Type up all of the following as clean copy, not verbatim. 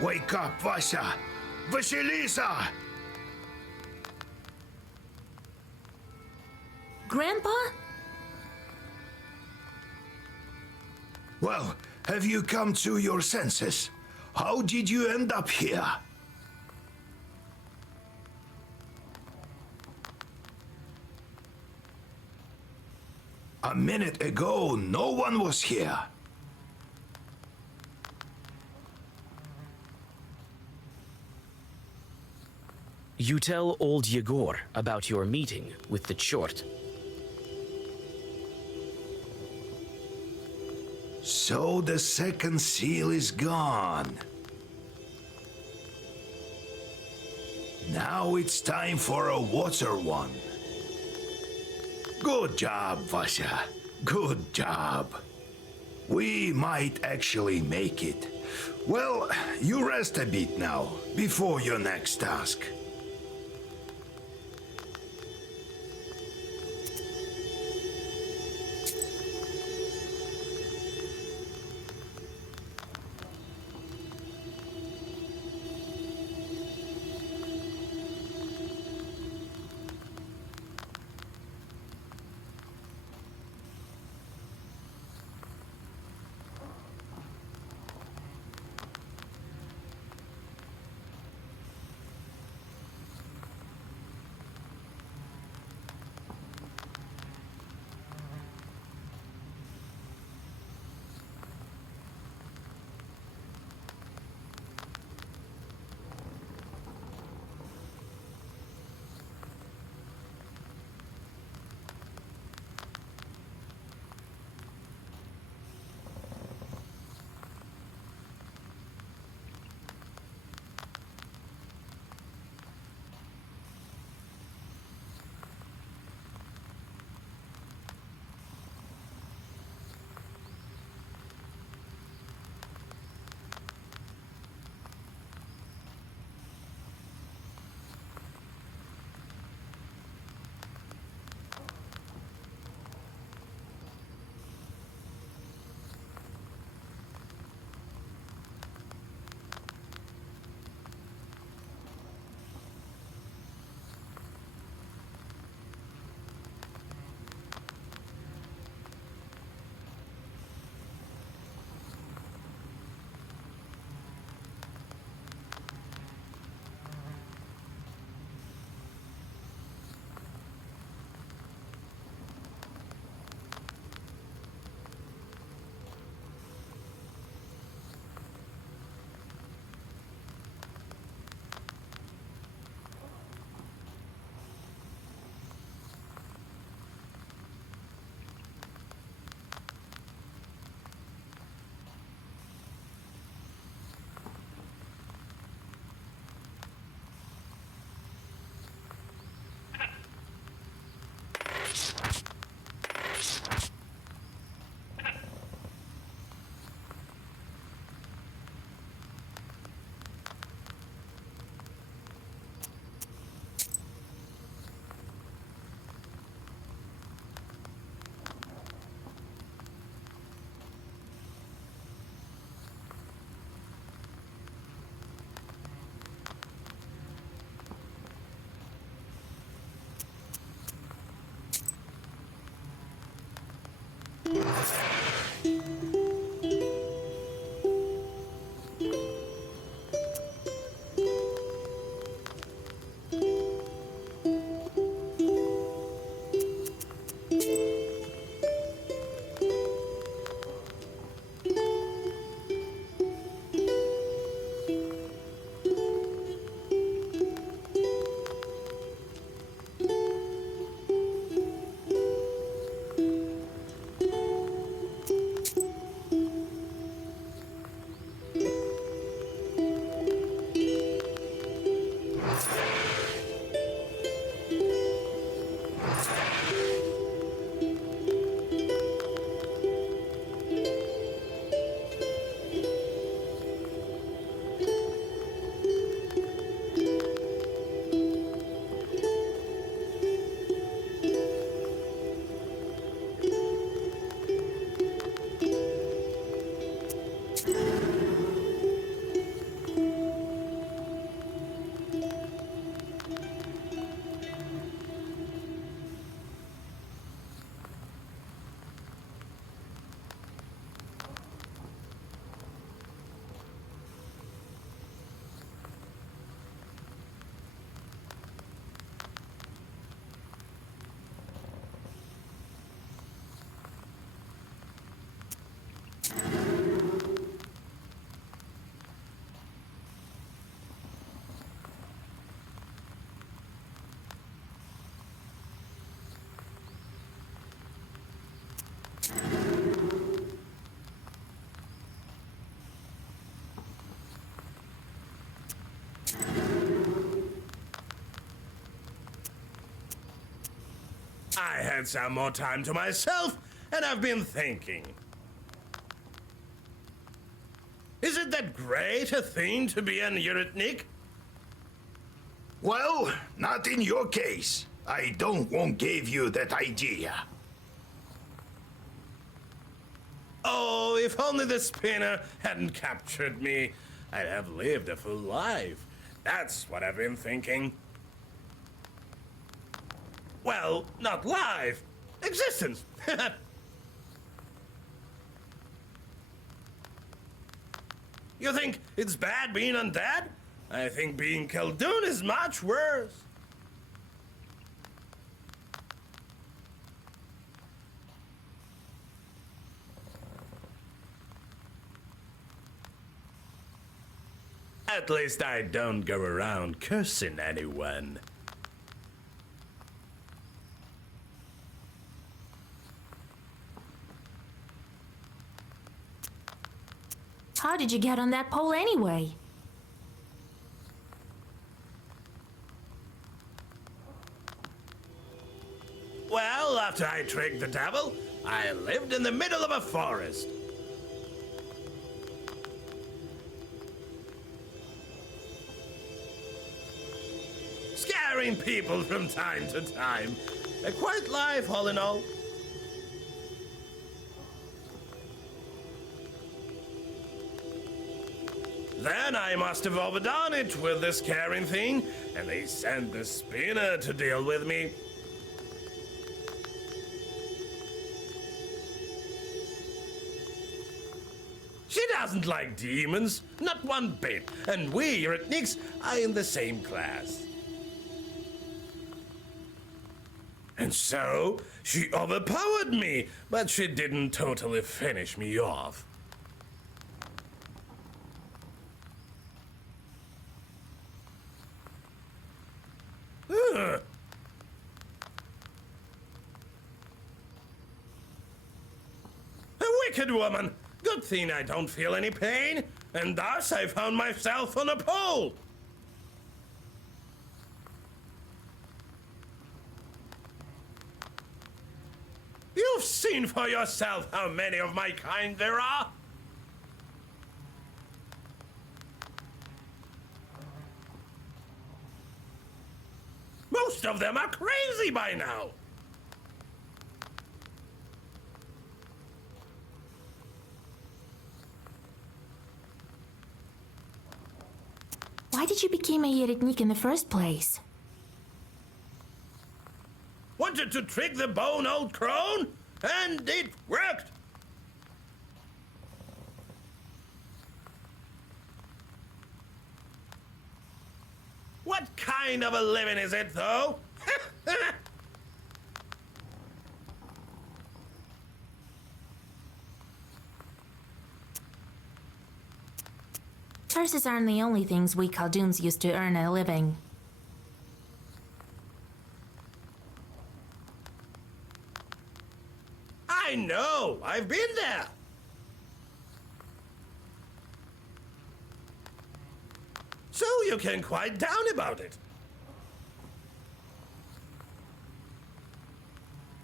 Wake up, Vasya! Vasilisa! Grandpa? Well, have you come to your senses? How did you end up here? A minute ago, no one was here. You tell old Yegor about your meeting with the Chort. So the second seal is gone. Now it's time for a water one. Good job, Vasya. Good job. We might actually make it. Well, you rest a bit now, before your next task. I had some more time to myself, and I've been thinking. Is it that great a thing to be an Eurytnik? Well, not in your case. I don't want give you that idea. Oh, if only the spinner hadn't captured me, I'd have lived a full life. That's what I've been thinking. Well, not life. Existence. You think it's bad being undead? I think being Khaldun is much worse. At least I don't go around cursing anyone. How did you get on that pole anyway? Well, after I tricked the devil, I lived in the middle of a forest. Scaring people from time to time. A quiet life, all in all. Then I must have overdone it with the scaring thing, and they sent the spinner to deal with me. She doesn't like demons, not one bit, and we Eurytniks are in the same class. And so, she overpowered me, but she didn't totally finish me off. A wicked woman! Good thing I don't feel any pain, and thus I found myself on a pole. You've seen for yourself how many of my kind there are. Most of them are crazy by now. Why did you become a Eurytnik in the first place? Wanted to trick the bone old crone, and it worked. What kind of a living is it, though? Curses aren't the only things we Khalduns use to earn a living. I know, I've been there. So you can quiet down about it.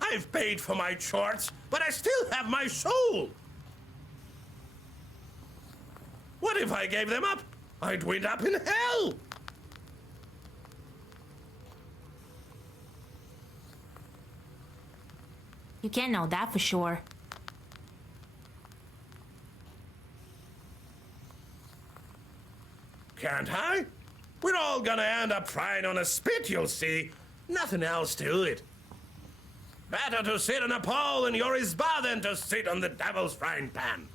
I've paid for my chores, but I still have my soul. What if I gave them up? I'd wind up in hell. You can't know that for sure. Can't I? We're all gonna end up frying on a spit, you'll see. Nothing else to it. Better to sit on a pole in your izba than to sit on the devil's frying pan.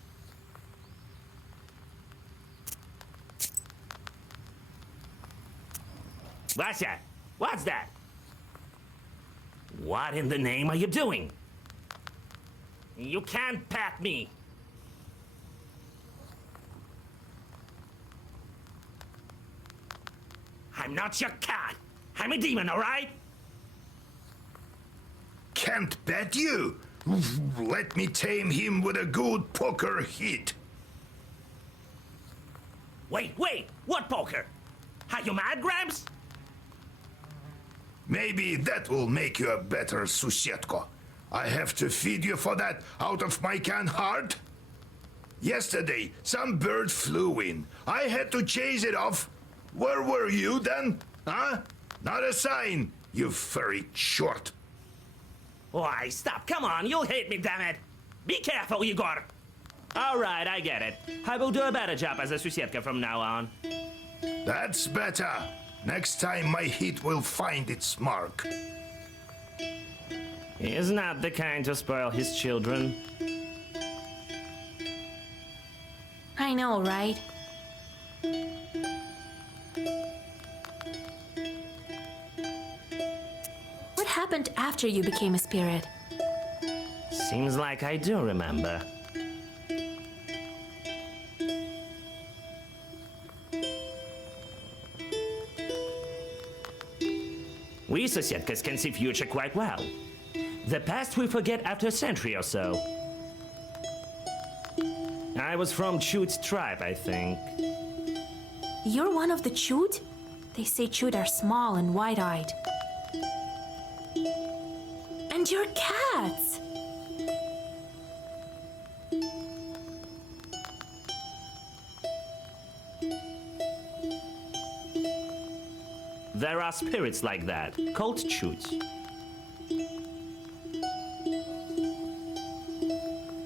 Vasya, what's that? What in the name are you doing? You can't pat me. I'm not your cat. I'm a demon, all right? Can't bet you. Let me tame him with a good poker hit. Wait, what poker? Are you mad, Gramps? Maybe that will make you a better Susetko. I have to feed you for that out of my canned heart? Yesterday, some bird flew in. I had to chase it off. Where were you then? Huh? Not a sign, you furry short. Why, stop. Come on. You'll hate me, damn it. Be careful, Igor. All right, I get it. I will do a better job as a Susetka from now on. That's better. Next time my heat will find its mark. He is not the kind to spoil his children. I know, right? What happened after you became a spirit? Seems like I do remember. We Susetkas can see future quite well. The past we forget after a century or so. I was from Chut's tribe, I think. You're one of the Chut? They say Chut are small and wide-eyed. And you're cats! There are spirits like that, called Chuts.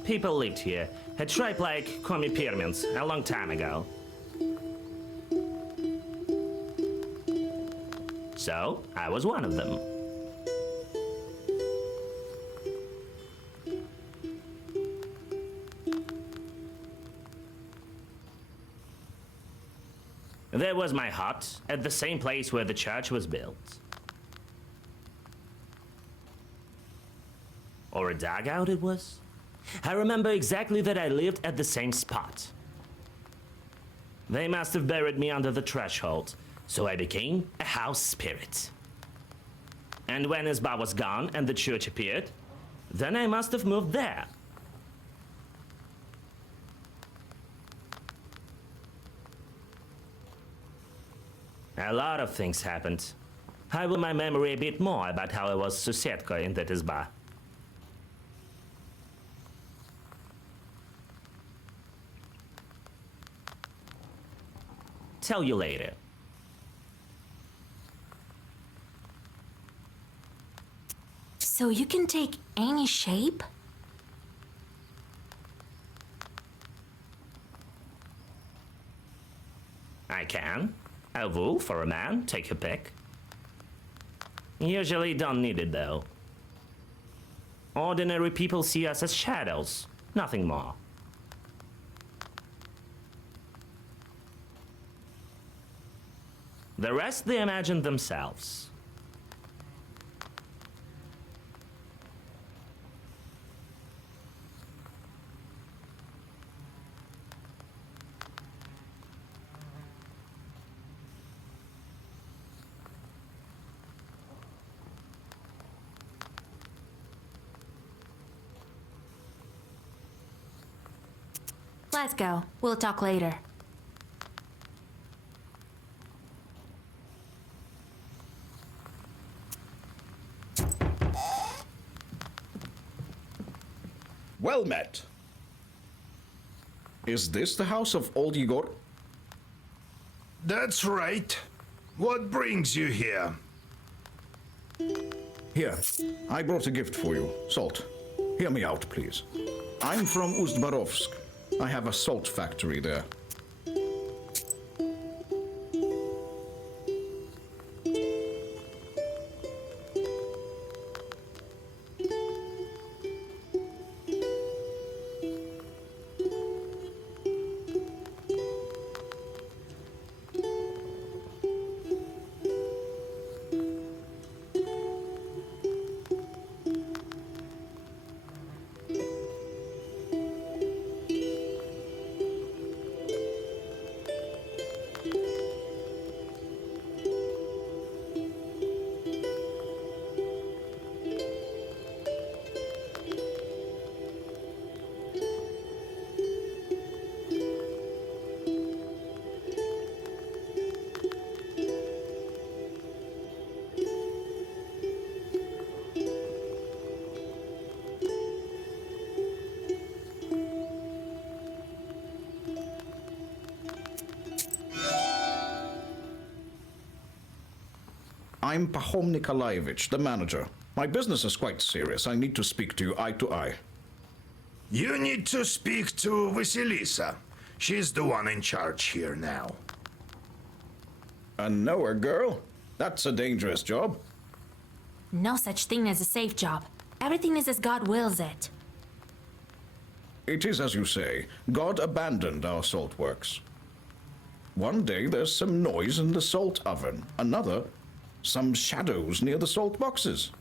People lived here, a tribe like Komi-Pyrmins, a long time ago. So, I was one of them. There was my hut, at the same place where the church was built. Or a dugout it was? I remember exactly that I lived at the same spot. They must have buried me under the threshold, so I became a house spirit. And when Isba was gone and the church appeared, then I must have moved there. A lot of things happened. I will my memory a bit more about how I was Susetka in that Isba. Tell you later. So you can take any shape? I can. A wolf or a man, take your pick. Usually don't need it though. Ordinary people see us as shadows, nothing more. The rest they imagine themselves. Let's go. We'll talk later. Well met. Is this the house of old Igor? That's right. What brings you here? Here, I brought a gift for you. Salt. Hear me out, please. I'm from Ust-Barovsk. I have a salt factory there. I'm Pahom Nikolaevich, the manager. My business is quite serious. I need to speak to you eye to eye. You need to speak to Vasilisa. She's the one in charge here now. A knower girl? That's a dangerous job. No such thing as a safe job. Everything is as God wills it. It is as you say. God abandoned our salt works. One day there's some noise in the salt oven. Another, some shadows near the salt boxes.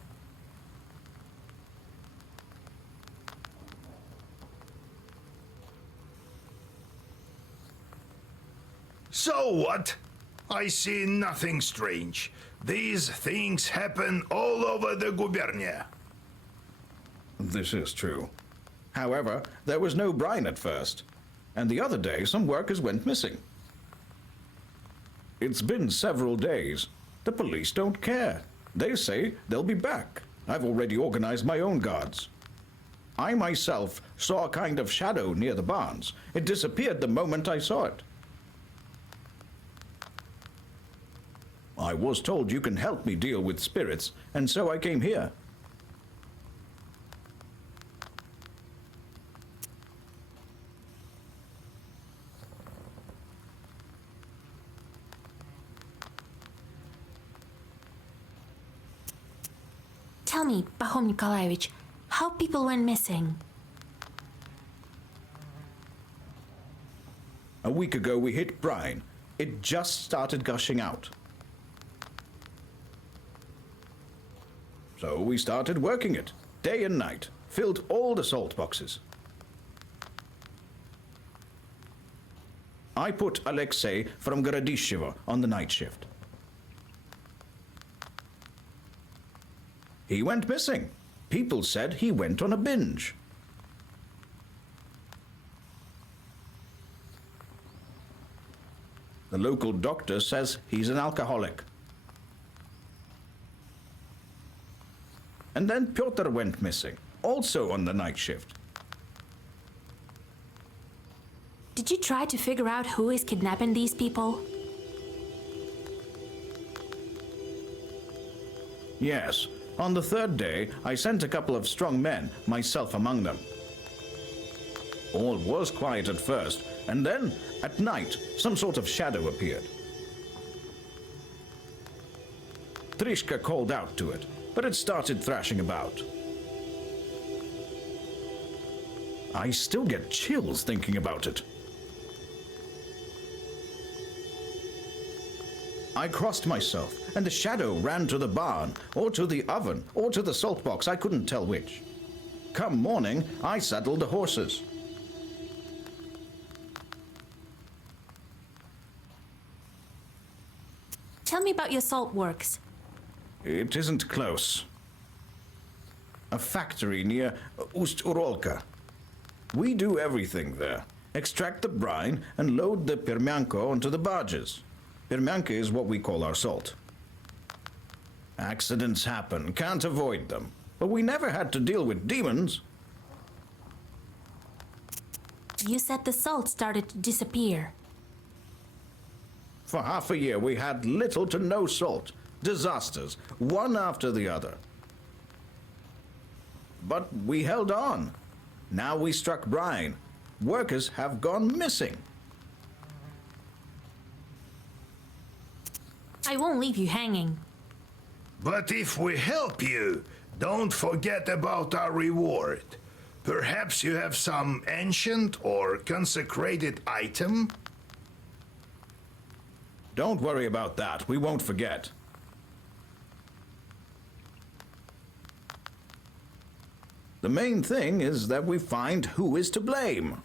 So what? I see nothing strange. These things happen all over the gubernia. This is true. However, there was no brine at first, and the other day some workers went missing. It's been several days. The police don't care. They say they'll be back. I've already organized my own guards. I myself saw a kind of shadow near the barns. It disappeared the moment I saw it. I was told you can help me deal with spirits, and so I came here. Tell me, Pahom Nikolaevich, how people went missing? A week ago we hit brine. It just started gushing out. So we started working it, day and night, filled all the salt boxes. I put Alexei from Gorodishevo on the night shift. He went missing. People said he went on a binge. The local doctor says he's an alcoholic. And then Pyotr went missing, also on the night shift. Did you try to figure out who is kidnapping these people? Yes. On the third day, I sent a couple of strong men, myself among them. All was quiet at first, and then, at night, some sort of shadow appeared. Trishka called out to it, but it started thrashing about. I still get chills thinking about it. I crossed myself, and the shadow ran to the barn, or to the oven, or to the salt box. I couldn't tell which. Come morning, I saddled the horses. Tell me about your salt works. It isn't close. A factory near Ust-Urolka. We do everything there. Extract the brine and load the permianko onto the barges. Permianka is what we call our salt. Accidents happen, can't avoid them. But we never had to deal with demons. You said the salt started to disappear. For half a year we had little to no salt. Disasters, one after the other. But we held on. Now we struck brine. Workers have gone missing. I won't leave you hanging. But if we help you, don't forget about our reward. Perhaps you have some ancient or consecrated item? Don't worry about that. We won't forget. The main thing is that we find who is to blame.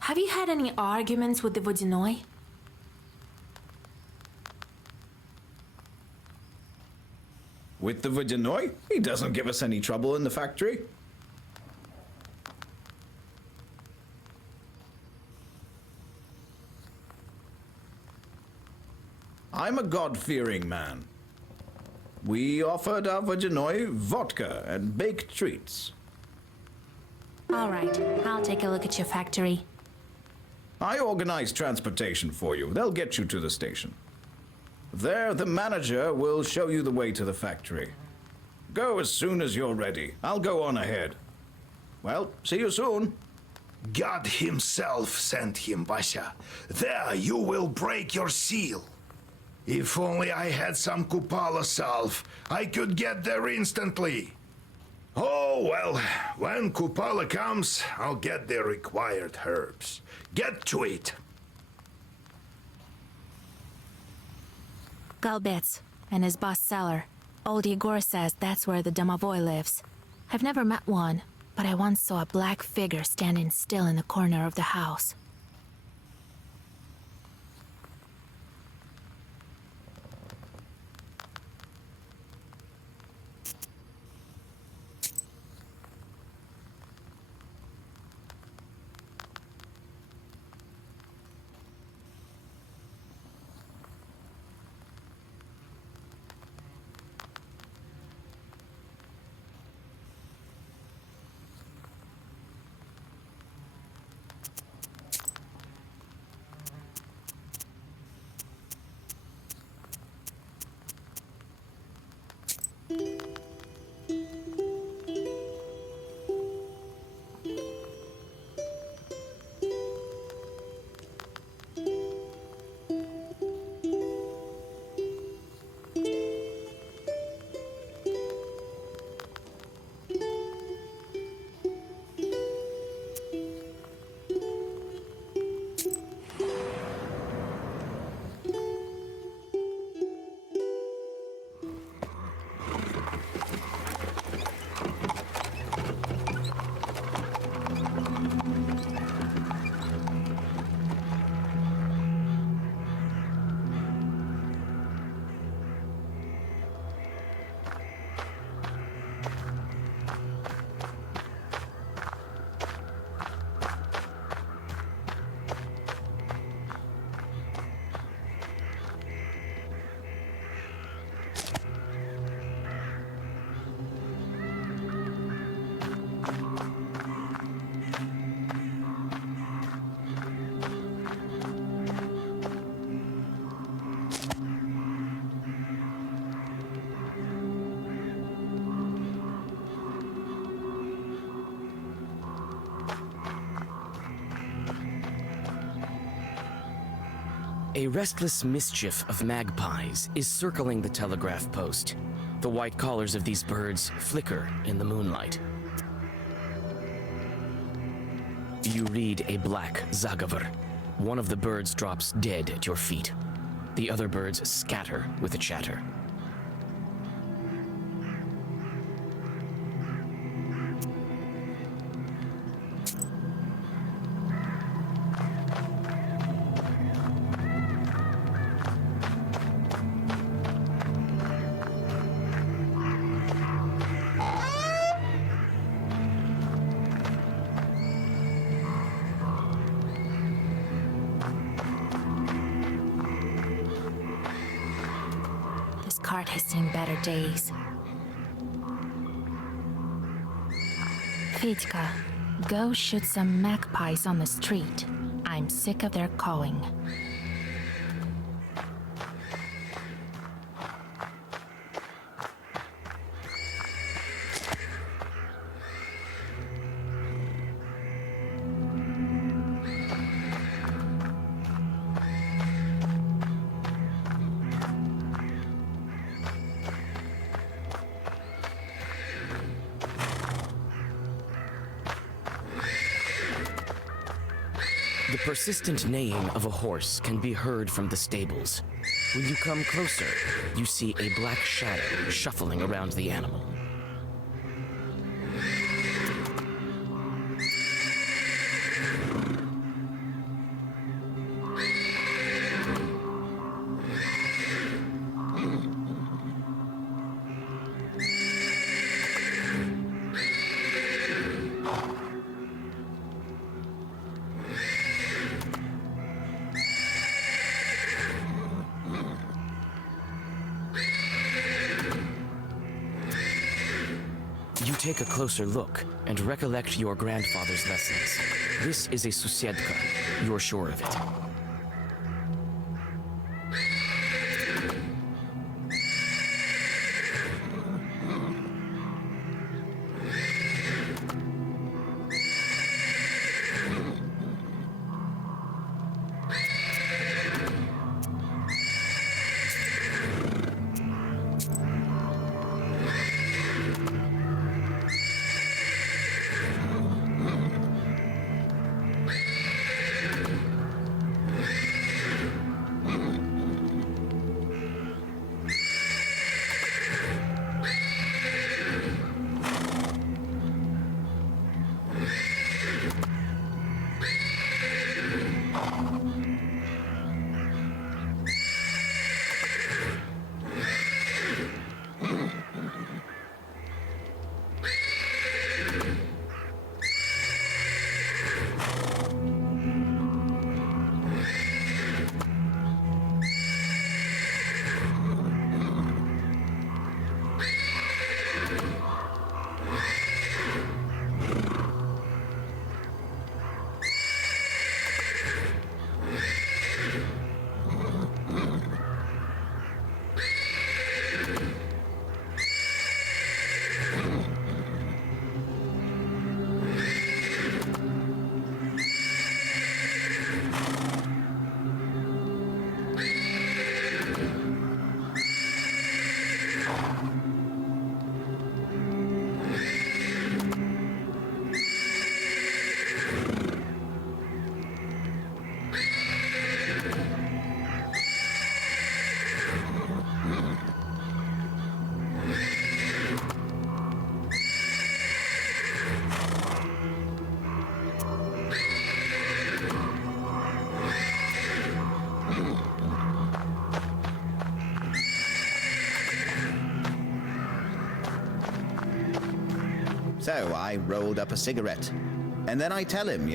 Have you had any arguments with the Vodinoi? With the Vodinoi? He doesn't give us any trouble in the factory. I'm a God-fearing man. We offered our Vodinoi vodka and baked treats. All right, I'll take a look at your factory. I organized transportation for you. They'll get you to the station. There, the manager will show you the way to the factory. Go as soon as you're ready. I'll go on ahead. Well, see you soon. God himself sent him, Vasya. There you will break your seal. If only I had some Kupala salve, I could get there instantly. Oh, well, when Kupala comes, I'll get the required herbs. Get to it. Galbets and his boss cellar. Old Yegor says that's where the Domovoy lives. I've never met one, but I once saw a black figure standing still in the corner of the house. A restless mischief of magpies is circling the telegraph post. The white collars of these birds flicker in the moonlight. You read a black Zagavar. One of the birds drops dead at your feet. The other birds scatter with a chatter. This cart has seen better days. Fedka, go shoot some magpies on the street. I'm sick of their cawing. The persistent neighing of a horse can be heard from the stables. When you come closer, you see a black shadow shuffling around the animal. You take a closer look and recollect your grandfather's lessons. This is a Susiedka. You're sure of it. So I rolled up a cigarette. And then I tell him,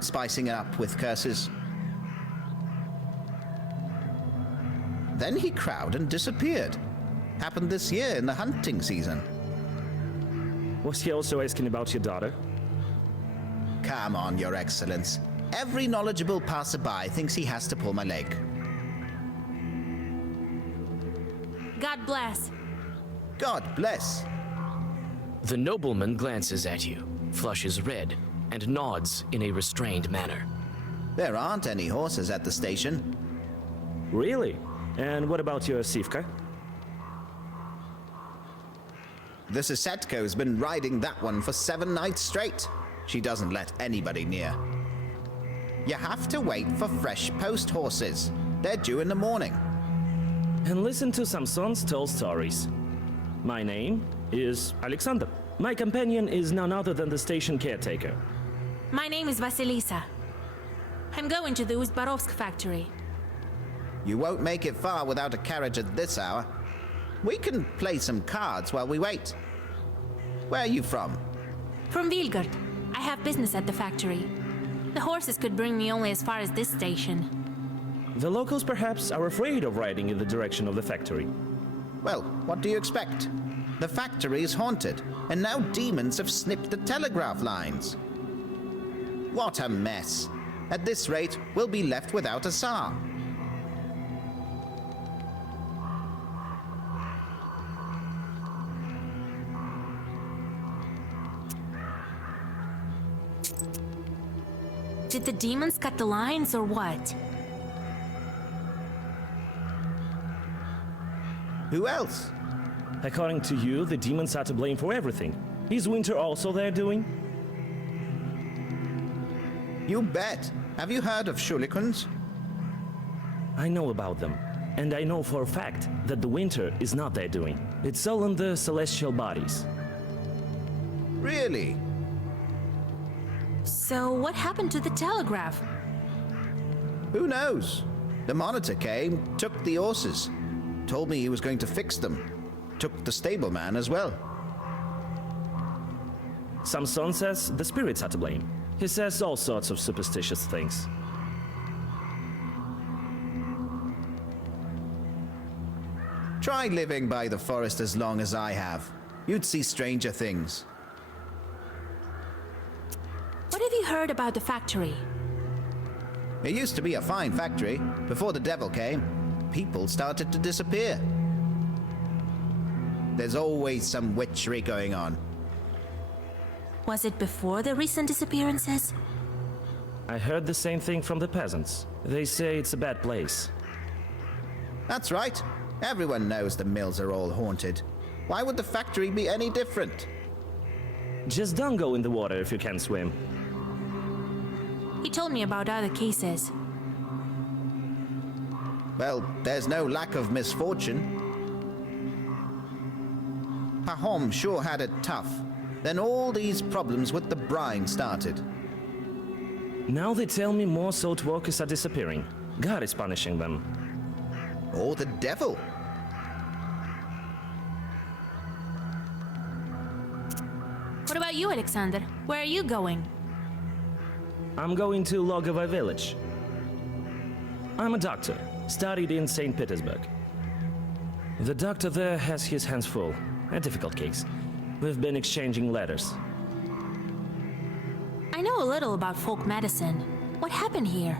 spicing it up with curses. Then he crowed and disappeared. Happened this year in the hunting season. Was he also asking about your daughter? Come on, Your Excellence. Every knowledgeable passerby thinks he has to pull my leg. God bless. God bless. The nobleman glances at you, flushes red, and nods in a restrained manner. There aren't any horses at the station. Really? And what about your Sivka? The Susetko's been riding that one for 7 nights straight. She doesn't let anybody near. You have to wait for fresh post horses. They're due in the morning. And listen to Samson's tall stories. My name is Alexander. My companion is none other than the station caretaker. My name is Vasilisa. I'm going to the Uzbarovsk factory. You won't make it far without a carriage at this hour. We can play some cards while we wait. Where are you from? From Vilgard. I have business at the factory. The horses could bring me only as far as this station. The locals perhaps are afraid of riding in the direction of the factory. Well, what do you expect? The factory is haunted, and now demons have snipped the telegraph lines. What a mess. At this rate, we'll be left without a Tsar. Did the demons cut the lines or what? Who else? According to you, the demons are to blame for everything. Is winter also their doing? You bet. Have you heard of Shulikons? I know about them. And I know for a fact that the winter is not their doing. It's all in the celestial bodies. Really? So what happened to the telegraph? Who knows? The monitor came, took the horses, told me he was going to fix them, took the stableman as well. Samson says the spirits are to blame. He says all sorts of superstitious things. Try living by the forest as long as I have. You'd see stranger things. What have you heard about the factory? It used to be a fine factory. Before the devil came, people started to disappear. There's always some witchery going on. Was it before the recent disappearances? I heard the same thing from the peasants. They say it's a bad place. That's right. Everyone knows the mills are all haunted. Why would the factory be any different? Just don't go in the water if you can't swim. He told me about other cases. Well, there's no lack of misfortune. Pahom sure had it tough. Then all these problems with the brine started. Now they tell me more salt workers are disappearing. God is punishing them. Or the devil. What about you, Alexander? Where are you going? I'm going to Logovo village. I'm a doctor, studied in St. Petersburg. The doctor there has his hands full. A difficult case. We've been exchanging letters. I know a little about folk medicine. What happened here?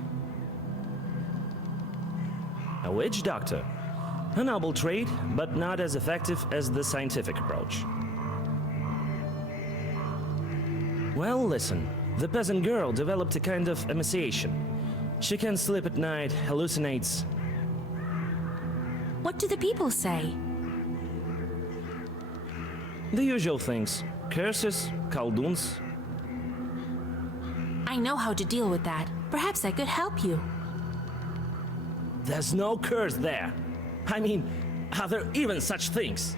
A witch doctor. A noble trade, but not as effective as the scientific approach. Well, listen. The peasant girl developed a kind of emaciation. She can sleep at night, hallucinates. What do the people say? The usual things. Curses, kolduns. I know how to deal with that. Perhaps I could help you. There's no curse there. I mean, are there even such things?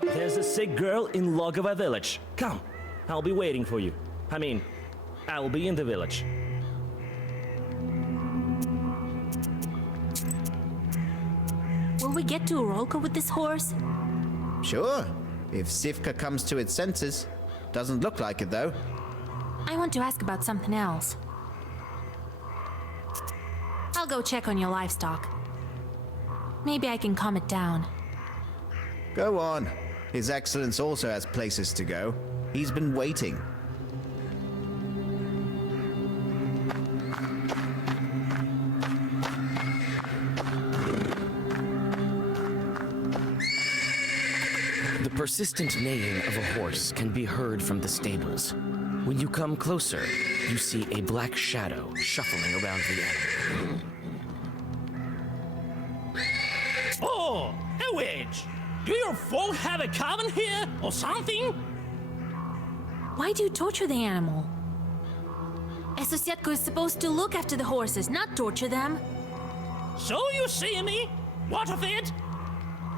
There's a sick girl in Logovo village. Come, I'll be waiting for you. I mean, I'll be in the village. Will we get to Urolka with this horse? Sure. If Sivka comes to its senses. Doesn't look like it, though. I want to ask about something else. I'll go check on your livestock. Maybe I can calm it down. Go on. His Excellence also has places to go. He's been waiting. The persistent neighing of a horse can be heard from the stables. When you come closer, you see a black shadow shuffling around the animal. Oh, a witch! Do your folk have a coven here or something? Why do you torture the animal? A Susietko is supposed to look after the horses, not torture them. So you see me? What of it?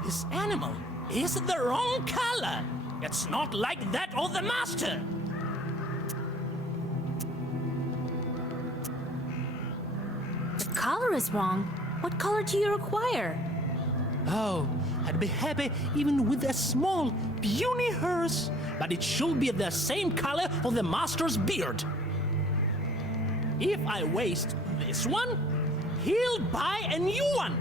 This animal is the wrong color. It's not like that of the master. The color is wrong. What color do you require? Oh, I'd be happy even with a small, puny horse, but it should be the same color of the master's beard. If I waste this one, he'll buy a new one.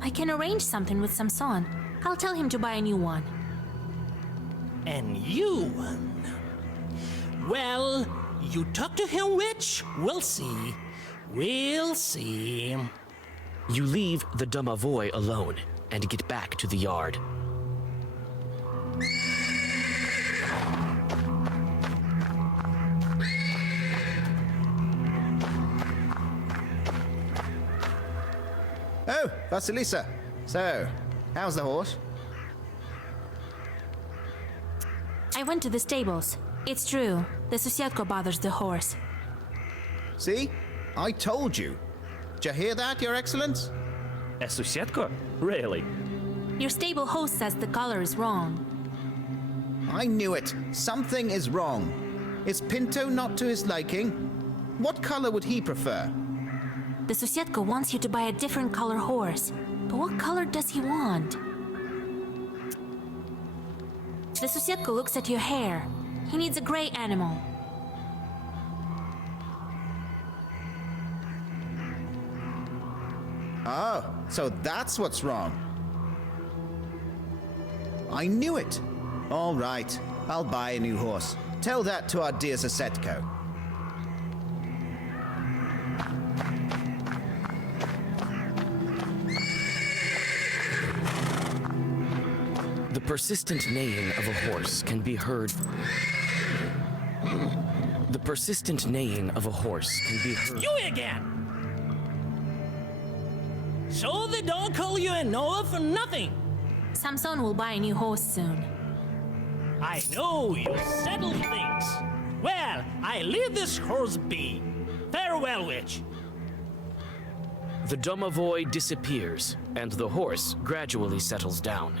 I can arrange something with Samson. I'll tell him to buy a new one. A new one? Well, you talk to him, witch. We'll see. We'll see. You leave the Domovoy alone and get back to the yard. Oh, Vasilisa. So, how's the horse? I went to the stables. It's true. The Susietko bothers the horse. See? I told you. Did you hear that, Your Excellence? A Susietko? Really? Your stable host says the color is wrong. I knew it. Something is wrong. Is Pinto not to his liking? What color would he prefer? The Susietko wants you to buy a different color horse. But what color does he want? The Susietko looks at your hair. He needs a gray animal. Oh, so that's what's wrong. I knew it. All right, I'll buy a new horse. Tell that to our dear Susetko. The persistent neighing of a horse can be heard. The persistent neighing of a horse can be heard. You again! So they don't call you a Noah for nothing. Samson will buy a new horse soon. I know you settle things. Well, I leave this horse be. Farewell, witch. The Domovoy disappears, and the horse gradually settles down.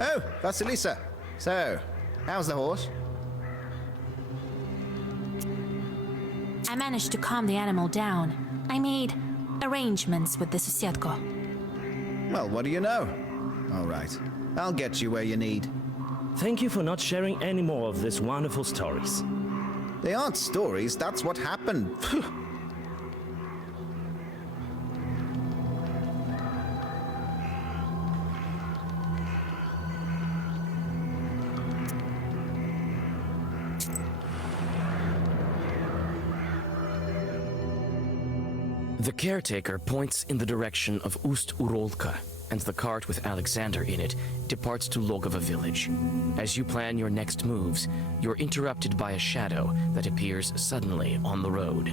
Oh, Vasilisa. So, how's the horse? I managed to calm the animal down. I made arrangements with the Susietko. Well, what do you know? All right, I'll get you where you need. Thank you for not sharing any more of these wonderful stories. They aren't stories, that's what happened. The caretaker points in the direction of Ust-Urolka. and the cart with Alexander in it departs to Logova village. As you plan your next moves, you're interrupted by a shadow that appears suddenly on the road.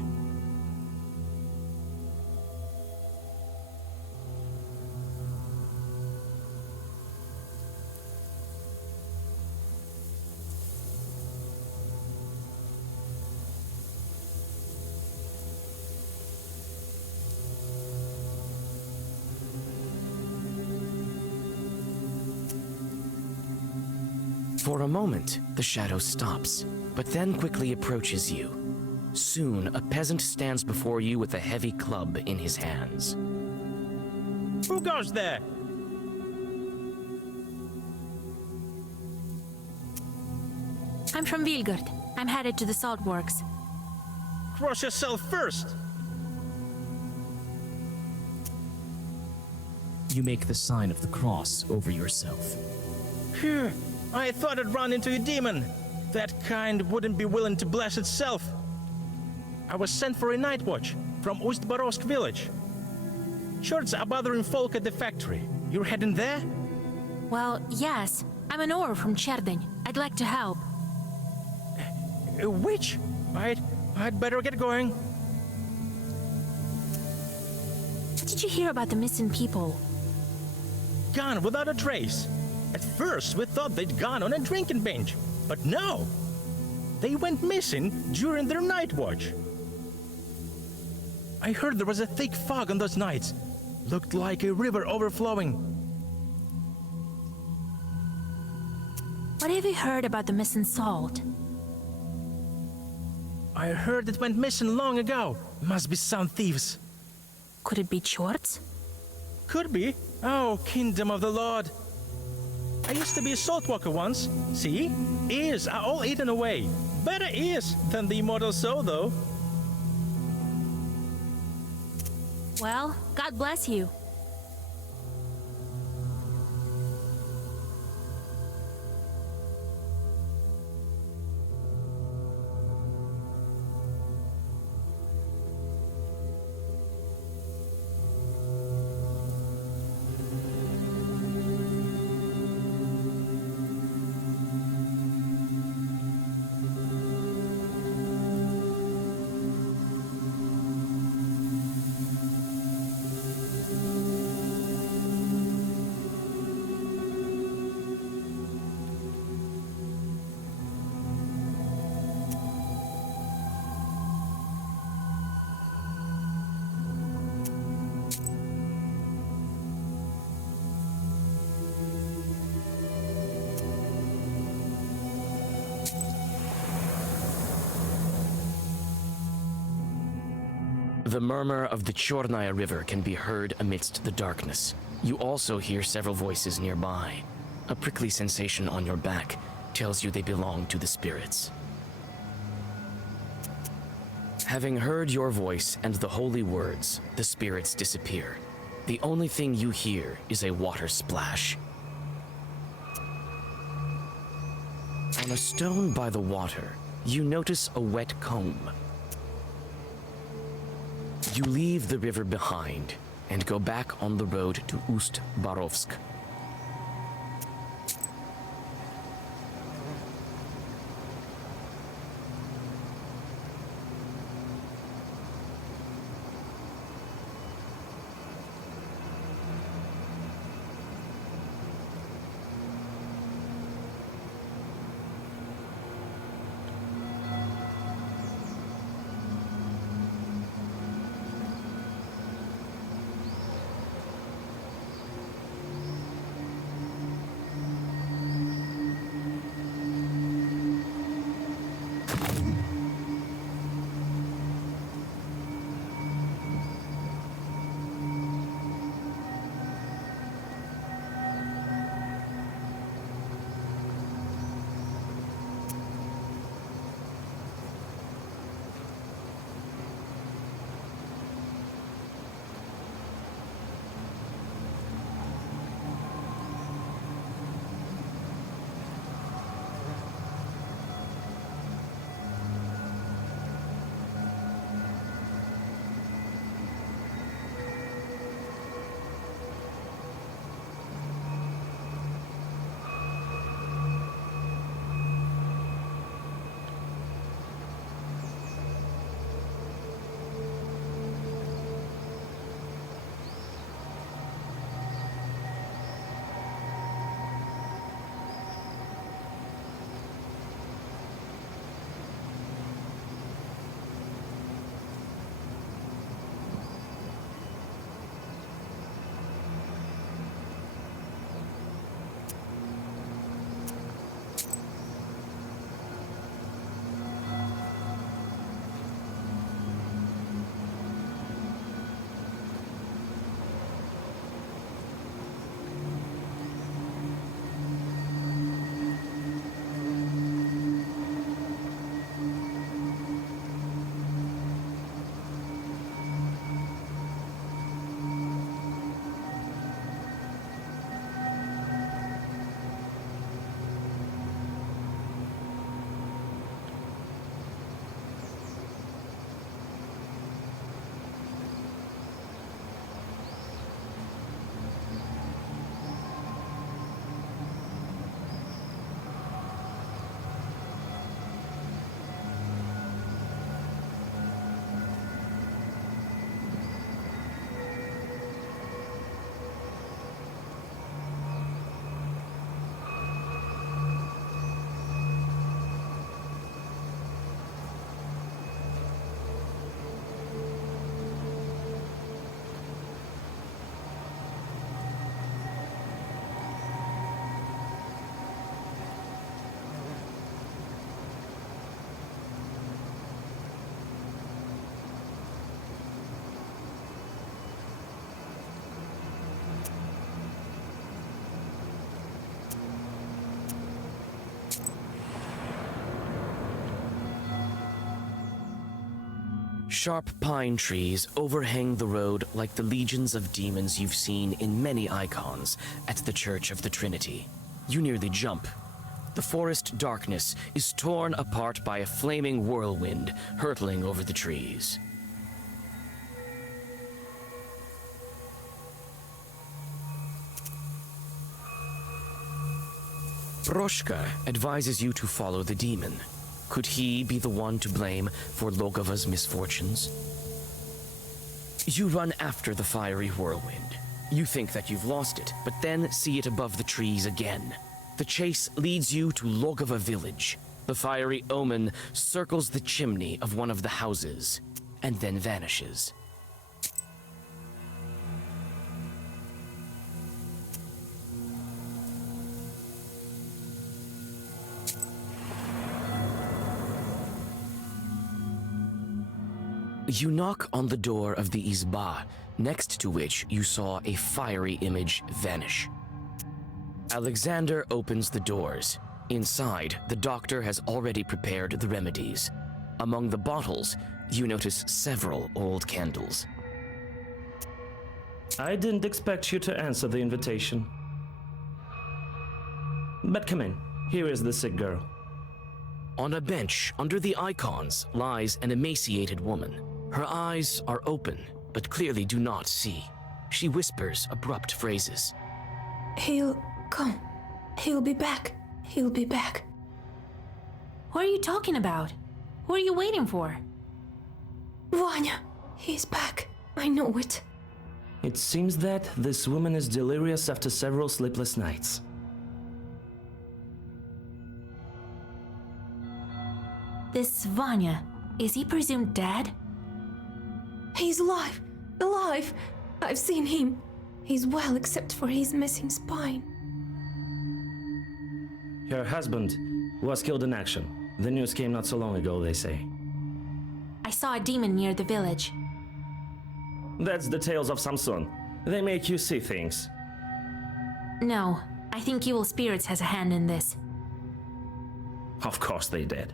For a moment, the shadow stops, but then quickly approaches you. Soon, a peasant stands before you with a heavy club in his hands. Who goes there? I'm from Vilgard. I'm headed to the salt works. Cross yourself first. You make the sign of the cross over yourself. Phew. I thought I'd run into a demon. That kind wouldn't be willing to bless itself. I was sent for a night watch from Ust-Barovsk village. Shorts are bothering folk at the factory. You're heading there? Well, yes. I'm an Or from Cherdyn. I'd like to help. A witch? I'd better get going. Did you hear about the missing people? Gone without a trace. At first, we thought they'd gone on a drinking binge, but no. They went missing during their night watch. I heard there was a thick fog on those nights. Looked like a river overflowing. What have you heard about the missing salt? I heard it went missing long ago. Must be some thieves. Could it be Chorts? Could be. Oh, kingdom of the Lord. I used to be a salt walker once. See? Ears are all eaten away. Better ears than the immortal soul, though. Well, God bless you. The murmur of the Chornaya River can be heard amidst the darkness. You also hear several voices nearby. A prickly sensation on your back tells you they belong to the spirits. Having heard your voice and the holy words, the spirits disappear. The only thing you hear is a water splash. On a stone by the water, you notice a wet comb. You leave the river behind and go back on the road to Ust-Barovsk. Sharp pine trees overhang the road like the legions of demons you've seen in many icons at the Church of the Trinity. You nearly jump. The forest darkness is torn apart by a flaming whirlwind hurtling over the trees. Proshka advises you to follow the demon. Could he be the one to blame for Logova's misfortunes? You run after the fiery whirlwind. You think that you've lost it, but then see it above the trees again. The chase leads you to Logova village. The fiery omen circles the chimney of one of the houses, and then vanishes. You knock on the door of the Izba, next to which you saw a fiery image vanish. Alexander opens the doors. Inside, the doctor has already prepared the remedies. Among the bottles, you notice several old candles. I didn't expect you to answer the invitation. But come in. Here is the sick girl. On a bench under the icons lies an emaciated woman. Her eyes are open, but clearly do not see. She whispers abrupt phrases. He'll come. He'll be back. He'll be back. What are you talking about? What are you waiting for? Vanya, he's back. I know it. It seems that this woman is delirious after several sleepless nights. This Vanya, is he presumed dead? He's alive. Alive. I've seen him. He's well except for his missing spine. Her husband was killed in action. The news came not so long ago, they say. I saw a demon near the village. That's the tales of Samson. They make you see things. No, I think evil spirits has a hand in this. Of course they did.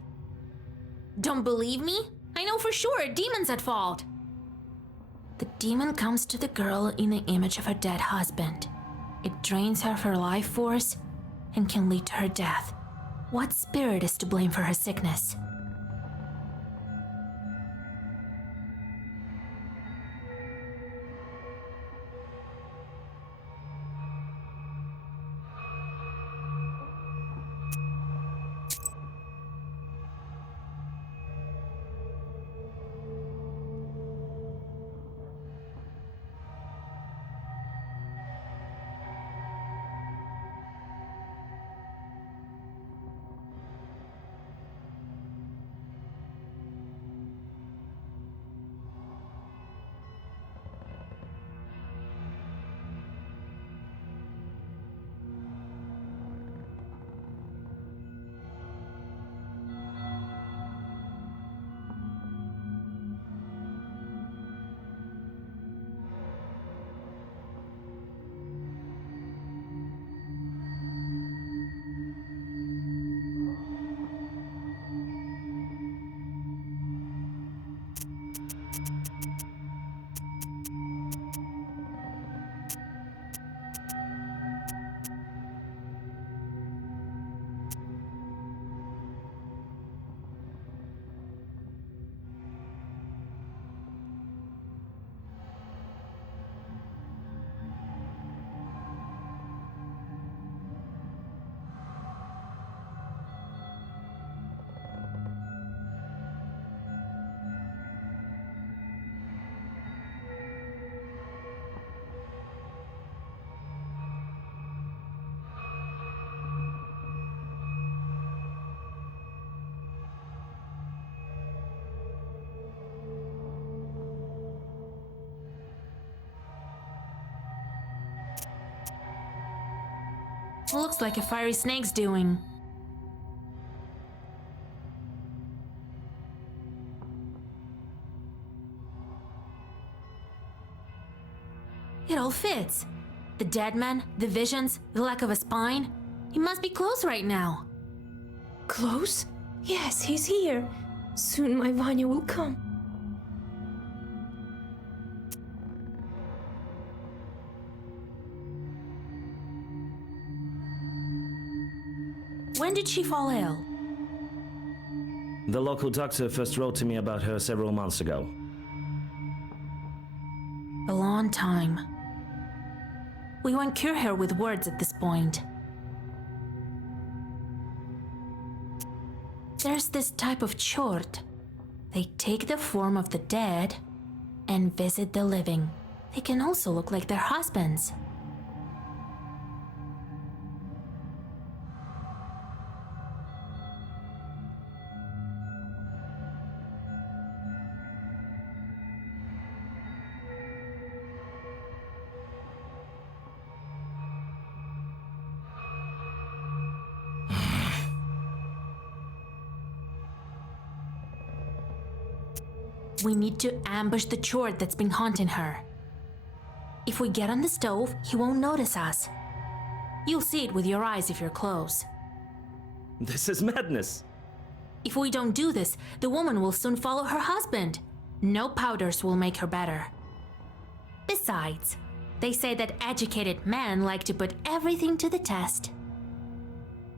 Don't believe me? I know for sure a demon's at fault. The demon comes to the girl in the image of her dead husband. It drains her of her life force and can lead to her death. What spirit is to blame for her sickness? Looks like a fiery snake's doing. It all fits. The dead man, the visions, the lack of a spine. He must be close right now. Close? Yes, he's here. Soon my Vanya will come. When did she fall ill? The local doctor first wrote to me about her several months ago. A long time. We won't cure her with words at this point. There's this type of chort. They take the form of the dead and visit the living. They can also look like their husbands. We need to ambush the chort that's been haunting her. If we get on the stove, he won't notice us. You'll see it with your eyes if you're close. This is madness. If we don't do this, the woman will soon follow her husband. No powders will make her better. Besides, they say that educated men like to put everything to the test.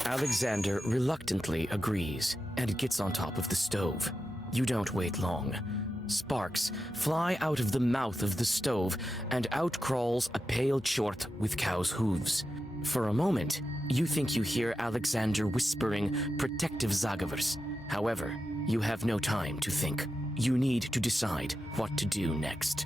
Alexander reluctantly agrees and gets on top of the stove. You don't wait long. Sparks fly out of the mouth of the stove, and out crawls a pale chort with cow's hooves. For a moment, you think you hear Alexander whispering protective zagavers. However, you have no time to think. You need to decide what to do next.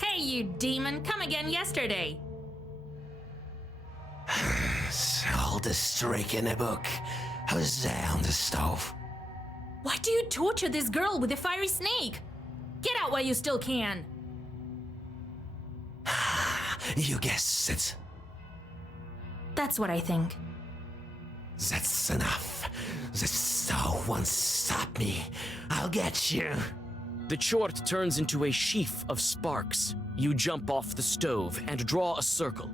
Hey, you demon, come again yesterday. All the streak in the book. I was there on the stove. Why do you torture this girl with a fiery snake? Get out while you still can. You guessed it. That's what I think. That's enough. The stove won't stop me. I'll get you. The chort turns into a sheaf of sparks. You jump off the stove and draw a circle.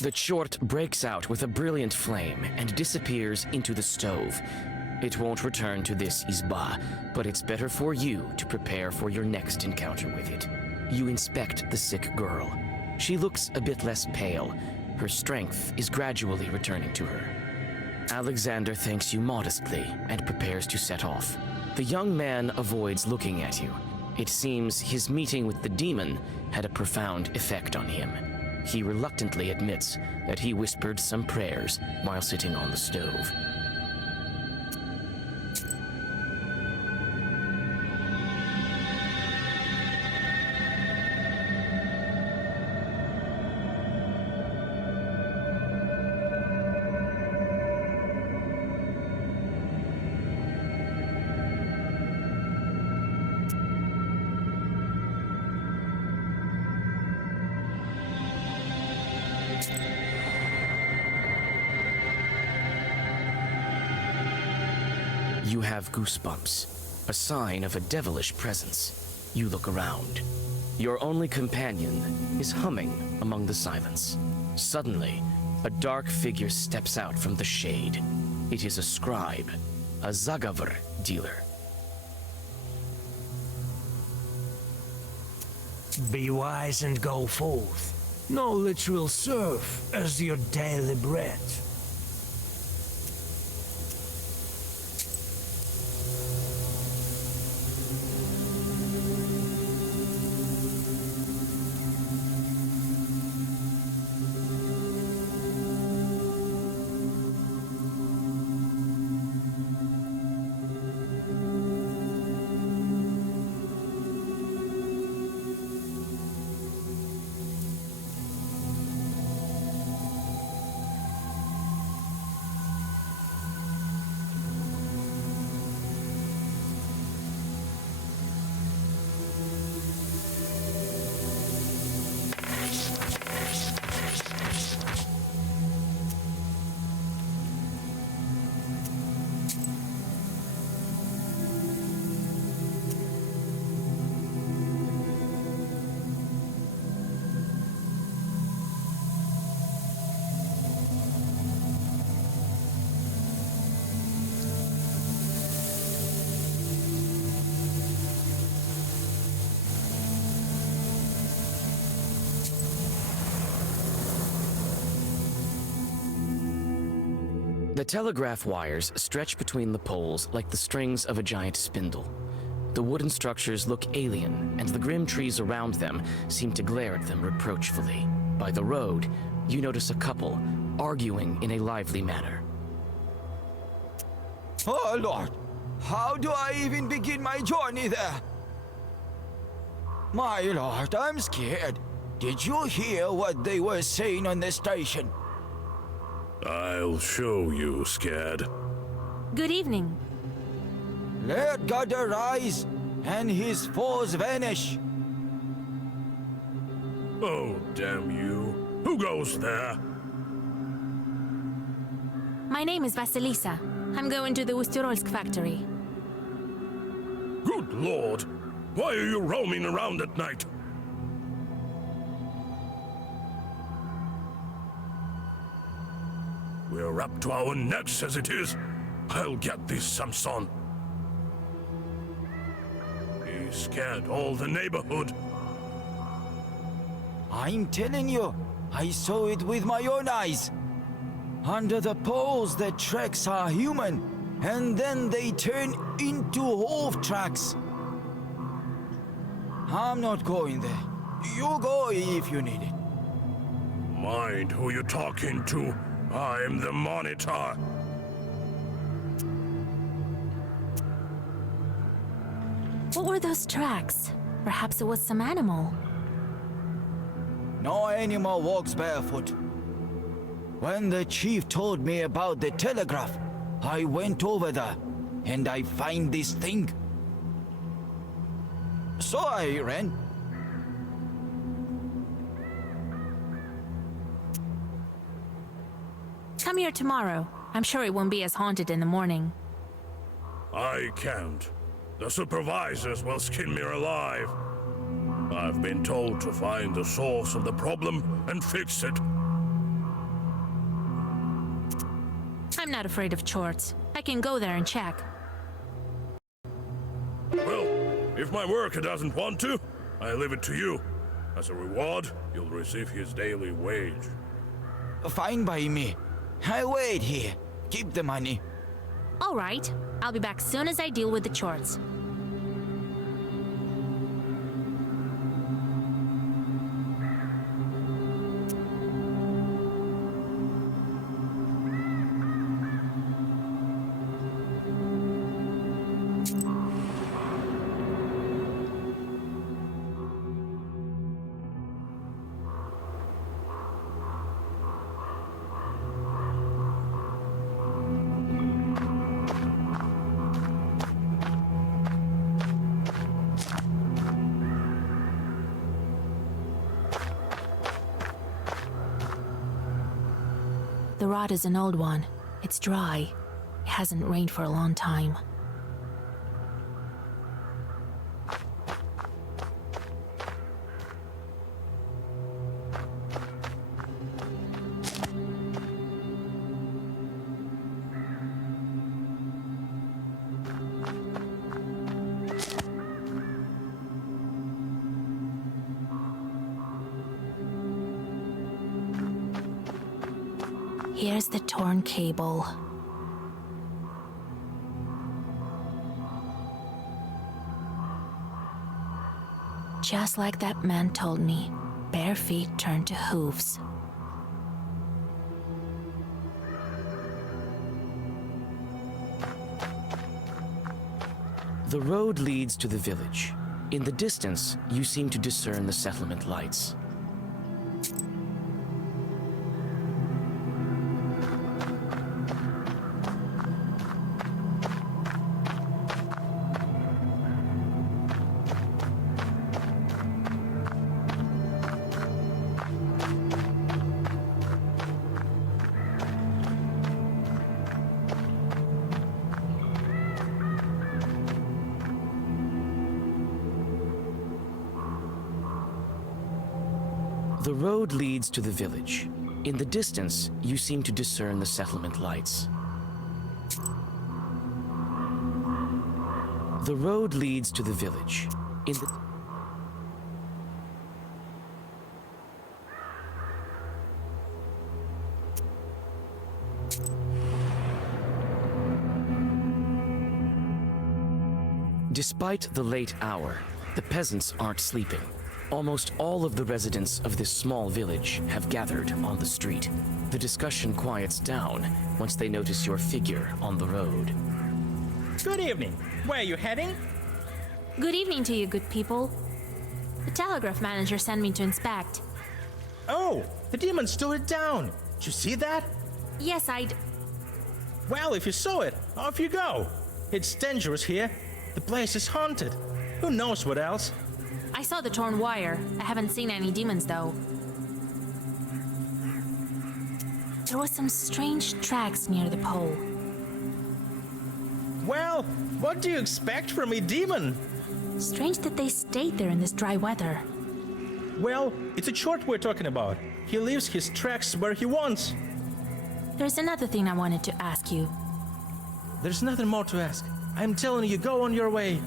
The chort breaks out with a brilliant flame and disappears into the stove. It won't return to this Izba, but it's better for you to prepare for your next encounter with it. You inspect the sick girl. She looks a bit less pale. Her strength is gradually returning to her. Alexander thanks you modestly and prepares to set off. The young man avoids looking at you. It seems his meeting with the demon had a profound effect on him. He reluctantly admits that he whispered some prayers while sitting on the stove. You have goosebumps, a sign of a devilish presence. You look around. Your only companion is humming among the silence. Suddenly, a dark figure steps out from the shade. It is a scribe, a Zagavr dealer. Be wise and go forth. Knowledge will serve as your daily bread. The telegraph wires stretch between the poles like the strings of a giant spindle. The wooden structures look alien, and the grim trees around them seem to glare at them reproachfully. By the road, you notice a couple arguing in a lively manner. Oh, Lord! How do I even begin my journey there? My lord, I'm scared. Did you hear what they were saying on the station? I'll show you, Scared. Good evening. Let God arise and his foes vanish. Oh, damn you. Who goes there? My name is Vasilisa. I'm going to the Usturolsk factory. Good lord. Why are you roaming around at night? We're up to our necks as it is. I'll get this Samson. He scared all the neighborhood. I'm telling you, I saw it with my own eyes. Under the poles, the tracks are human, and then they turn into hoof tracks. I'm not going there. You go if you need it. Mind who you're talking to. I'm the Monitor. What were those tracks? Perhaps it was some animal. No animal walks barefoot. When the chief told me about the telegraph, I went over there, and I find this thing. So I ran. Come here tomorrow. I'm sure it won't be as haunted in the morning. I can't. The supervisors will skin me alive. I've been told to find the source of the problem and fix it. I'm not afraid of Chorts. I can go there and check. Well, if my worker doesn't want to, I leave it to you. As a reward, you'll receive his daily wage. Fine by me. I'll wait here. Keep the money. All right. I'll be back soon as I deal with the Chorts. The rod is an old one. It's dry. It hasn't rained for a long time. Here's the torn cable. Just like that man told me, bare feet turn to hooves. The road leads to the village. In the distance, you seem to discern the settlement lights. The road leads to the village. In the distance, you seem to discern the settlement lights. The road leads to the village. In the... Despite the late hour, the peasants aren't sleeping. Almost all of the residents of this small village have gathered on the street. The discussion quiets down once they notice your figure on the road. Good evening. Where are you heading? Good evening to you, good people. The telegraph manager sent me to inspect. Oh, the demon stole it down. Did you see that? Yes, I'd... Well, if you saw it, off you go. It's dangerous here. The place is haunted. Who knows what else? I saw the torn wire. I haven't seen any demons, though. There was some strange tracks near the pole. Well, what do you expect from a demon? Strange that they stayed there in this dry weather. Well, it's a Chort we're talking about. He leaves his tracks where he wants. There's another thing I wanted to ask you. There's nothing more to ask. I'm telling you, go on your way.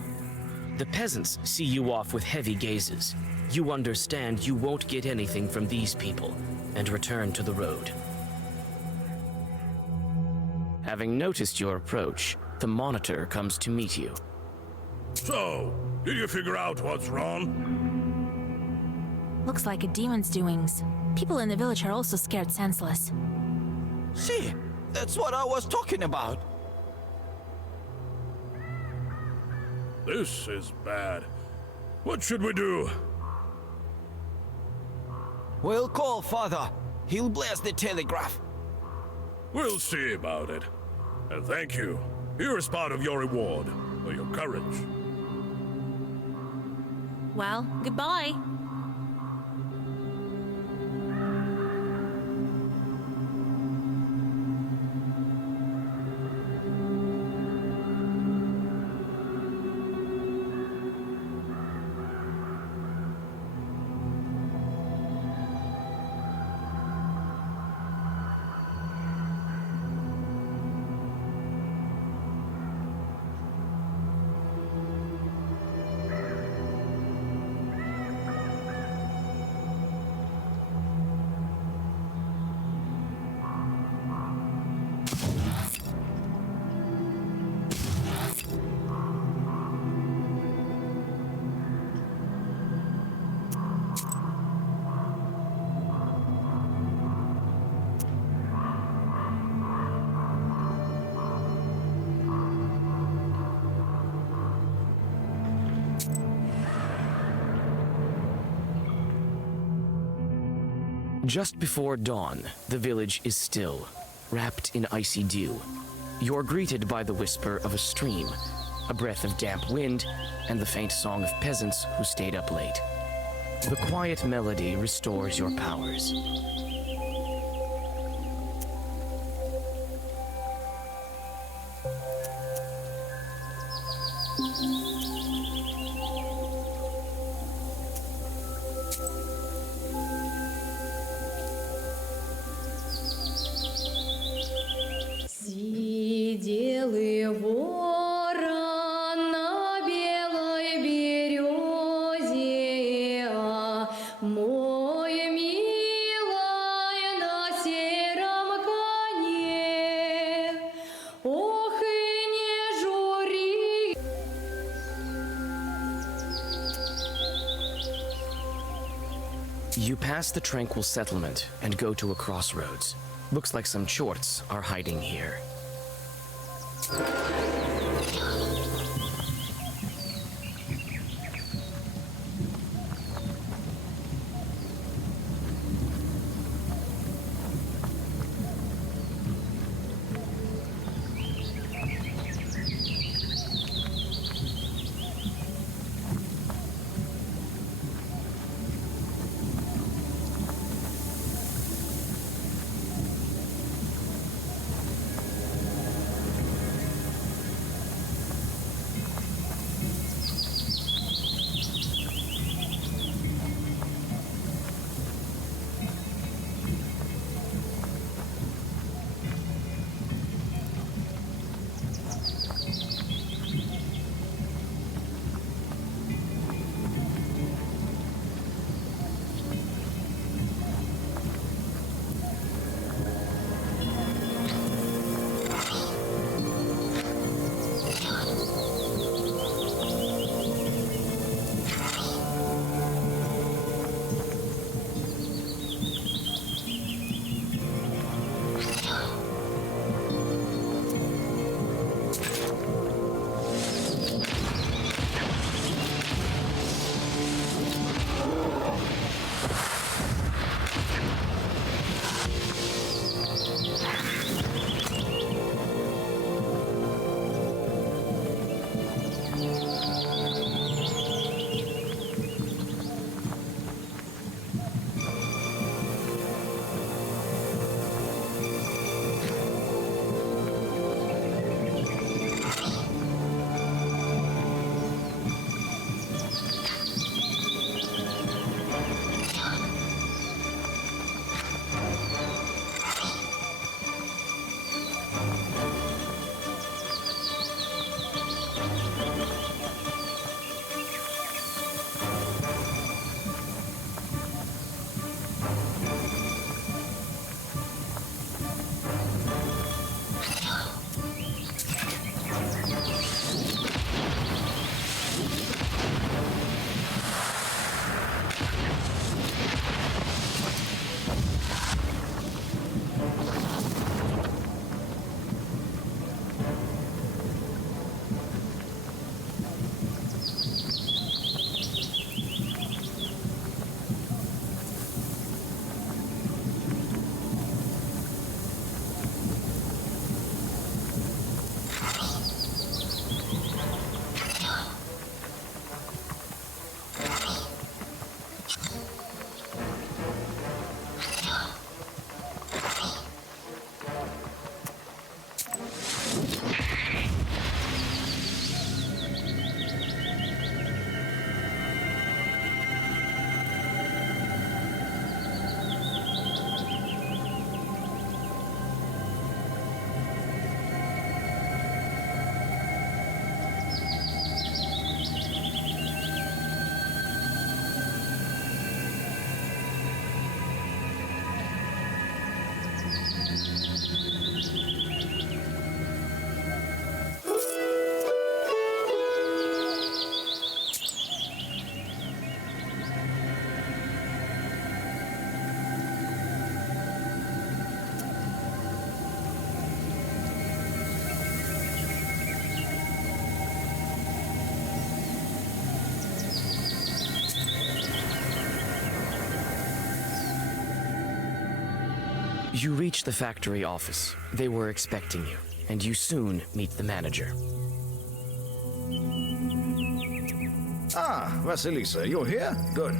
The peasants see you off with heavy gazes. You understand you won't get anything from these people, and return to the road. Having noticed your approach, the monitor comes to meet you. So, did you figure out what's wrong? Looks like a demon's doings. People in the village are also scared senseless. See, that's what I was talking about. This is bad. What should we do? We'll call Father. He'll bless the telegraph. We'll see about it. And thank you. Here is part of your reward for your courage. Well, goodbye. Just before dawn, the village is still, wrapped in icy dew. You're greeted by the whisper of a stream, a breath of damp wind, and the faint song of peasants who stayed up late. The quiet melody restores your powers. Сидел и ворон на белой березе, а мой милый на сером коне. Ох, и не жури. You pass the tranquil settlement and go to a crossroads. Looks like some chorts are hiding here. You reach the factory office. They were expecting you, and you soon meet the manager. Ah, Vasilisa, you're here? Good.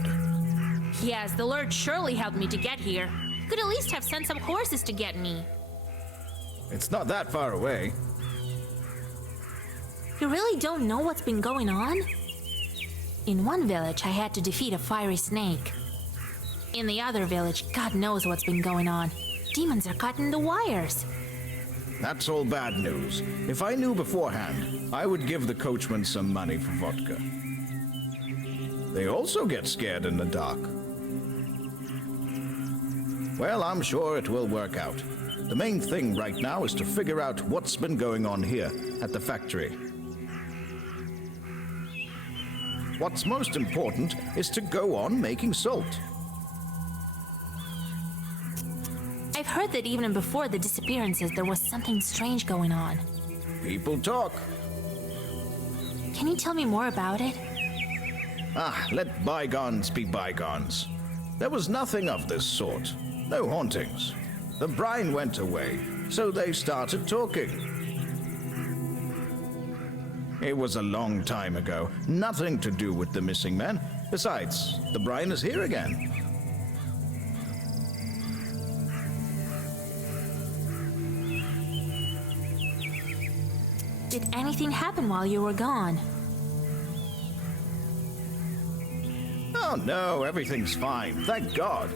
Yes, the Lord surely helped me to get here. Could at least have sent some horses to get me. It's not that far away. You really don't know what's been going on? In one village, I had to defeat a fiery snake. In the other village, God knows what's been going on. Demons are cutting the wires. That's all bad news. If I knew beforehand, I would give the coachman some money for vodka. They also get scared in the dark. Well, I'm sure it will work out. The main thing right now is to figure out what's been going on here at the factory. What's most important is to go on making salt. I've heard that even before the disappearances, there was something strange going on. People talk. Can you tell me more about it? Ah, let bygones be bygones. There was nothing of this sort. No hauntings. The brine went away, so they started talking. It was a long time ago. Nothing to do with the missing men. Besides, the brine is here again. Did anything happen while you were gone? Oh no, everything's fine. Thank God.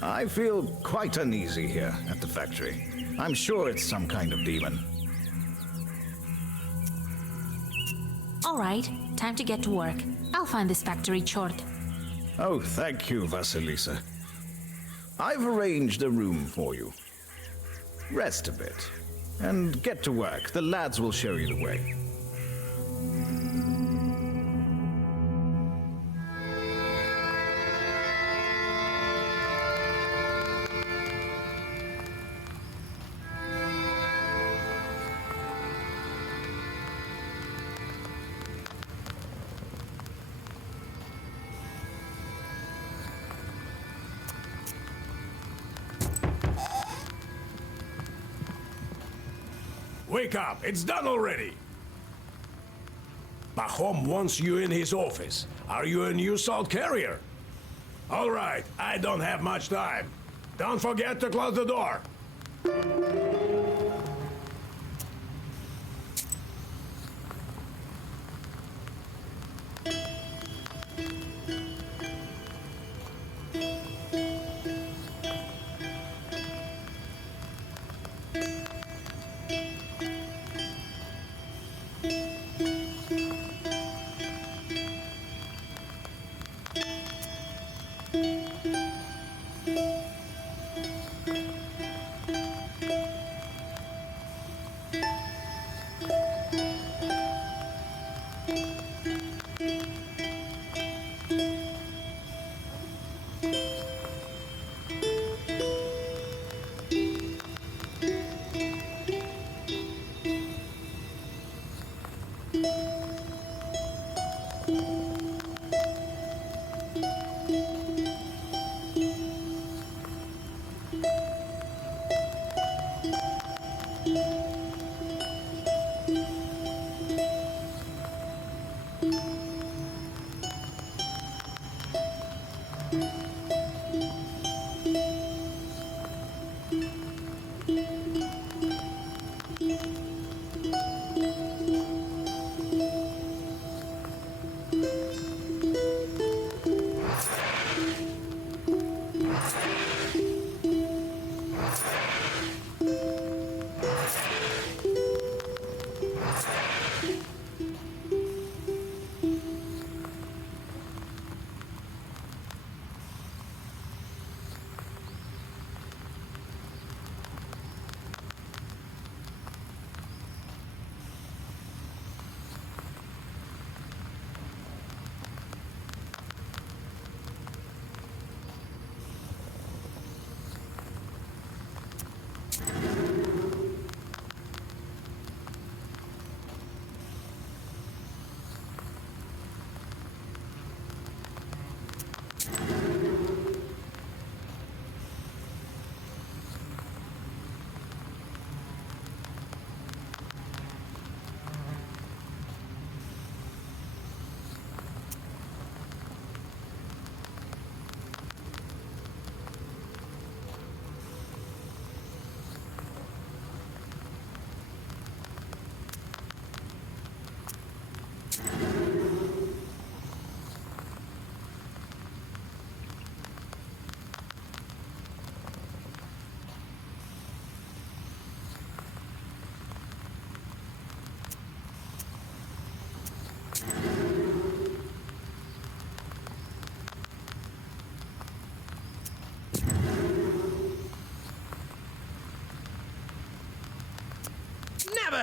I feel quite uneasy here at the factory. I'm sure it's some kind of demon. All right, time to get to work. I'll find this factory chort. Oh, thank you, Vasilisa. I've arranged a room for you. Rest a bit and get to work. The lads will show you the way. Wake up, it's done already. Pahom wants you in his office. Are you a new salt carrier? All right, I don't have much time. Don't forget to close the door.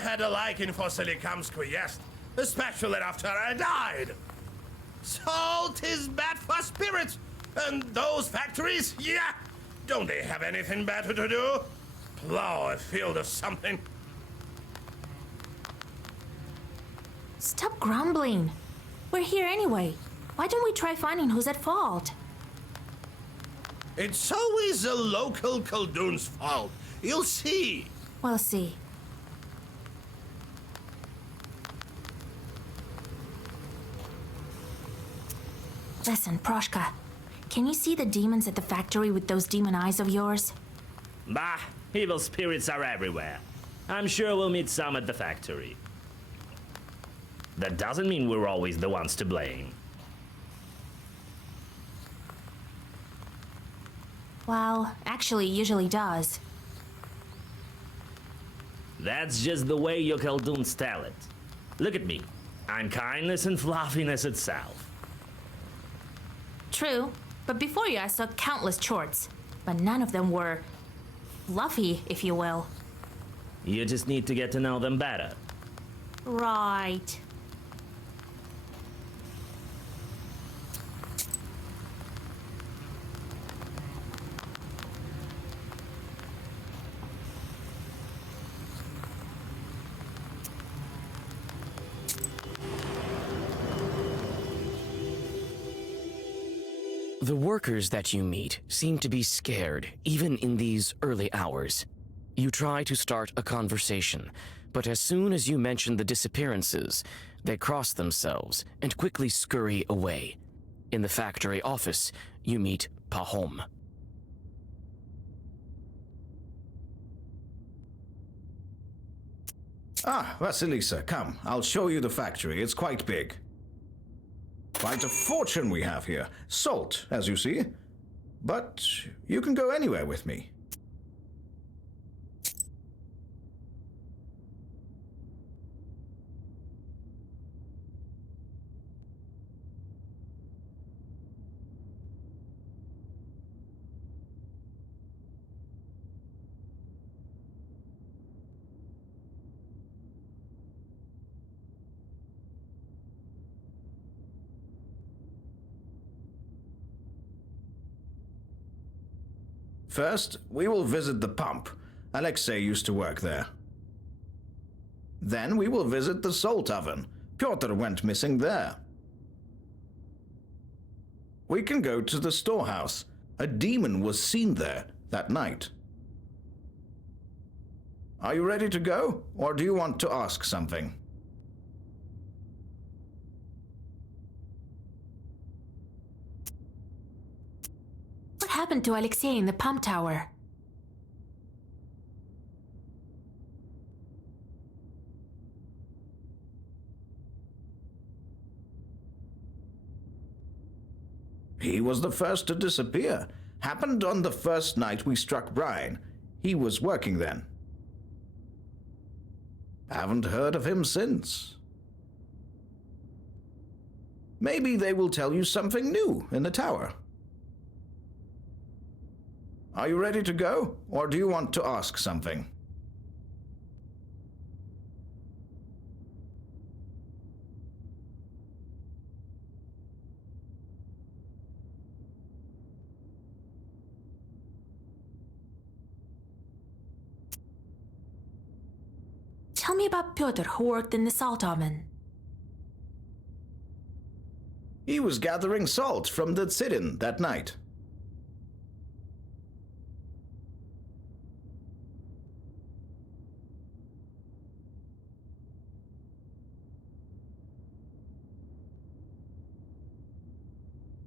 had a liking for Solikamsky, yes, especially after I died. Salt is bad for spirits, and those factories, yeah, don't they have anything better to do? Plow a field of something. Stop grumbling. We're here anyway. Why don't we try finding who's at fault? It's always a local Khaldun's fault. You'll see. We'll see. Listen, Proshka, can you see the demons at the factory with those demon eyes of yours? Bah, evil spirits are everywhere. I'm sure we'll meet some at the factory. That doesn't mean we're always the ones to blame. Well, actually, usually does. That's just the way your Khalduns tell it. Look at me. I'm kindness and fluffiness itself. True, but before you I saw countless chorts, but none of them were fluffy, if you will. You just need to get to know them better. Right. The workers that you meet seem to be scared, even in these early hours. You try to start a conversation, but as soon as you mention the disappearances, they cross themselves and quickly scurry away. In the factory office, you meet Pahom. Ah, Vasilisa, come. I'll show you the factory. It's quite big. Quite a fortune we have here. Salt, as you see. But you can go anywhere with me. First, we will visit the pump. Alexei used to work there. Then we will visit the salt oven. Pyotr went missing there. We can go to the storehouse. A demon was seen there that night. Are you ready to go, or do you want to ask something? What happened to Alexei in the pump tower? He was the first to disappear. Happened on the first night we struck Brian. He was working then. Haven't heard of him since. Maybe they will tell you something new in the tower. Are you ready to go, or do you want to ask something? Tell me about Pyotr, who worked in the salt oven. He was gathering salt from the Tsirin that night.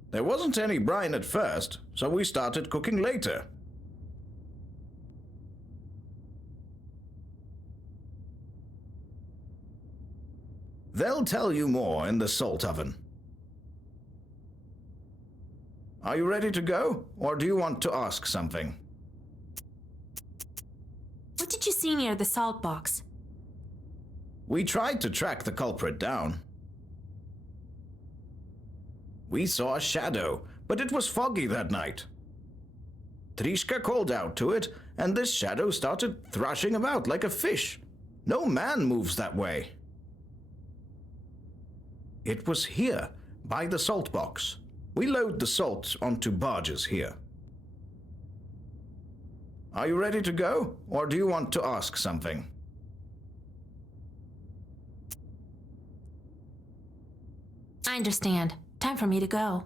There wasn't any brine at first, so we started cooking later. They'll tell you more in the salt oven. Are you ready to go, or do you want to ask something? What did you see near the salt box? We tried to track the culprit down. We saw a shadow, but it was foggy that night. Trishka called out to it, and this shadow started thrashing about like a fish. No man moves that way. It was here, by the salt box. We load the salt onto barges here. Are you ready to go, or do you want to ask something? I understand. Time for me to go.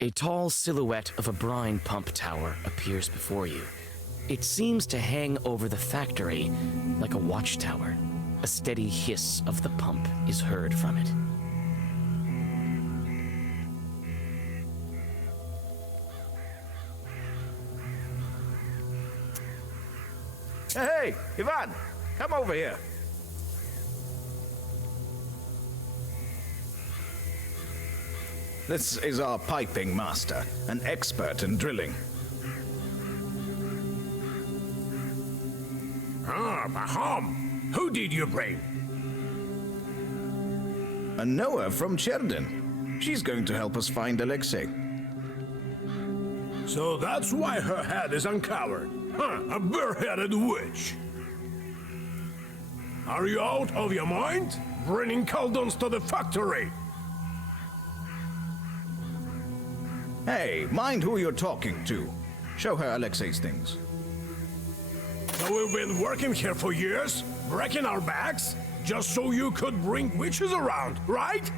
A tall silhouette of a brine pump tower appears before you. It seems to hang over the factory like a watchtower. A steady hiss of the pump is heard from it. Hey, Ivan, come over here. This is our piping master, an expert in drilling. Ah, Pahom, who did you bring? A Noah from Cherdyn. She's going to help us find Alexei. So that's why her head is uncovered. Huh, a bare-headed witch. Are you out of your mind? Bringing cauldrons to the factory? Hey, mind who you're talking to. Show her Alexei's things. So we've been working here for years, breaking our backs, just so you could bring witches around, right?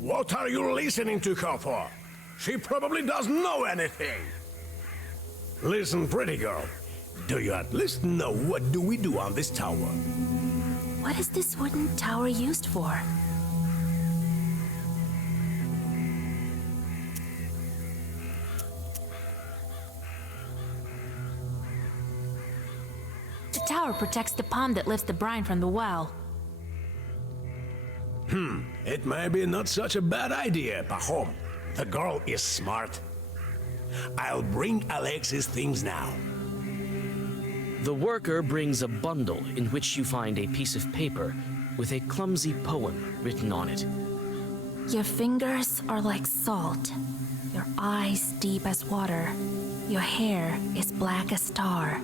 What are you listening to her for? She probably doesn't know anything. Listen, pretty girl. Do you at least know what do we do on this tower? What is this wooden tower used for? The tower protects the pond that lifts the brine from the well. It may be not such a bad idea, Pahom. The girl is smart. I'll bring Alexei's things now. The worker brings a bundle in which you find a piece of paper with a clumsy poem written on it. Your fingers are like salt, your eyes deep as water, your hair is black as tar.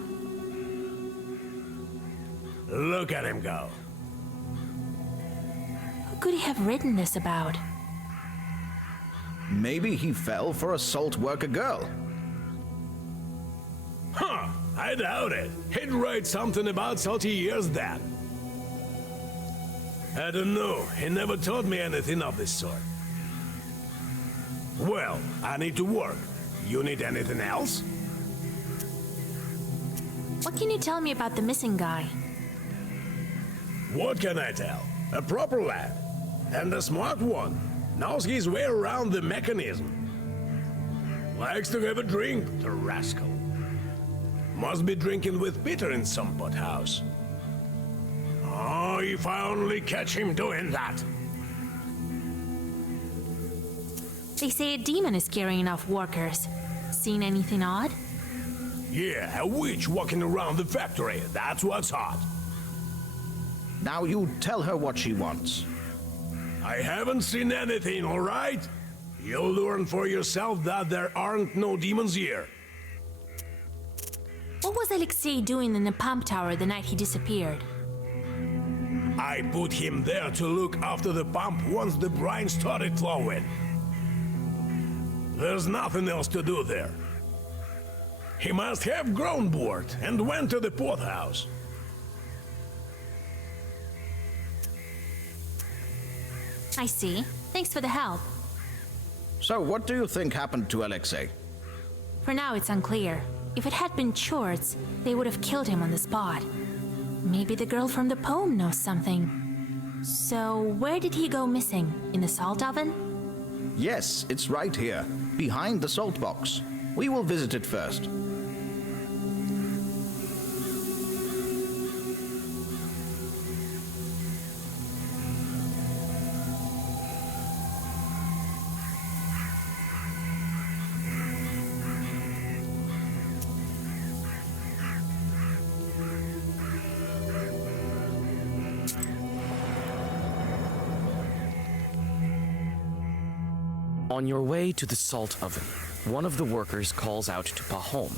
Look at him go. Who could he have written this about? Maybe he fell for a salt worker girl. Huh, I doubt it. He'd write something about salty years then. I don't know, he never told me anything of this sort. Well, I need to work. You need anything else? What can you tell me about the missing guy? What can I tell? A proper lad. And a smart one. Knows his way around the mechanism. Likes to have a drink, the rascal. Must be drinking with Peter in some pot house. Oh, if I only catch him doing that. They say a demon is carrying off workers. Seen anything odd? Yeah, a witch walking around the factory. That's what's hot. Now you tell her what she wants. I haven't seen anything, all right? You'll learn for yourself that there aren't no demons here. What was Alexei doing in the pump tower the night he disappeared? I put him there to look after the pump once the brine started flowing. There's nothing else to do there. He must have grown bored and went to the poorhouse. I see. Thanks for the help. So, what do you think happened to Alexei? For now, it's unclear. If it had been Chorts, they would have killed him on the spot. Maybe the girl from the poem knows something. So, where did he go missing? In the salt oven? Yes, it's right here, behind the salt box. We will visit it first. On your way to the salt oven, one of the workers calls out to Pahom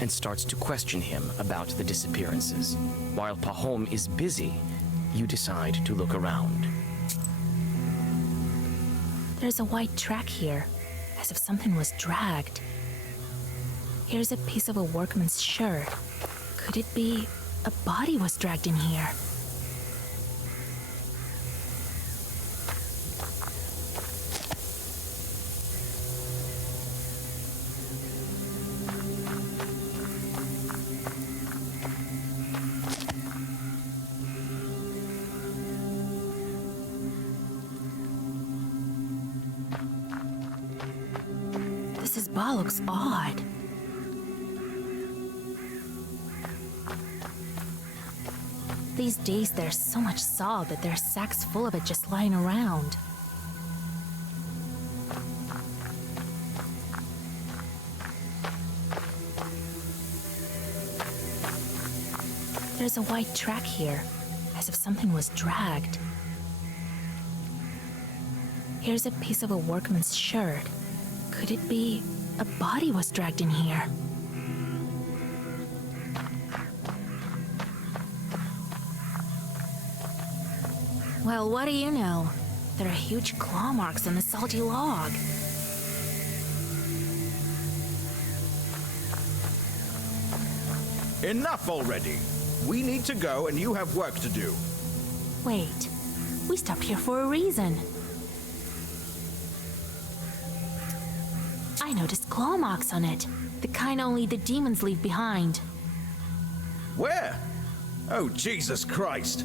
and starts to question him about the disappearances. While Pahom is busy, you decide to look around. There's a white track here, as if something was dragged. Here's a piece of a workman's shirt. Could it be a body was dragged in here? This ball looks odd. These days there's so much salt that there's sacks full of it just lying around. There's a white track here, as if something was dragged. Here's a piece of a workman's shirt. Could it be a body was dragged in here? Well, what do you know? There are huge claw marks on the salty log. Enough already! We need to go and you have work to do. Wait, we stopped here for a reason. I noticed claw marks on it. The kind only the demons leave behind. Where? Oh, Jesus Christ!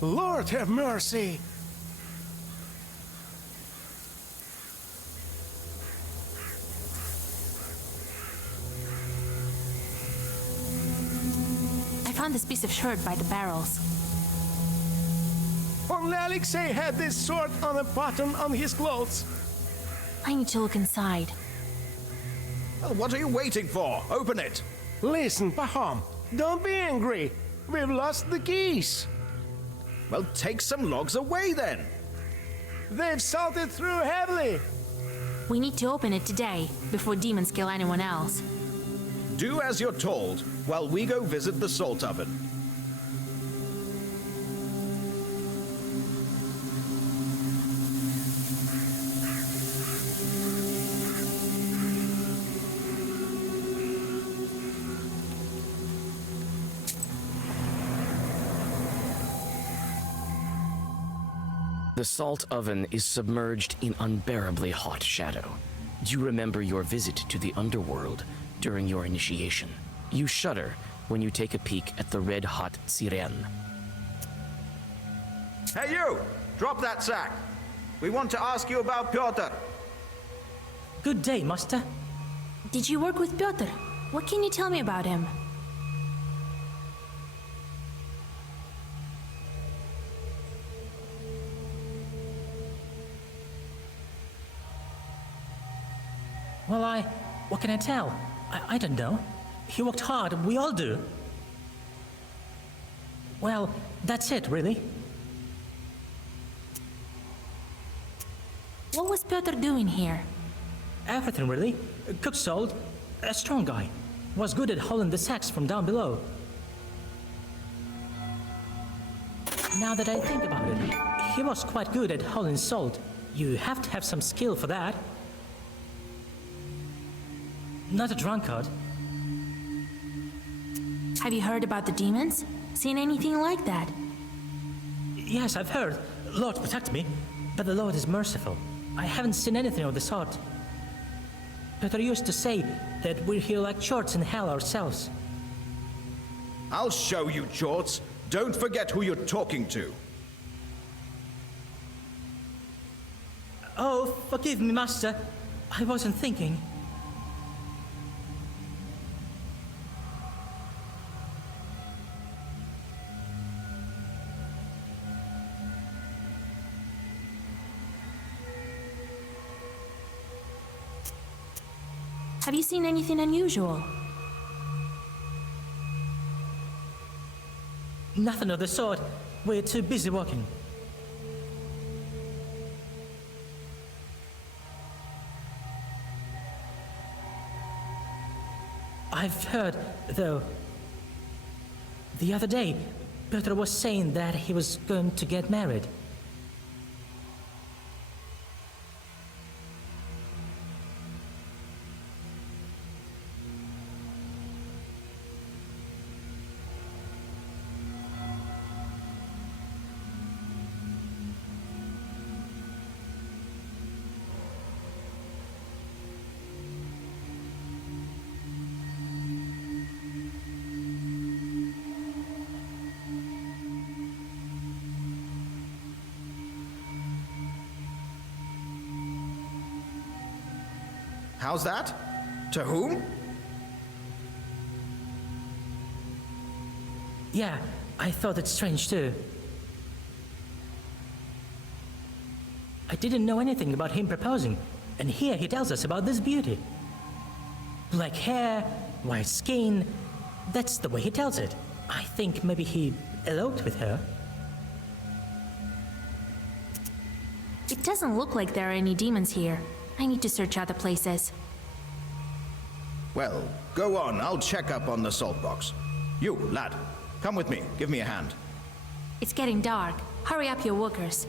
Lord have mercy! I found this piece of shirt by the barrels. Only Alexei had this sword on a button on his clothes. I need to look inside. Well, what are you waiting for? Open it! Listen, Pahom, don't be angry. We've lost the keys. Well, take some logs away then. They've salted through heavily. We need to open it today, before demons kill anyone else. Do as you're told, while we go visit the salt oven. The salt oven is submerged in unbearably hot shadow. You remember your visit to the underworld during your initiation. You shudder when you take a peek at the red-hot Tsiren. Hey you! Drop that sack! We want to ask you about Pyotr. Good day, master. Did you work with Pyotr? What can you tell me about him? Well, what can I tell? I don't know. He worked hard, we all do. Well, that's it, really. What was Piotr doing here? Everything, really. Cook salt, a strong guy. Was good at hauling the sacks from down below. Now that I think about it, he was quite good at hauling salt. You have to have some skill for that. Not a drunkard. Have you heard about the demons? Seen anything like that? Yes, I've heard. Lord protect me, but the Lord is merciful. I haven't seen anything of the sort. Peter used to say that we're here like shorts in hell ourselves. I'll show you, Jorts. Don't forget who you're talking to. Oh, forgive me, Master. I wasn't thinking. Have you seen anything unusual? Nothing of the sort. We're too busy working. I've heard, though, the other day, Peter was saying that he was going to get married. How's that? To whom? Yeah, I thought it strange too. I didn't know anything about him proposing, and here he tells us about this beauty. Black hair, white skin, that's the way he tells it. I think maybe he eloped with her. It doesn't look like there are any demons here. I need to search other places. Well, go on. I'll check up on the salt box. You, lad, come with me. Give me a hand. It's getting dark. Hurry up, your workers.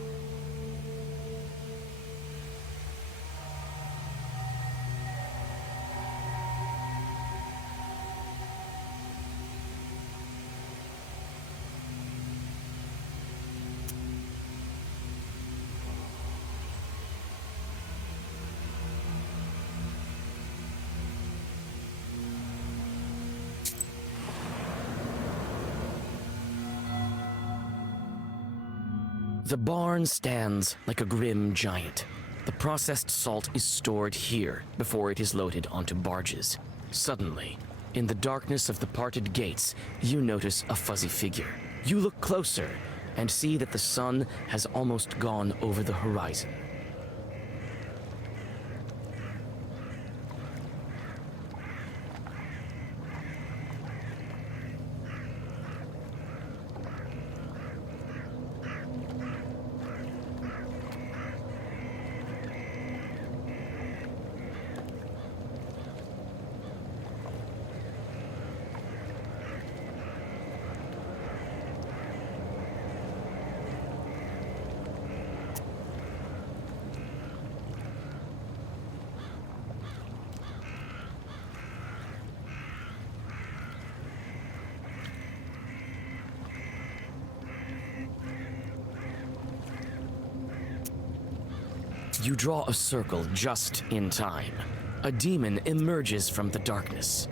The barn stands like a grim giant. The processed salt is stored here before it is loaded onto barges. Suddenly, in the darkness of the parted gates, you notice a fuzzy figure. You look closer and see that the sun has almost gone over the horizon. You draw a circle just in time. A demon emerges from the darkness.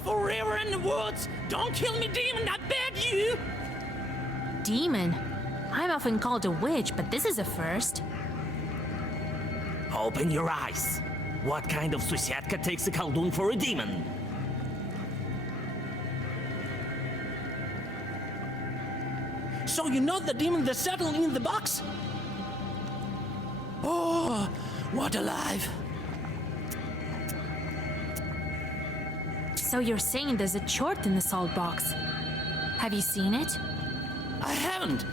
live forever in the woods. Don't kill me, demon, I beg you. Demon? I'm often called a witch, but this is a first. Open your eyes. What kind of Susietka takes a Khaldun for a demon? So you know the demon that's settled in the box? Oh, what alive. So you're saying there's a chort in the salt box. Have you seen it? I haven't,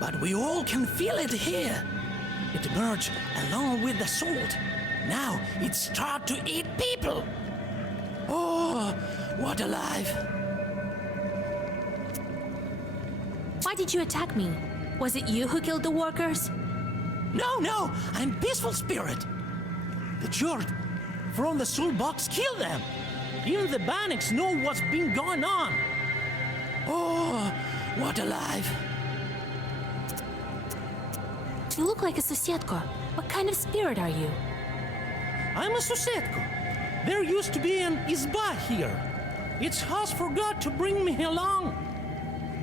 but we all can feel it here. It emerged along with the salt. Now it start to eat people. Oh, what alive. Why did you attack me? Was it you who killed the workers? No, I'm peaceful spirit. The chort from the soul box killed them. Even the Banniks know what's been going on. Oh, what alive. You look like a Susietko. What kind of spirit are you? I'm a Susetko. There used to be an izba here. Its house forgot to bring me along.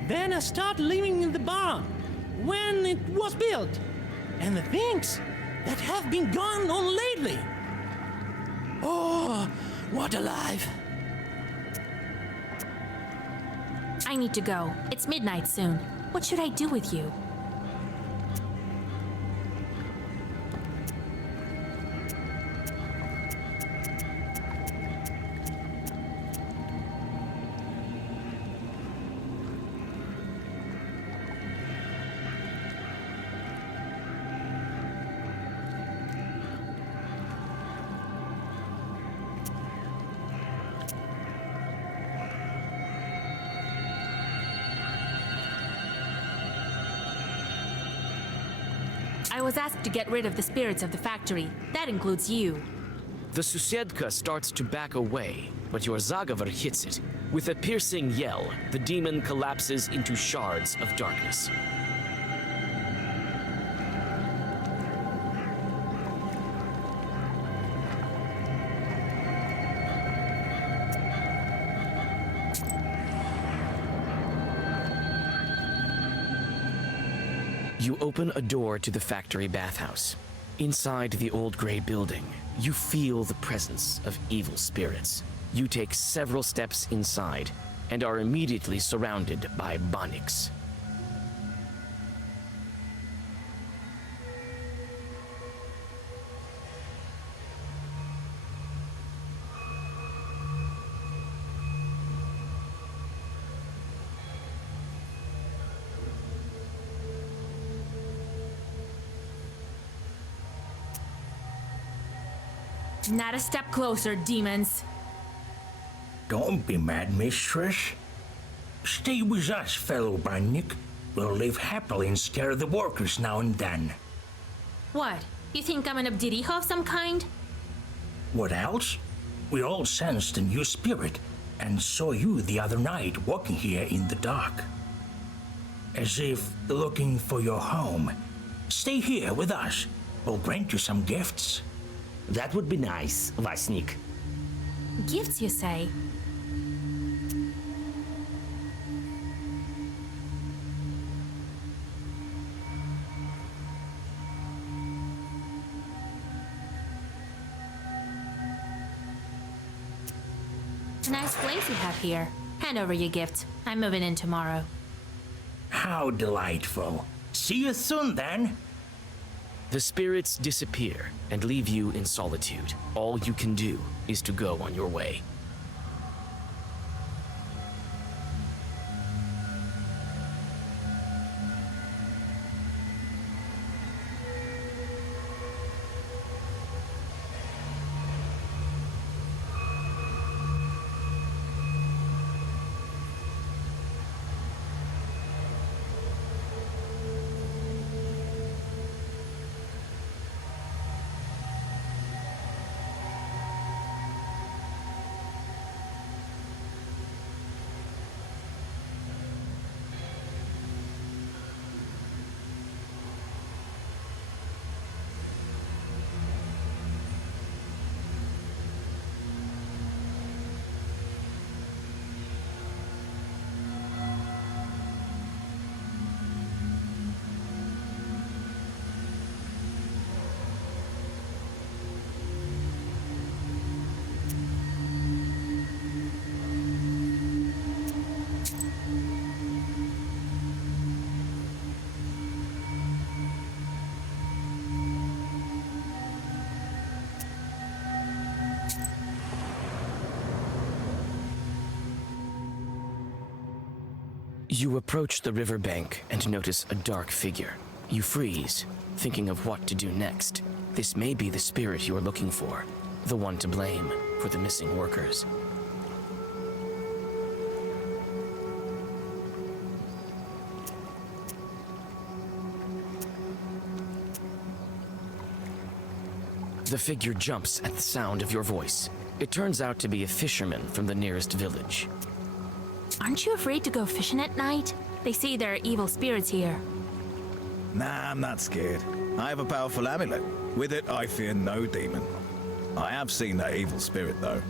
Then I started living in the barn when it was built. And the things that have been going on lately. Oh, what alive. I need to go. It's midnight soon. What should I do with you? I was asked to get rid of the spirits of the factory. That includes you. The Susiedka starts to back away, but your Zagavar hits it. With a piercing yell, the demon collapses into shards of darkness. You open a door to the factory bathhouse. Inside the old gray building, you feel the presence of evil spirits. You take several steps inside and are immediately surrounded by Banniks. Not a step closer, demons. Don't be mad, mistress. Stay with us, fellow Bannik. We'll live happily and scare the workers now and then. What? You think I'm an Abdiriha of some kind? What else? We all sensed a new spirit and saw you the other night walking here in the dark. As if looking for your home. Stay here with us. We'll grant you some gifts. That would be nice, Vasnik. Gifts, you say? Nice place you have here. Hand over your gift. I'm moving in tomorrow. How delightful. See you soon, then. The spirits disappear and leave you in solitude. All you can do is to go on your way. You approach the riverbank and notice a dark figure. You freeze, thinking of what to do next. This may be the spirit you are looking for, the one to blame for the missing workers. The figure jumps at the sound of your voice. It turns out to be a fisherman from the nearest village. Aren't you afraid to go fishing at night? They say there are evil spirits here. Nah, I'm not scared. I have a powerful amulet. With it, I fear no demon. I have seen that evil spirit, though.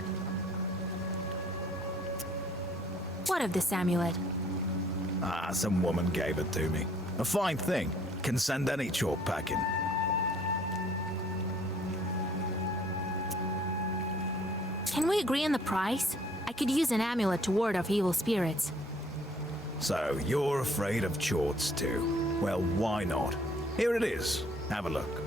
What of this amulet? Ah, some woman gave it to me. A fine thing. Can send any chalk packing. Can we agree on the price? I could use an amulet to ward off evil spirits. So, you're afraid of chorts too? Well, why not? Here it is. Have a look.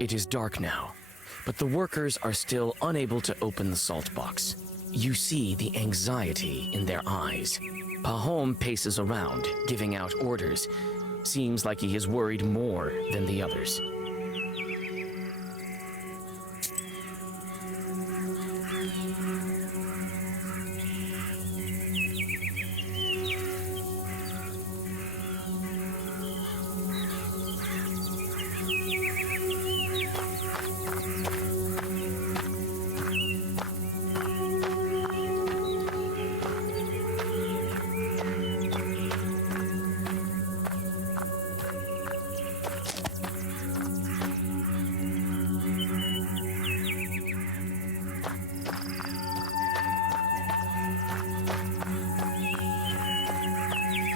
It is dark now, but the workers are still unable to open the salt box. You see the anxiety in their eyes. Pahom paces around, giving out orders. Seems like he is worried more than the others.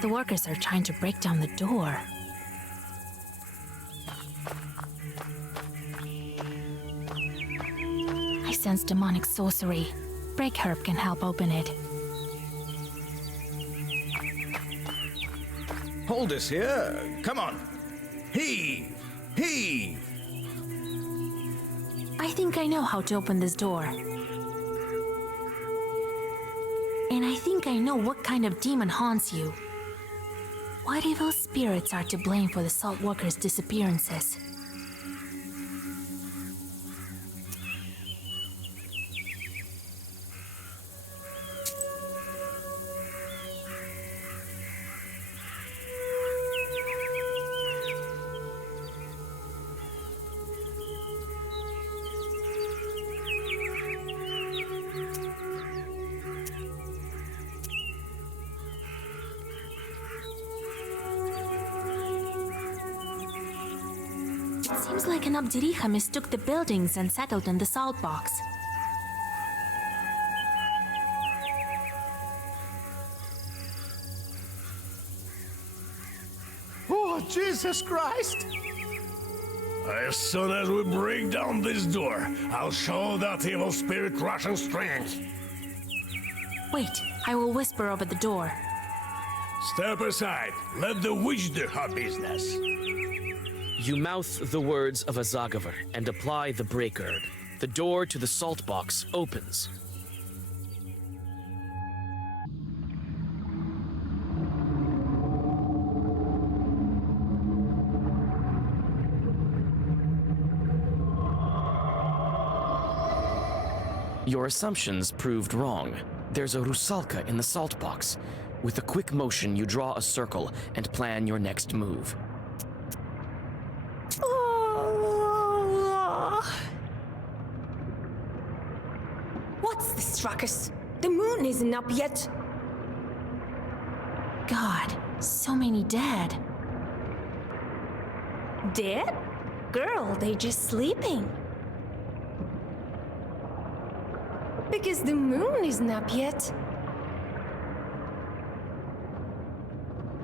The workers are trying to break down the door. I sense demonic sorcery. Break herb can help open it. Hold us here. Come on. Heave! Heave! I think I know how to open this door. And I think I know what kind of demon haunts you. What evil spirits are to blame for the Salt Walker's disappearances? Seems like an Abdiricha mistook the buildings and settled in the salt box. Oh, Jesus Christ! As soon as we break down this door, I'll show that evil spirit Russian strength. Wait, I will whisper over the door. Step aside. Let the witch do her business. You mouth the words of a Zagaver and apply the break herb. The door to the salt box opens. Your assumptions proved wrong. There's a Rusalka in the salt box. With a quick motion, you draw a circle and plan your next move. What's this, Ruckus? The moon isn't up yet. God, so many dead. Dead? Girl, they just sleeping. Because the moon isn't up yet.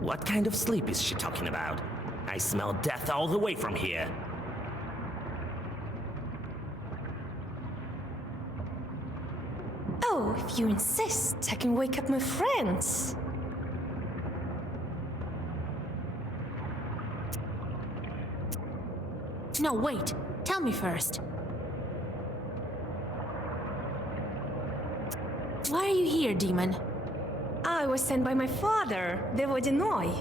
What kind of sleep is she talking about? I smell death all the way from here. Oh, if you insist, I can wake up my friends. No, wait. Tell me first. Why are you here, demon? I was sent by my father, the Vodinoy.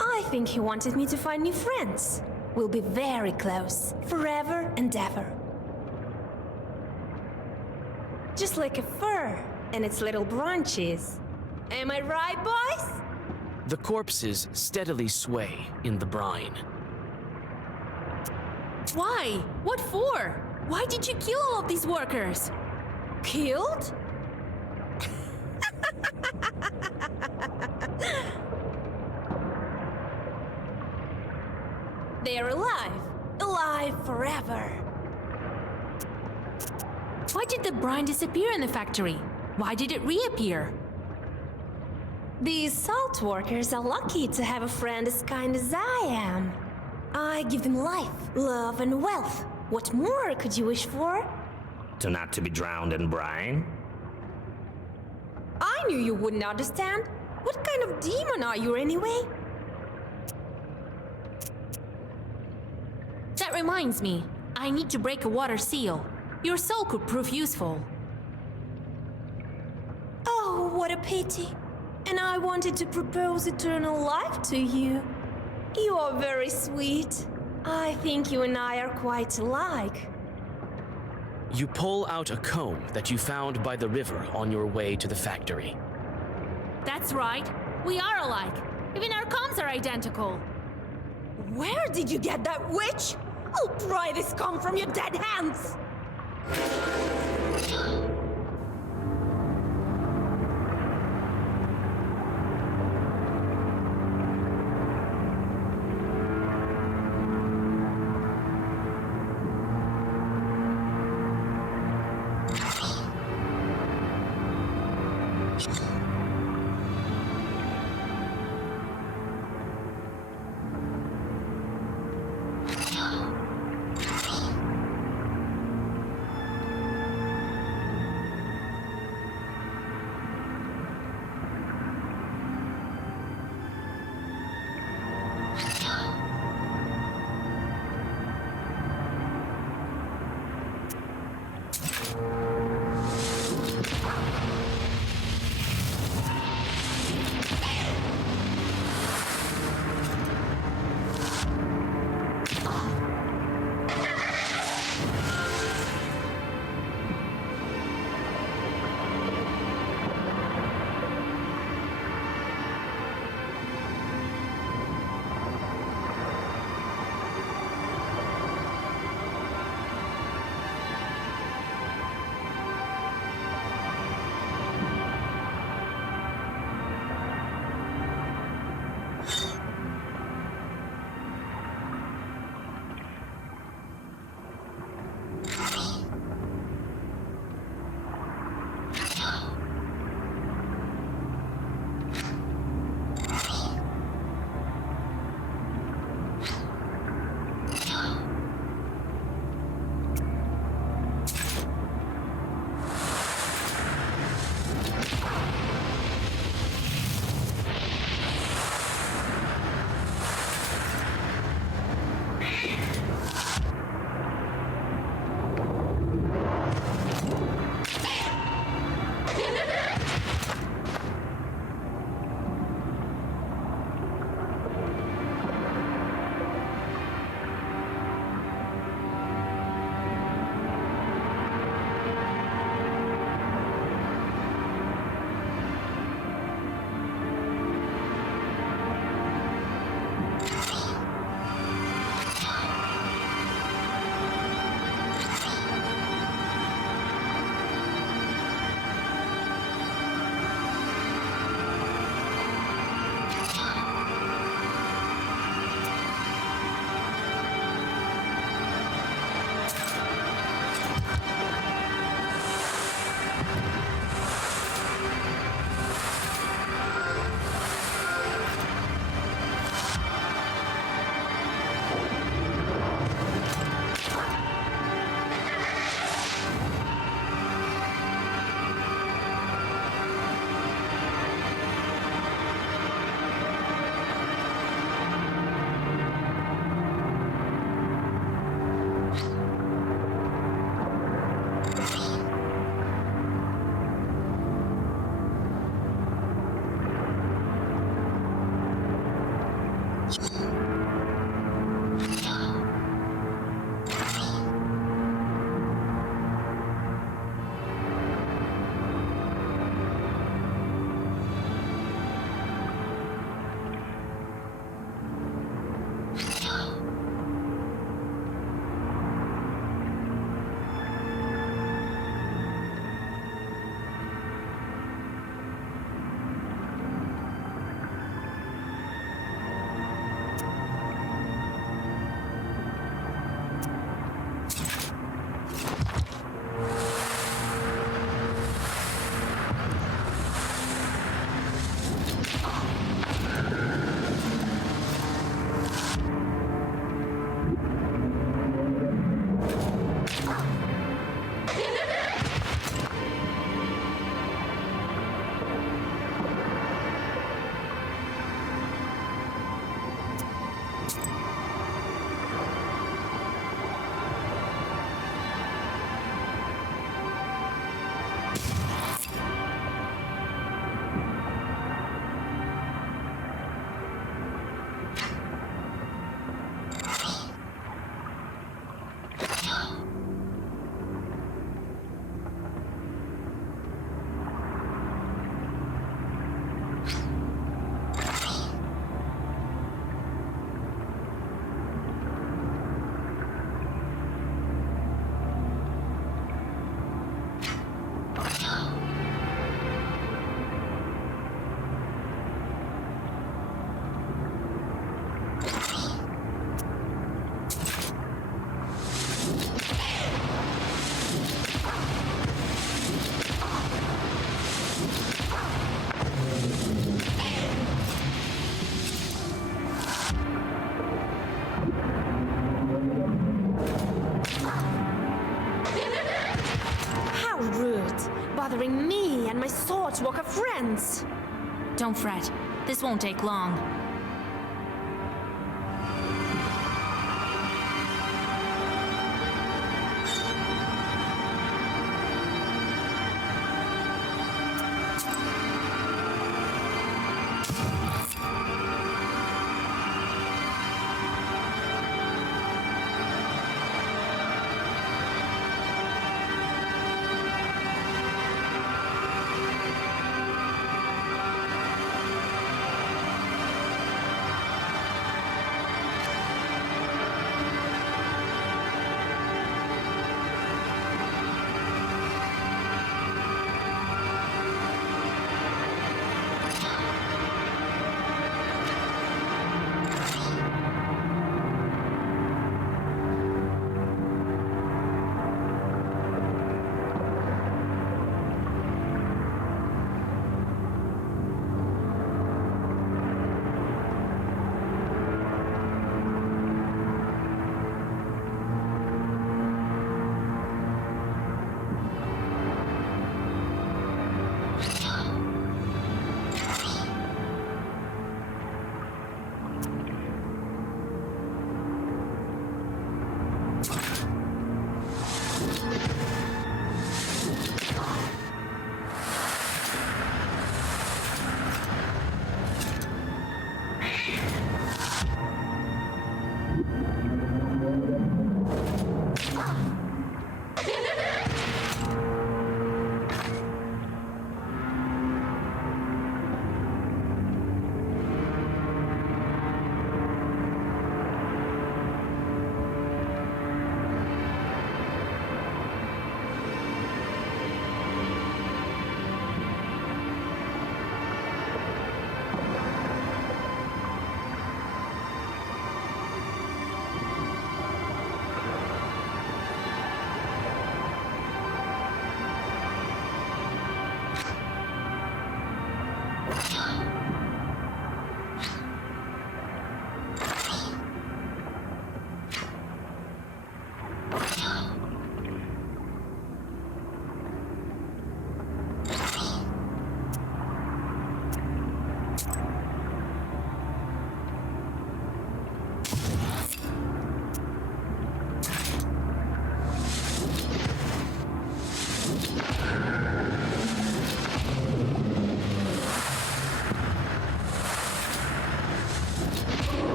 I think he wanted me to find new friends. We'll be very close, forever and ever. Just like a fir and its little branches. Am I right, boys? The corpses steadily sway in the brine. Why? What for? Why did you kill all of these workers? Killed? They're alive. Alive forever. Why did the brine disappear in the factory? Why did it reappear? These salt workers are lucky to have a friend as kind as I am. I give them life, love, and wealth. What more could you wish for? To not to be drowned in brine? I knew you wouldn't understand. What kind of demon are you anyway? That reminds me. I need to break a water seal. Your soul could prove useful. Oh, what a pity. And I wanted to propose eternal life to you. You are very sweet. I think you and I are quite alike. You pull out a comb that you found by the river on your way to the factory. That's right. We are alike. Even our combs are identical. Where did you get that, witch? I'll pry this comb from your dead hands! bothering me and my Saltwalker friends. Don't fret. This won't take long.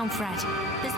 Don't fret. This...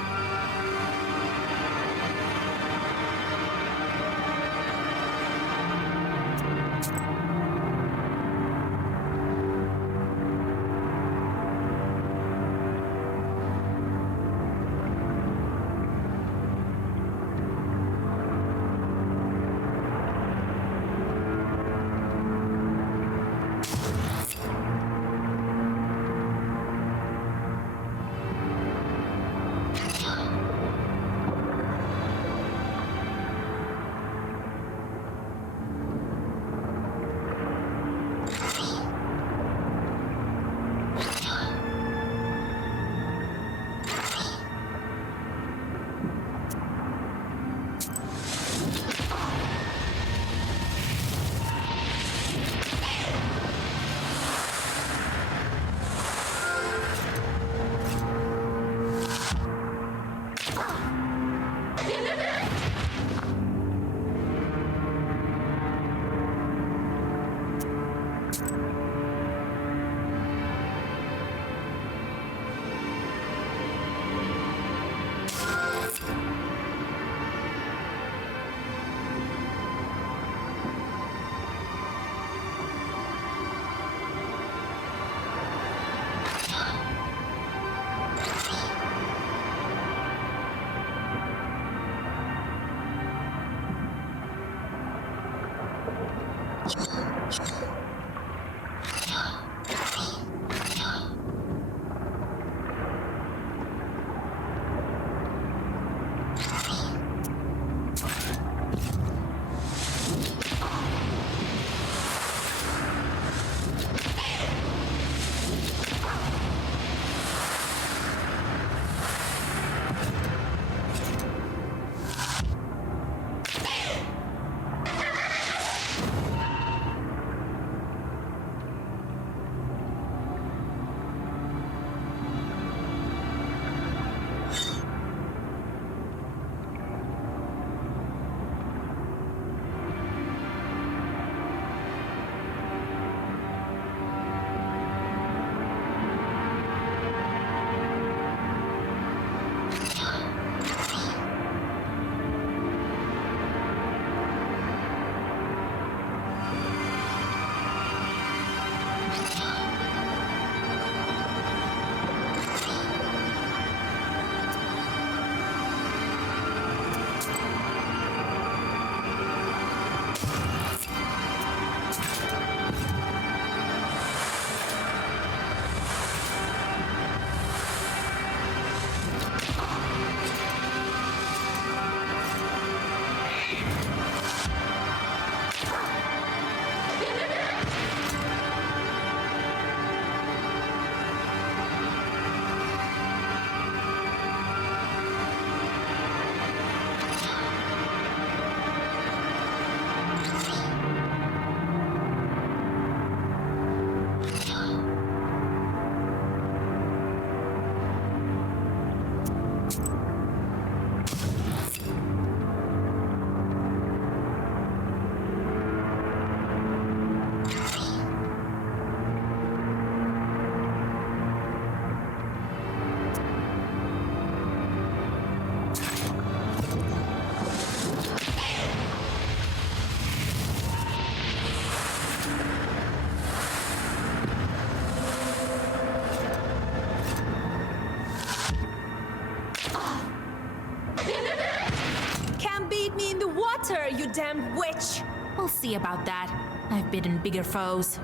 damned witch! We'll see about that. I've bidden bigger foes.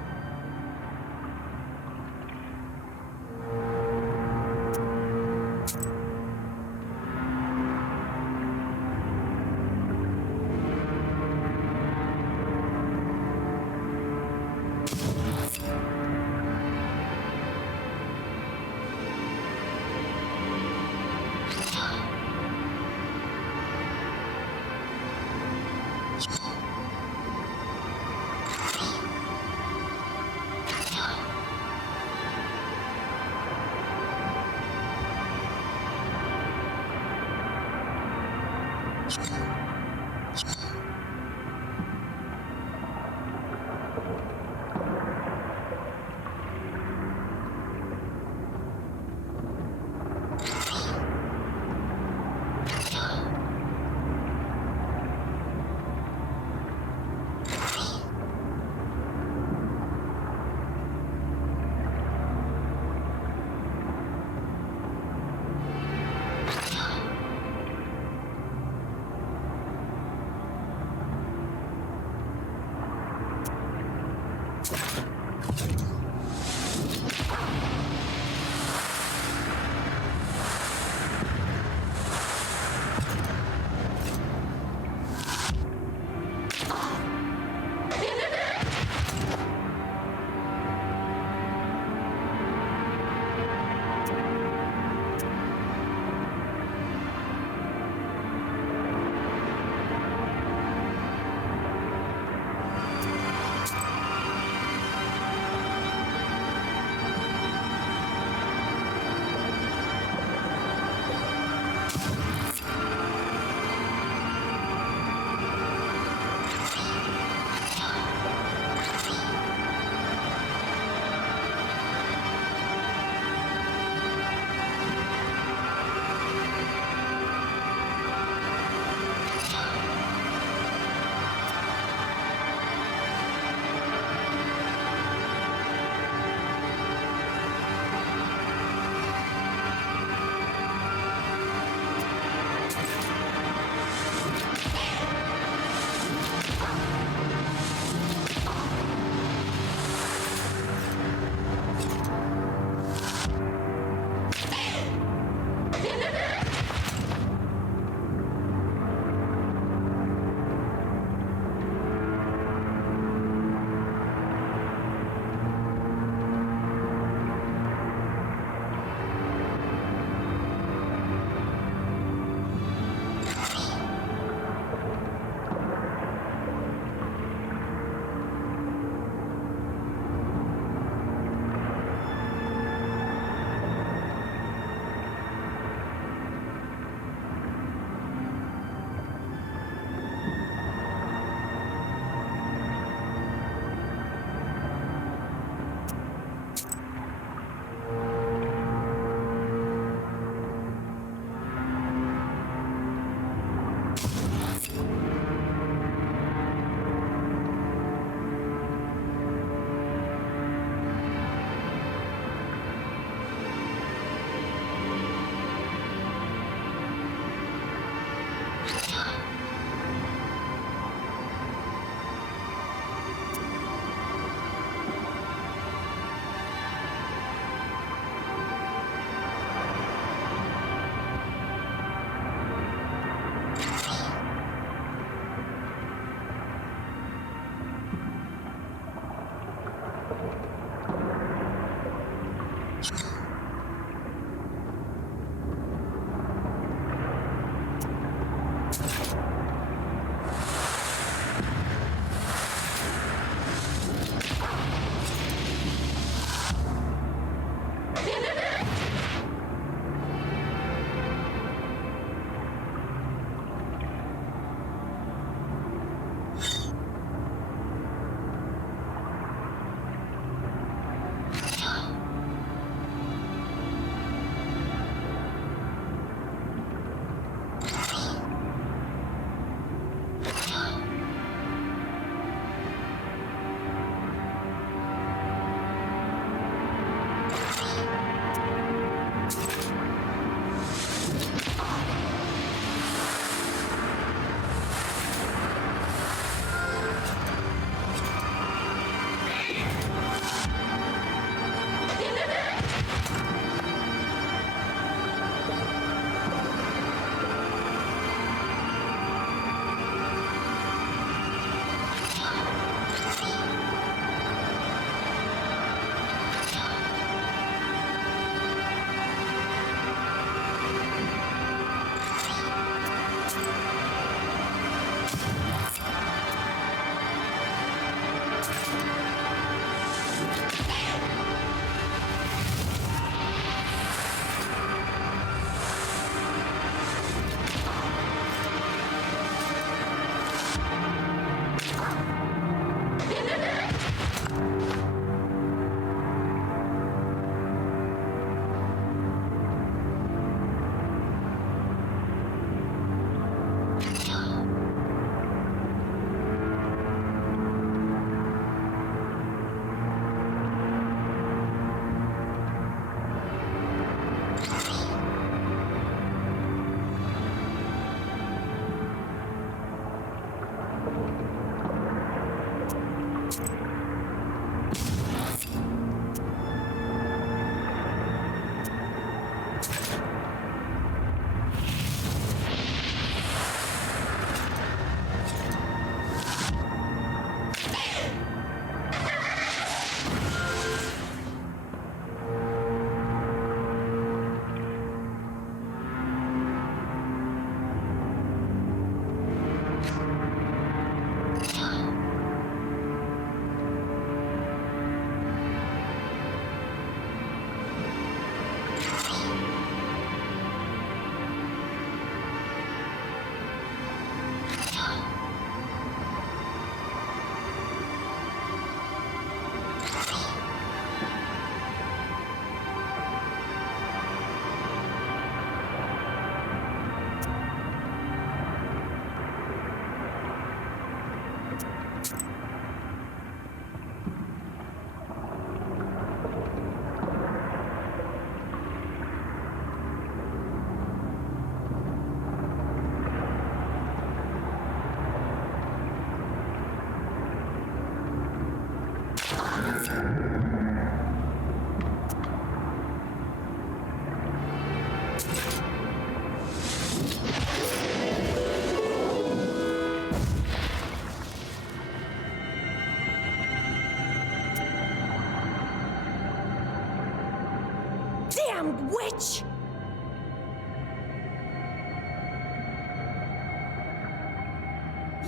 Damned witch!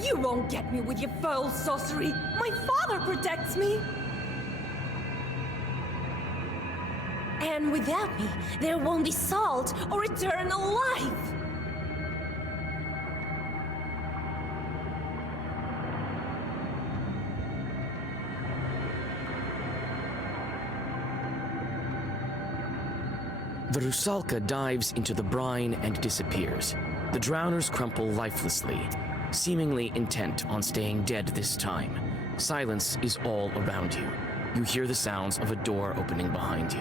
You won't get me with your foul sorcery. My father protects me. And without me, there won't be salt or eternal life. The Rusalka dives into the brine and disappears. The drowners crumple lifelessly, seemingly intent on staying dead this time. Silence is all around you. You hear the sounds of a door opening behind you.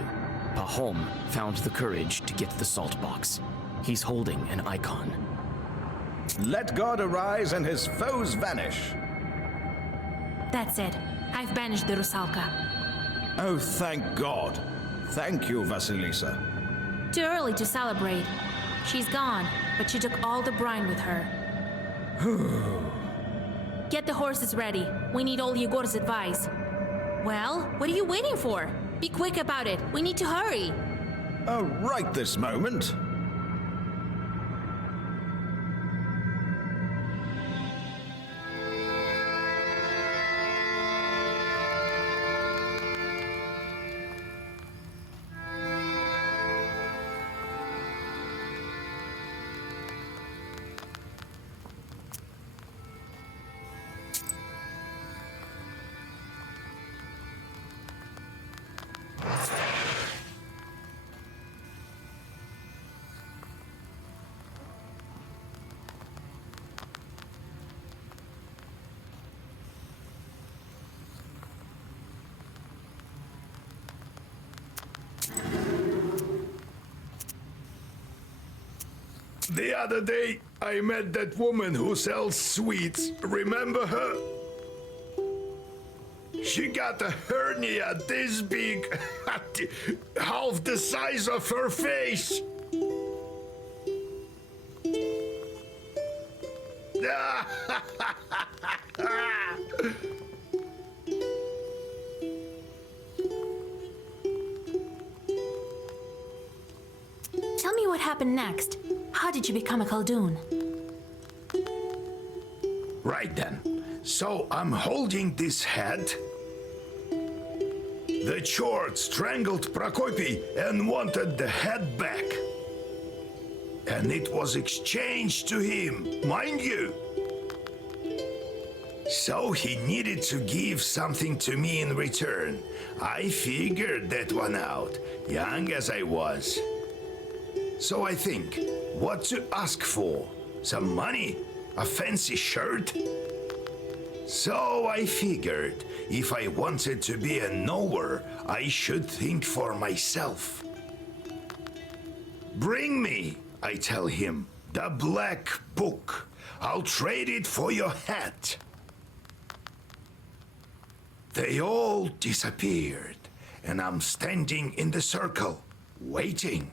Pahom found the courage to get to the salt box. He's holding an icon. Let God arise and his foes vanish. That's it. I've banished the Rusalka. Oh, thank God. Thank you, Vasilisa. Too early to celebrate. She's gone, but she took all the brine with her. Get the horses ready. We need all Yegor's advice. Well, what are you waiting for? Be quick about it. We need to hurry. Oh, right this moment. The other day, I met that woman who sells sweets. Remember her? She got a hernia this big, half the size of her face. Tell me what happened next. How did you become a Khaldun? Right then. So I'm holding this head. The Chord strangled Prokopy and wanted the head back. And it was exchanged to him, mind you. So he needed to give something to me in return. I figured that one out, young as I was. So I think, what to ask for? Some money? A fancy shirt? So I figured, if I wanted to be a knower, I should think for myself. Bring me, I tell him, the black book. I'll trade it for your hat. They all disappeared, and I'm standing in the circle, waiting.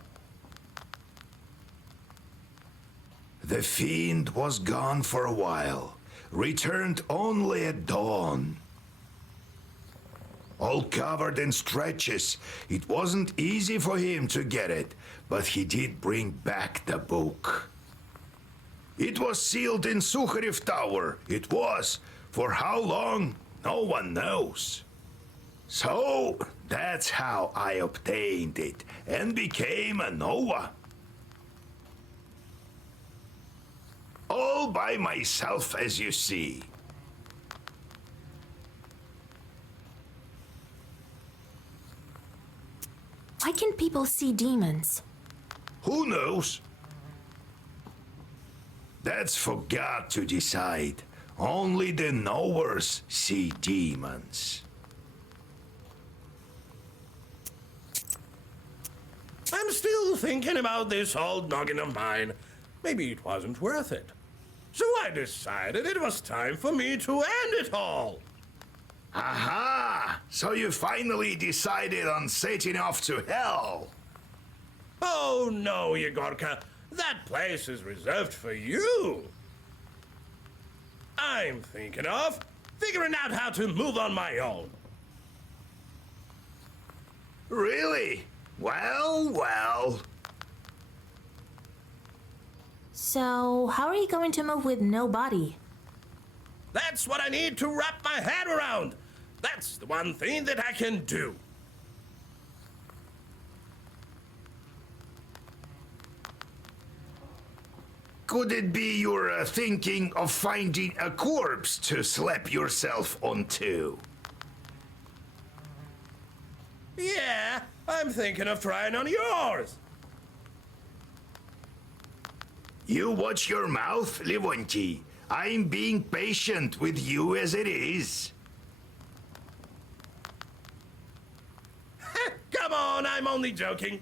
The fiend was gone for a while, returned only at dawn. All covered in stretches, it wasn't easy for him to get it, but he did bring back the book. It was sealed in Sukharev Tower. It was. For how long? No one knows. So, that's how I obtained it and became a Noah. All by myself, as you see. Why can people see demons? Who knows? That's for God to decide. Only the knowers see demons. I'm still thinking about this old noggin of mine. Maybe it wasn't worth it. So I decided it was time for me to end it all. Aha! So you finally decided on setting off to hell. Oh no, Yegorka. That place is reserved for you. I'm thinking of figuring out how to move on my own. Really? Well, well. So, how are you going to move with no body? That's what I need to wrap my head around. That's the one thing that I can do. Could it be you're thinking of finding a corpse to slap yourself onto? Yeah, I'm thinking of trying on yours. You watch your mouth, Livonti. I'm being patient with you as it is. Come on, I'm only joking.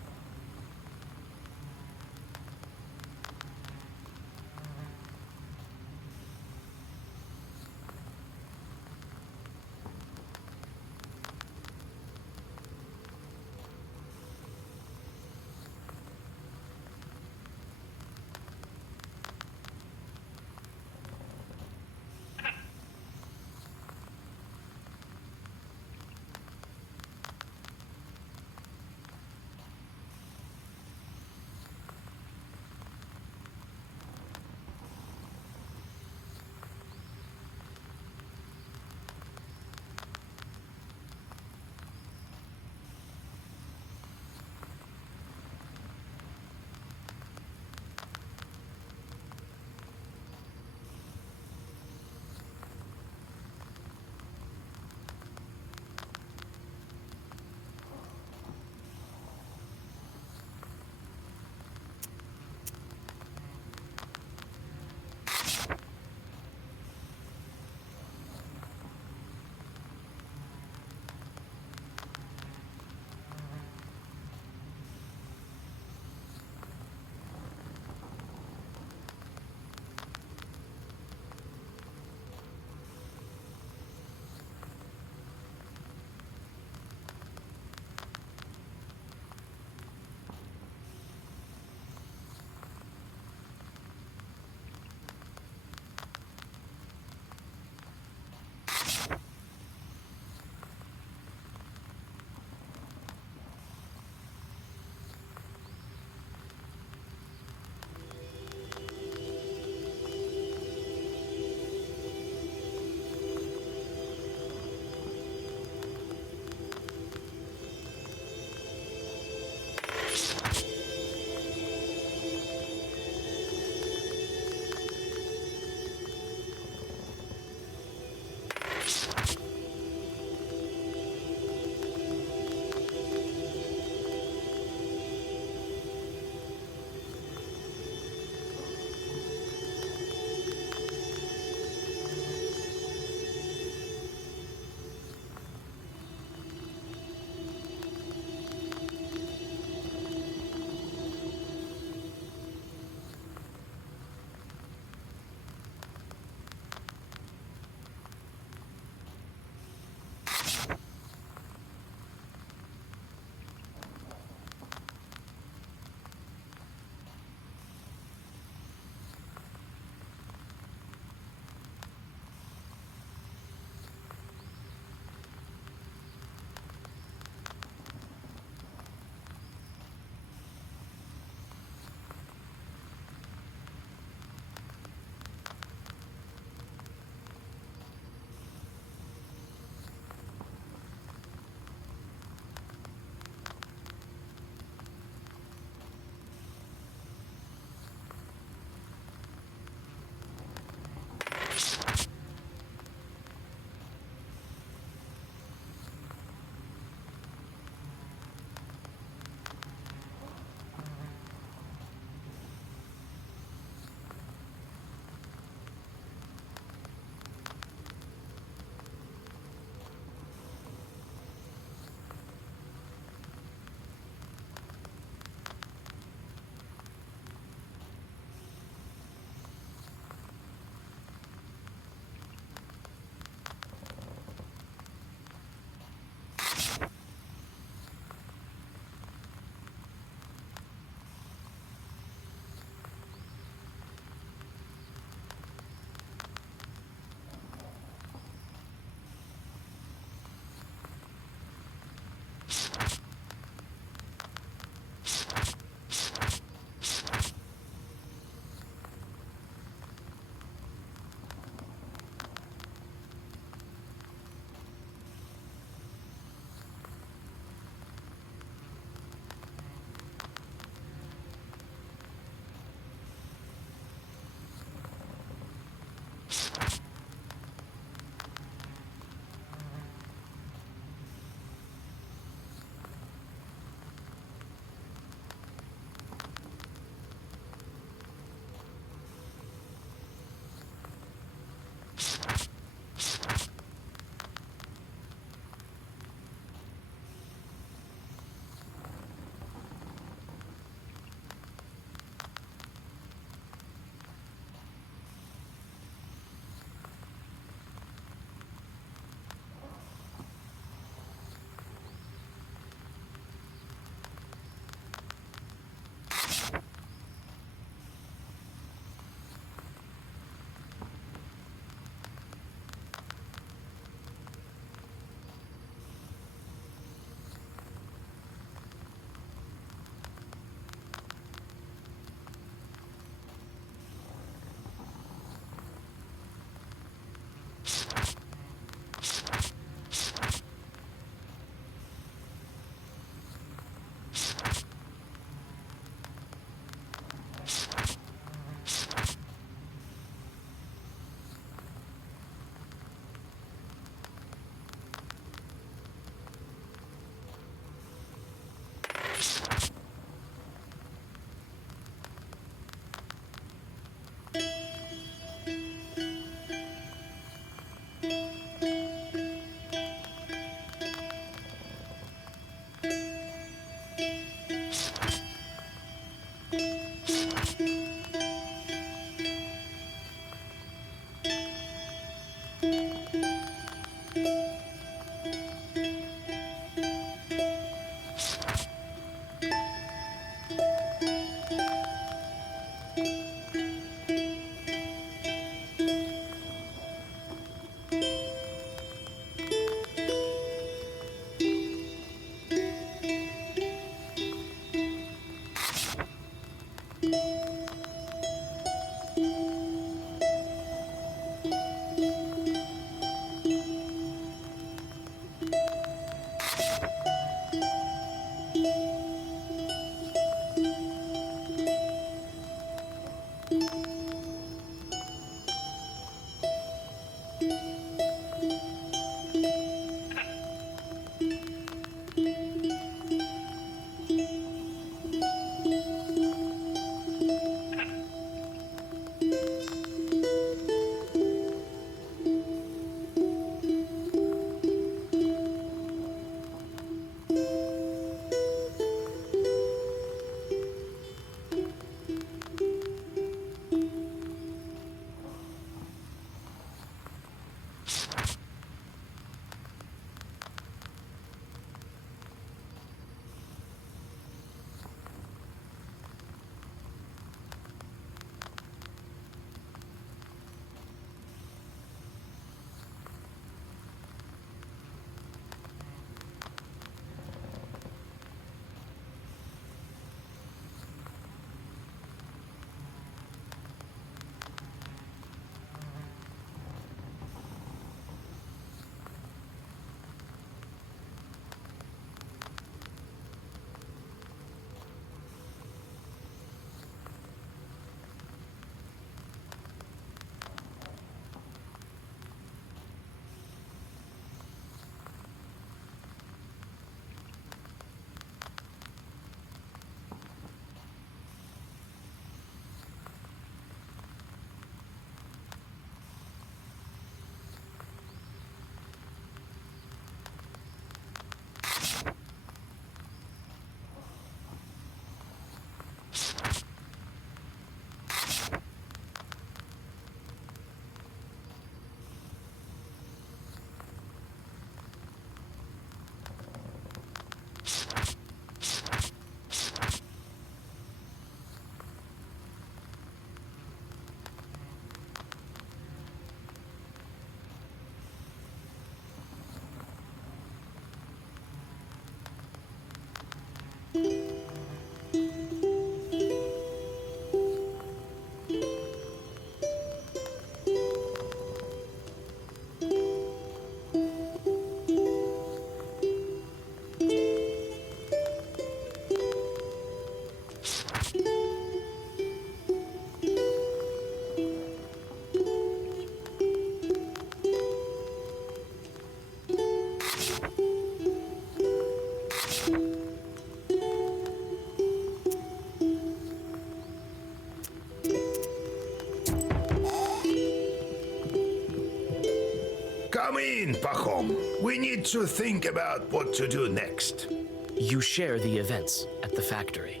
Come in, Pahom. We need to think about what to do next. You share the events at the factory.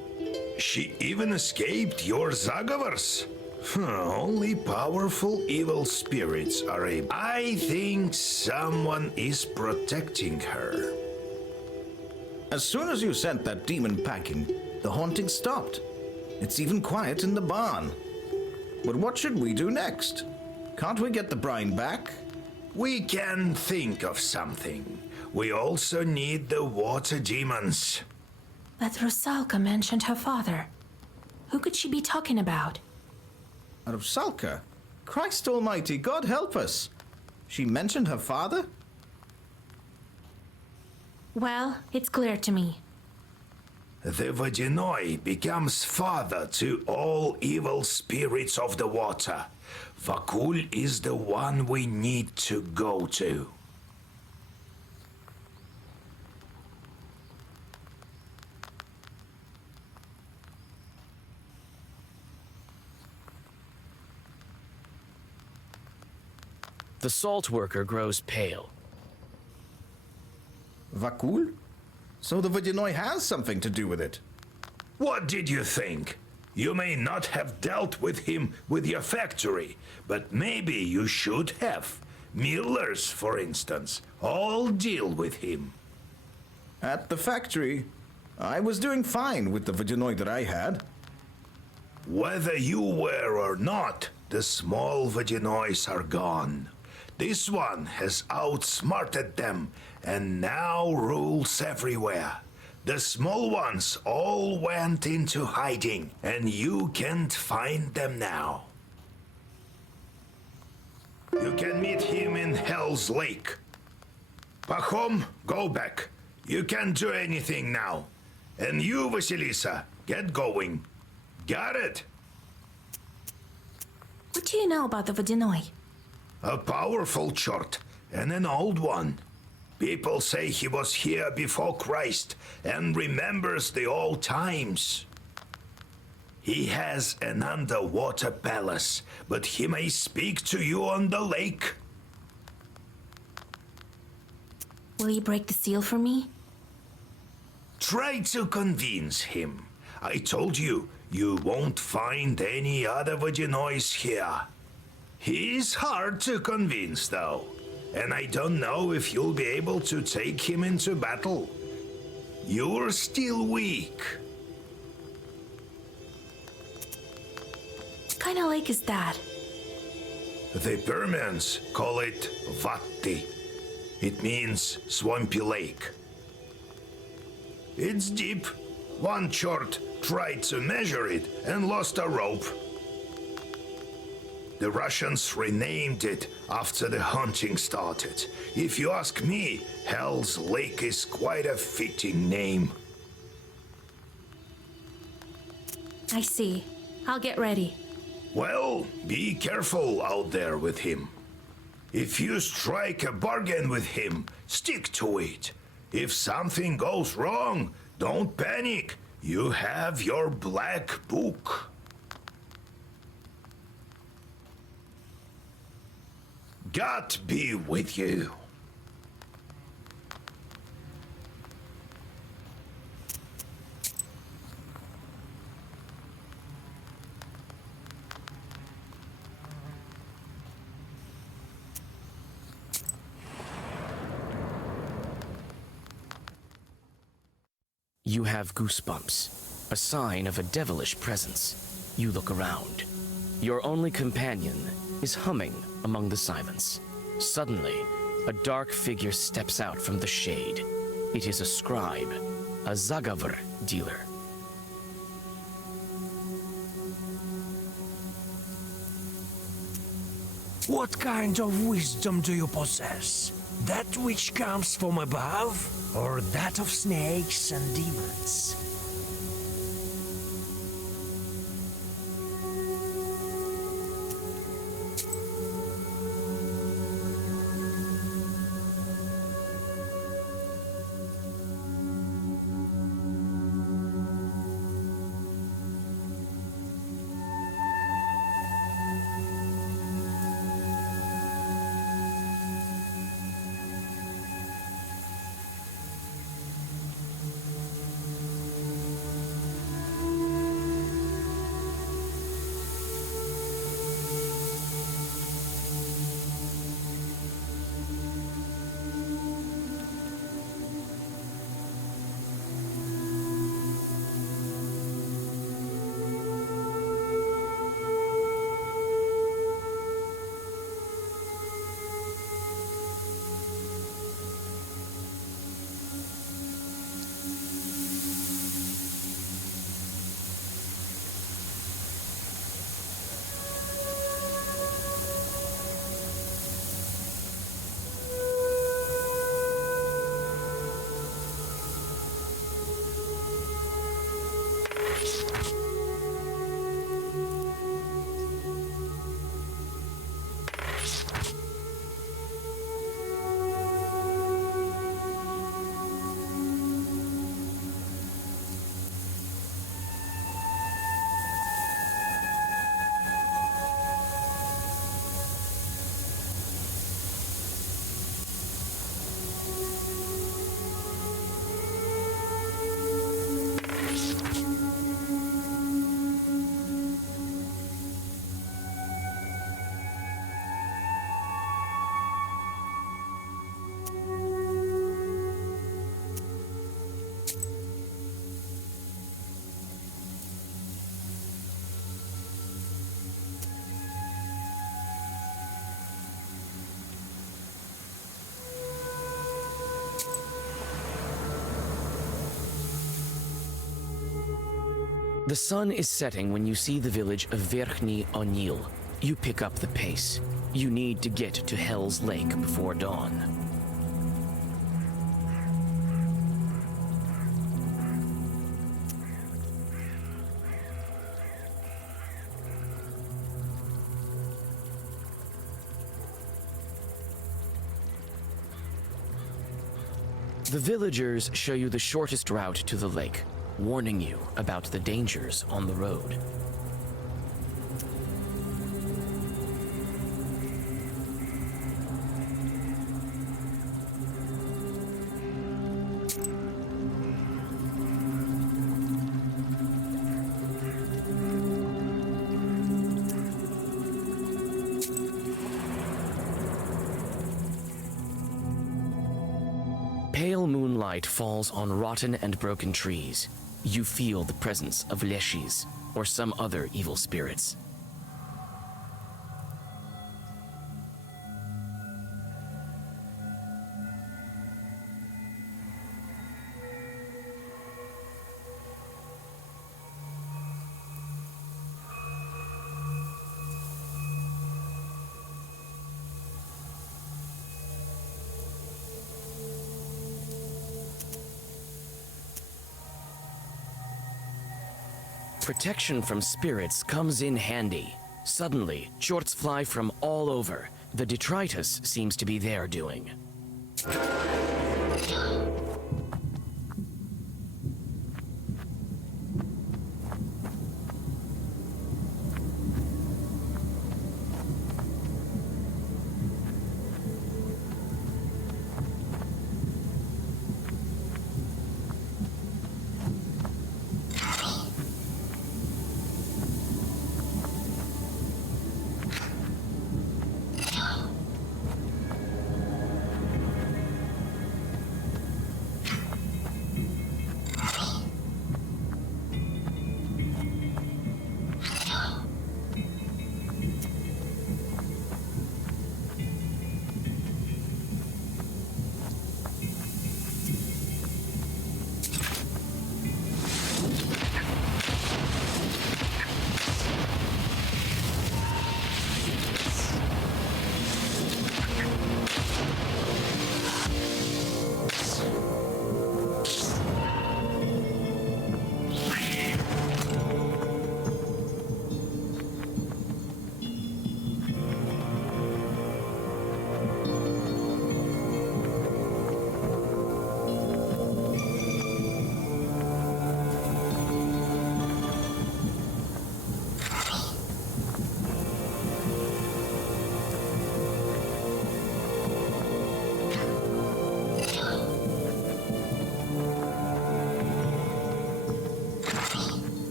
She even escaped your Zagavars. Only powerful evil spirits are able. I think someone is protecting her. As soon as you sent that demon packing, the haunting stopped. It's even quiet in the barn. But what should we do next? Can't we get the brine back? We can think of something. We also need the water demons. But Rusalka mentioned her father. Who could she be talking about? Rusalka? Christ almighty, God help us! She mentioned her father? Well, it's clear to me. The Vodinoi becomes father to all evil spirits of the water. Vakul is the one we need to go to. The salt worker grows pale. Vakul? So the Vodyanoi has something to do with it. What did you think? You may not have dealt with him with your factory, but maybe you should have. Millers, for instance, all deal with him. At the factory, I was doing fine with the Vodyanoi that I had. Whether you were or not, the small Vodyanois are gone. This one has outsmarted them and now rules everywhere. The small ones all went into hiding, and you can't find them now. You can meet him in Hell's Lake. Pahom, go back. You can't do anything now. And you, Vasilisa, get going. Got it? What do you know about the Vodyanoi? A powerful chort and an old one. People say he was here before Christ and remembers the old times. He has an underwater palace, but he may speak to you on the lake. Will you break the seal for me? Try to convince him. I told you, you won't find any other Vodyanois here. He's hard to convince, though, and I don't know if you'll be able to take him into battle. You're still weak. What kind of lake is that? The Permians call it Vatti. It means swampy lake. It's deep. One chort tried to measure it and lost a rope. The Russians renamed it after the hunting started. If you ask me, Hell's Lake is quite a fitting name. I see. I'll get ready. Well, be careful out there with him. If you strike a bargain with him, stick to it. If something goes wrong, don't panic. You have your black book. God be with you. You have goosebumps, a sign of a devilish presence. You look around. Your only companion is humming among the silence. Suddenly, a dark figure steps out from the shade. It is a scribe, a Zagavr dealer. What kind of wisdom do you possess? That which comes from above, or that of snakes and demons? The sun is setting when you see the village of Verkhny O'Neill. You pick up the pace. You need to get to Hell's Lake before dawn. The villagers show you the shortest route to the lake, warning you about the dangers on the road. Pale moonlight falls on rotten and broken trees. You feel the presence of leshis, or some other evil spirits. Protection from spirits comes in handy. Suddenly, chorts fly from all over. The detritus seems to be their doing.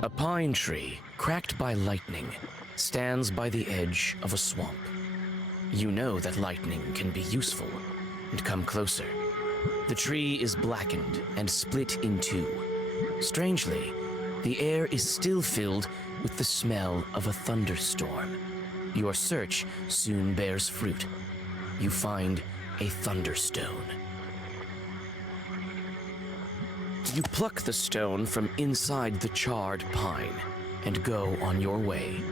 A pine tree, cracked by lightning, stands by the edge of a swamp. You know that lightning can be useful, and come closer. The tree is blackened and split in two. Strangely, the air is still filled with the smell of a thunderstorm. Your search soon bears fruit. You find a thunderstone. You pluck the stone from inside the charred pine and go on your way.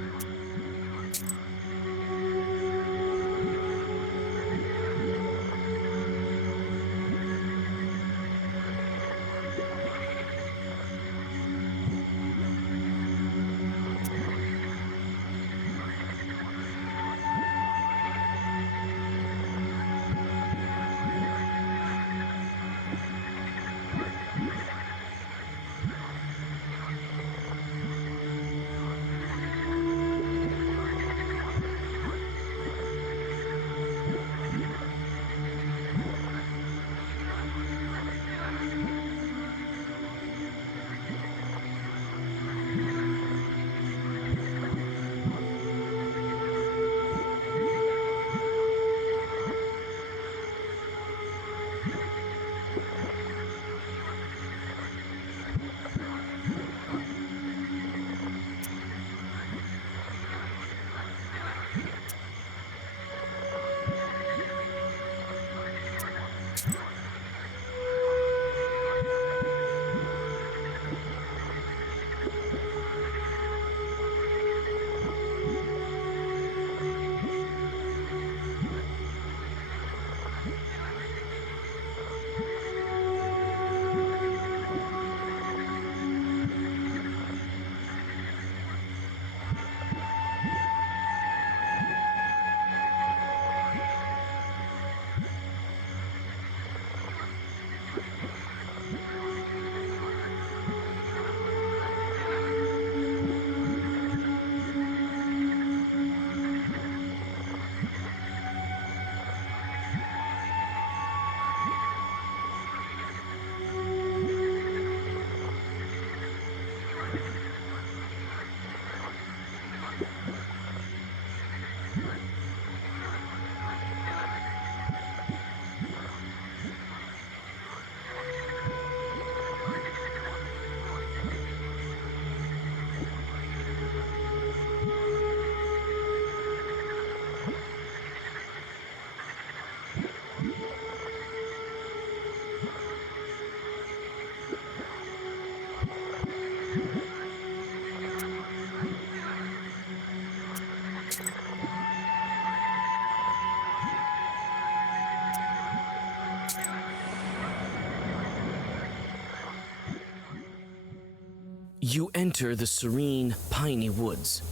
You enter the serene, piney woods.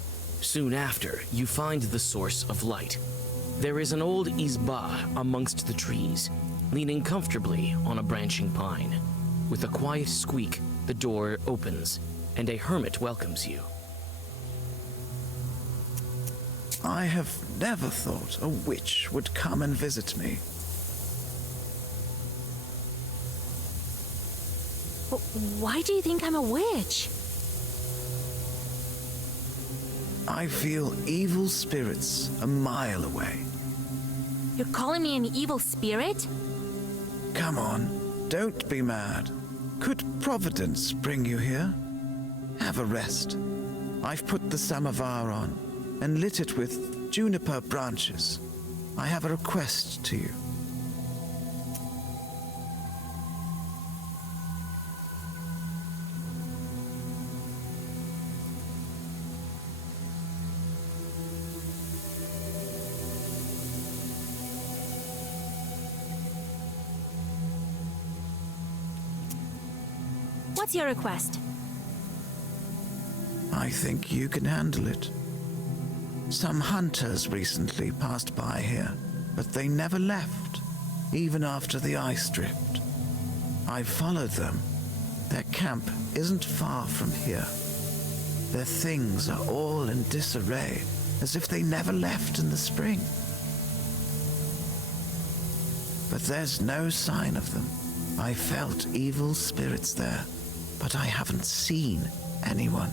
Soon after, you find the source of light. There is an old izba amongst the trees, leaning comfortably on a branching pine. With a quiet squeak, the door opens, and a hermit welcomes you. I have never thought a witch would come and visit me. Why do you think I'm a witch? I feel evil spirits a mile away. You're calling me an evil spirit? Come on, don't be mad. Could Providence bring you here? Have a rest. I've put the samovar on and lit it with juniper branches. I have a request to you. What's your request? I think you can handle it. Some hunters recently passed by here, but they never left, even after the ice dripped. I followed them. Their camp isn't far from here. Their things are all in disarray, as if they never left in the spring. But there's no sign of them. I felt evil spirits there, but I haven't seen anyone.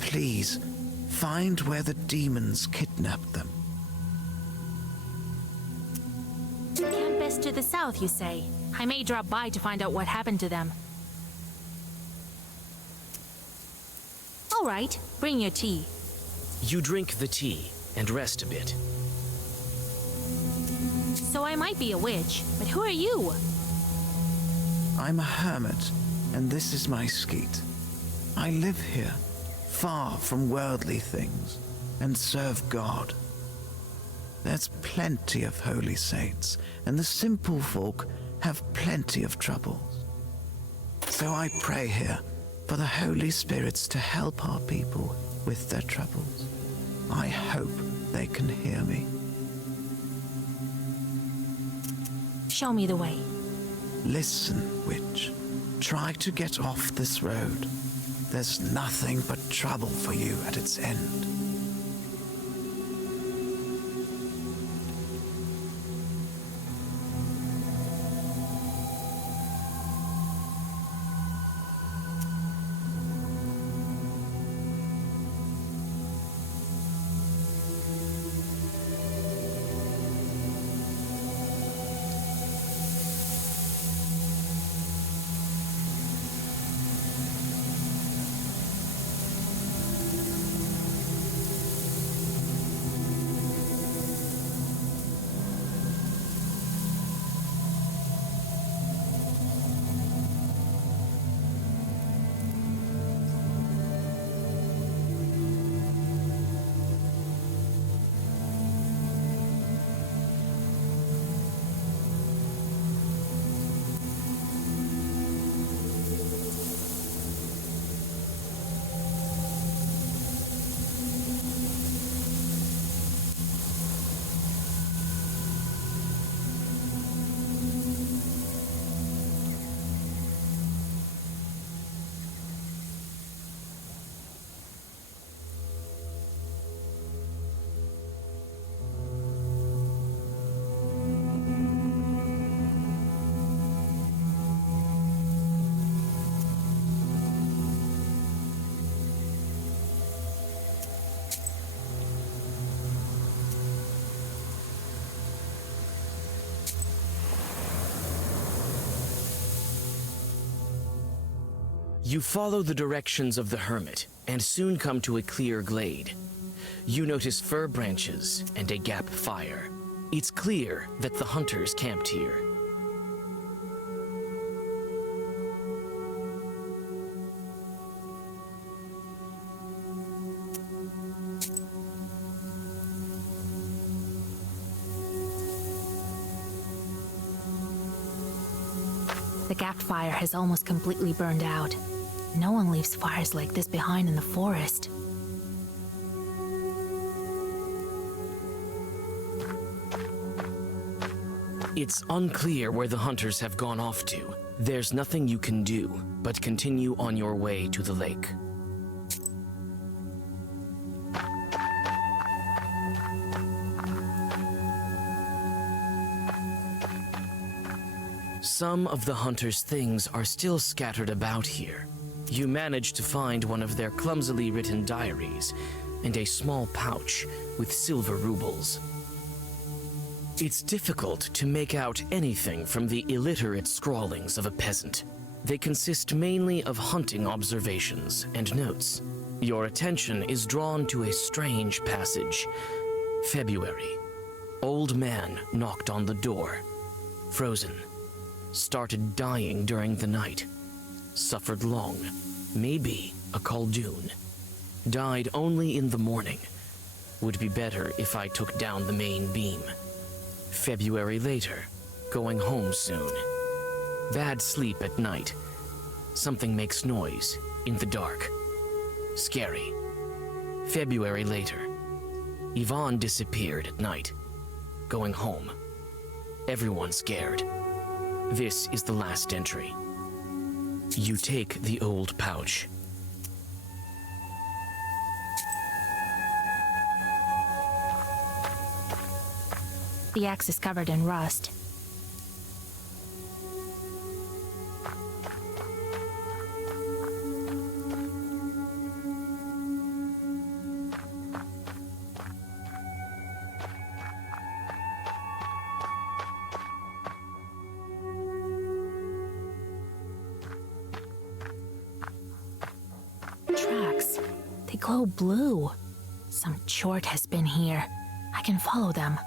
Please, find where the demons kidnapped them. Camp is to the south, you say? I may drop by to find out what happened to them. All right, bring your tea. You drink the tea and rest a bit. So I might be a witch, but who are you? I'm a hermit, and this is my skeet. I live here, far from worldly things, and serve God. There's plenty of holy saints, and the simple folk have plenty of troubles. So I pray here for the Holy Spirits to help our people with their troubles. I hope they can hear me. Show me the way. Listen, witch. Try to get off this road. There's nothing but trouble for you at its end. You follow the directions of the hermit and soon come to a clear glade. You notice fir branches and a gap fire. It's clear that the hunters camped here. The gap fire has almost completely burned out. No one leaves fires like this behind in the forest. It's unclear where the hunters have gone off to. There's nothing you can do but continue on your way to the lake. Some of the hunters' things are still scattered about here. You manage to find one of their clumsily written diaries and a small pouch with silver rubles. It's difficult to make out anything from the illiterate scrawlings of a peasant. They consist mainly of hunting observations and notes. Your attention is drawn to a strange passage. February. Old man knocked on the door. Frozen. Started dying during the night. Suffered long. Maybe a Khaldun. Died only in the morning. Would be better if I took down the main beam. February later. Going home soon. Bad sleep at night. Something makes noise in the dark. Scary. February later. Yvonne disappeared at night. Going home. Everyone scared. This is the last entry. You take the old pouch. The axe is covered in rust. Tracks. They glow blue. Some chort has been here. I can follow them.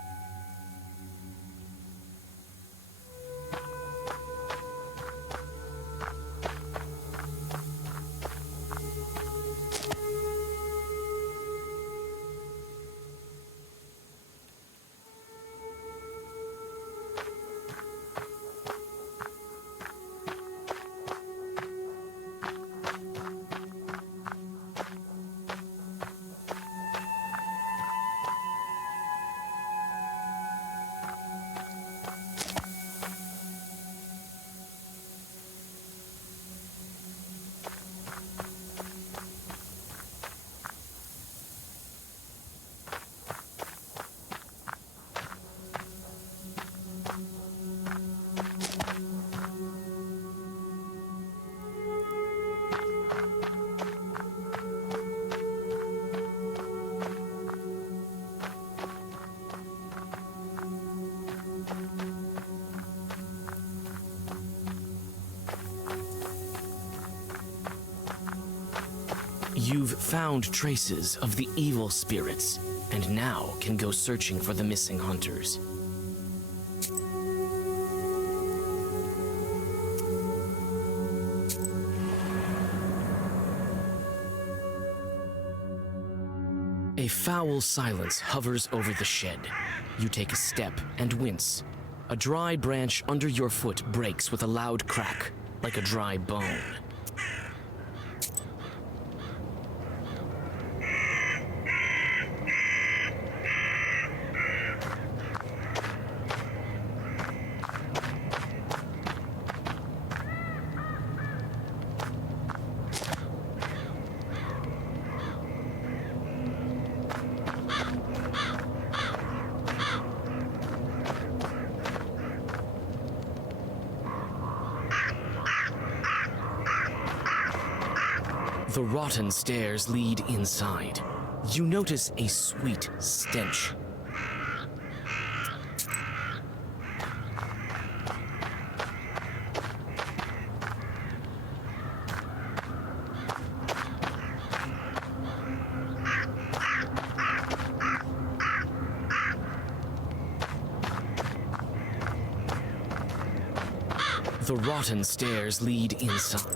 You've found traces of the evil spirits, and now can go searching for the missing hunters. A foul silence hovers over the shed. You take a step and wince. A dry branch under your foot breaks with a loud crack, like a dry bone. The rotten stairs lead inside. You notice a sweet stench. The rotten stairs lead inside.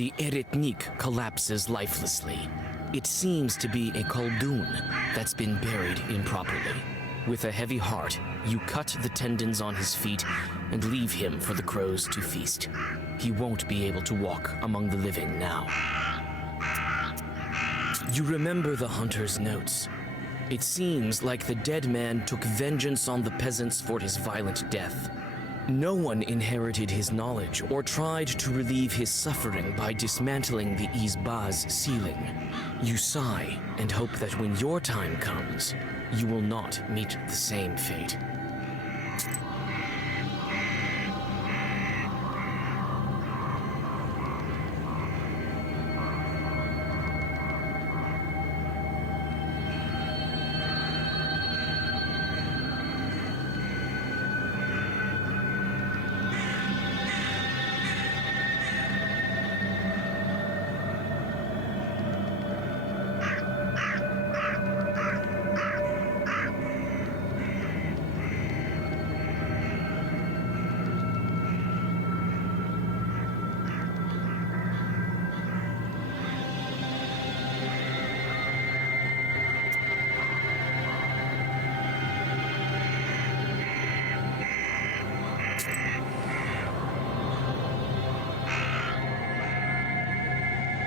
The Eretnik collapses lifelessly. It seems to be a Khaldun that's been buried improperly. With a heavy heart, you cut the tendons on his feet and leave him for the crows to feast. He won't be able to walk among the living now. You remember the hunter's notes. It seems like the dead man took vengeance on the peasants for his violent death. No one inherited his knowledge or tried to relieve his suffering by dismantling the Izba's ceiling. You sigh and hope that when your time comes, you will not meet the same fate.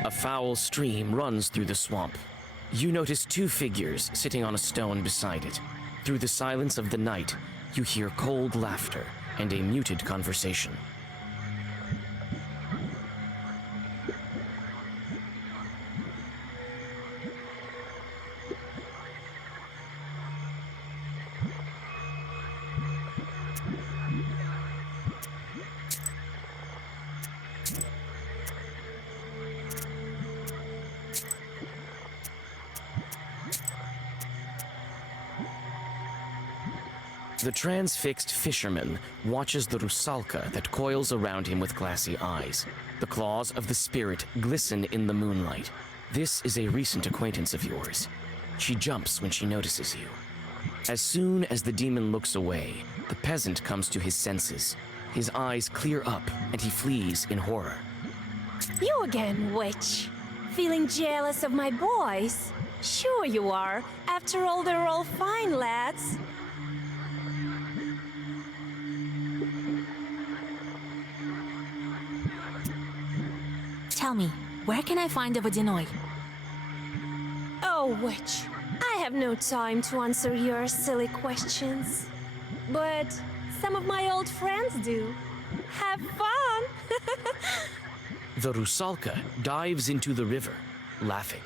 A foul stream runs through the swamp. You notice two figures sitting on a stone beside it. Through the silence of the night, you hear cold laughter and a muted conversation. The transfixed fisherman watches the rusalka that coils around him with glassy eyes. The claws of the spirit glisten in the moonlight. This is a recent acquaintance of yours. She jumps when she notices you. As soon as the demon looks away, the peasant comes to his senses. His eyes clear up and he flees in horror. You again, witch. Feeling jealous of my boys? Sure you are. After all, they're all fine lads. Tell me, where can I find a Vodinoi? Oh, witch. I have no time to answer your silly questions. But some of my old friends do. Have fun! The rusalka dives into the river, laughing.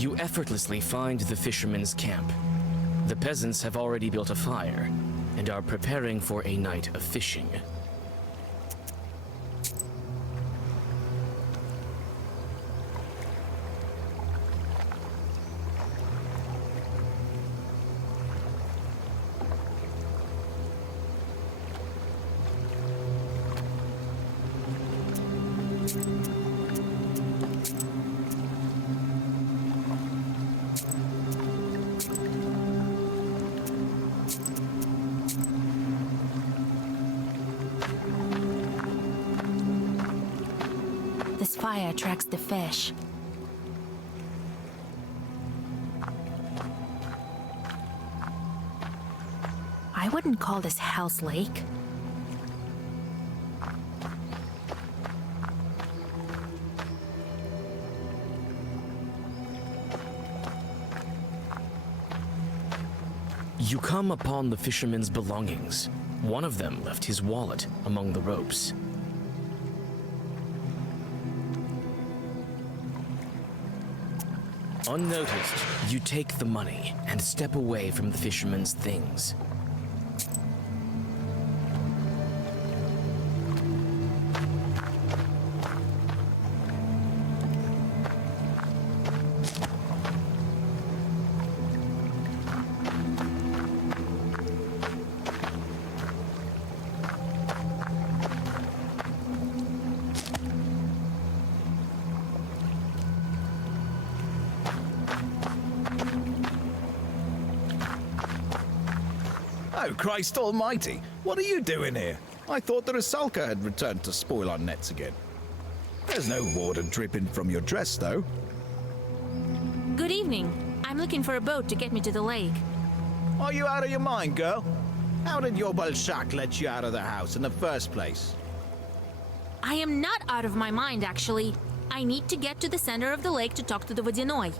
You effortlessly find the fishermen's camp. The peasants have already built a fire and are preparing for a night of fishing. This fire attracts the fish. I wouldn't call this Hell's Lake. You come upon the fisherman's belongings. One of them left his wallet among the ropes. Unnoticed, you take the money and step away from the fisherman's things. Oh, Christ almighty! What are you doing here? I thought the Rusalka had returned to spoil our nets again. There's no water dripping from your dress, though. Good evening. I'm looking for a boat to get me to the lake. Are you out of your mind, girl? How did your Balshak let you out of the house in the first place? I am not out of my mind, actually. I need to get to the center of the lake to talk to the Vodyanoi.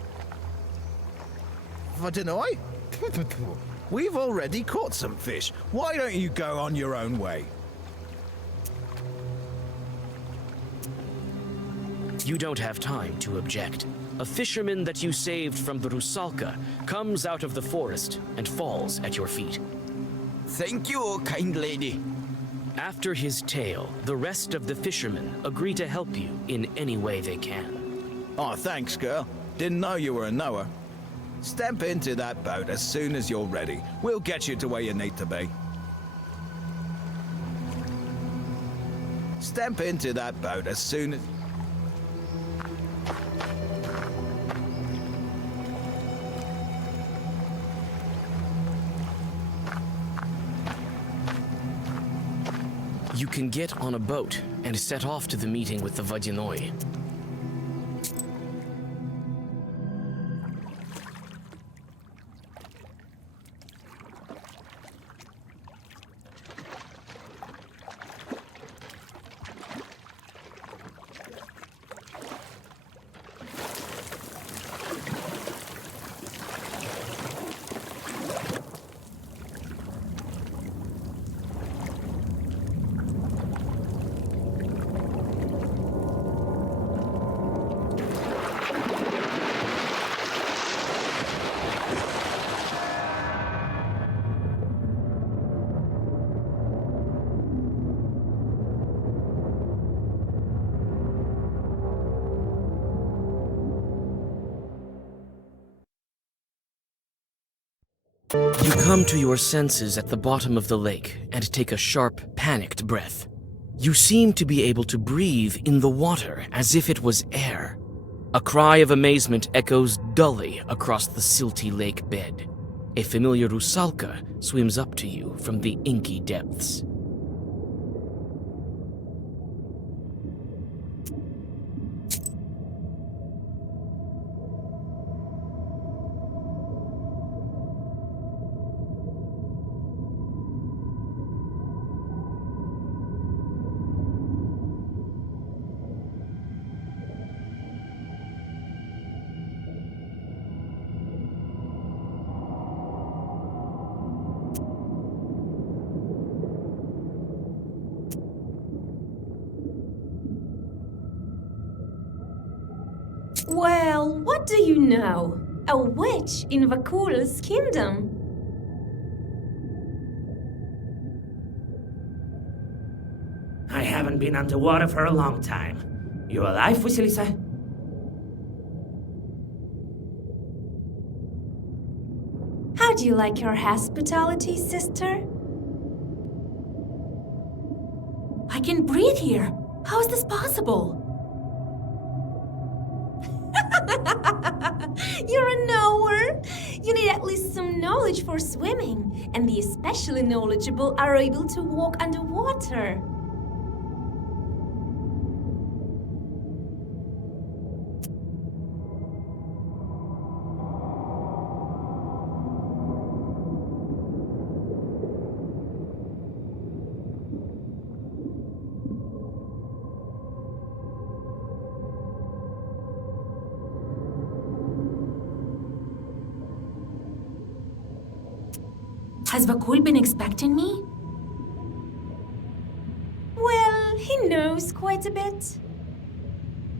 Vodyanoi? We've already caught some fish. Why don't you go on your own way? You don't have time to object. A fisherman that you saved from the Rusalka comes out of the forest and falls at your feet. Thank you, kind lady. After his tale, the rest of the fishermen agree to help you in any way they can. Oh, thanks, girl. Didn't know you were a knower. Step into that boat as soon as you're ready. We'll get you to where you need to be. Step into that boat as soon as... You can get on a boat and set off to the meeting with the Vodyanoi. You come to your senses at the bottom of the lake and take a sharp, panicked breath. You seem to be able to breathe in the water as if it was air. A cry of amazement echoes dully across the silty lake bed. A familiar Rusalka swims up to you from the inky depths. Well, what do you know? A witch in Vakula's kingdom. I haven't been underwater for a long time. You alive, Vasilisa? How do you like your hospitality, sister? I can breathe here. How is this possible? You're a knower. You need at least some knowledge for swimming, and the especially knowledgeable are able to walk underwater. Has Vakul been expecting me? Well, he knows quite a bit.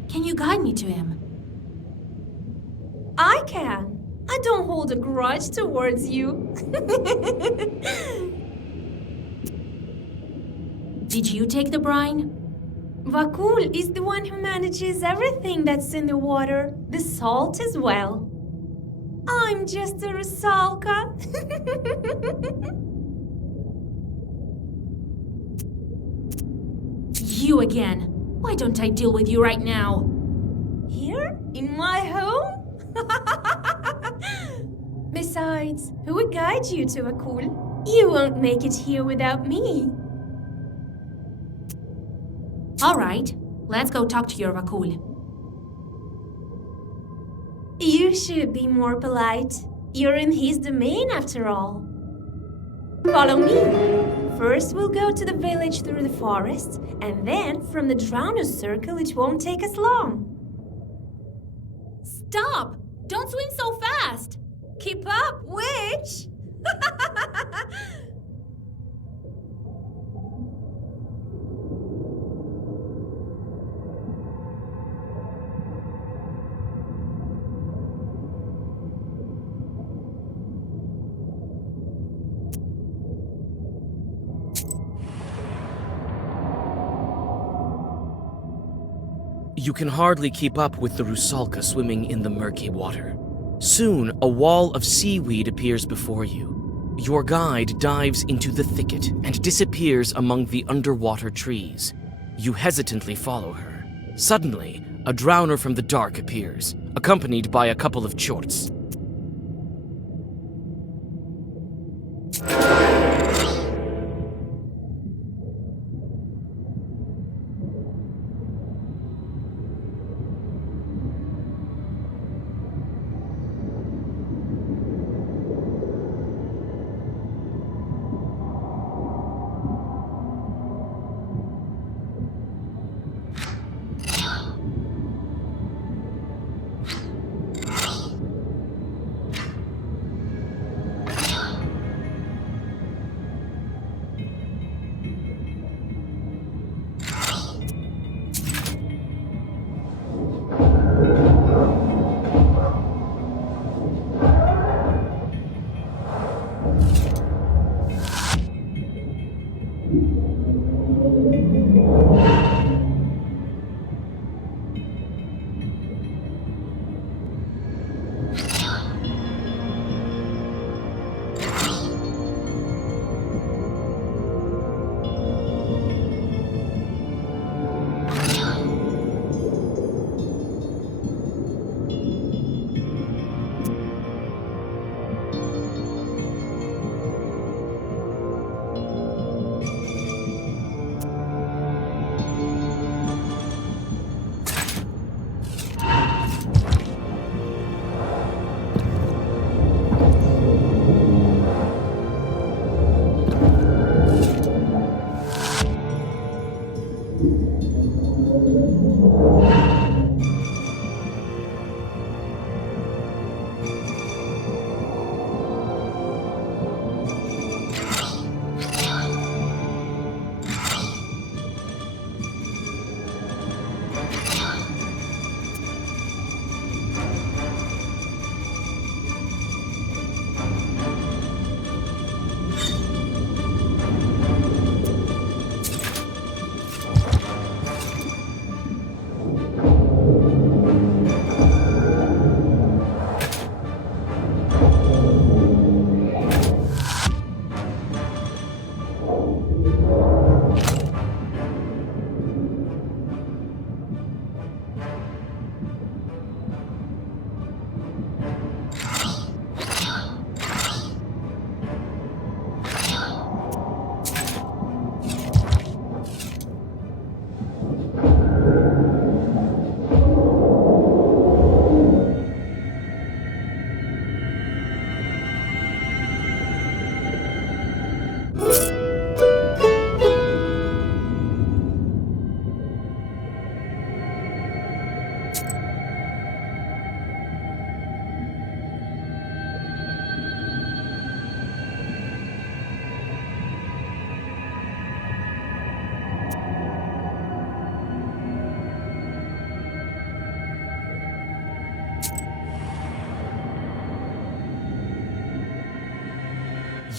Can you guide me to him? I can. I don't hold a grudge towards you. Did you take the brine? Vakul is the one who manages everything that's in the water, the salt as well. I'm just a Rusalka. You again. Why don't I deal with you right now? Here? In my home? Besides, who would guide you to Vakul? You won't make it here without me. All right, let's go talk to your Vakul. You should be more polite. You're in his domain after all. Follow me. First, we'll go to the village through the forest, and then from the Drowners Circle, it won't take us long. Stop! Don't swim so fast! Keep up, witch! You can hardly keep up with the Rusalka swimming in the murky water. Soon, a wall of seaweed appears before you. Your guide dives into the thicket and disappears among the underwater trees. You hesitantly follow her. Suddenly, a drowner from the dark appears, accompanied by a couple of chorts.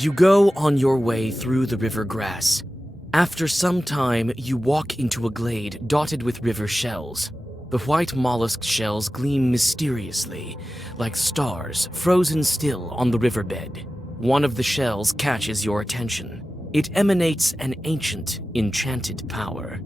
You go on your way through the river grass. After some time, you walk into a glade dotted with river shells. The white mollusk shells gleam mysteriously, like stars frozen still on the riverbed. One of the shells catches your attention. It emanates an ancient, enchanted power.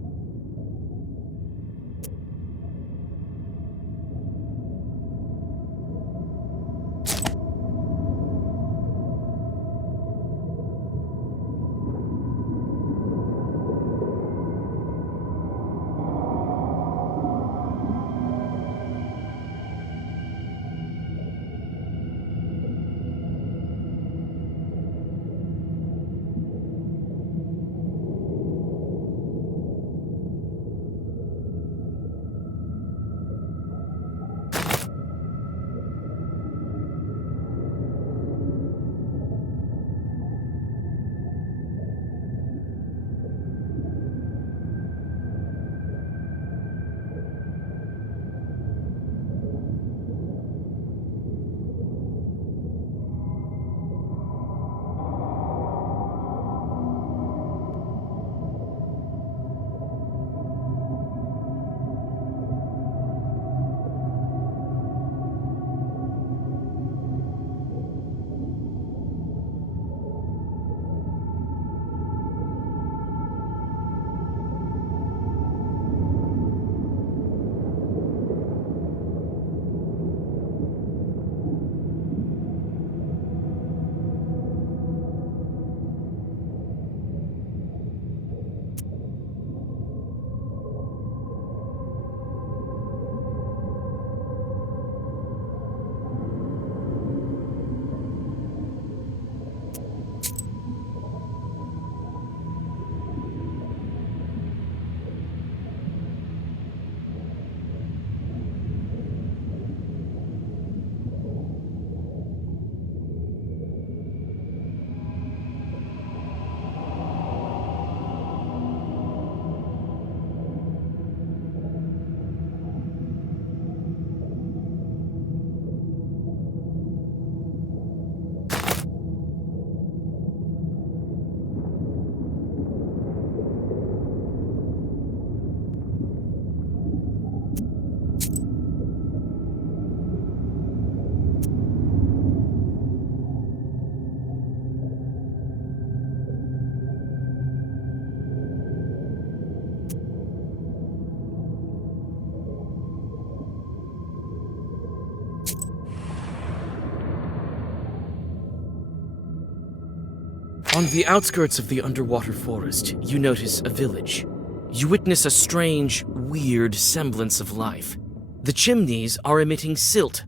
On the outskirts of the underwater forest, you notice a village. You witness a strange, weird semblance of life. The chimneys are emitting silt,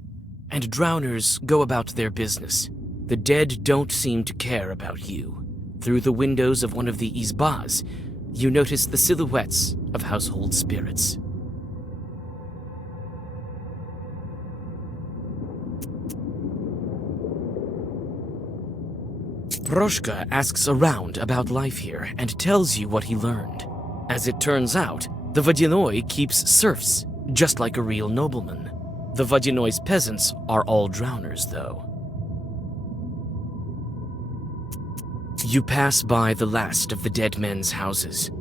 and drowners go about their business. The dead don't seem to care about you. Through the windows of one of the izbas, you notice the silhouettes of household spirits. Proshka asks around about life here and tells you what he learned. As it turns out, the Vodyanoi keeps serfs, just like a real nobleman. The Vodyanoi's peasants are all drowners, though. You pass by the last of the dead men's houses.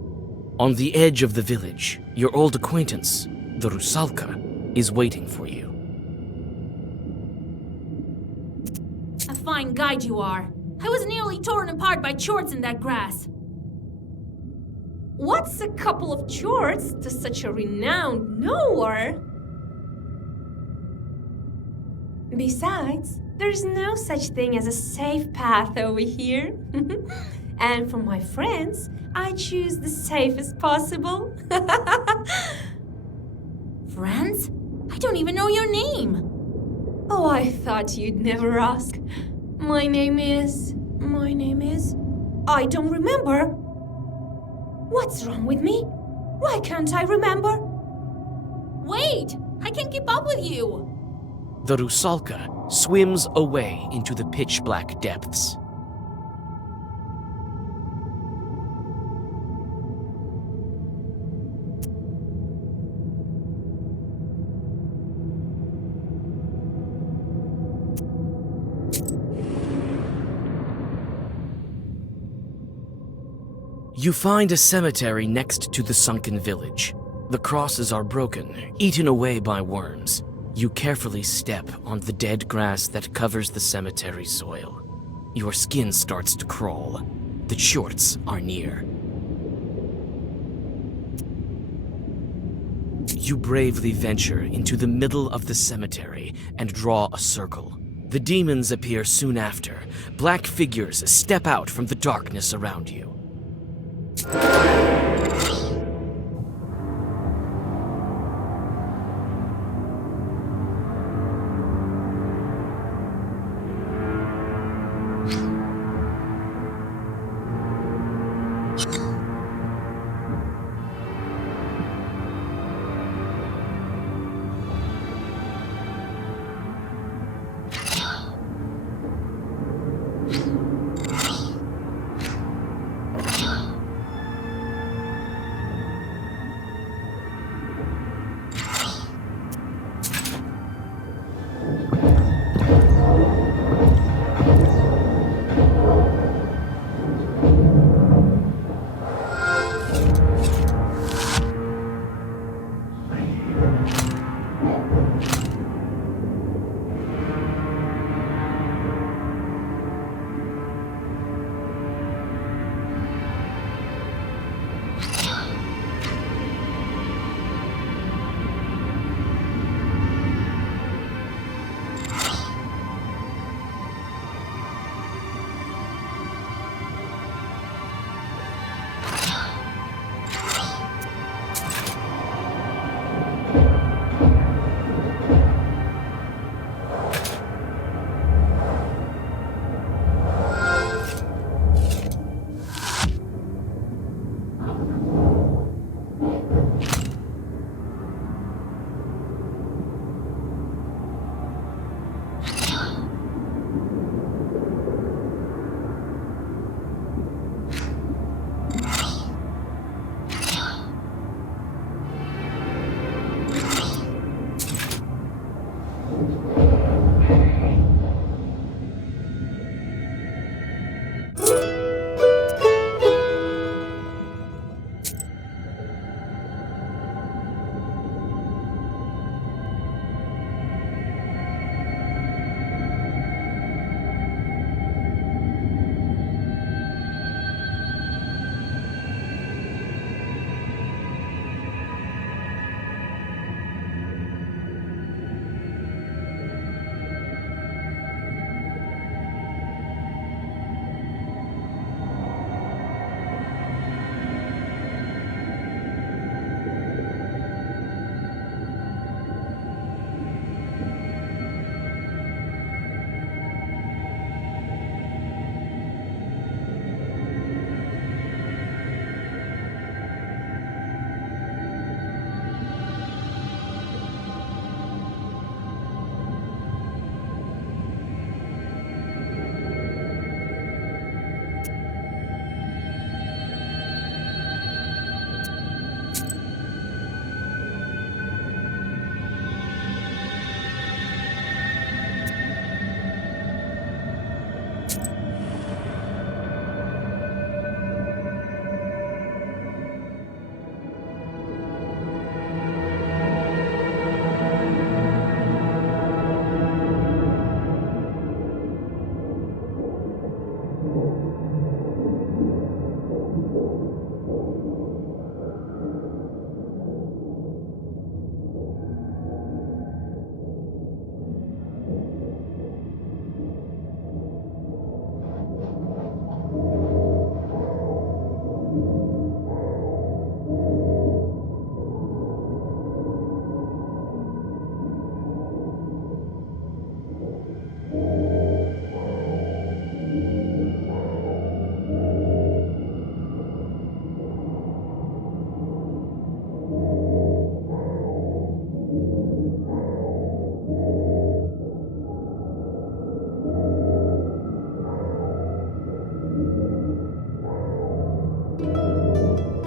On the edge of the village, your old acquaintance, the Rusalka, is waiting for you. A fine guide you are. I was nearly torn apart by chords in that grass. What's a couple of chords to such a renowned knower? Besides, there's no such thing as a safe path over here. And for my friends, I choose the safest possible. Friends? I don't even know your name. Oh, I thought you'd never ask. My name is... I don't remember. What's wrong with me? Why can't I remember? Wait! I can't keep up with you! The Rusalka swims away into the pitch-black depths. You find a cemetery next to the sunken village. The crosses are broken, eaten away by worms. You carefully step on the dead grass that covers the cemetery soil. Your skin starts to crawl. The Chorts are near. You bravely venture into the middle of the cemetery and draw a circle. The demons appear soon after. Black figures step out from the darkness around you.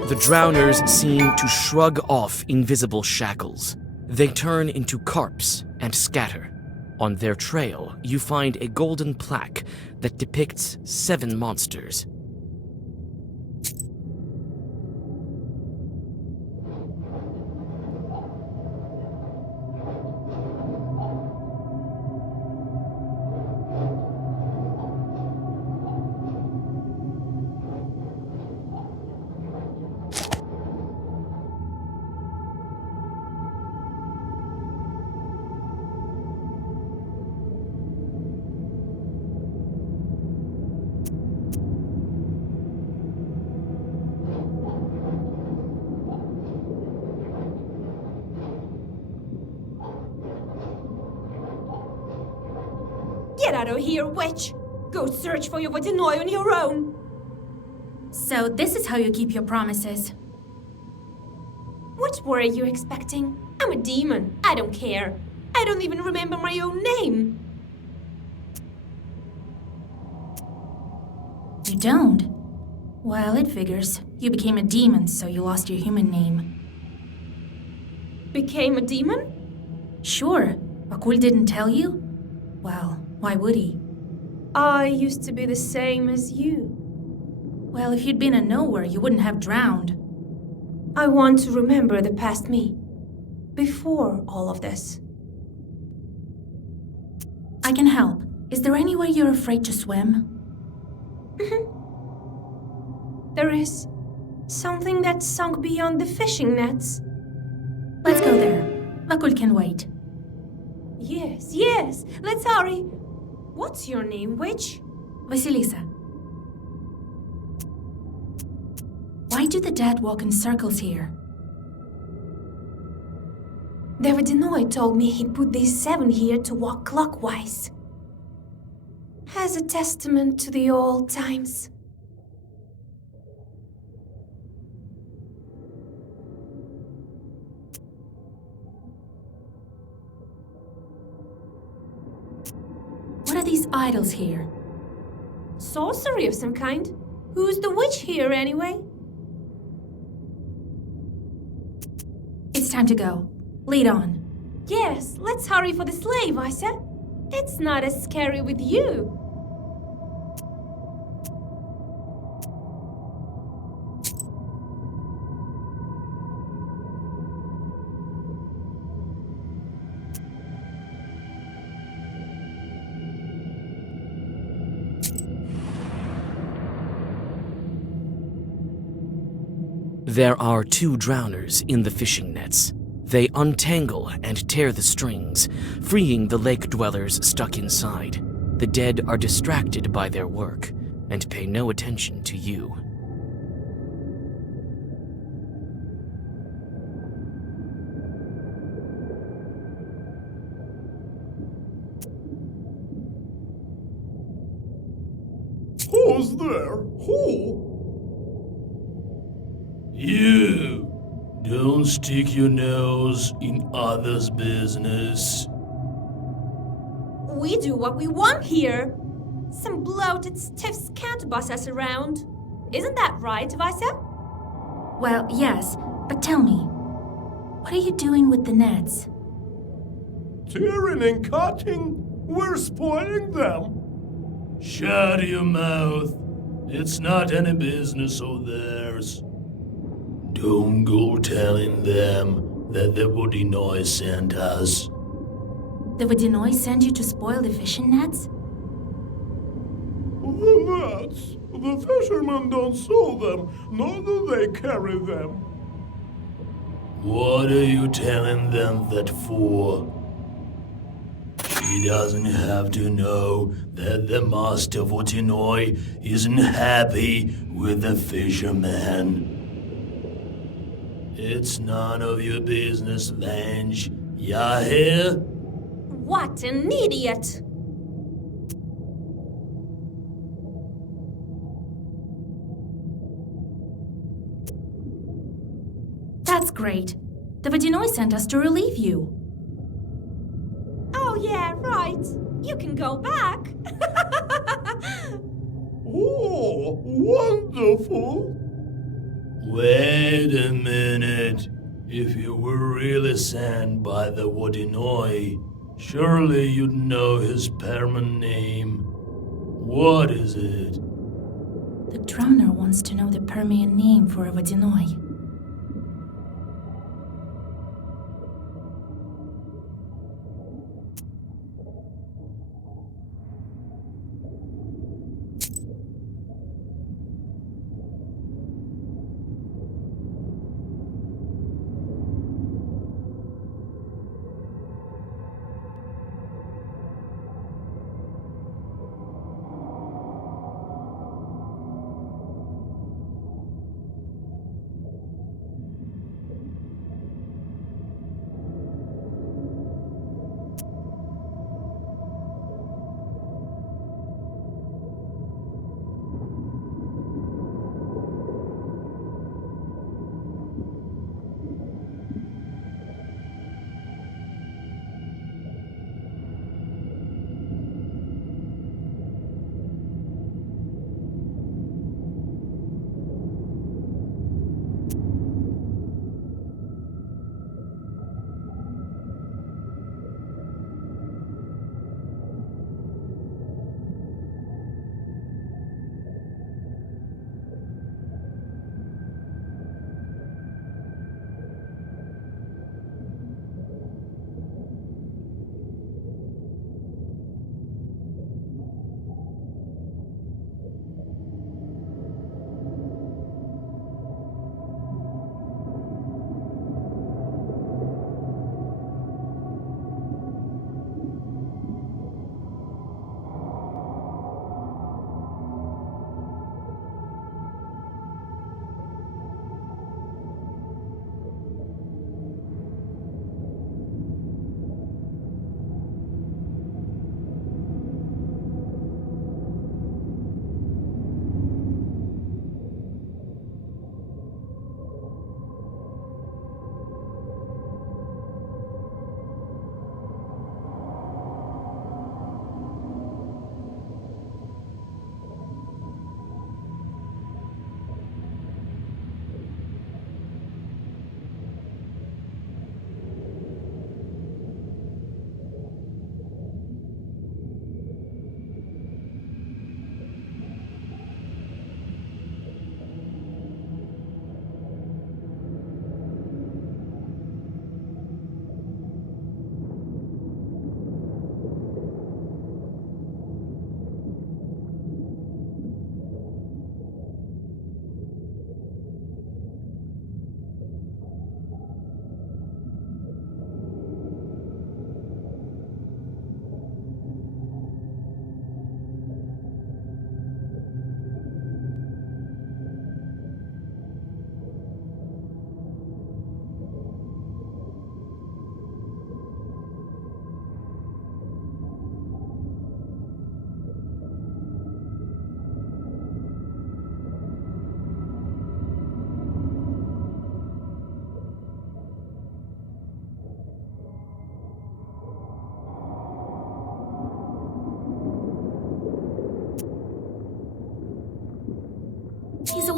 The drowners seem to shrug off invisible shackles. They turn into carps and scatter. On their trail, you find a golden plaque that depicts 7 monsters. Get out of here, witch! Go search for your Vodinoi on your own! So this is how you keep your promises. What were you expecting? I'm a demon. I don't care. I don't even remember my own name. You don't? Well, it figures. You became a demon, so you lost your human name. Became a demon? Sure. Vakul didn't tell you? Well, why would he? I used to be the same as you. Well, if you'd been a knower, you wouldn't have drowned. I want to remember the past me. Before all of this. I can help. Is there anywhere you're afraid to swim? There is something that sunk beyond the fishing nets. Let's go there. Vakul can wait. Yes, let's hurry. What's your name, witch? Vasilisa. Why do the dead walk in circles here? The Vodinoi told me he put these 7 here to walk clockwise. As a testament to the old times. What are these idols here? Sorcery of some kind. Who's the witch here, anyway? It's time to go. Lead on. Yes, let's hurry for the slave, Isa. It's not as scary with you. There are 2 drowners in the fishing nets. They untangle and tear the strings, freeing the lake dwellers stuck inside. The dead are distracted by their work and pay no attention to you. Who's there? Who? You! Don't stick your nose in others' business. We do what we want here. Some bloated stiffs can't boss us around. Isn't that right, Vaisa? Well, yes, but tell me, what are you doing with the nets? Tearing and cutting. We're spoiling them. Shut your mouth. It's not any business of theirs. Don't go telling them that the Vodinoi sent us. The Vodinoi send you to spoil the fishing nets? The nets. The fishermen don't sew them, nor do they carry them. What are you telling them that for? He doesn't have to know that the Master Vodinoi isn't happy with the fisherman. It's none of your business, Vange. Ya hear? What an idiot! That's great. The Vodinoi sent us to relieve you. Oh yeah, right. You can go back. Oh, wonderful! Wait a minute. If you were really sent by the Vodinoi, surely you'd know his Perman name. What is it? The drowner wants to know the Permian name for a Vodinoi.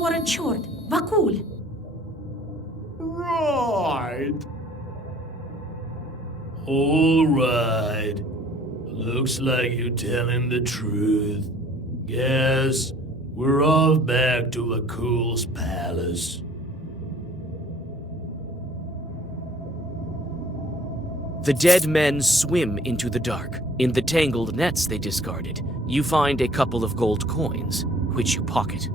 våran Chord. Vad cool! Right. All right. Looks like you're telling the truth. Guess we're off back to Vakul's palace. The dead men swim into the dark. In the tangled nets they discarded, you find a couple of gold coins, which you pocket.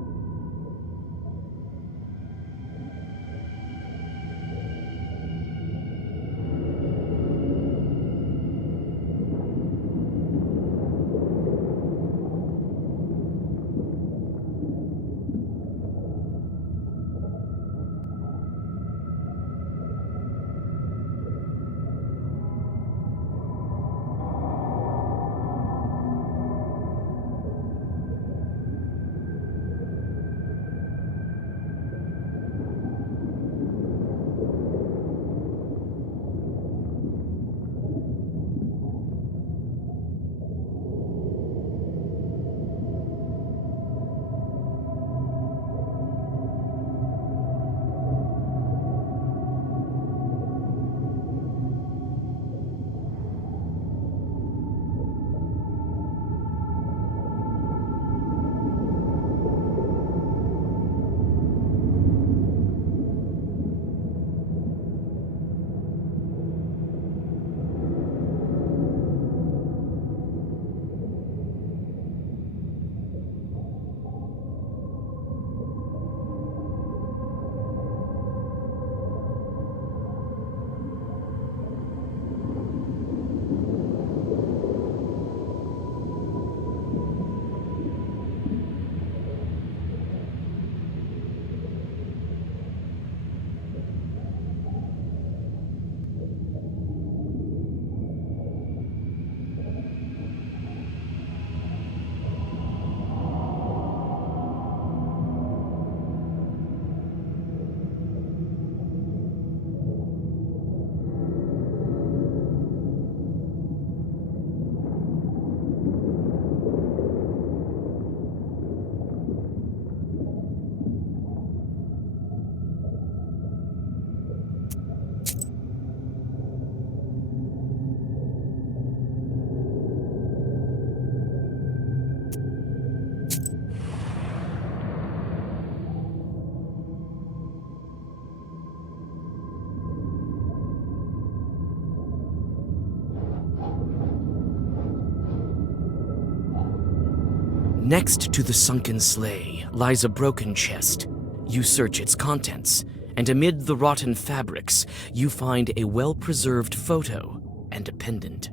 Next to the sunken sleigh lies a broken chest. You search its contents, and amid the rotten fabrics, you find a well-preserved photo and a pendant.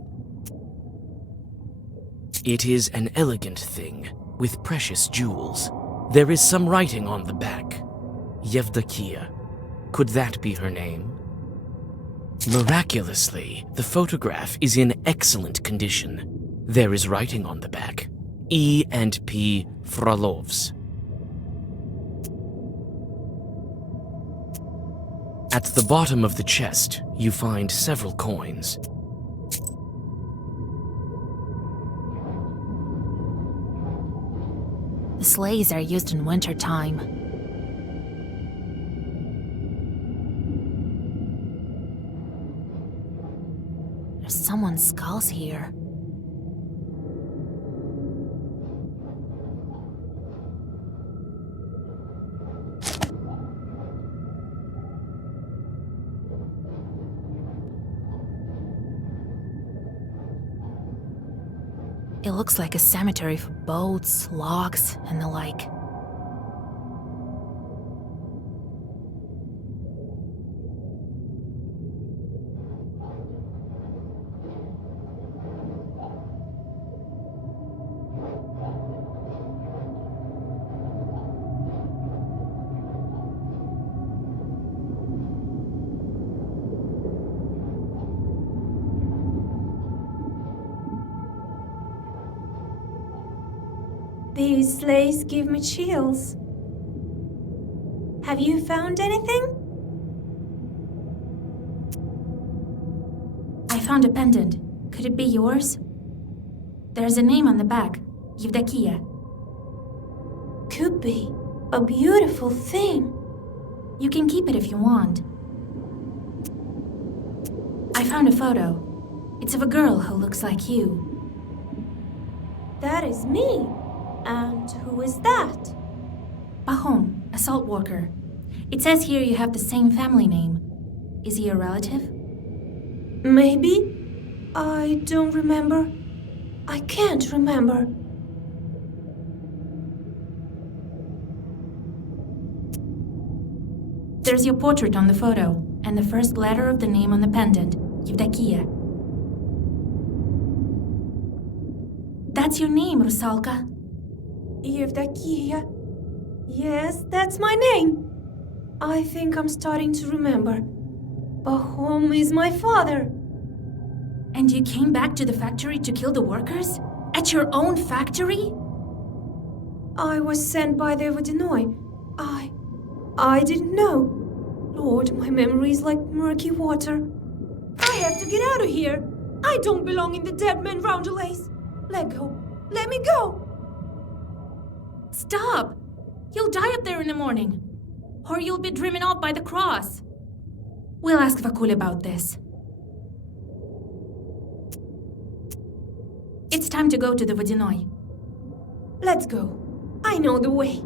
It is an elegant thing, with precious jewels. There is some writing on the back. Yevdokia. Could that be her name? Miraculously, the photograph is in excellent condition. There is writing on the back. E. and P. Frolovs. At the bottom of the chest, you find several coins. The sleighs are used in wintertime. There's someone's skulls here. It looks like a cemetery for boats, logs, and the like. These sleighs give me chills. Have you found anything? I found a pendant. Could it be yours? There's a name on the back. Yevdokia. Could be. A beautiful thing. You can keep it if you want. I found a photo. It's of a girl who looks like you. That is me. And who is that? Pahom, a salt worker. It says here you have the same family name. Is he a relative? Maybe. I don't remember. I can't remember. There's your portrait on the photo, and the first letter of the name on the pendant, Yevdakia. That's your name, Rusalka. Yevdakia. Yes, that's my name. I think I'm starting to remember. Pahom is my father. And you came back to the factory to kill the workers? At your own factory? I was sent by the Vodinoy. I didn't know. Lord, my memory is like murky water. I have to get out of here. I don't belong in the dead man roundelays. Let go. Let me go. Stop! You'll die up there in the morning. Or you'll be driven off by the cross. We'll ask Vakul about this. It's time to go to the Vodinoy. Let's go. I know the way.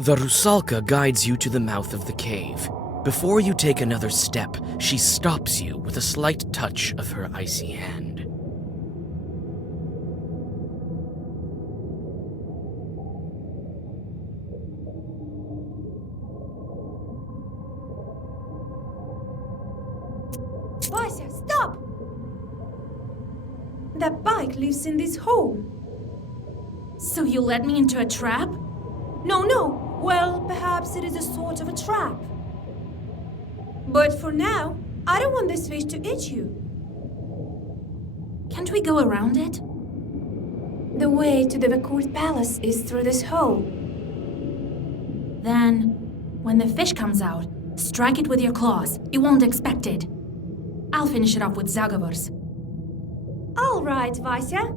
The Rusalka guides you to the mouth of the cave. Before you take another step, she stops you with a slight touch of her icy hand. Vasya, stop! That bike lives in this hole. So you led me into a trap? No. Well, perhaps it is a sort of a trap. But for now, I don't want this fish to eat you. Can't we go around it? The way to the Vakul palace is through this hole. Then, when the fish comes out, strike it with your claws. It won't expect it. I'll finish it off with Zagavors. All right, Vasya.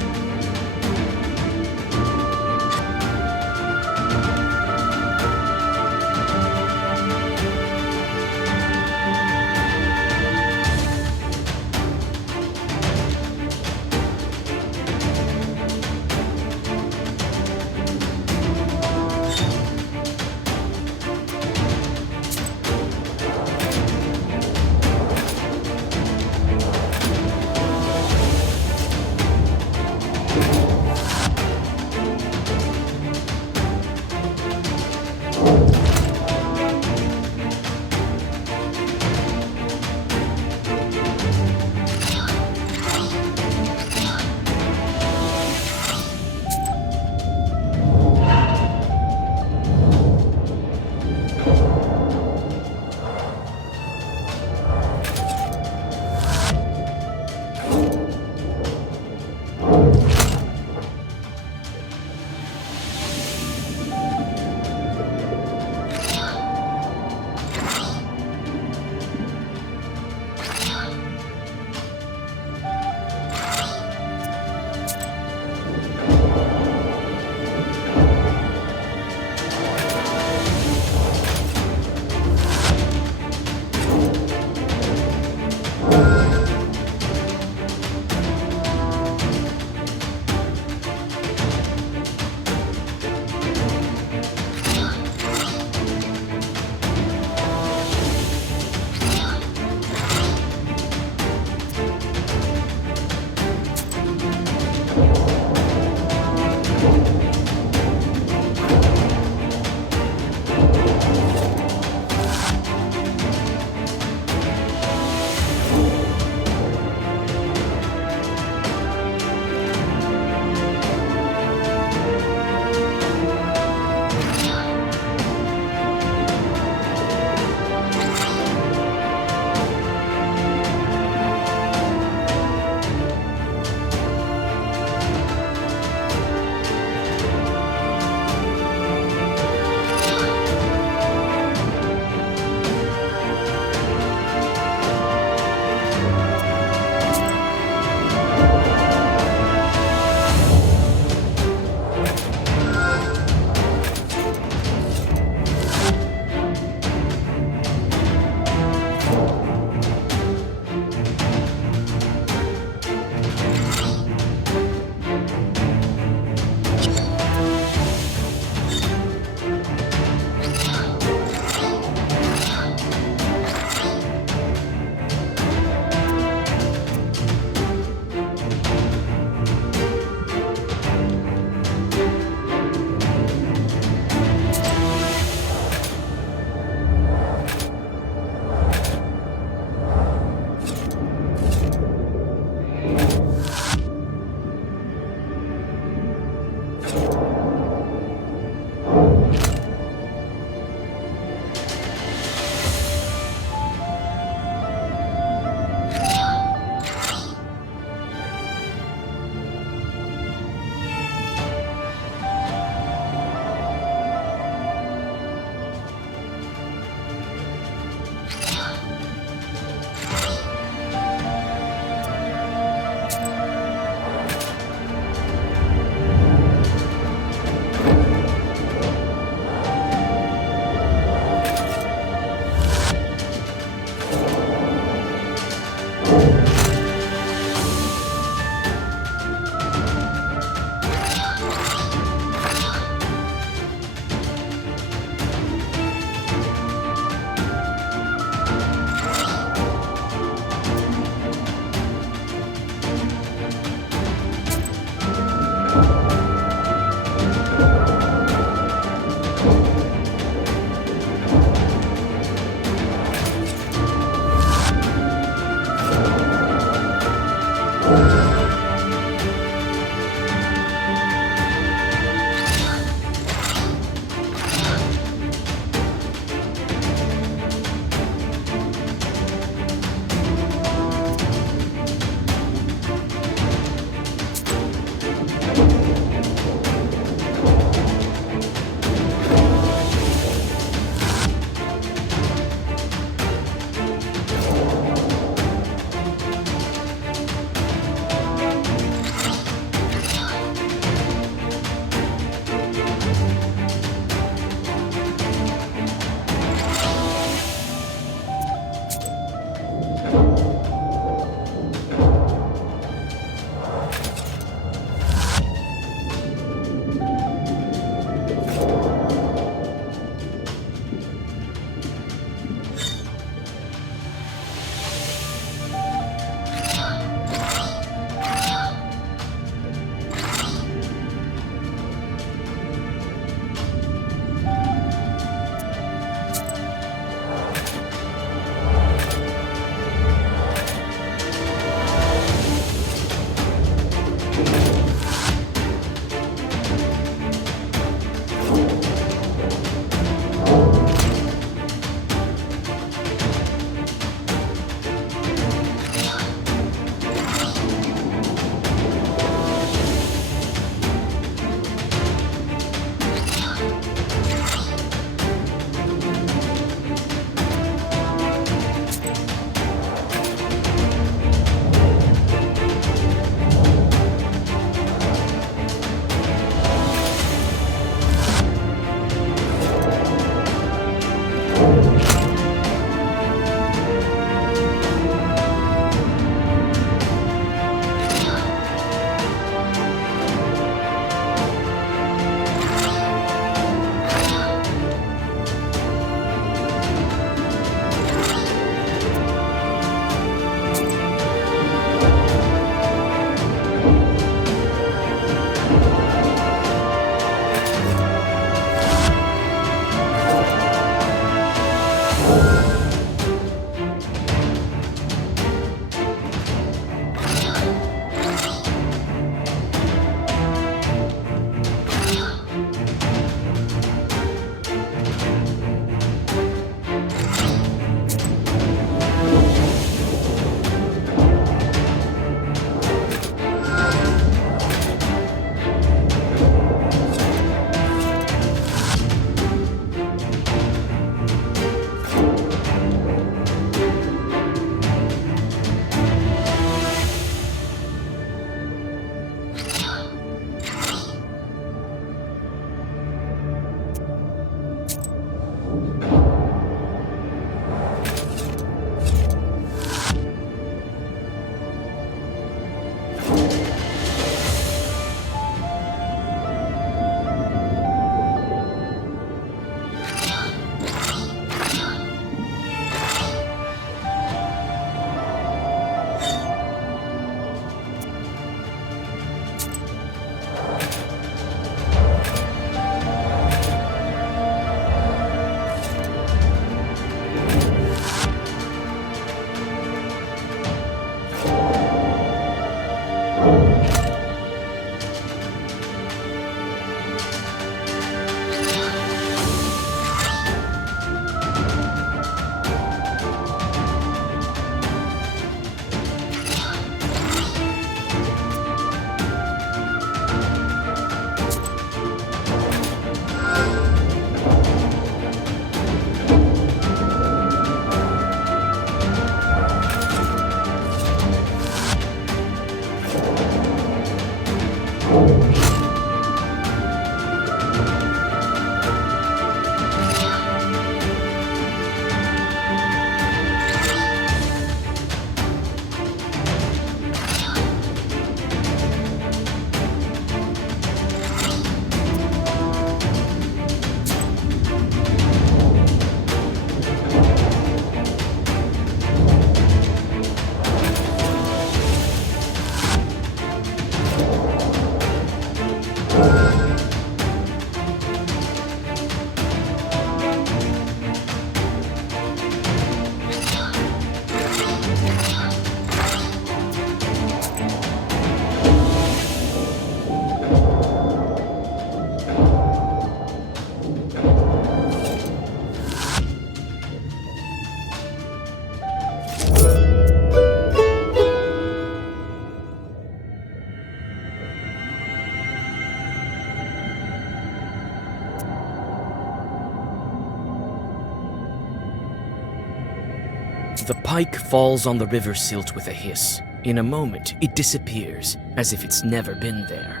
The pike falls on the river silt with a hiss. In a moment, it disappears, as if it's never been there.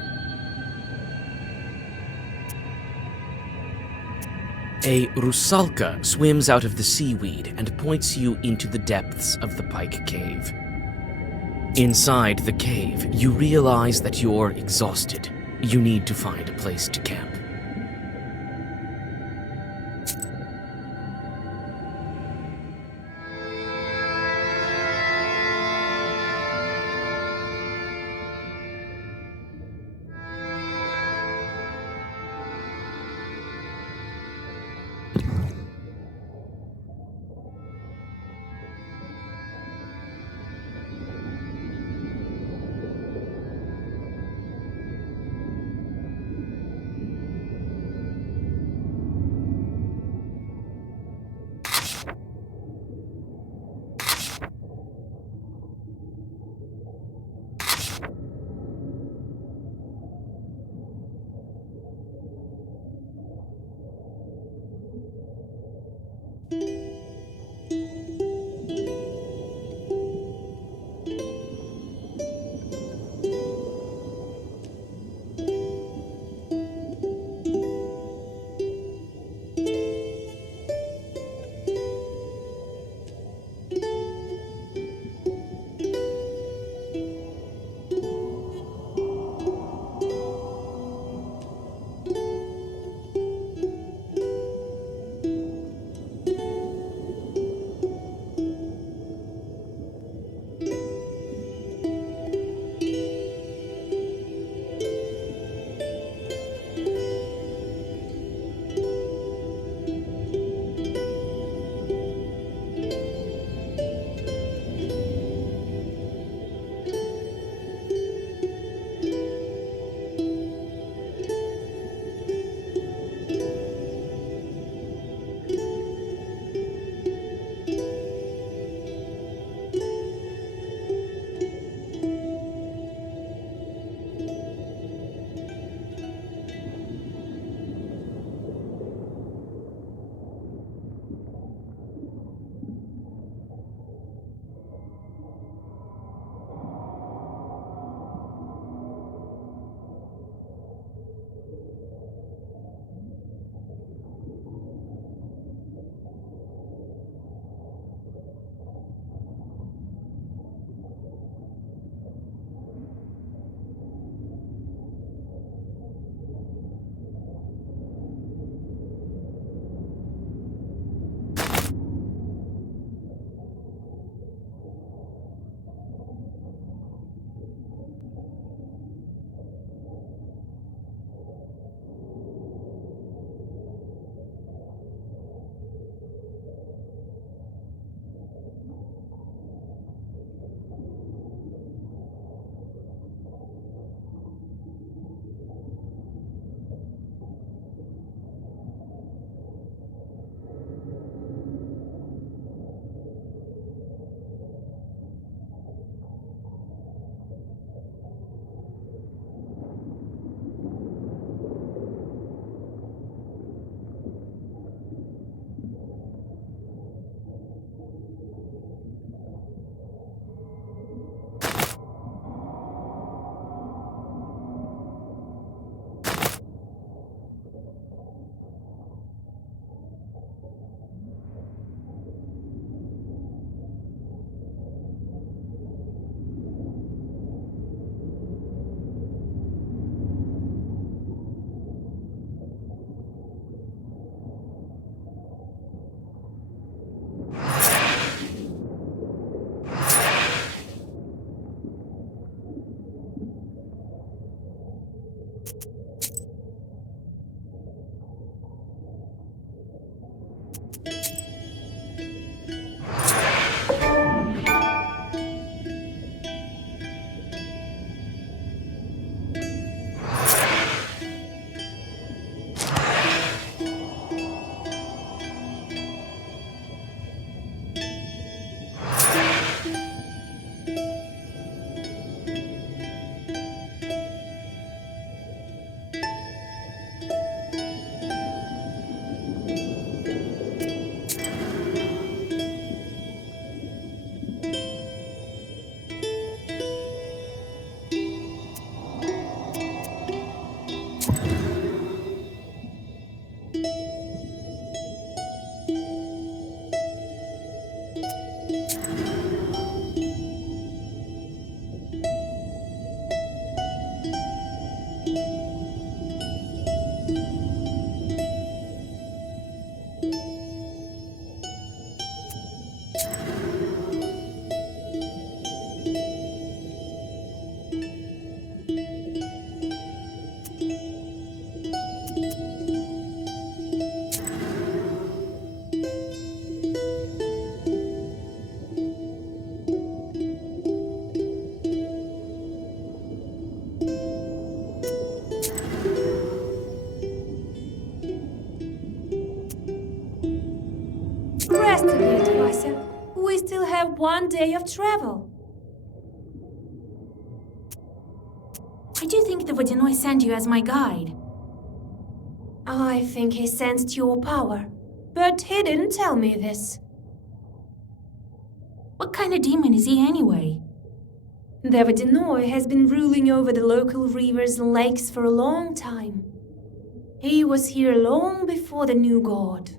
A rusalka swims out of the seaweed and points you into the depths of the pike cave. Inside the cave, you realize that you're exhausted. You need to find a place to camp. Rest a bit, Vasya. We still have 1 day of travel. Why do you think the Vodyanoi sent you as my guide? I think he sensed your power, but he didn't tell me this. What kind of demon is he anyway? The Vodyanoi has been ruling over the local rivers and lakes for a long time. He was here long before the new god.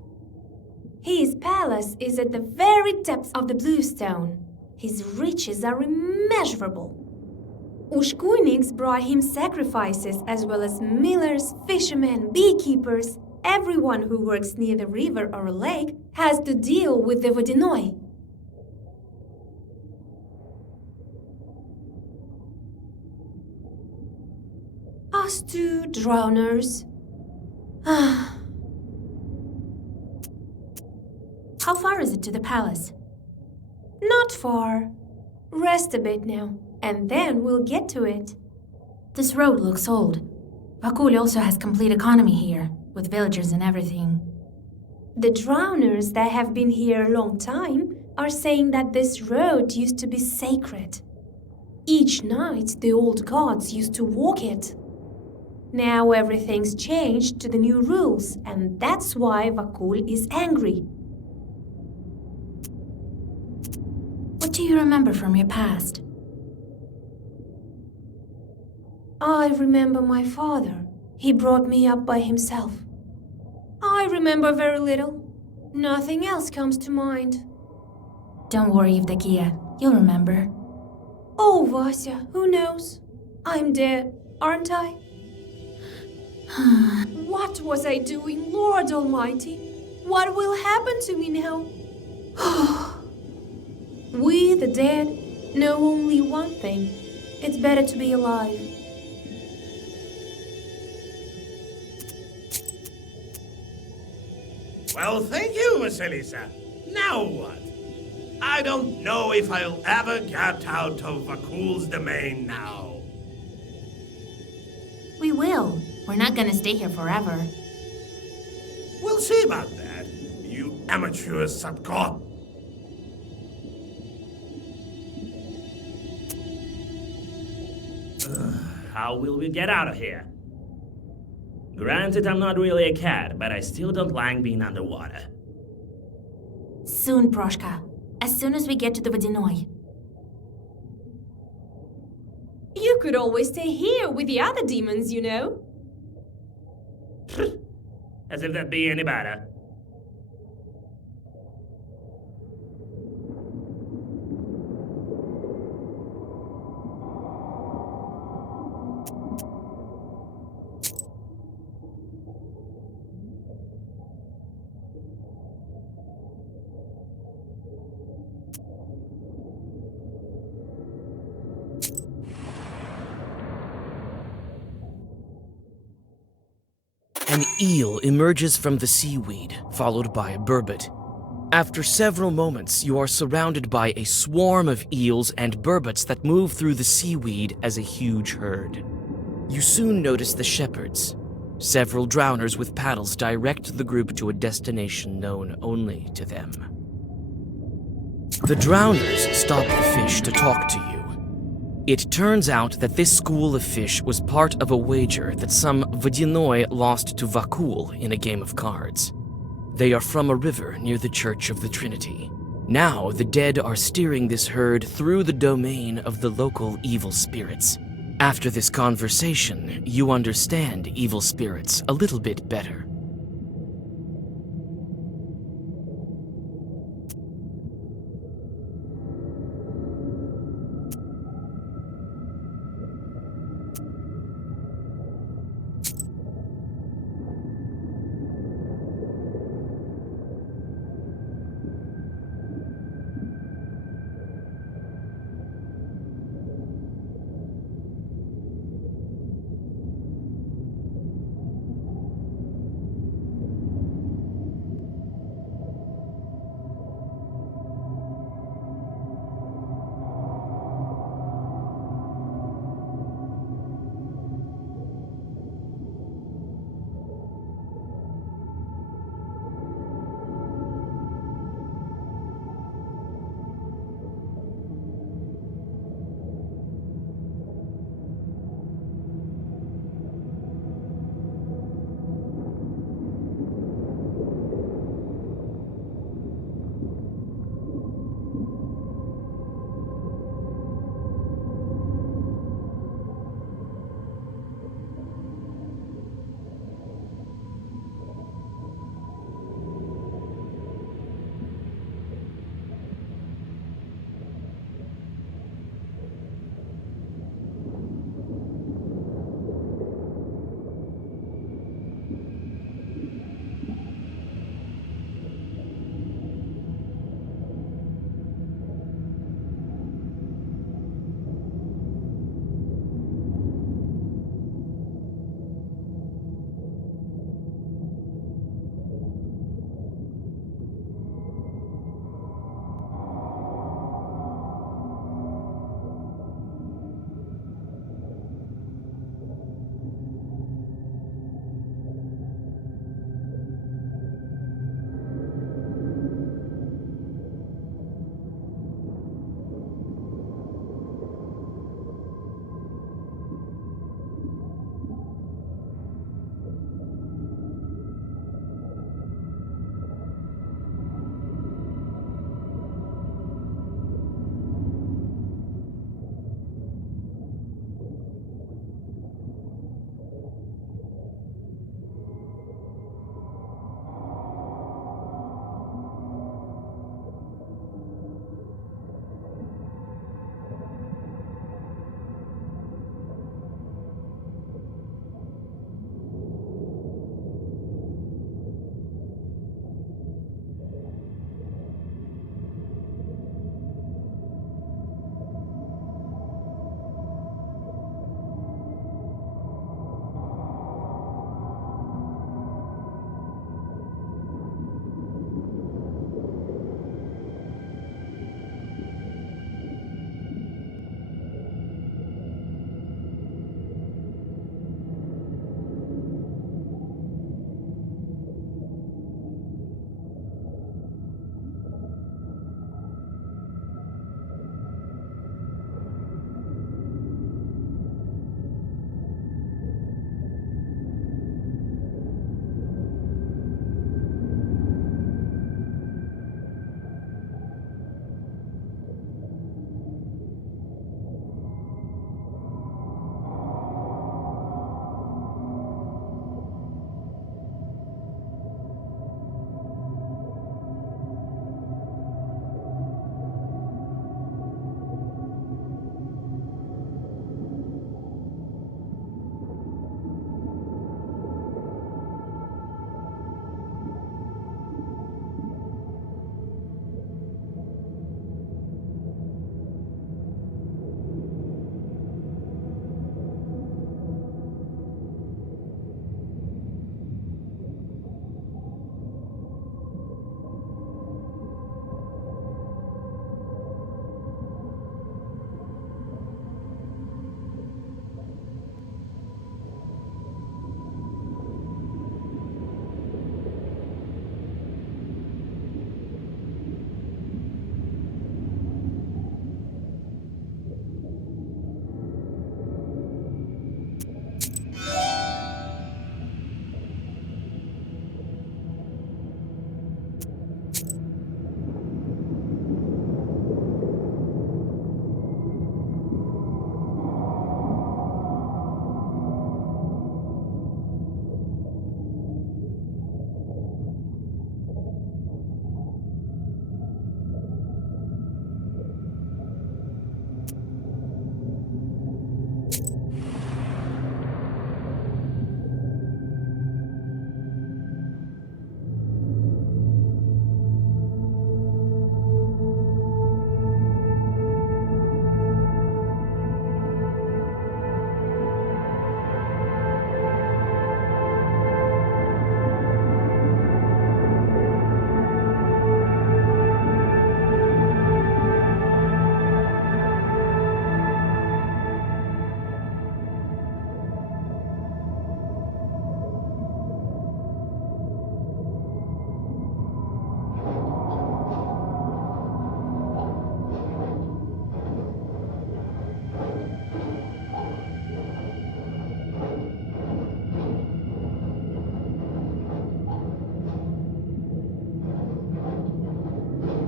His palace is at the very depths of the Bluestone. His riches are immeasurable. Ushkuiniks brought him sacrifices as well as millers, fishermen, beekeepers. Everyone who works near the river or a lake has to deal with the Vodyanoi. Us two drowners. How far is it to the palace? Not far. Rest a bit now, and then we'll get to it. This road looks old. Vakul also has complete economy here, with villagers and everything. The drowners that have been here a long time are saying that this road used to be sacred. Each night, the old gods used to walk it. Now everything's changed to the new rules, and that's why Vakul is angry. What do you remember from your past? I remember my father. He brought me up by himself. I remember very little. Nothing else comes to mind. Don't worry, Evdokia. You'll remember. Oh, Vasya, who knows? I'm dead, aren't I? What was I doing, Lord Almighty? What will happen to me now? We, the dead, know only one thing. It's better to be alive. Well, thank you, Vasilisa. Now what? I don't know if I'll ever get out of Vakul's domain now. We will. We're not gonna stay here forever. We'll see about that, you amateur Satko. How will we get out of here? Granted, I'm not really a cat, but I still don't like being underwater. Soon, Proshka. As soon as we get to the Vodyanoi. You could always stay here with the other demons, you know. As if that'd be any better. An eel emerges from the seaweed, followed by a burbot. After several moments, you are surrounded by a swarm of eels and burbots that move through the seaweed as a huge herd. You soon notice the shepherds. Several drowners with paddles direct the group to a destination known only to them. The drowners stop the fish to talk to you. It turns out that this school of fish was part of a wager that some Vodinoi lost to Vakul in a game of cards. They are from a river near the Church of the Trinity. Now the dead are steering this herd through the domain of the local evil spirits. After this conversation, you understand evil spirits a little bit better.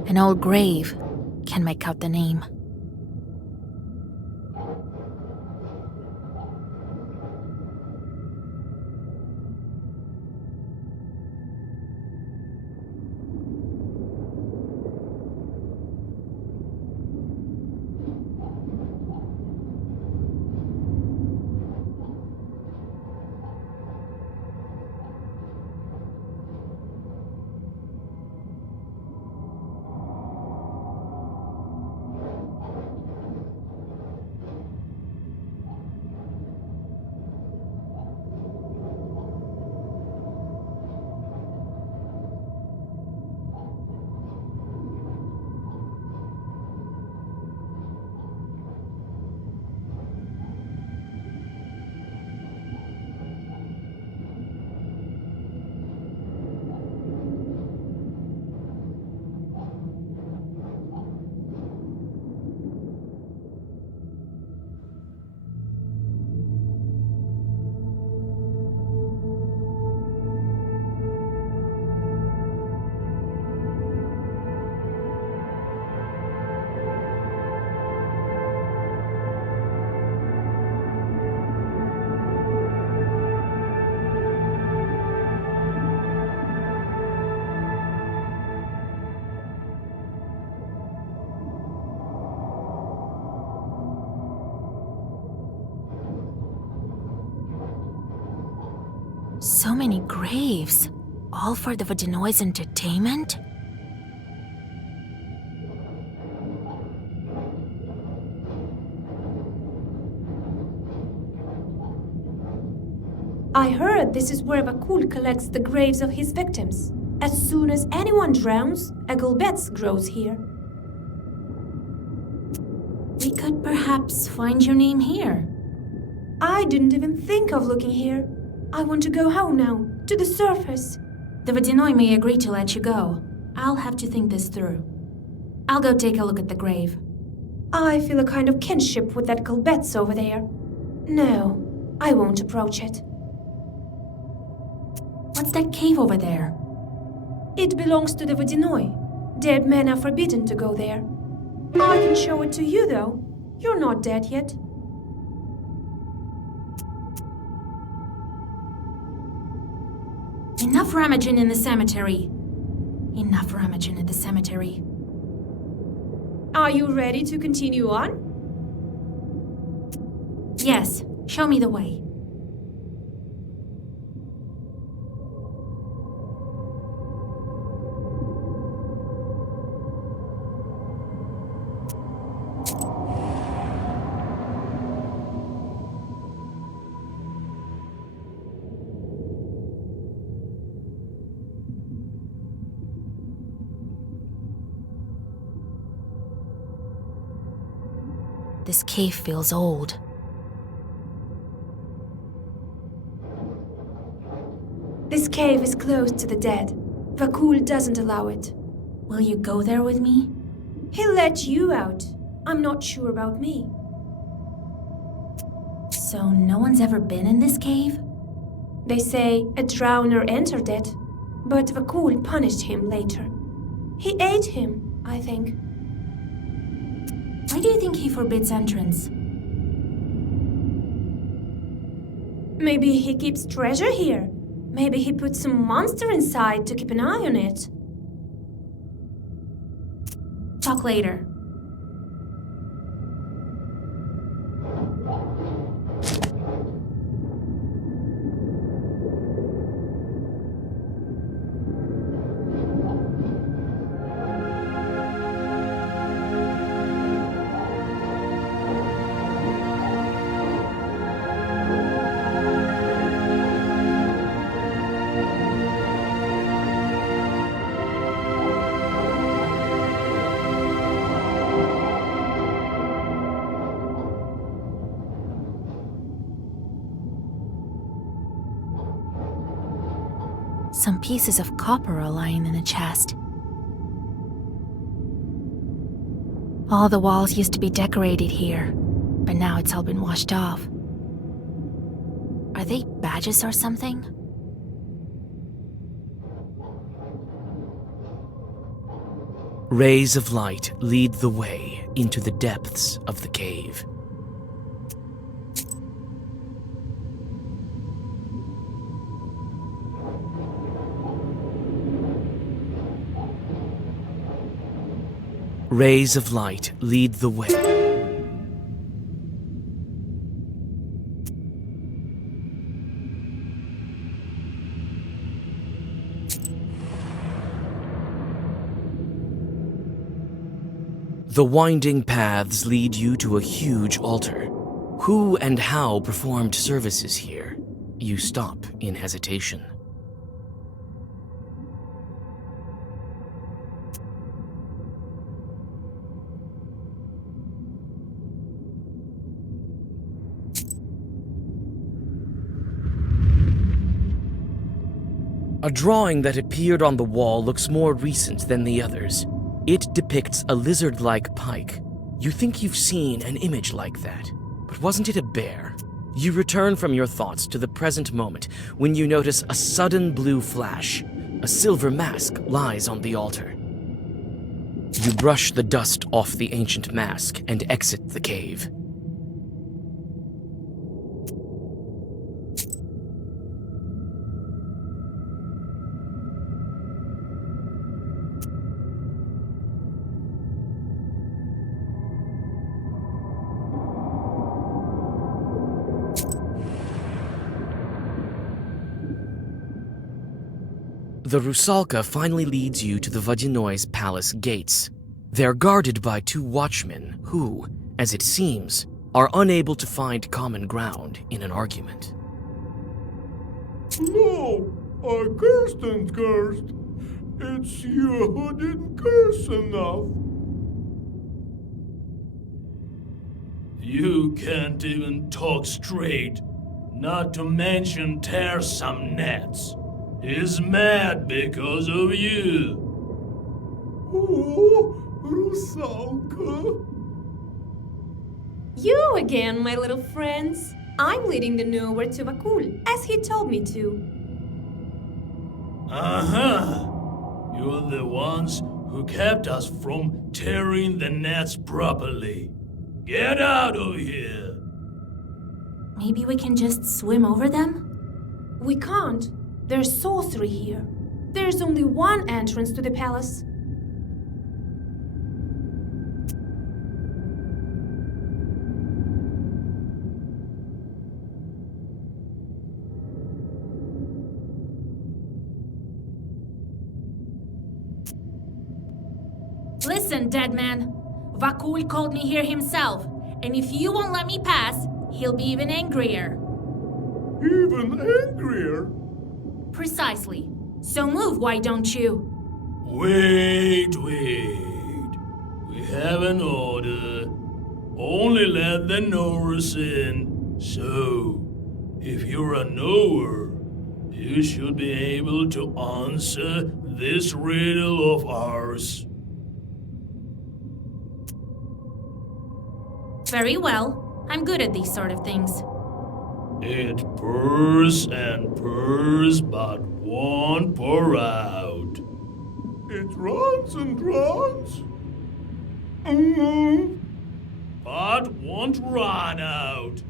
An old grave can make out the name. So many graves, all for the Vodinoi's entertainment? I heard this is where Vakul collects the graves of his victims. As soon as anyone drowns, a Gulbets grows here. We could perhaps find your name here. I didn't even think of looking here. I want to go home now, to the surface. The Vodinoi may agree to let you go. I'll have to think this through. I'll go take a look at the grave. I feel a kind of kinship with that Gulbets over there. No, I won't approach it. What's that cave over there? It belongs to the Vodinoi. Dead men are forbidden to go there. I can show it to you, though. You're not dead yet. Enough rummaging in the cemetery. Enough rummaging at the cemetery. Are you ready to continue on? Yes, show me the way. This cave feels old. This cave is closed to the dead. Vakul doesn't allow it. Will you go there with me? He'll let you out. I'm not sure about me. So no one's ever been in this cave? They say a drowner entered it, but Vakul punished him later. He ate him, I think. Why do you think he forbids entrance? Maybe he keeps treasure here. Maybe he puts some monster inside to keep an eye on it. Talk later. Some pieces of copper are lying in a chest. All the walls used to be decorated here, but now it's all been washed off. Are they badges or something? Rays of light lead the way into the depths of the cave. Rays of light lead the way. The winding paths lead you to a huge altar. Who and how performed services here? You stop in hesitation. A drawing that appeared on the wall looks more recent than the others. It depicts a lizard-like pike. You think you've seen an image like that, but wasn't it a bear? You return from your thoughts to the present moment when you notice a sudden blue flash. A silver mask lies on the altar. You brush the dust off the ancient mask and exit the cave. The Rusalka finally leads you to the Vodinoi's palace gates. They're guarded by two watchmen who, as it seems, are unable to find common ground in an argument. No, I cursed and cursed. It's you who didn't curse enough. You can't even talk straight, not to mention tear some nets. He's mad because of you. Oh, Rusalka. You again, my little friends. I'm leading the Nowhere to Vakul, as he told me to. Uh-huh. You're the ones who kept us from tearing the nets properly. Get out of here. Maybe we can just swim over them? We can't. There's sorcery here. There's only one entrance to the palace. Listen, dead man. Vakul called me here himself, and if you won't let me pass, he'll be even angrier. Even angrier? Precisely. So move, why don't you? Wait. We have an order. Only let the knowers in. So, if you're a knower, you should be able to answer this riddle of ours. Very well. I'm good at these sort of things. It purrs and purrs, but won't pour out. It runs and runs, but won't run out.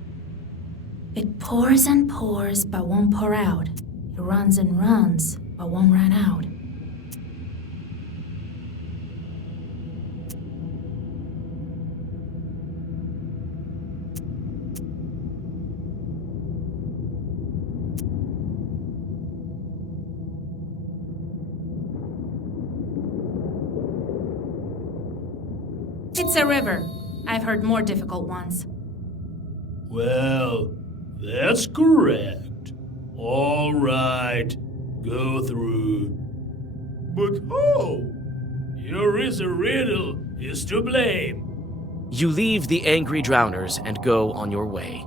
It pours and pours, but won't pour out. It runs and runs, but won't run out. It's a river. I've heard more difficult ones. Well, that's correct. All right, go through. But how? Your is a riddle is to blame. You leave the angry drowners and go on your way.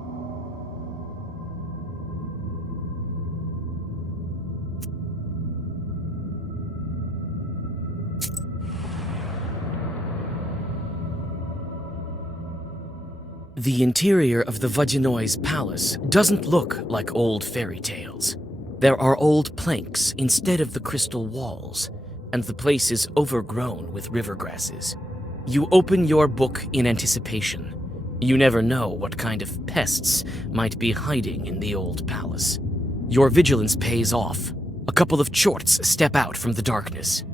The interior of the Vodinoi's palace doesn't look like old fairy tales. There are old planks instead of the crystal walls. and the place is overgrown with river grasses. You open your book in anticipation. You never know what kind of pests might be hiding in the old palace. Your vigilance pays off. A couple of chorts step out from the darkness.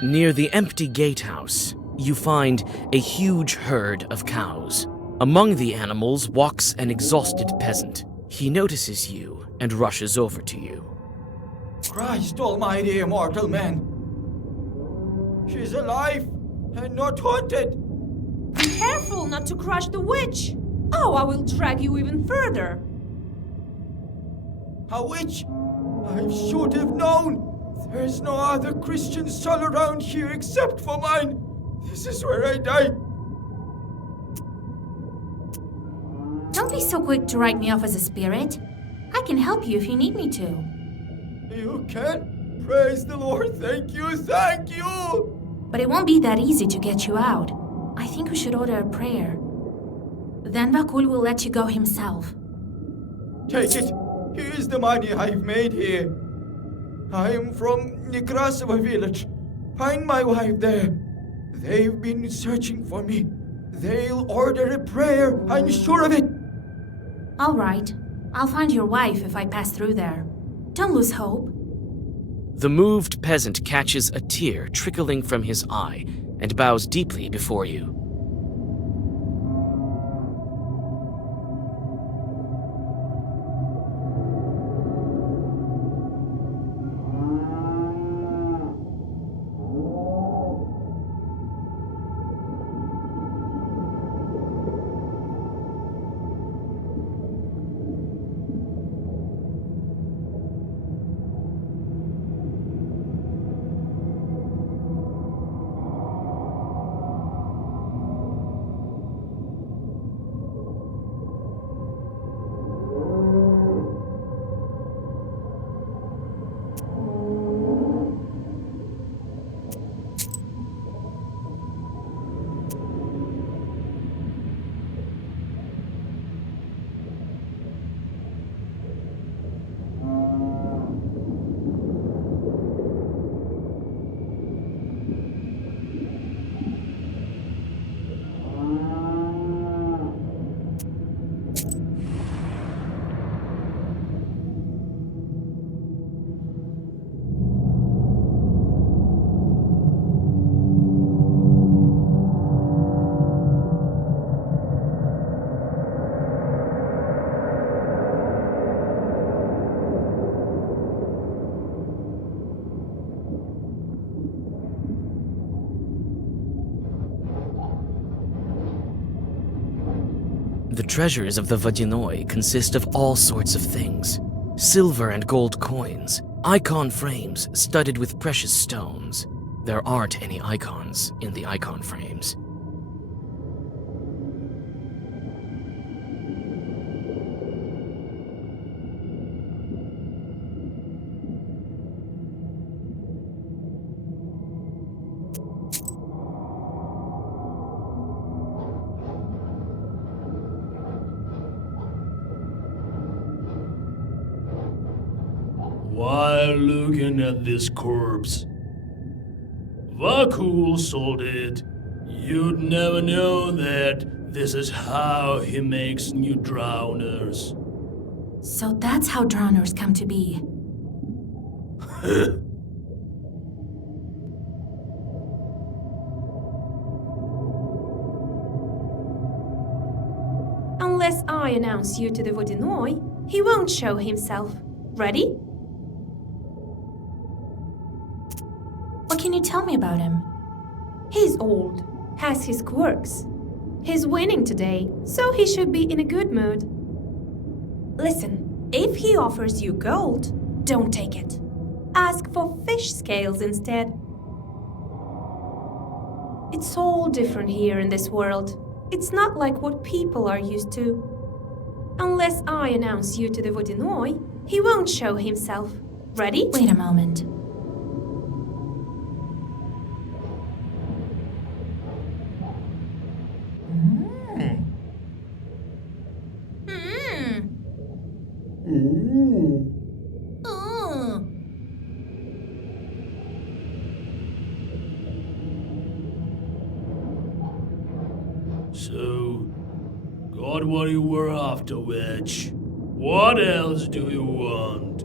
Near the empty gatehouse, you find a huge herd of cows. Among the animals walks an exhausted peasant. He notices you and rushes over to you. Christ almighty, immortal man! She's alive and not haunted! Be careful not to crush the witch! Oh, I will drag you even further! A witch? I should have known! There's no other Christian soul around here except for mine! This is where I die! Don't be so quick to write me off as a spirit. I can help you if you need me to. You can? Praise the Lord, thank you, thank you! But it won't be that easy to get you out. I think we should order a prayer. Then Vakul will let you go himself. Take it. Here's the money I've made here. I am from Nekrasova village. Find my wife there. They've been searching for me. They'll order a prayer, I'm sure of it. All right. I'll find your wife if I pass through there. Don't lose hope. The moved peasant catches a tear trickling from his eye and bows deeply before you. treasures of the Vodyanoi consist of all sorts of things. Silver and gold coins, icon frames studded with precious stones. There aren't any icons in the icon frames. While looking at this corpse, Vakul sold it. You'd never know that this is how he makes new drowners. So that's how drowners come to be. Unless I announce you to the Vodyanoi, he won't show himself. Ready? What can you tell me about him? He's old, has his quirks. He's winning today, so he should be in a good mood. Listen, if he offers you gold, don't take it. Ask for fish scales instead. It's all different here in this world. It's not like what people are used to. Unless I announce you to the Vodyanoi, he won't show himself. Ready? Wait a moment. So, got what you were after, Witch. What else do you want?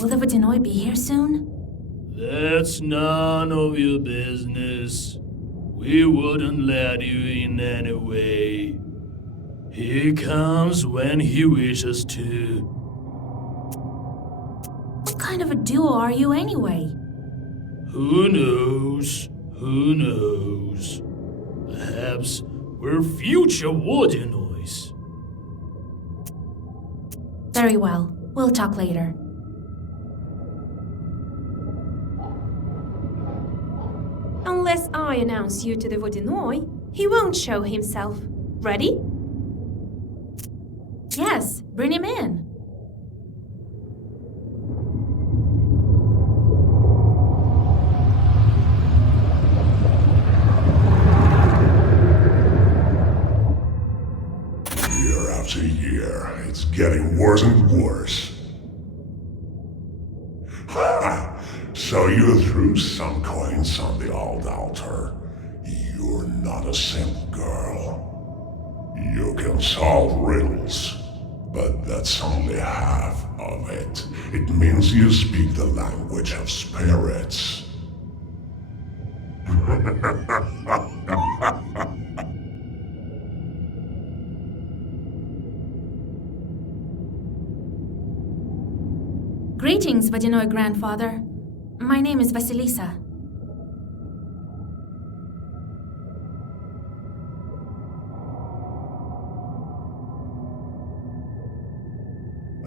Will the Vodyanoi be here soon? That's none of your business. We wouldn't let you in anyway. He comes when he wishes to. What kind of a duo are you anyway? Who knows? Who knows? Perhaps we're future Vodyanoi. Very well. We'll talk later. Unless I announce you to the Vodyanoi, he won't show himself. Ready? Yes, bring him in. Year after year, it's getting worse and worse. So you threw some coins on the old altar. You're not a simple girl. You can solve riddles, but that's only half of it. It means you speak the language of spirits. Greetings, Vodyanoi grandfather. My name is Vasilisa.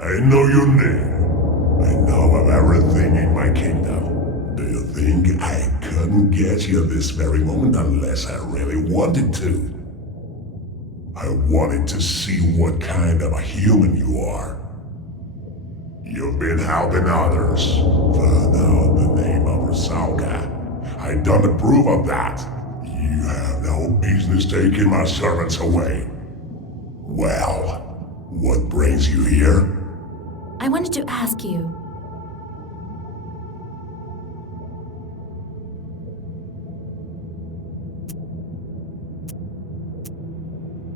I know your name. I know of everything in my kingdom. Do you think I couldn't get you this very moment unless I really wanted to? I wanted to see what kind of a human you are. You've been helping others. Found out the name of Rusalka. I don't approve of that. You have no business taking my servants away. Well, what brings you here? I wanted to ask you.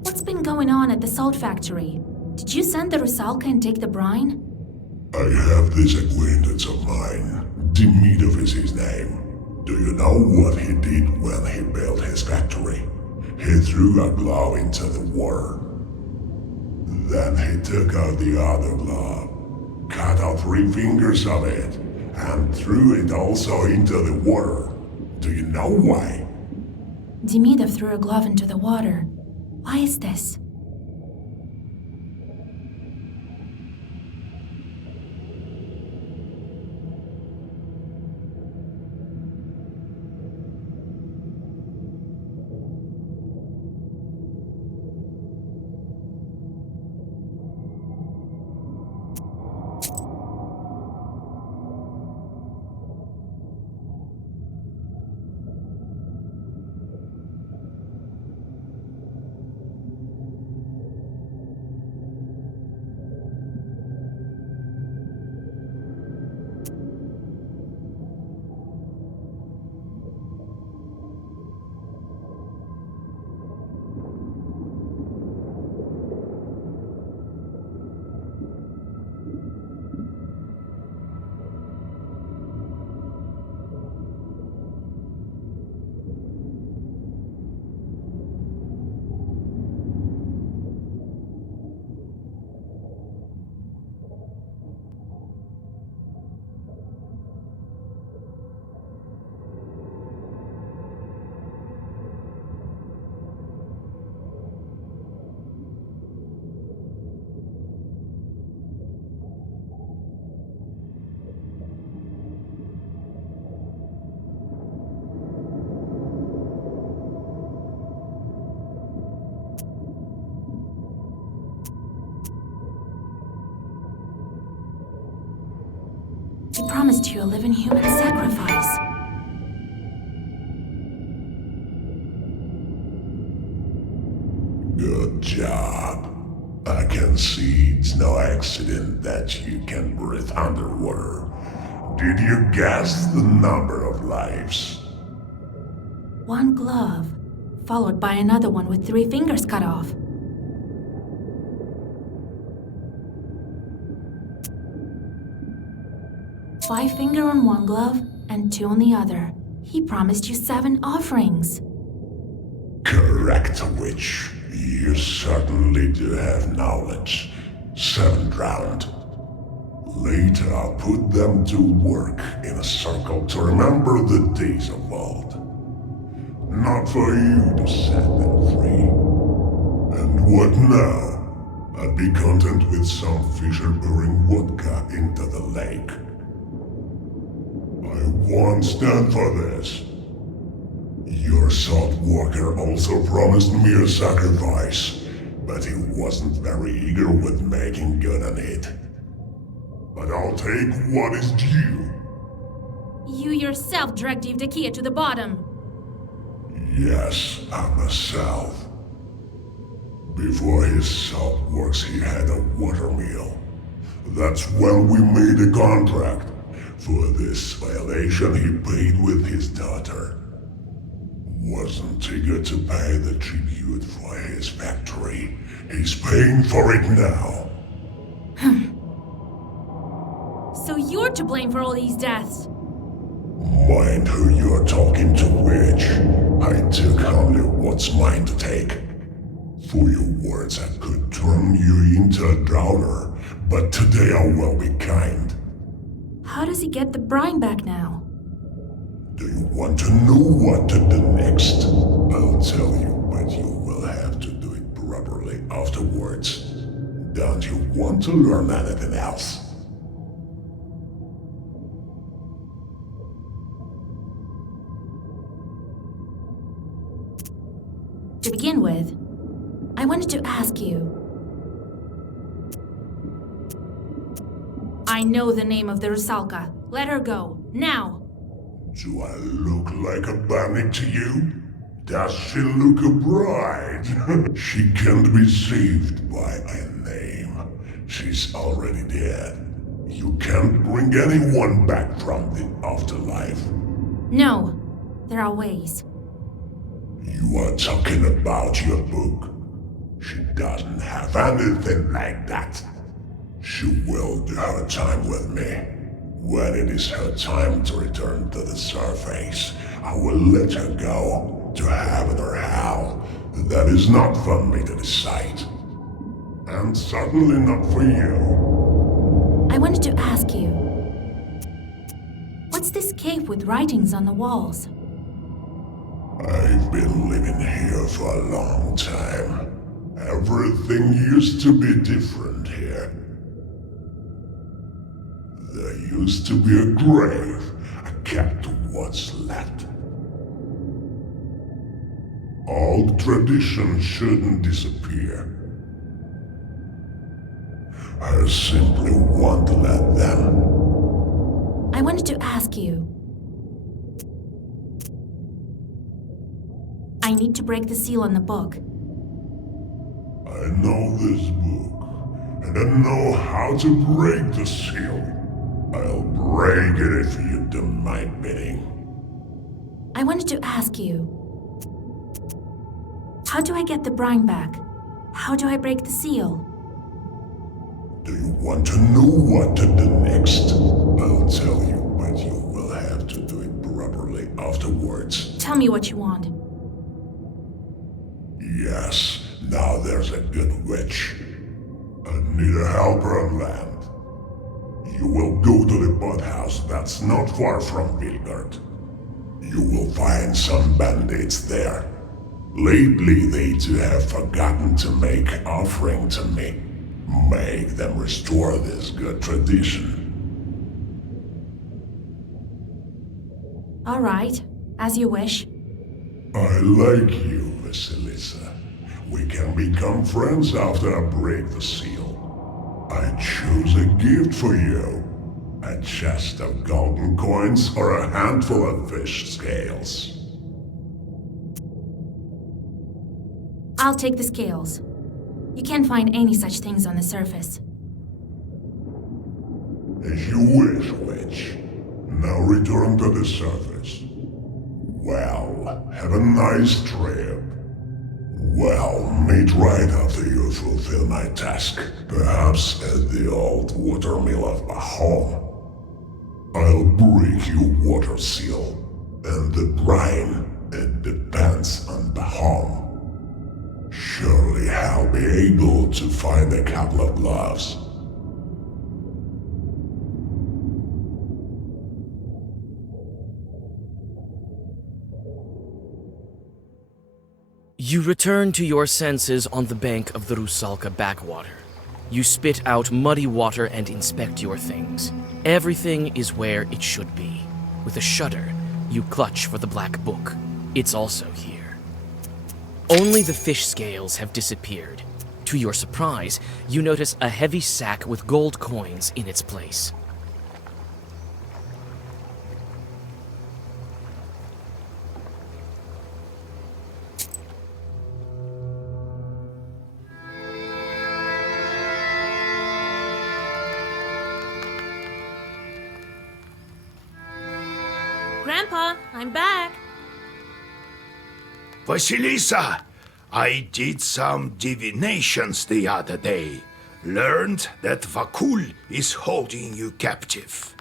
What's been going on at the salt factory? Did you send the Rusalka and take the brine? I have this acquaintance of mine. Demidov is his name. Do you know what he did when he built his factory? He threw a glove into the water. Then he took out the other glove, cut out 3 fingers of it, and threw it also into the water. Do you know why? Demidov threw a glove into the water. Why is this? He promised you a living human sacrifice. Good job. I can see it's no accident that you can breathe underwater. Did you guess the number of lives? One glove, followed by another one with 3 fingers cut off. Five finger on one glove and 2 on the other. He promised you 7 offerings. Correct, witch. You certainly do have knowledge. 7th round. Later I'll put them to work in a circle to remember the days of old. Not for you to set them free. And what now? I'd be content with some fisher pouring vodka into the lake. I won't stand for this. Your salt walker also promised me a sacrifice, but he wasn't very eager with making good on it. But I'll take what is due. You yourself dragged Evdokia to the bottom. Yes, I myself. Before his salt works, he had a watermill. That's when we made a contract. For this violation, he paid with his daughter. Wasn't eager to pay the tribute for his factory. He's paying for it now. So you're to blame for all these deaths. Mind who you're talking to, witch. I took only what's mine to take. For your words, I could turn you into a drowner, but today I will be kind. How does he get the brine back now? Do you want to know what to do next? I'll tell you, but you will have to do it properly afterwards. Don't you want to learn anything else? To begin with, I wanted to ask you. I know the name of the Rusalka. Let her go, now! Do I look like a bandit to you? Does she look a bride? She can't be saved by a name. She's already dead. You can't bring anyone back from the afterlife. No, there are ways. You are talking about your book. She doesn't have anything like that. She will do her time with me. When it is her time to return to the surface, I will let her go, to heaven or hell. That is not for me to decide. And certainly not for you. I wanted to ask you. What's this cave with writings on the walls? I've been living here for a long time. Everything used to be different here. There used to be a grave, kept to what's left. Old traditions shouldn't disappear. I simply want to let them. I wanted to ask you. I need to break the seal on the book. I know this book, and I know how to break the seal. I'll break it if you do my bidding. I wanted to ask you. How do I get the brine back? How do I break the seal? Do you want to know what to do next? I'll tell you, but you will have to do it properly afterwards. Tell me what you want. Yes, now there's a good witch. I need a helper on land. You will go to the boathouse that's not far from Vilgard. You will find some bandits there. Lately, they too have forgotten to make offering to me. Make them restore this good tradition. All right, as you wish. I like you, Vasilisa. We can become friends after I break the seal. I choose a gift for you. A chest of golden coins or a handful of fish scales. I'll take the scales. You can't find any such things on the surface. As you wish, witch. Now return to the surface. Well, have a nice trip. Well, meet right after you fulfill my task. Perhaps at the old watermill of Bahom. I'll break your water seal. And the brine, it depends on Bahom. Surely I'll be able to find a couple of gloves. You return to your senses on the bank of the Rusalka backwater. You spit out muddy water and inspect your things. Everything is where it should be. With a shudder, you clutch for the black book. It's also here. Only the fish scales have disappeared. To your surprise, you notice a heavy sack with gold coins in its place. Grandpa, I'm back. Vasilisa, I did some divinations the other day. Learned that Vakul is holding you captive.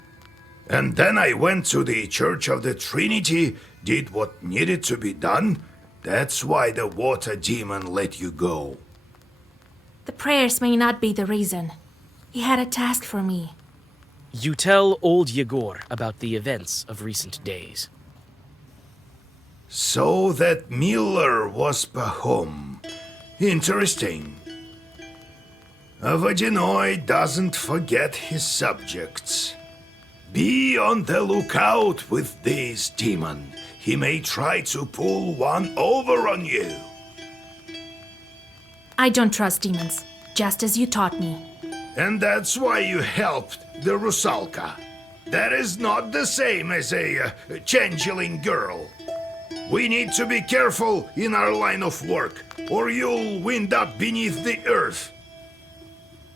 And then I went to the Church of the Trinity, did what needed to be done. That's why the water demon let you go. The prayers may not be the reason. He had a task for me. You tell old Yegor about the events of recent days. So that Miller was Bahom. Interesting. A Vodinoy doesn't forget his subjects. Be on the lookout with this demon. He may try to pull one over on you. I don't trust demons, just as you taught me. And that's why you helped the Rusalka. That is not the same as a changeling girl. We need to be careful in our line of work, or you'll wind up beneath the earth.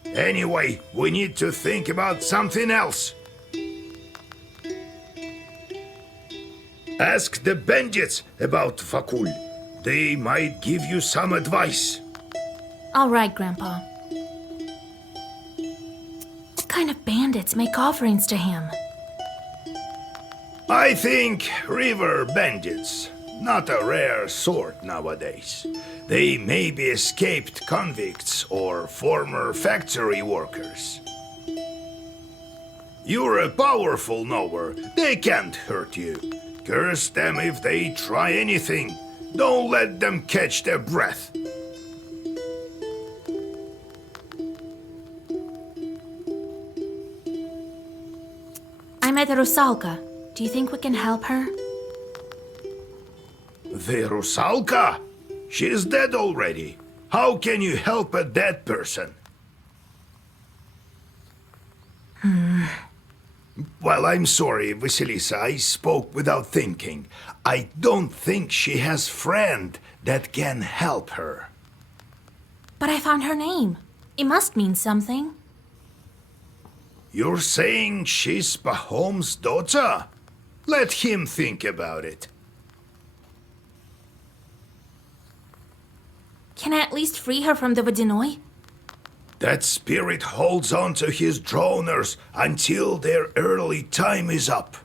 Anyway, we need to think about something else. Ask the bandits about Vakul. They might give you some advice. All right, Grandpa. What kind of bandits make offerings to him? I think river bandits. Not a rare sort nowadays. They may be escaped convicts or former factory workers. You're a powerful knower. They can't hurt you. Curse them if they try anything. Don't let them catch their breath. met Rusalka. Do you think we can help her? The Rusalka? She is dead already. How can you help a dead person? Well, I'm sorry, Vasilisa. I spoke without thinking. I don't think she has friend that can help her. But I found her name. It must mean something. You're saying she's Pahom's daughter? Let him think about it. Can I at least free her from the Vodinoi? That spirit holds on to his droners until their early time is up.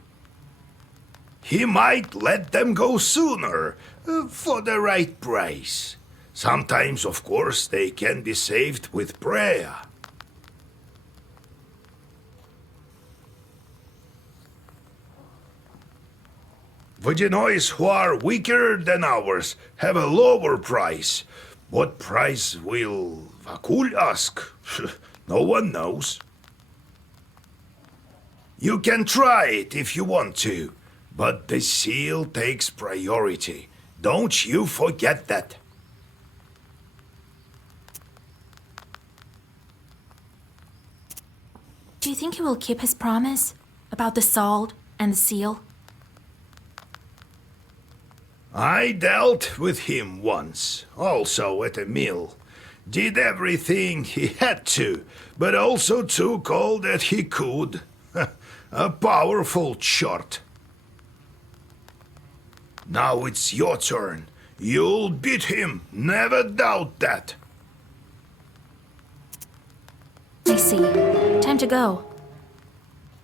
He might let them go sooner, for the right price. Sometimes, of course, they can be saved with prayer. Vodinois who are weaker than ours have a lower price. What price will Vakul ask? No one knows. You can try it if you want to, but the seal takes priority. Don't you forget that. Do you think he will keep his promise about the salt and the seal? I dealt with him once, also at a mill. Did everything he had to, but also took all that he could. A powerful shot. Now it's your turn. You'll beat him, never doubt that. I see. Time to go.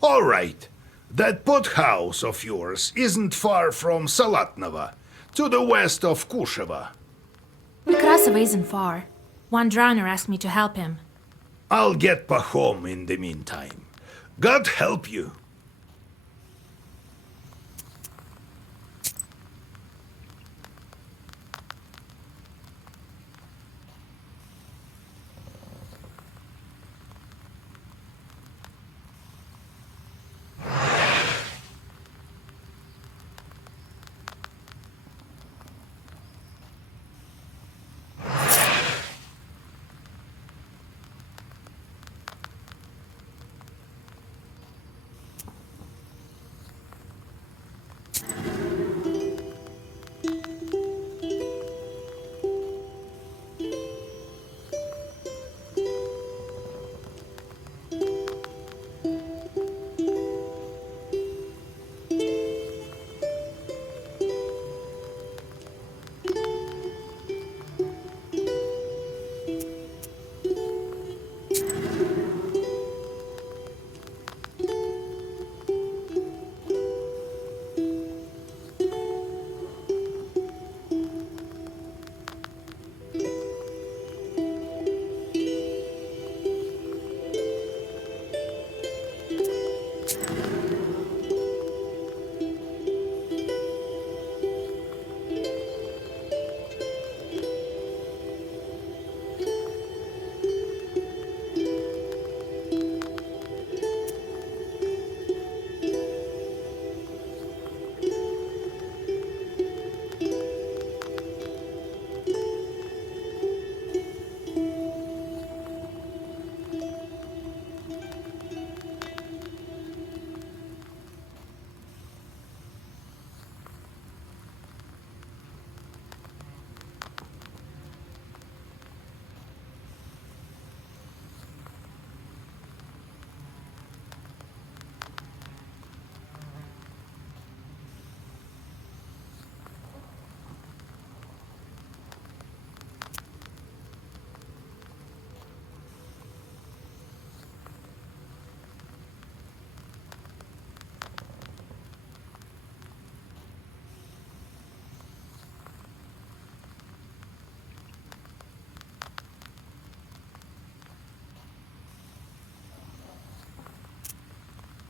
All right. That pothouse of yours isn't far from Salatnova, to the west of Kusheva. Nekrasova isn't far. One drowner asked me to help him. I'll get Pahom in the meantime. God help you.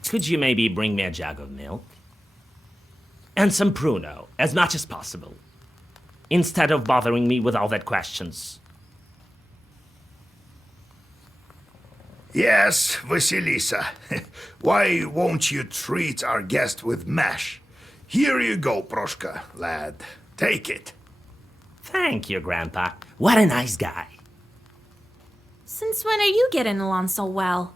Could you maybe bring me a jug of milk? And some pruno, as much as possible. Instead of bothering me with all that questions. Yes, Vasilisa. Why won't you treat our guest with mash? Here you go, Proshka, lad. Take it. Thank you, Grandpa. What a nice guy. Since when are you getting along so well?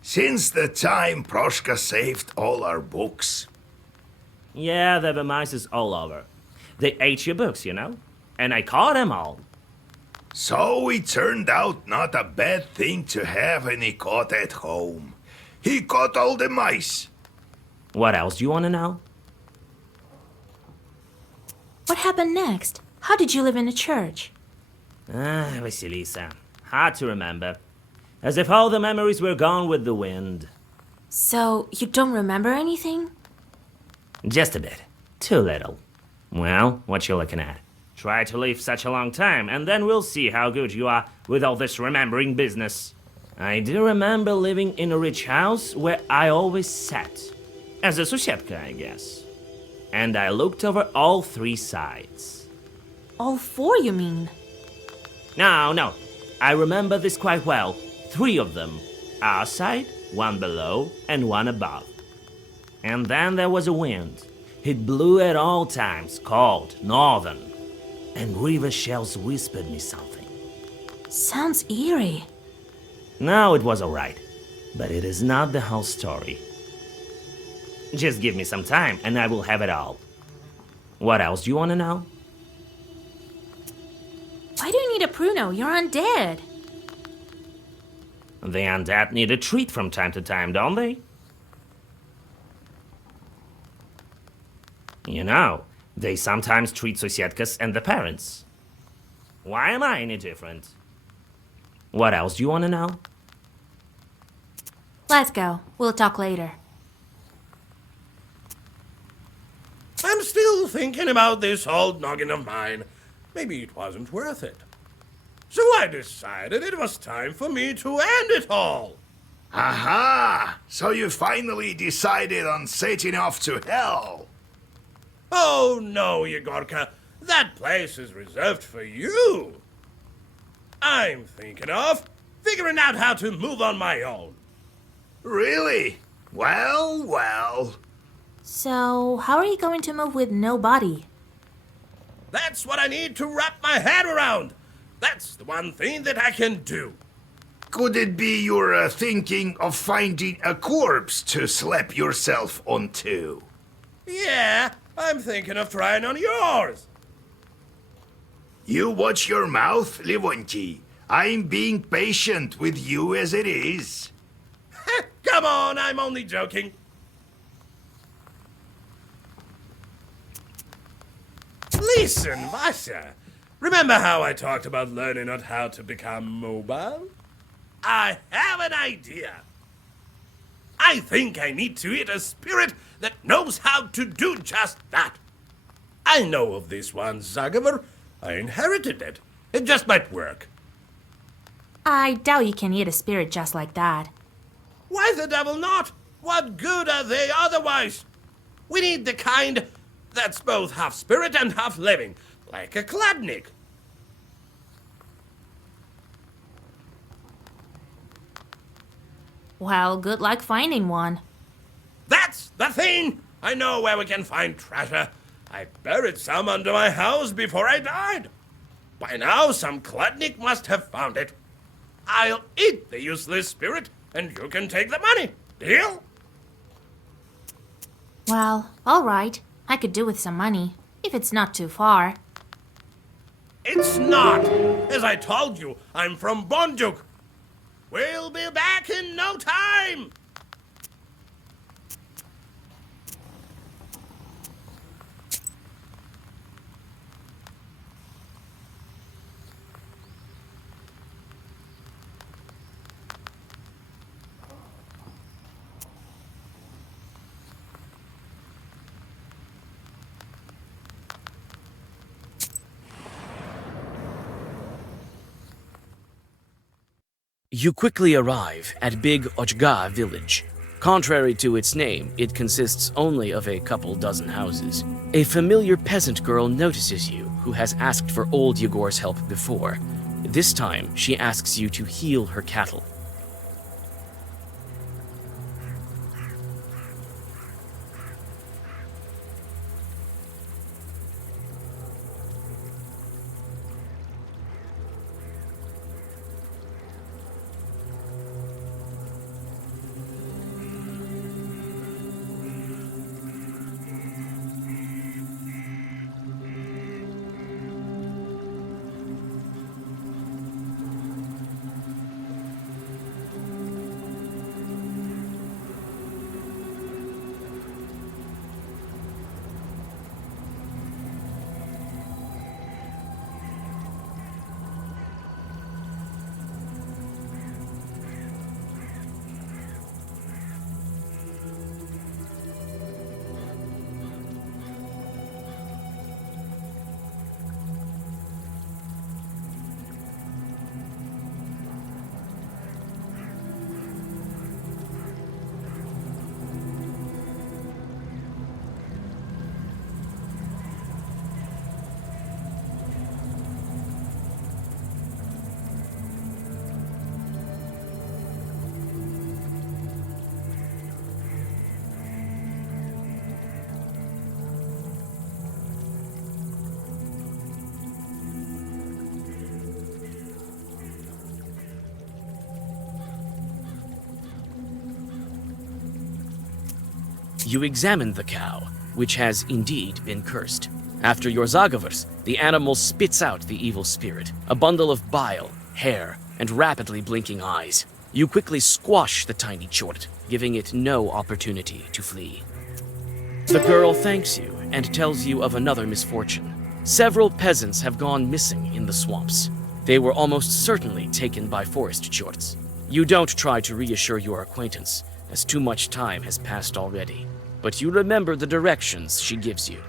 Since the time Proshka saved all our books. Yeah, there were mice all over. They ate your books, you know? And I caught them all. So it turned out not a bad thing to have any caught at home. He caught all the mice. What else do you want to know? What happened next? How did you live in a church? Vasilisa. Hard to remember. As if all the memories were gone with the wind. So, you don't remember anything? Just a bit. Too little. Well, what you looking at? Try to live such a long time, and then we'll see how good you are with all this remembering business. I do remember living in a rich house where I always sat. As a susietka, I guess. And I looked over all 3 sides. All 4, you mean? No. I remember this quite well. 3 of them. Our side, 1 below, and 1 above. And then there was a wind. It blew at all times, cold, northern. And river shells whispered me something. Sounds eerie. No, it was alright. But it is not the whole story. Just give me some time and I will have it all. What else do you want to know? Why do you need a pruno? You're undead. The undead need a treat from time to time, don't they? You know, they sometimes treat Susietkas and the parents. Why am I any different? What else do you want to know? Let's go. We'll talk later. I'm still thinking about this old noggin of mine. Maybe it wasn't worth it. So I decided it was time for me to end it all. Aha! So you finally decided on setting off to hell. Oh no, Yegorka. That place is reserved for you. I'm thinking of figuring out how to move on my own. Really? Well. So, how are you going to move with no body? That's what I need to wrap my head around. That's the one thing that I can do. Could it be you're thinking of finding a corpse to slap yourself onto? Yeah, I'm thinking of trying on yours. You watch your mouth, Livonti. I'm being patient with you as it is. Come on, I'm only joking. Listen, Vasya. Remember how I talked about learning on how to become mobile? I have an idea. I think I need to eat a spirit that knows how to do just that. I know of this one, Zagaver. I inherited it. It just might work. I doubt you can eat a spirit just like that. Why the devil not? What good are they otherwise? We need the kind that's both half spirit and half living, like a Kladnik. Well, good luck finding one. That's the thing! I know where we can find treasure. I buried some under my house before I died. By now, some Kladnik must have found it. I'll eat the useless spirit, and you can take the money. Deal? Well, all right. I could do with some money, if it's not too far. It's not. As I told you, I'm from Bonjuk. We'll be back in no time. You quickly arrive at Big Ochga village. Contrary to its name, it consists only of a couple dozen houses. A familiar peasant girl notices you, who has asked for old Yegor's help before. This time, she asks you to heal her cattle. You examine the cow, which has indeed been cursed. After your Zagavers, the animal spits out the evil spirit, a bundle of bile, hair, and rapidly blinking eyes. You quickly squash the tiny chort, giving it no opportunity to flee. The girl thanks you and tells you of another misfortune. Several peasants have gone missing in the swamps. They were almost certainly taken by forest chorts. You don't try to reassure your acquaintance, as too much time has passed already, but you remember the directions she gives you.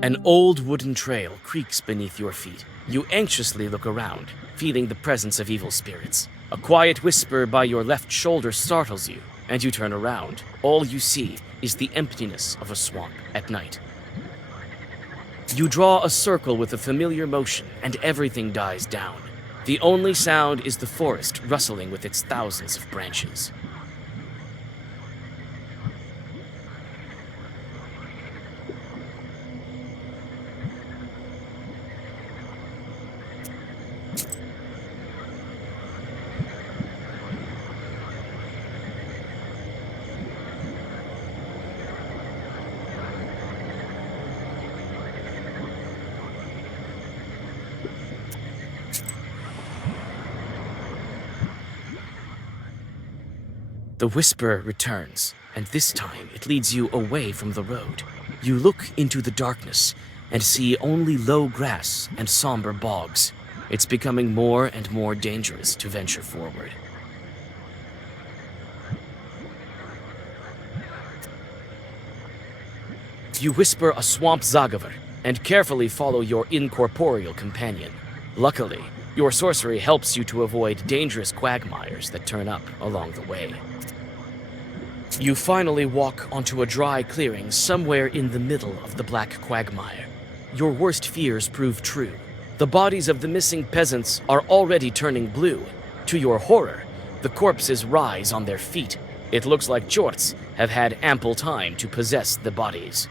An old wooden trail creaks beneath your feet. You anxiously look around, feeling the presence of evil spirits. A quiet whisper by your left shoulder startles you, and you turn around. All you see is the emptiness of a swamp at night. You draw a circle with a familiar motion, and everything dies down. The only sound is the forest rustling with its thousands of branches. The whisper returns, and this time it leads you away from the road. You look into the darkness and see only low grass and somber bogs. It's becoming more and more dangerous to venture forward. You whisper a swamp Zagaver and carefully follow your incorporeal companion. Luckily, your sorcery helps you to avoid dangerous quagmires that turn up along the way. You finally walk onto a dry clearing somewhere in the middle of the black quagmire. Your worst fears prove true. The bodies of the missing peasants are already turning blue. To your horror, the corpses rise on their feet. It looks like Jorts have had ample time to possess the bodies.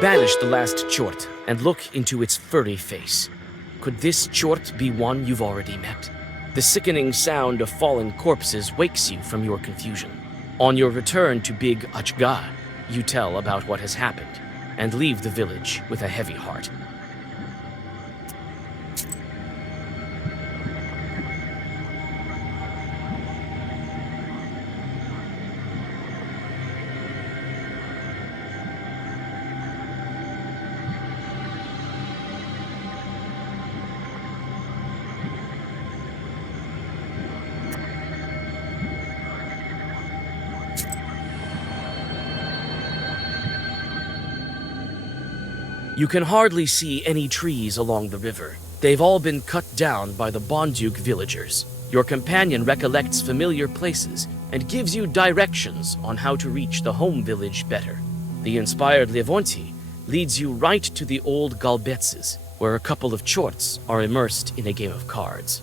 banish the last Chort and look into its furry face. Could this Chort be one you've already met? The sickening sound of falling corpses wakes you from your confusion. On your return to Big Achga, you tell about what has happened and leave the village with a heavy heart. You can hardly see any trees along the river. They've all been cut down by the Bonduk villagers. Your companion recollects familiar places and gives you directions on how to reach the home village better. The inspired Levonti leads you right to the old Galbetses, where a couple of Chorts are immersed in a game of cards.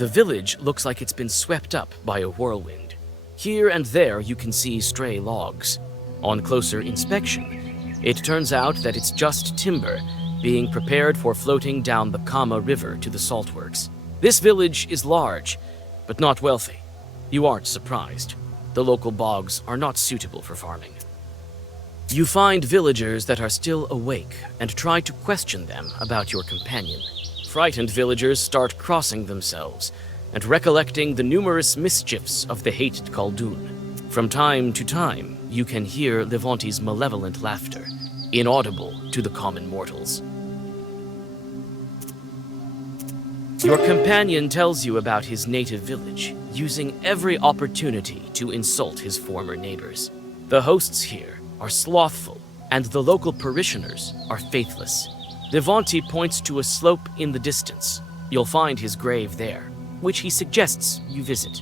The village looks like it's been swept up by a whirlwind. Here and there you can see stray logs. On closer inspection, it turns out that it's just timber being prepared for floating down the Kama River to the saltworks. This village is large, but not wealthy. You aren't surprised. The local bogs are not suitable for farming. You find villagers that are still awake and try to question them about your companion. Frightened villagers start crossing themselves and recollecting the numerous mischiefs of the hated Khaldun. From time to time, you can hear Levante's malevolent laughter, inaudible to the common mortals. Your companion tells you about his native village, using every opportunity to insult his former neighbors. The hosts here are slothful, and the local parishioners are faithless. Levante points to a slope in the distance. You'll find his grave there, which he suggests you visit.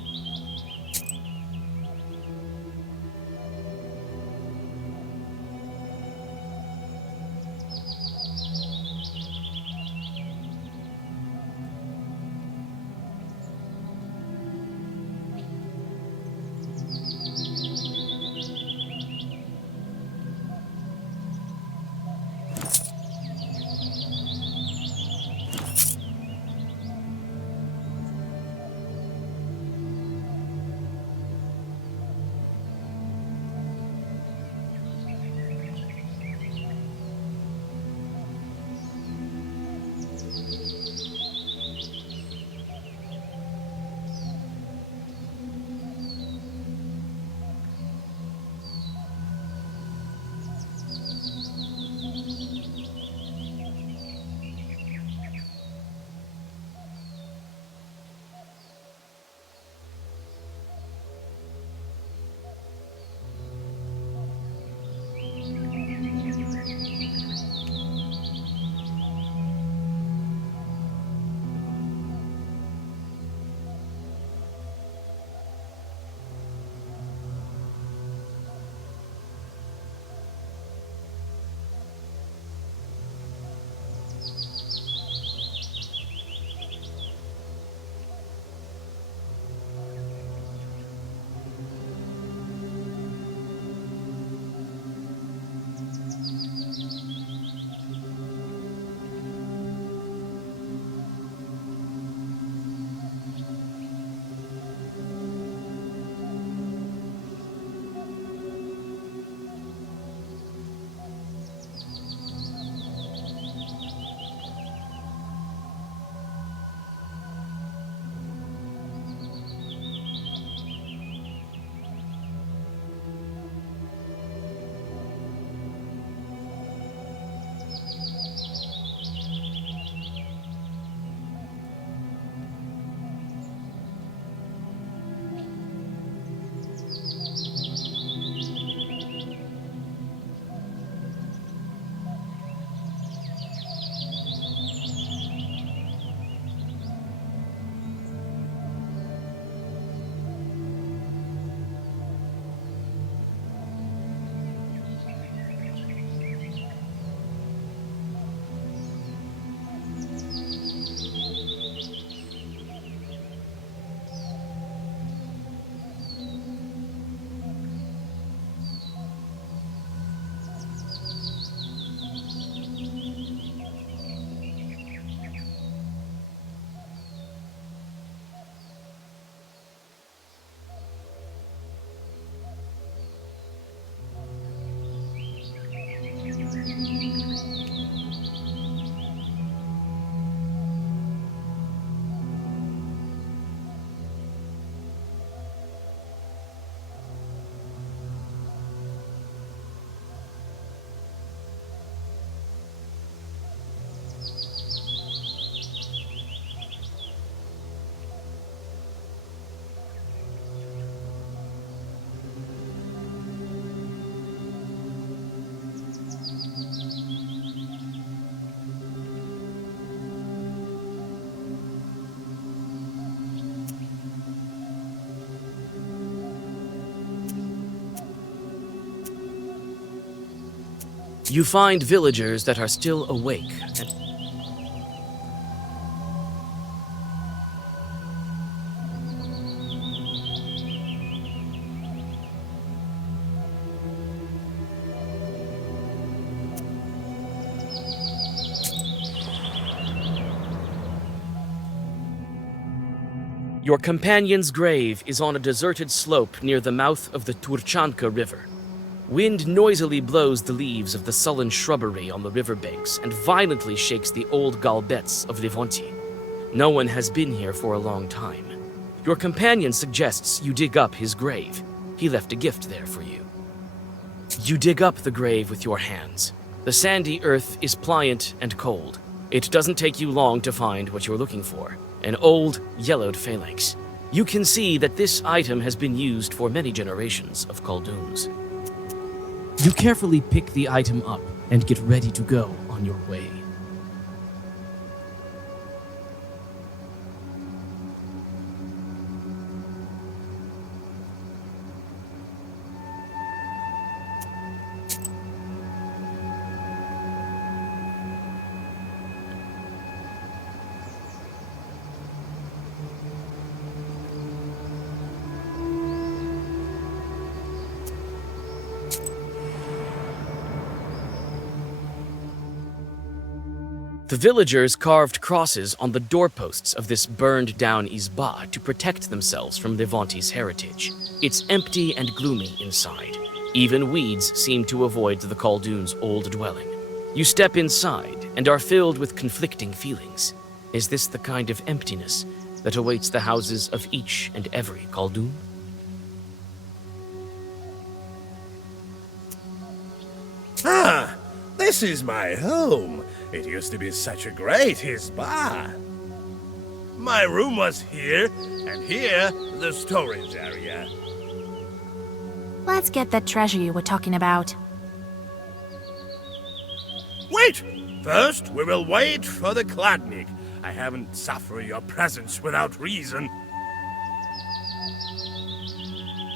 You find villagers that are still awake and Your companion's grave is on a deserted slope near the mouth of the Turchanka River. Wind noisily blows the leaves of the sullen shrubbery on the riverbanks and violently shakes the old galbets of Livonti. No one has been here for a long time. Your companion suggests you dig up his grave. He left a gift there for you. You dig up the grave with your hands. The sandy earth is pliant and cold. It doesn't take you long to find what you're looking for, an old, yellowed phalanx. You can see that this item has been used for many generations of Khaldoons. You carefully pick the item up and get ready to go on your way. The villagers carved crosses on the doorposts of this burned-down Izba to protect themselves from Livonti's heritage. It's empty and gloomy inside. Even weeds seem to avoid the Khaldoon's old dwelling. You step inside and are filled with conflicting feelings. Is this the kind of emptiness that awaits the houses of each and every Khaldoon? Ah, this is my home. It used to be such a great Izba. My room was here, and here, the storage area. Let's get that treasure you were talking about. Wait! First, we will wait for the Kladnik. I haven't suffered your presence without reason.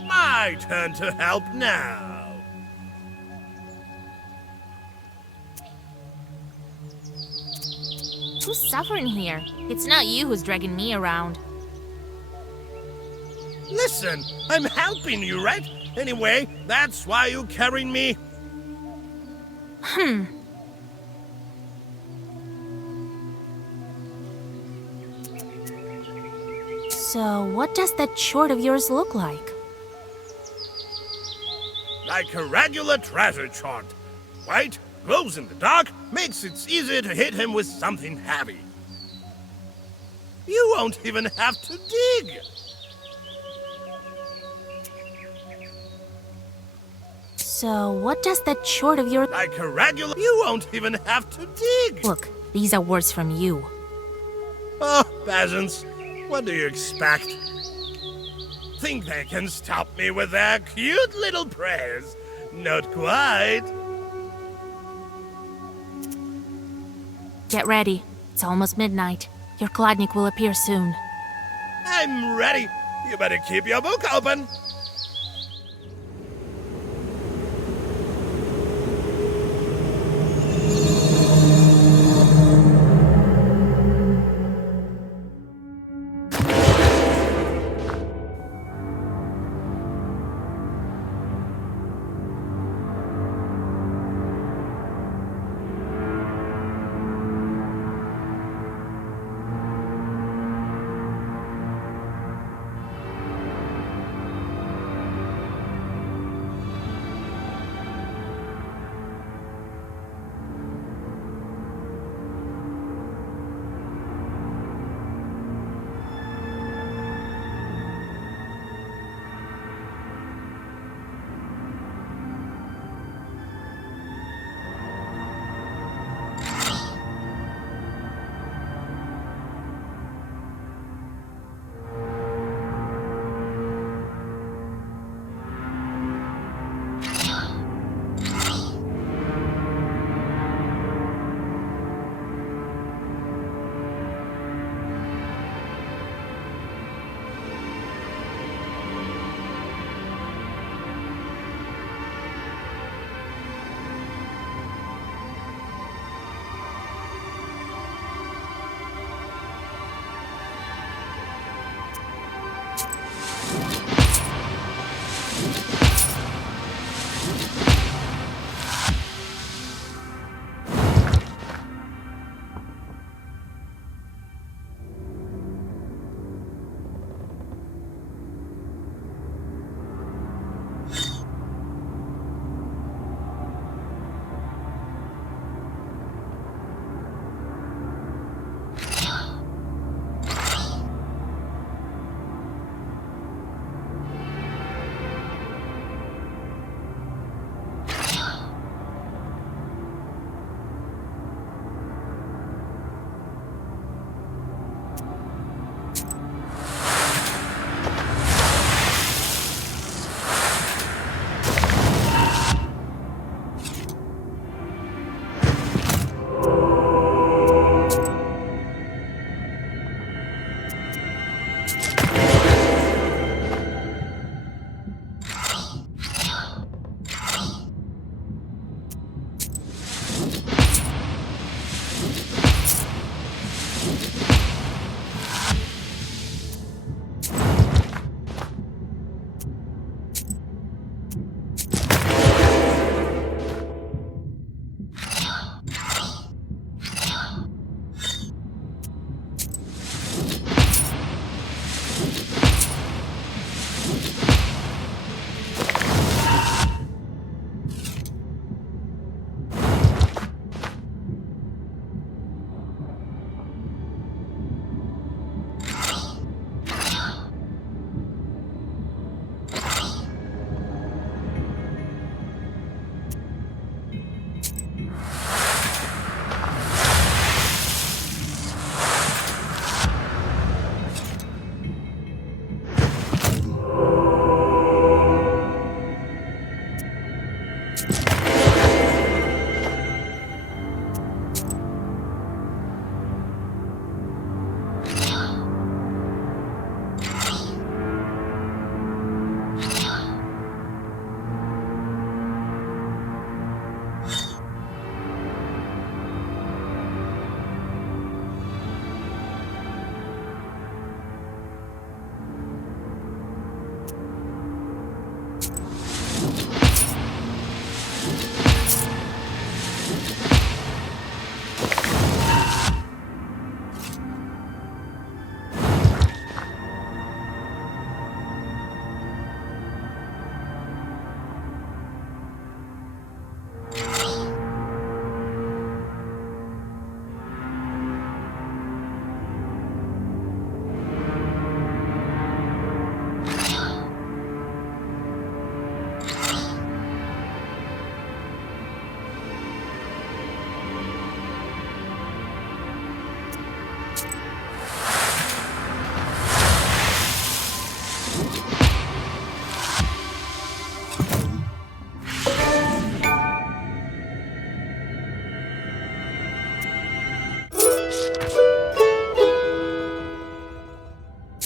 My turn to help now. Who's suffering here? It's not you who's dragging me around. Listen, I'm helping you, right? Anyway, that's why you carrying me. So, what does that sword of yours look like? Like a regular treasure chart. White, glows in the dark, makes it easy to hit him with something heavy. You won't even have to dig. So, what does that sword of yours... Like a regular... You won't even have to dig. Look, these are words from you. Oh, peasants, what do you expect? Think they can stop me with their cute little prayers? Not quite. Get ready. It's almost midnight. Your Kladnik will appear soon. I'm ready. You better keep your book open.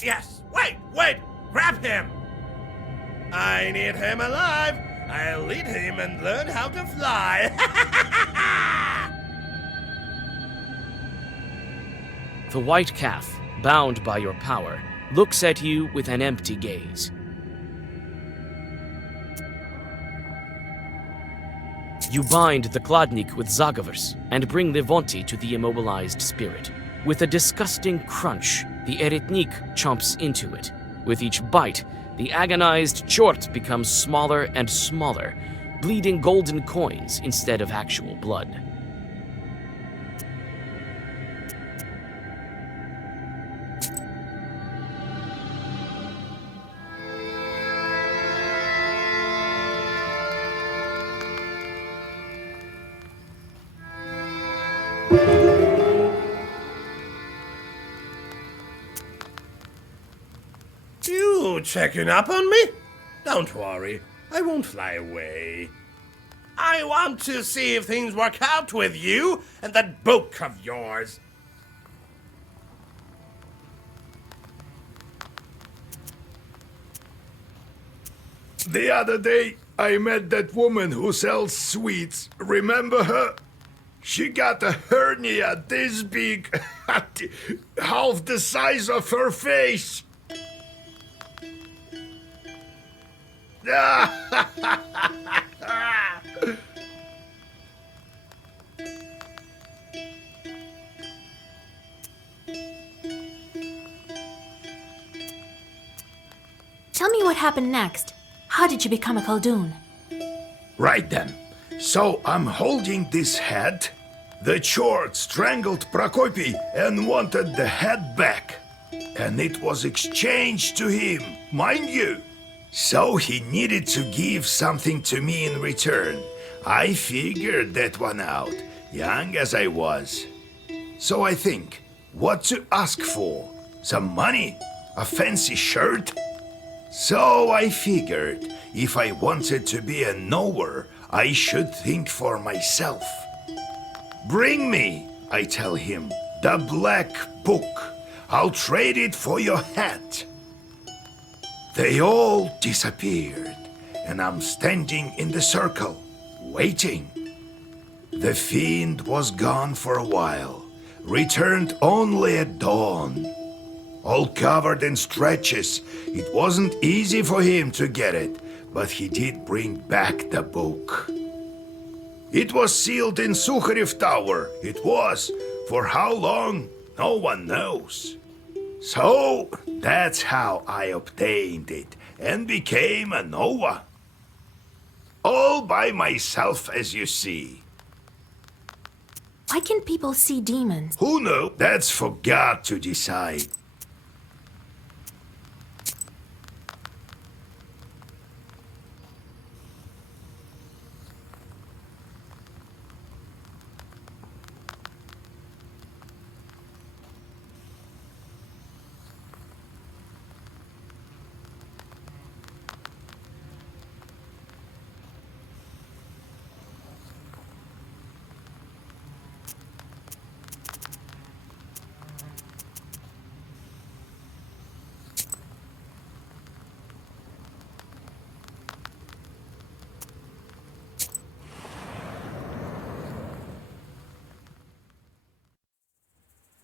Yes, wait! Grab him! I need him alive! I'll lead him and learn how to fly! The white calf, bound by your power, looks at you with an empty gaze. You bind the Kladnik with Zagavers and bring Levonti to the immobilized spirit. With a disgusting crunch, the Eretnik chomps into it. With each bite, the agonized Chort becomes smaller and smaller, bleeding golden coins instead of actual blood. You checking up on me? Don't worry, I won't fly away. I want to see if things work out with you and that book of yours. The other day, I met that woman who sells sweets. Remember her? She got a hernia this big, half the size of her face. Tell me what happened next. How did you become a Khaldun? Right then. So I'm holding this head. The Chort strangled Prokopy and wanted the head back. And it was exchanged to him, mind you. So he needed to give something to me in return. I figured that one out, young as I was. So I think, what to ask for? Some money? A fancy shirt? So I figured, if I wanted to be a knower, I should think for myself. Bring me, I tell him, the black book. I'll trade it for your hat. They all disappeared, and I'm standing in the circle, waiting. The fiend was gone for a while, returned only at dawn. All covered in scratches. It wasn't easy for him to get it, but he did bring back the book. It was sealed in Sukharev Tower. It was. For how long? No one knows. So, that's how I obtained it and became a Nova. All by myself, as you see. Why can people see demons? Who knows? That's for God to decide.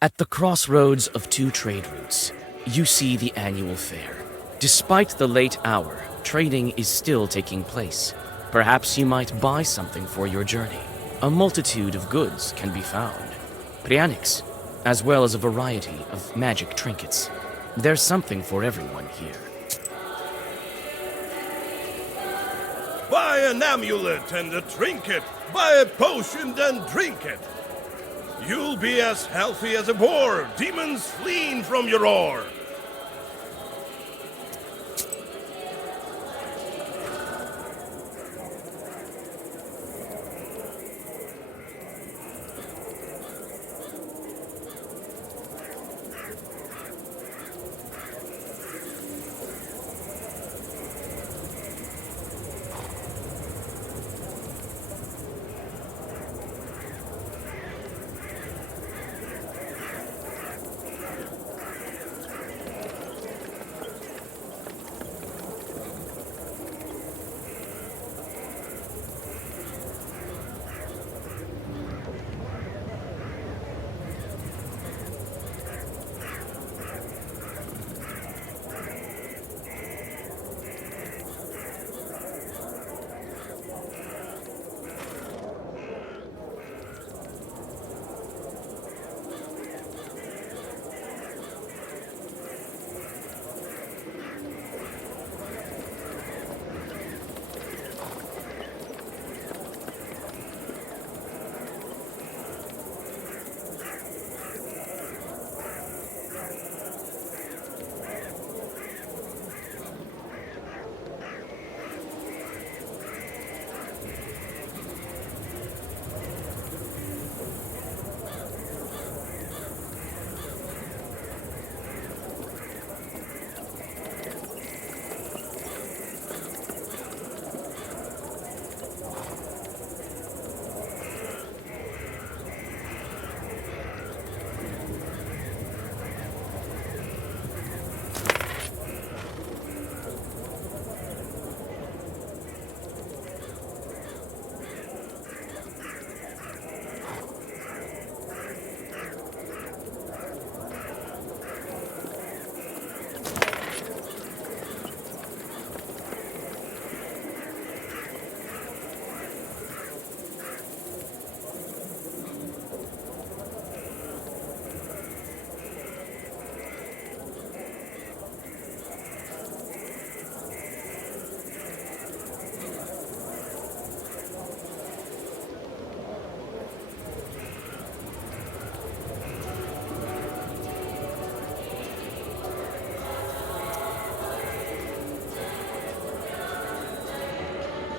At the crossroads of two trade routes, you see the annual fair. Despite the late hour, trading is still taking place. Perhaps you might buy something for your journey. A multitude of goods can be found. Prianics, as well as a variety of magic trinkets. There's something for everyone here. Buy an amulet and a trinket. Buy a potion and drink it. You'll be as healthy as a boar, demons fleeing from your roar.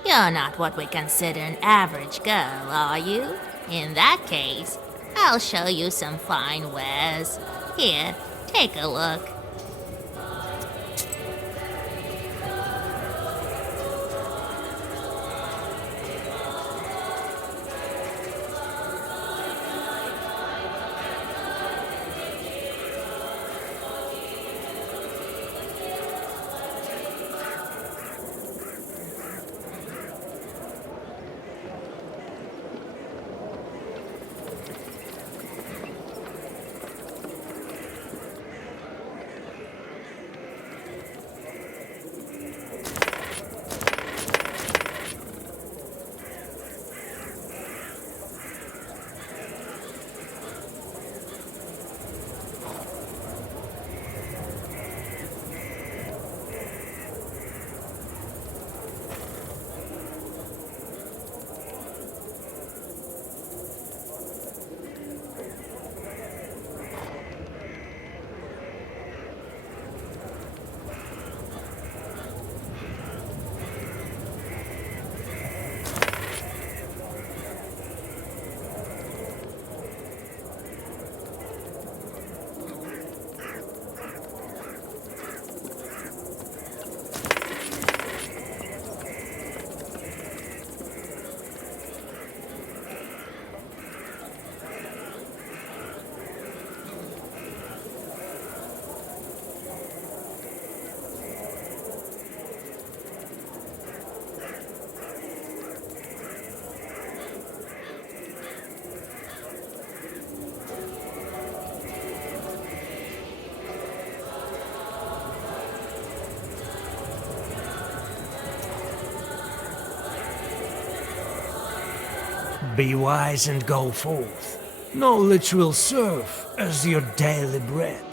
You're not what we consider an average girl, are you? In that case, I'll show you some fine wares. Here, take a look. Be wise and go forth. Knowledge will serve as your daily bread.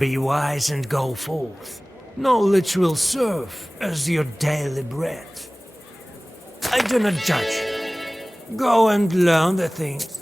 Be wise and go forth. Knowledge will serve as your daily bread. I do not judge. Go and learn the things.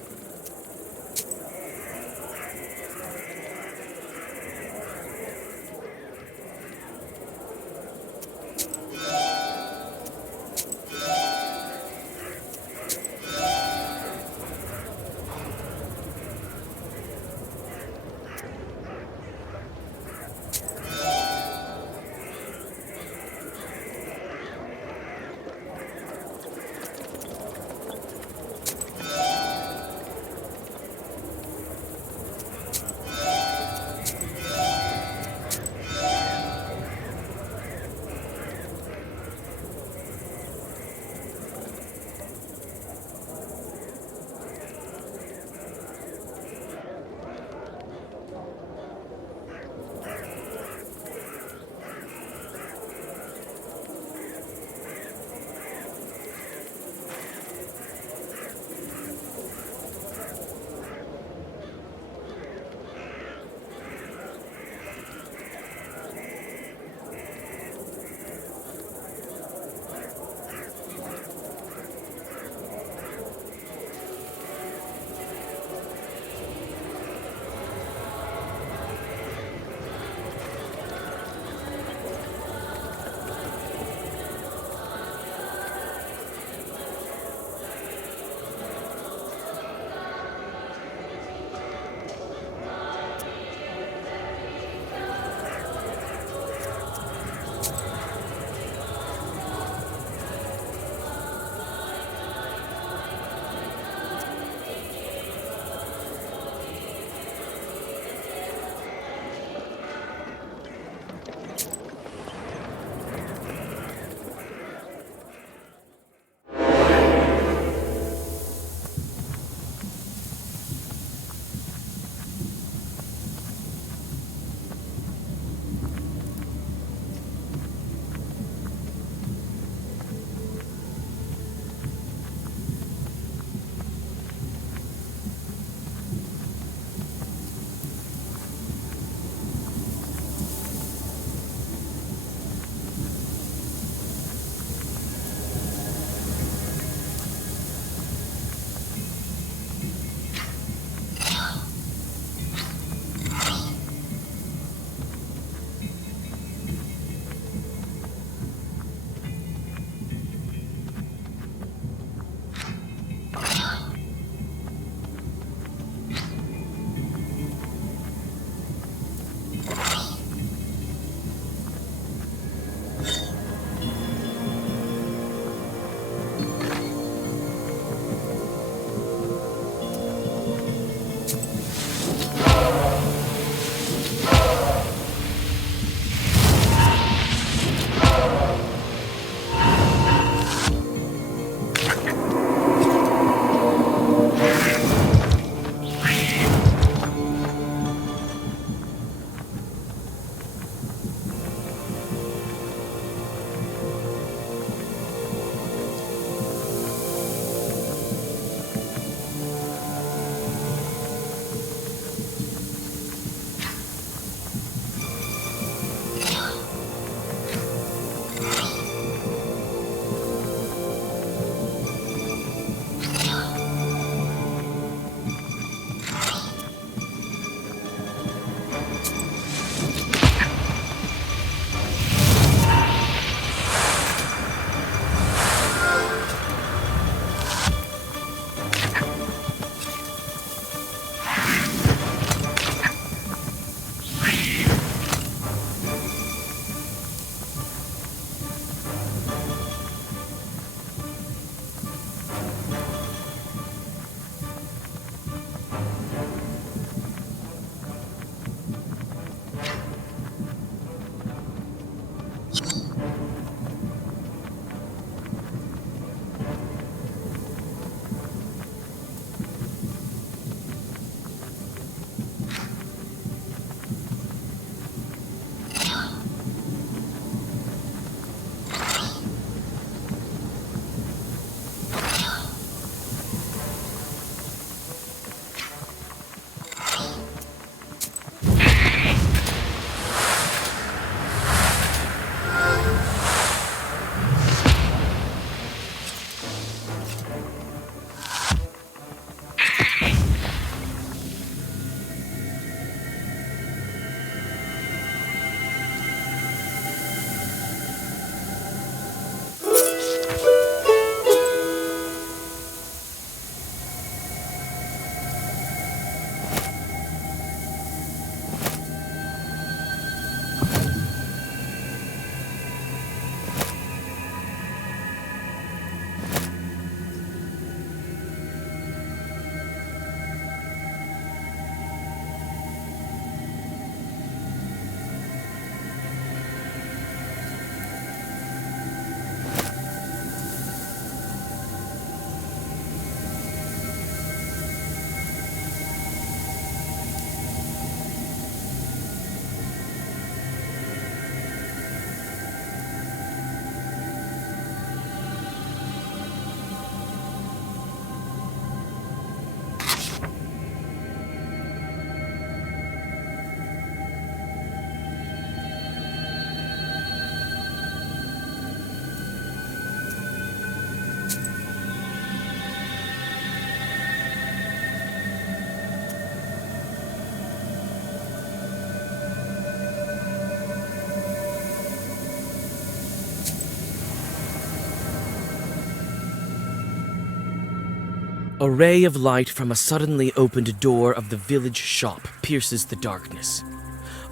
A ray of light from a suddenly opened door of the village shop pierces the darkness.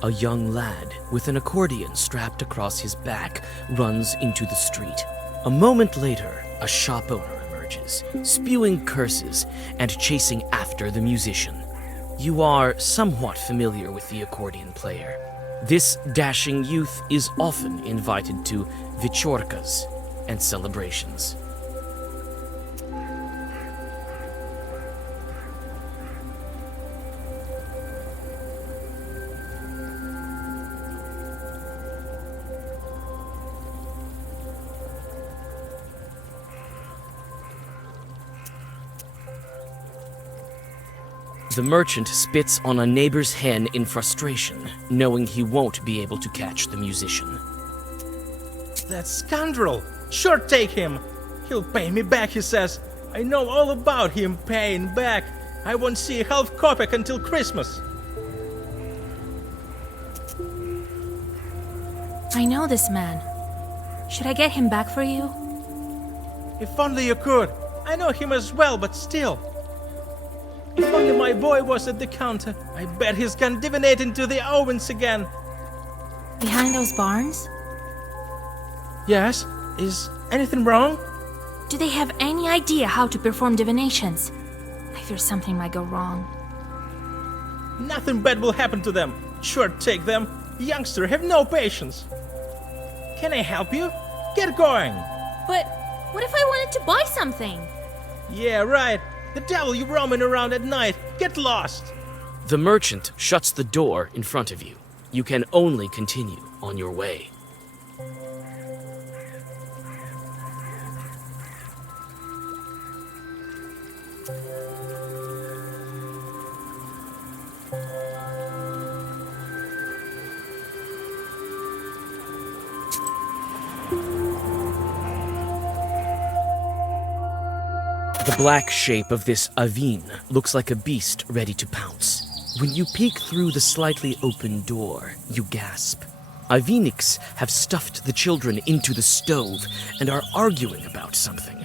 A young lad with an accordion strapped across his back runs into the street. A moment later, a shop owner emerges, spewing curses and chasing after the musician. You are somewhat familiar with the accordion player. This dashing youth is often invited to Vichorkas and celebrations. The merchant spits on a neighbor's hen in frustration, knowing he won't be able to catch the musician. That scoundrel! Sure, take him! He'll pay me back, he says. I know all about him paying back. I won't see half kopeck until Christmas. I know this man. Should I get him back for you? If only you could. I know him as well, but still. If only my boy was at the counter, I bet he's gone divinate into the omens again. Behind those barns? Yes? Is anything wrong? Do they have any idea how to perform divinations? I fear something might go wrong. Nothing bad will happen to them. Sure, take them. Youngster, have no patience. Can I help you? Get going. But what if I wanted to buy something? Yeah, right. The devil you roaming around at night. Get lost. The merchant shuts the door in front of you. You can only continue on your way. The black shape of this Avin looks like a beast ready to pounce. When you peek through the slightly open door, you gasp. Aviniks have stuffed the children into the stove and are arguing about something.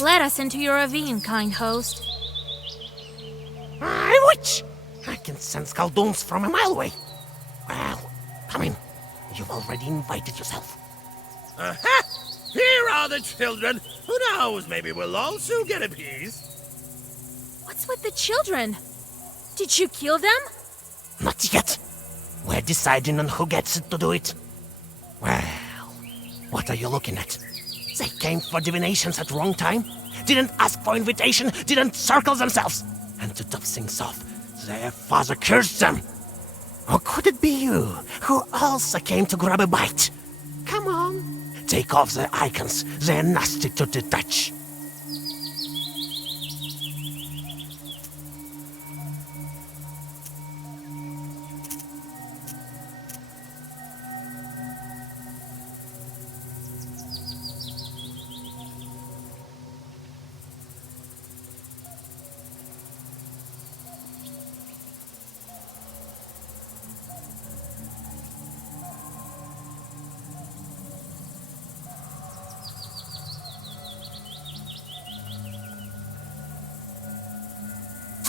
Let us into your ravine, kind host. Witch! I can sense Khaldun's from a mile away. Well, come in. You've already invited yourself. Aha! Here here are the children. Who knows, maybe we'll also get a piece. What's with the children? Did you kill them? Not yet. We're deciding on who gets to do it. Well, what are you looking at? They came for divinations at wrong time, didn't ask for invitation, didn't circle themselves. And to top things off, their father cursed them. Or could it be you, who also came to grab a bite? Come on, take off the icons. They're nasty to the touch.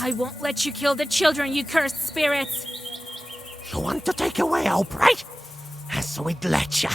I won't let you kill the children, you cursed spirits! You want to take away our pride? So we'd let ya.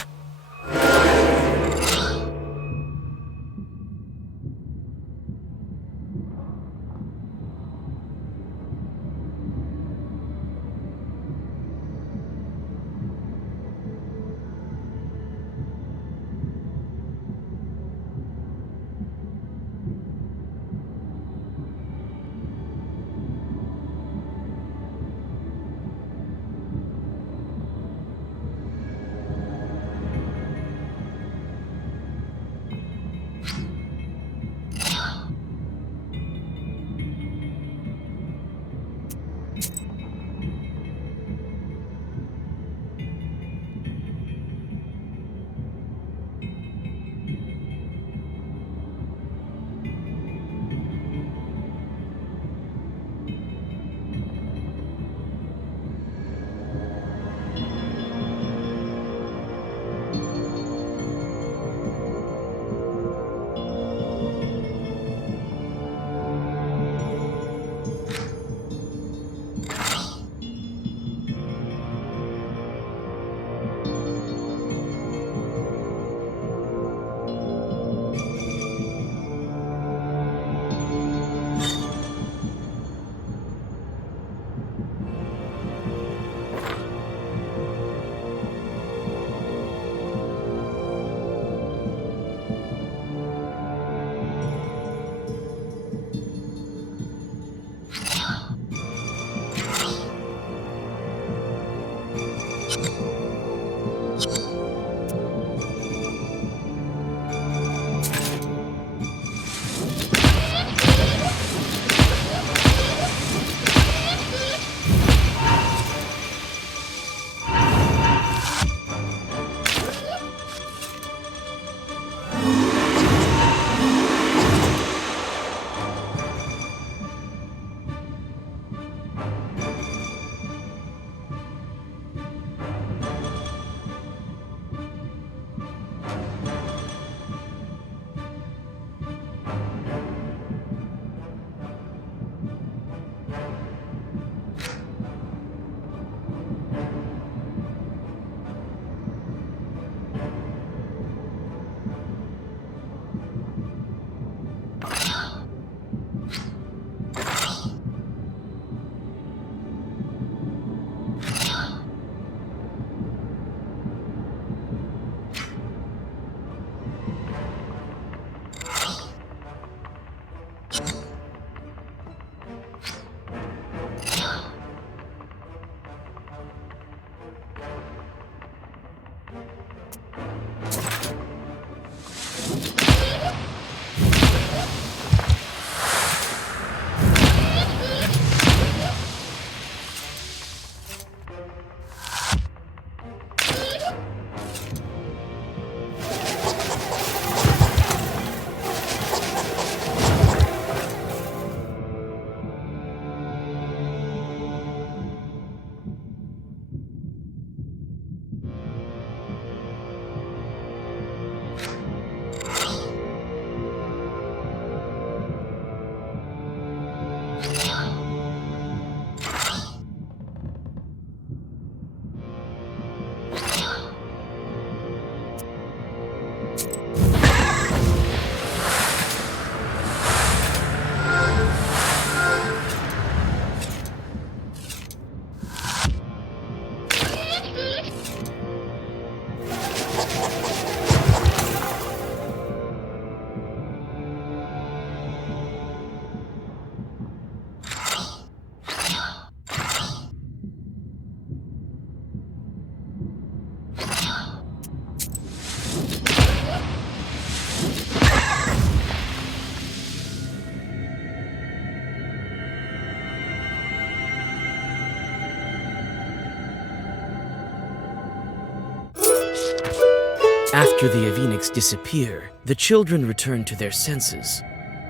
After the Aveniks disappear, the children return to their senses.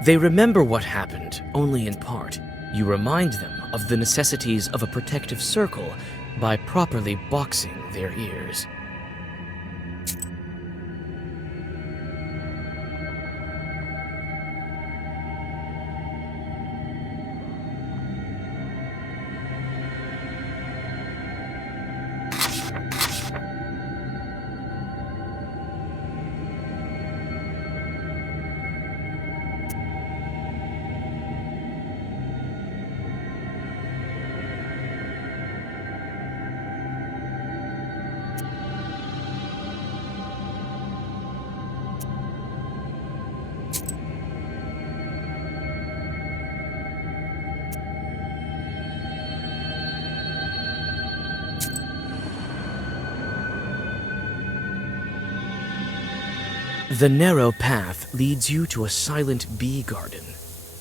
They remember what happened, only in part. You remind them of the necessities of a protective circle by properly boxing their ears. The narrow path leads you to a silent bee garden.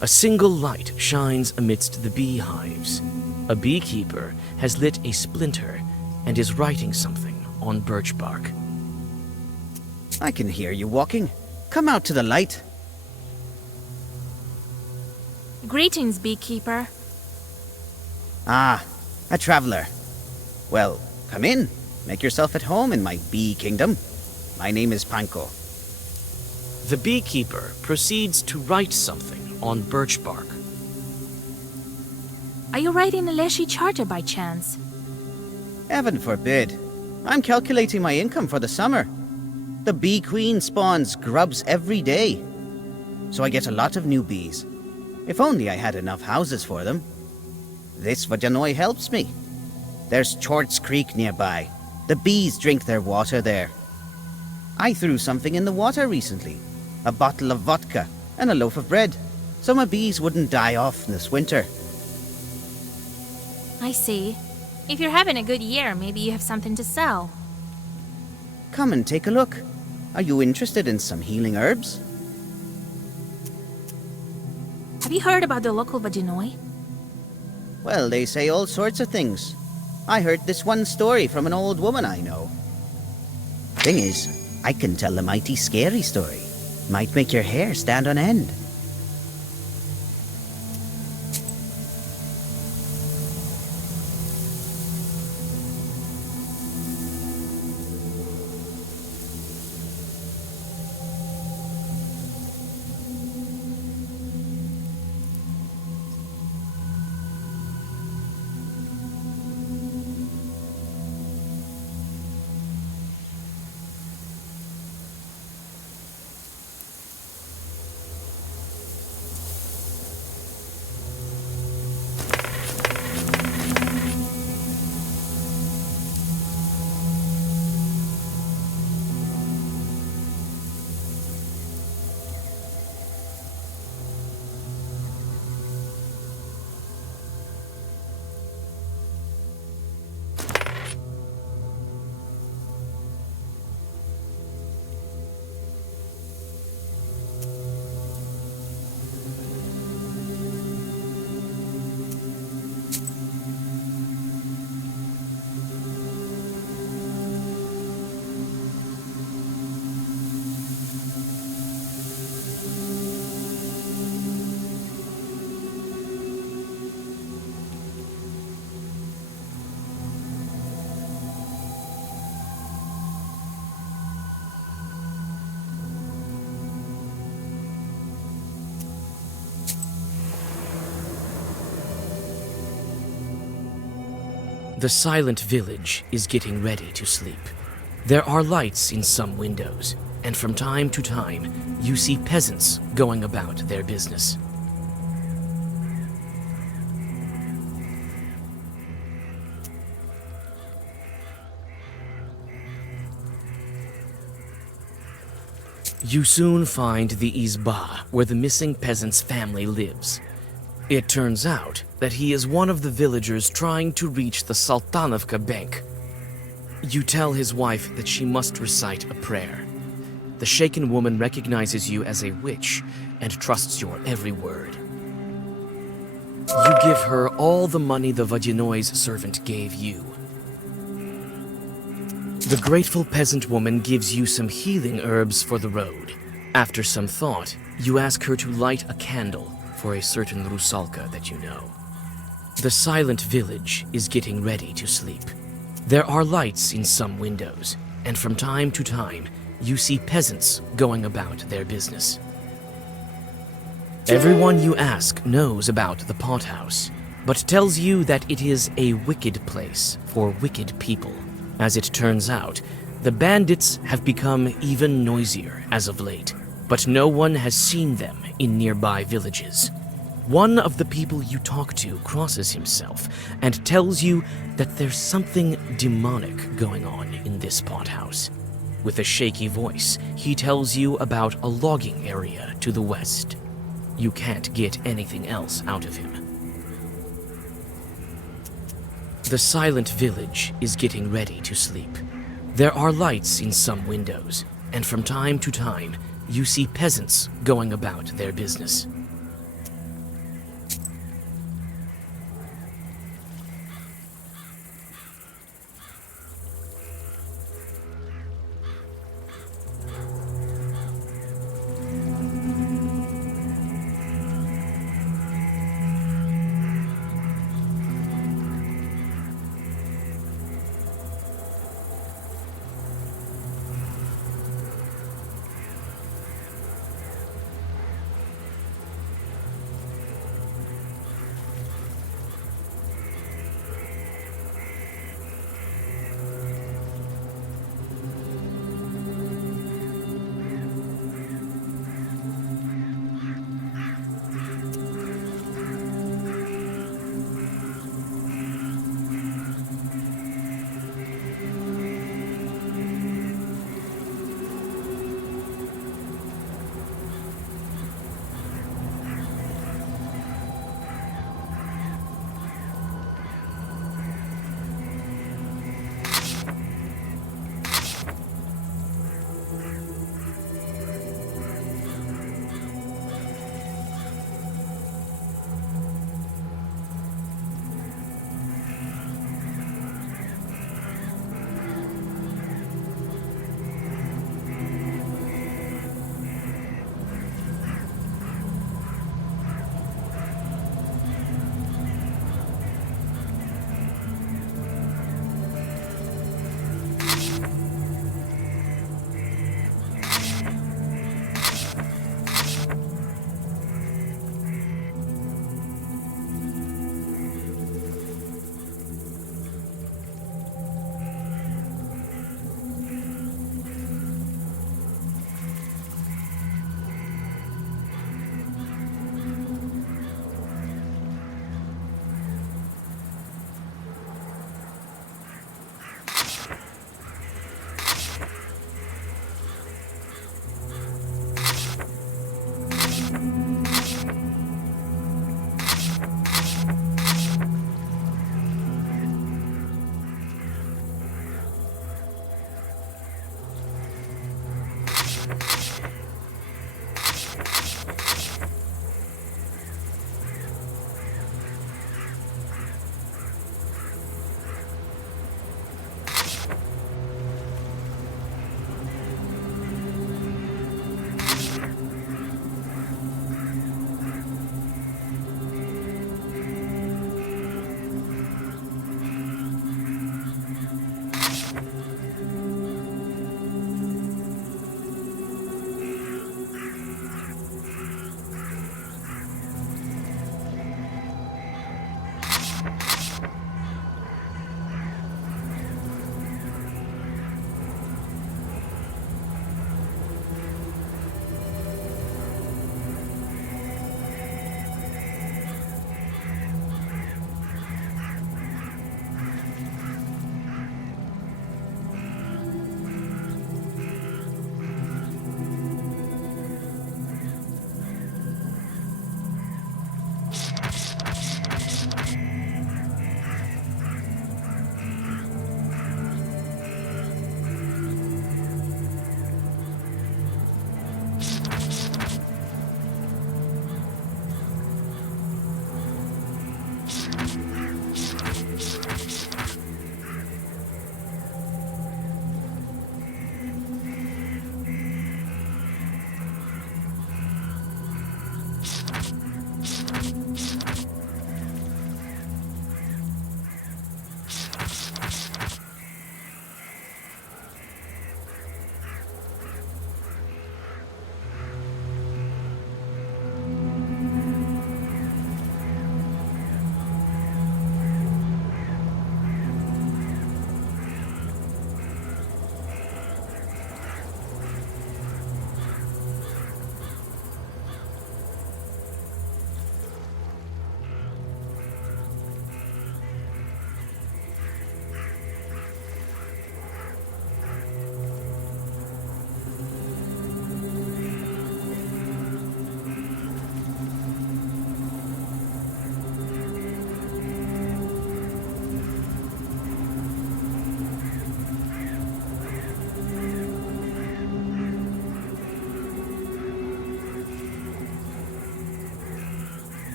A single light shines amidst the beehives. A beekeeper has lit a splinter and is writing something on birch bark. I can hear you walking. Come out to the light. Greetings, beekeeper. Ah, a traveler. Well, come in. Make yourself at home in my bee kingdom. My name is Panko. The beekeeper proceeds to write something on birch bark. Are you writing a Leshy charter by chance? Heaven forbid. I'm calculating my income for the summer. The bee queen spawns grubs every day, so I get a lot of new bees. If only I had enough houses for them. This Vodyanoi helps me. There's Chorts Creek nearby. The bees drink their water there. I threw something in the water recently. A bottle of vodka and a loaf of bread, so my bees wouldn't die off this winter. I see. If you're having a good year, maybe you have something to sell. Come and take a look. Are you interested in some healing herbs? Have you heard about the local Vodyanoi? Well, they say all sorts of things. I heard this one story from an old woman I know. Thing is, I can tell a mighty scary story. Might make your hair stand on end. The silent village is getting ready to sleep. There are lights in some windows, and from time to time, you see peasants going about their business. You soon find the Izba, where the missing peasant's family lives. It turns out that he is one of the villagers trying to reach the Sultanovka Bank. You tell his wife that she must recite a prayer. The shaken woman recognizes you as a witch and trusts your every word. You give her all the money the Vodyanoi's servant gave you. The grateful peasant woman gives you some healing herbs for the road. After some thought, you ask her to light a candle for a certain Rusalka that you know. The silent village is getting ready to sleep. There are lights in some windows, and from time to time, you see peasants going about their business. Everyone you ask knows about the pothouse, but tells you that it is a wicked place for wicked people. As it turns out, the bandits have become even noisier as of late, but no one has seen them in nearby villages. One of the people you talk to crosses himself and tells you that there's something demonic going on in this pothouse. With a shaky voice, he tells you about a logging area to the west. You can't get anything else out of him. The silent village is getting ready to sleep. There are lights in some windows, and from time to time, you see peasants going about their business.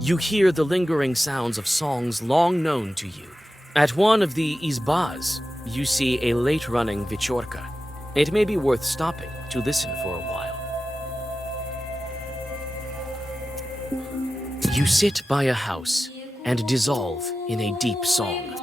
You hear the lingering sounds of songs long known to you. At one of the izbas, you see a late-running Vichorka. It may be worth stopping to listen for a while. You sit by a house and dissolve in a deep song.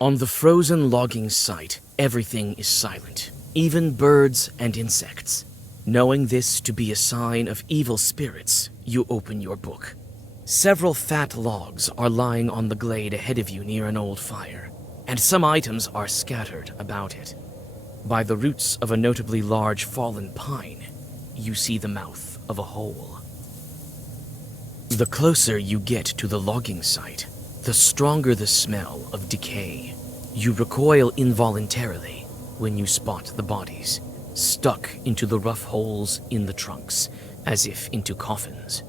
On the frozen logging site, everything is silent, even birds and insects. Knowing this to be a sign of evil spirits, you open your book. Several fat logs are lying on the glade ahead of you near an old fire, and some items are scattered about it. By the roots of a notably large fallen pine, you see the mouth of a hole. The closer you get to the logging site, the stronger the smell of decay. You recoil involuntarily when you spot the bodies, stuck into the rough holes in the trunks, as if into coffins.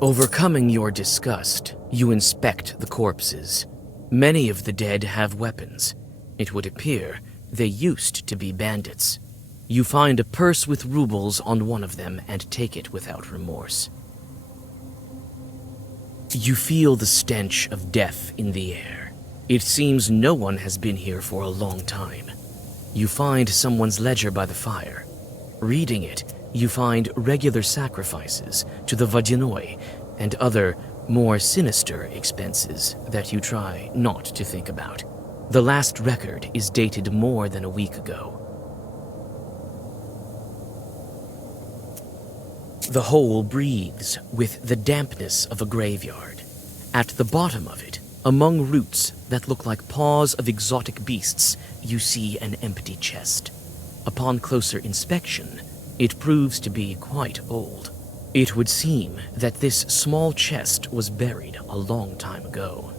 Overcoming your disgust, you inspect the corpses. Many of the dead have weapons. It would appear they used to be bandits. You find a purse with rubles on one of them and take it without remorse. You feel the stench of death in the air. It seems no one has been here for a long time. You find someone's ledger by the fire. Reading it, you find regular sacrifices to the Vodyanoi and other, more sinister expenses that you try not to think about. The last record is dated more than a week ago. The hole breathes with the dampness of a graveyard. At the bottom of it, among roots that look like paws of exotic beasts, you see an empty chest. Upon closer inspection, it proves to be quite old. It would seem that this small chest was buried a long time ago.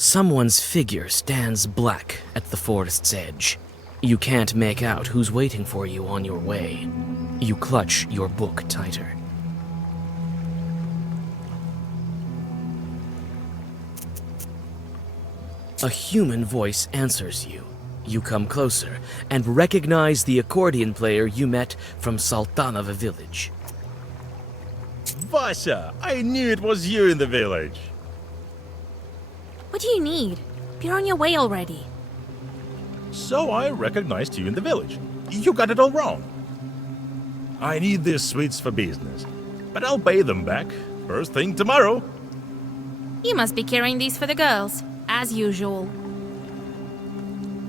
Someone's figure stands black at the forest's edge. You can't make out who's waiting for you on your way. You clutch your book tighter. A human voice answers you. You come closer and recognize the accordion player you met from Saltanova village. Vasya, I knew it was you in the village. What do you need? You're on your way already. So I recognized you in the village. You got it all wrong. I need these sweets for business, but I'll pay them back first thing tomorrow. You must be carrying these for the girls, as usual.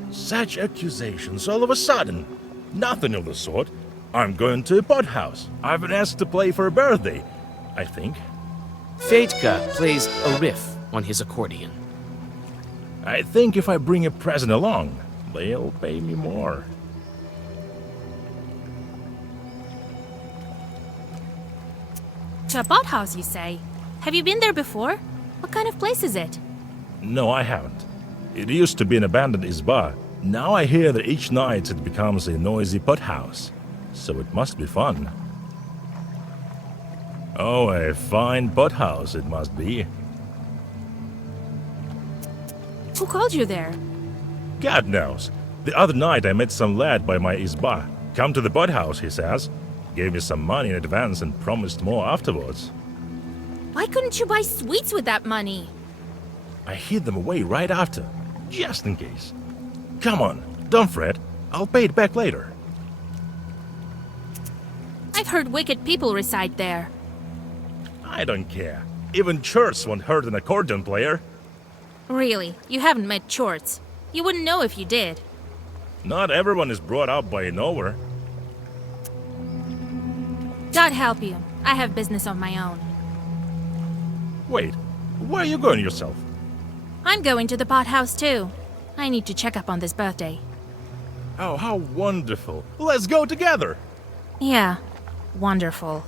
Such accusations all of a sudden. Nothing of the sort. I'm going to a pothouse. I've been asked to play for a birthday, I think. Fedka plays a riff on his accordion. I think if I bring a present along, they'll pay me more. To a pot house, you say? Have you been there before? What kind of place is it? No, I haven't. It used to be an abandoned izba. Now I hear that each night it becomes a noisy pothouse. So it must be fun. Oh, a fine pothouse it must be. Who called you there? God knows. The other night I met some lad by my izba. Come to the pothouse, he says. Gave me some money in advance and promised more afterwards. Why couldn't you buy sweets with that money? I hid them away right after, just in case. Come on, don't fret. I'll pay it back later. I've heard wicked people reside there. I don't care. Even church won't hurt an accordion player. Really, you haven't met Chorts. You wouldn't know if you did. Not everyone is brought up by a knower. God help you. I have business of my own. Wait, where are you going yourself? I'm going to the pot house too. I need to check up on this birthday. Oh, how wonderful. Let's go together. Yeah, wonderful.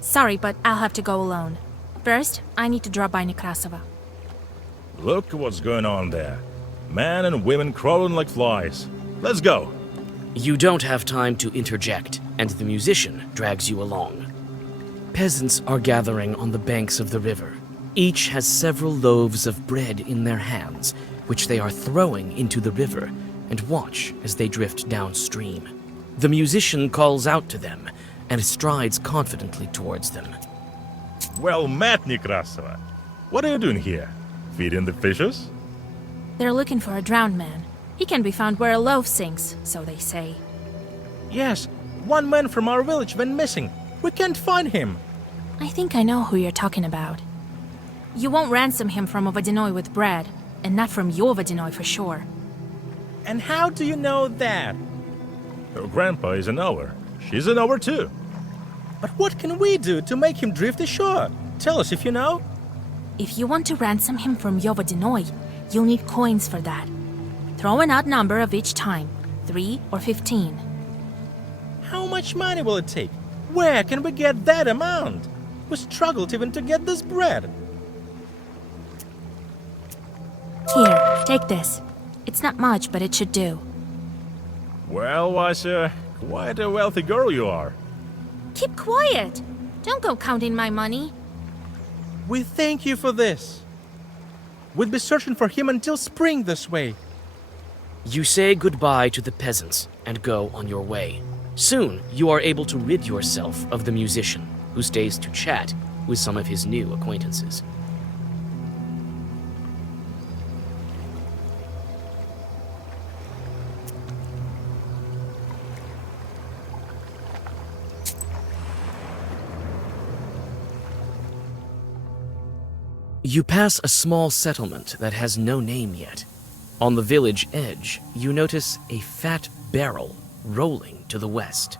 Sorry, but I'll have to go alone. First, I need to drop by Nekrasova. Look what's going on there. Men and women crawling like flies. Let's go. You don't have time to interject, and the musician drags you along. Peasants are gathering on the banks of the river. Each has several loaves of bread in their hands, which they are throwing into the river, and watch as they drift downstream. The musician calls out to them and strides confidently towards them. Well met, Nekrasova. What are you doing here? Feeding the fishes? They're looking for a drowned man. He can be found where a loaf sinks, so they say. Yes, one man from our village went missing. We can't find him. I think I know who you're talking about. You won't ransom him from Vodinoy with bread, and not from your Vodinoy for sure. And how do you know that? Her grandpa is a knower. She's a knower too. But what can we do to make him drift ashore? Tell us if you know. If you want to ransom him from Yovodinoy, you'll need coins for that. Throw an odd number of each time, 3 or 15. How much money will it take? Where can we get that amount? We struggled even to get this bread. Here, take this. It's not much, but it should do. Well, Washa, quite a wealthy girl you are. Keep quiet! Don't go counting my money. We thank you for this. We'll be searching for him until spring this way. You say goodbye to the peasants and go on your way. Soon, you are able to rid yourself of the musician, who stays to chat with some of his new acquaintances. You pass a small settlement that has no name yet. On the village edge, you notice a fat barrel rolling to the west.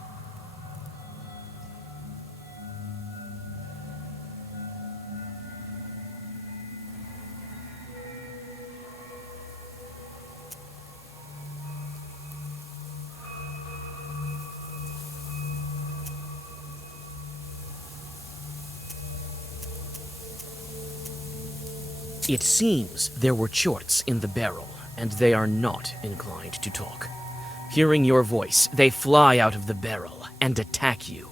It seems there were chorts in the barrel, and they are not inclined to talk. Hearing your voice, they fly out of the barrel and attack you.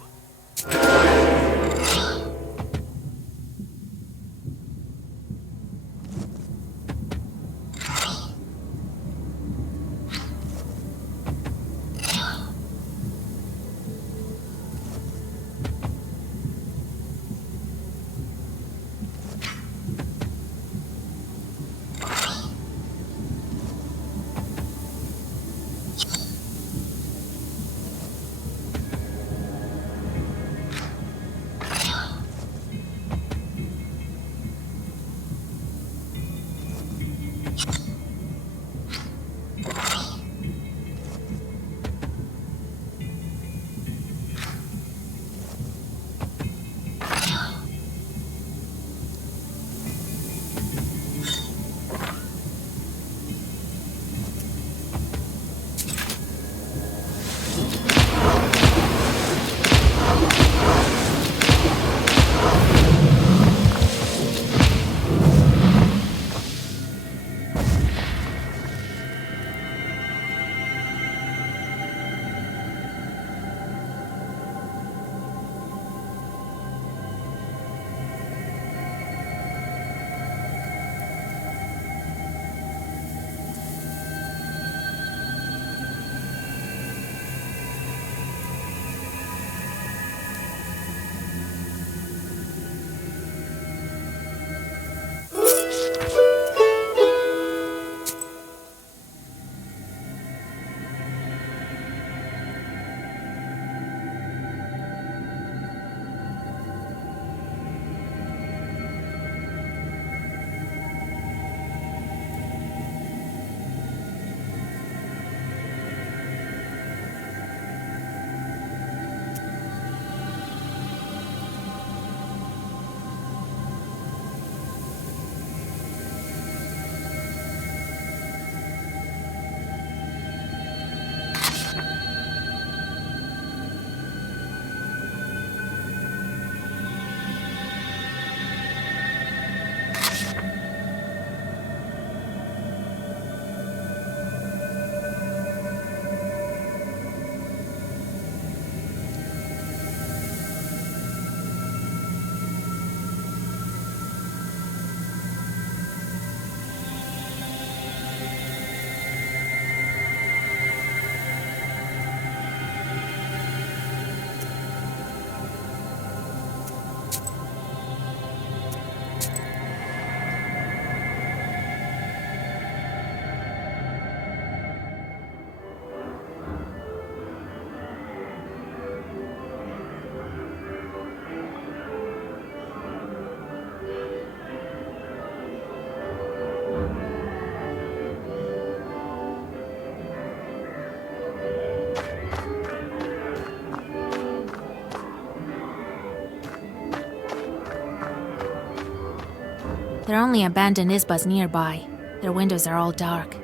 There are only abandoned isbas nearby. Their windows are all dark.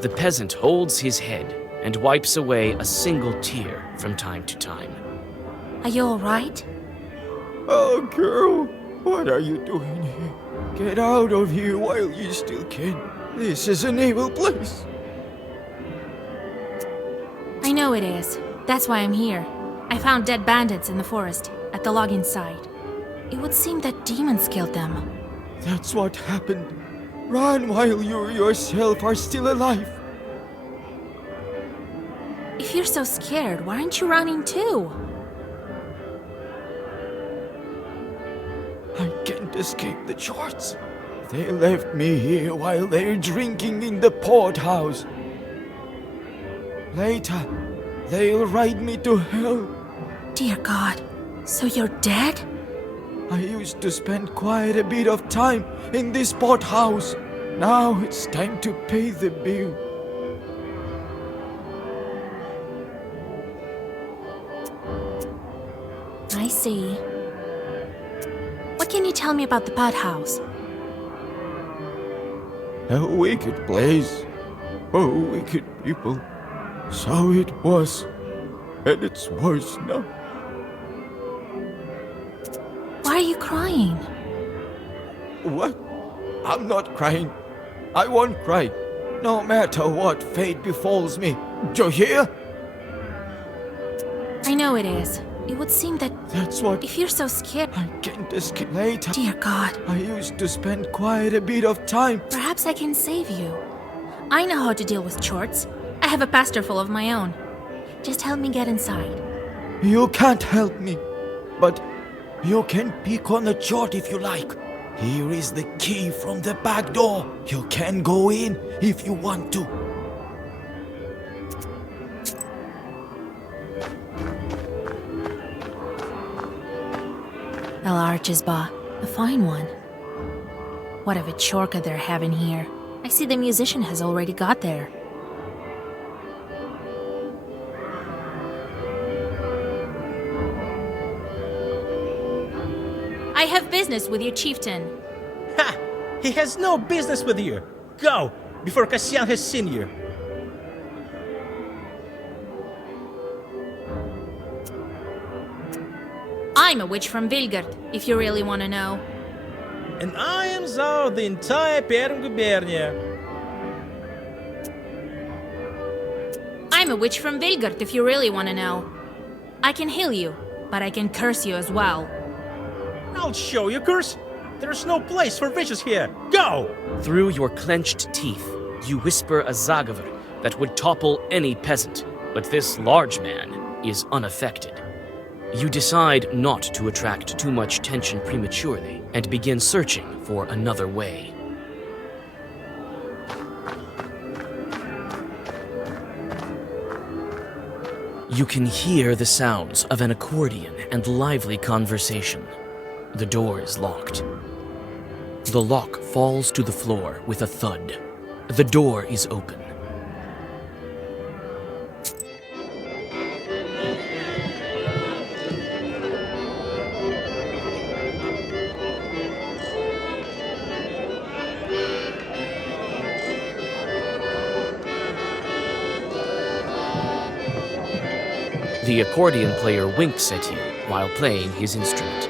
The peasant holds his head and wipes away a single tear from time to time. Are you alright? Oh, girl, what are you doing here? Get out of here while you still can. This is an evil place. I know it is. That's why I'm here. I found dead bandits in the forest, at the logging site. It would seem that demons killed them. That's what happened. Run while you yourself are still alive. If you're so scared, why aren't you running too? I can't escape the Chorts. They left me here while they're drinking in the poorhouse. Later, they'll ride me to hell. Dear God, so you're dead? I used to spend quite a bit of time in this poorhouse. Now it's time to pay the bill. I see. What can you tell me about the pothouse? A wicked place. Oh, wicked people. So it was. And it's worse now. Why are you crying? What? I'm not crying. I won't cry. No matter what fate befalls me. Do you hear? I know it is. It would seem that... That's what... If you're so scared... I can't escape later. Dear God. I used to spend quite a bit of time. Perhaps I can save you. I know how to deal with Chorts. I have a pastor full of my own. Just help me get inside. You can't help me. But you can pick on a Chort if you like. Here is the key from the back door. You can go in if you want to. A large isba. A fine one. What a Vichorka they're having here. I see the musician has already got there. I have business with your chieftain. Ha! He has no business with you. Go, before Cassian has seen you. I'm a witch from Vilgard, if you really want to know. And I am Zao of the entire Perm Gubernia. I'm a witch from Vilgard, if you really want to know. I can heal you, but I can curse you as well. I'll show you, curse. There's no place for witches here. Go! Through your clenched teeth, you whisper a Zagavr that would topple any peasant, but this large man is unaffected. You decide not to attract too much tension prematurely and begin searching for another way. You can hear the sounds of an accordion and lively conversation. The door is locked. The lock falls to the floor with a thud. The door is open. The accordion player winks at you while playing his instrument.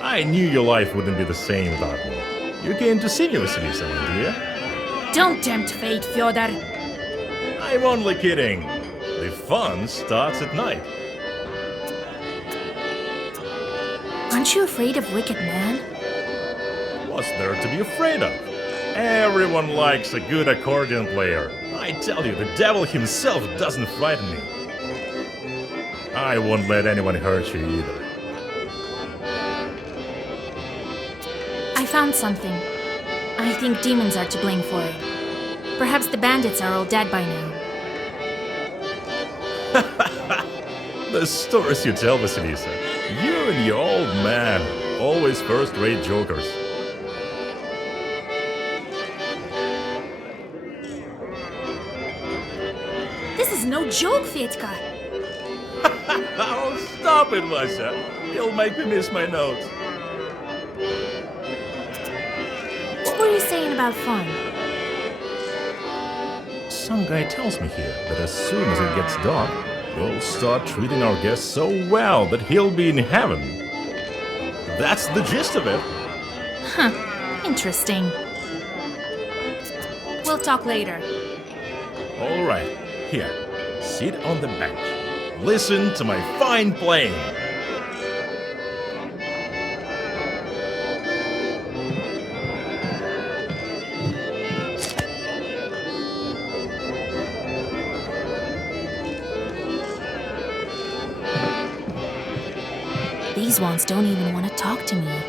I knew your life wouldn't be the same without me. You came to see me, Vasilisa, my dear. Don't tempt fate, Fyodor. I'm only kidding. The fun starts at night. Aren't you afraid of Wicked Man? What's there to be afraid of? Everyone likes a good accordion player. I tell you, the devil himself doesn't frighten me. I won't let anyone hurt you either. I found something. I think demons are to blame for it. Perhaps the bandits are all dead by now. The stories you tell, Vasilisa. You and your old man, always first-rate jokers. This is no joke, Fetka. Oh, stop it, Vasya. You'll make me miss my notes. What were you saying about fun? Some guy tells me here that as soon as it gets dark, we'll start treating our guests so well that he'll be in heaven. That's the gist of it. Huh. Interesting. We'll talk later. All right, here, sit on the bench. Listen to my fine playing. These ones don't even want to talk to me.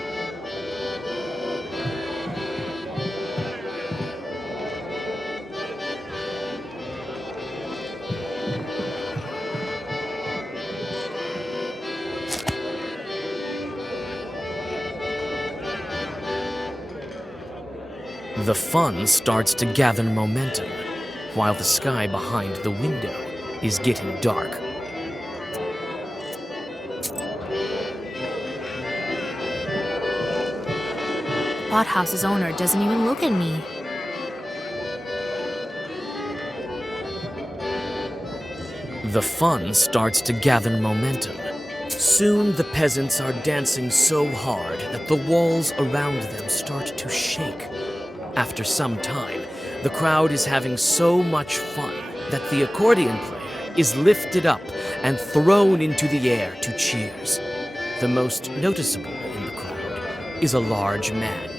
The fun starts to gather momentum, while the sky behind the window is getting dark. Pothouse's owner doesn't even look at me. The fun starts to gather momentum. Soon the peasants are dancing so hard that the walls around them start to shake. After some time, the crowd is having so much fun that the accordion player is lifted up and thrown into the air to cheers. The most noticeable in the crowd is a large man.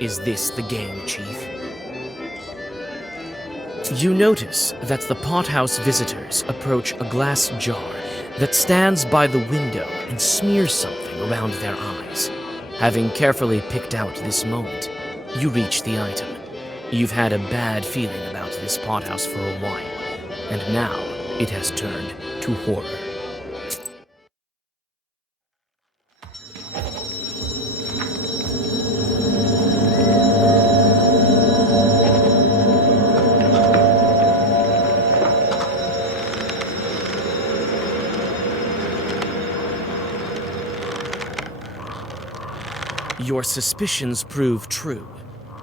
Is this the game, Chief? You notice that the pothouse visitors approach a glass jar that stands by the window and smears something around their eyes. Having carefully picked out this moment, you reach the item. You've had a bad feeling about this pothouse for a while, and now it has turned to horror. Your suspicions prove true.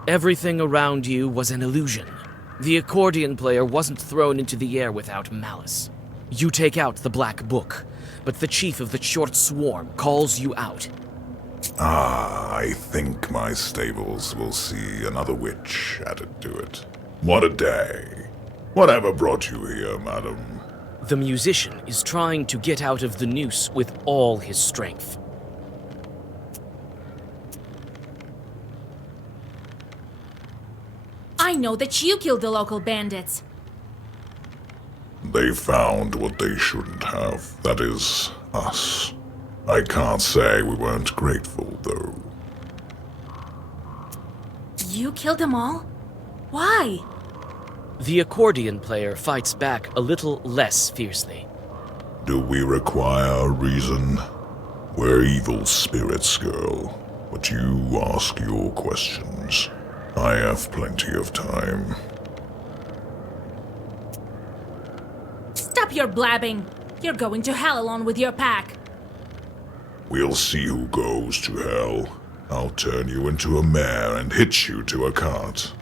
Everything around you was an illusion. The accordion player wasn't thrown into the air without malice. You take out the black book, but the chief of the short swarm calls you out. I think my stables will see another witch added to it. What a day. Whatever brought you here, madam? The musician is trying to get out of the noose with all his strength. I know that you killed the local bandits. They found what they shouldn't have. That is, us. I can't say we weren't grateful, though. You killed them all? Why? The accordion player fights back a little less fiercely. Do we require a reason? We're evil spirits, girl. But you ask your questions. I have plenty of time. Stop your blabbing! You're going to hell along with your pack. We'll see who goes to hell. I'll turn you into a mare and hitch you to a cart.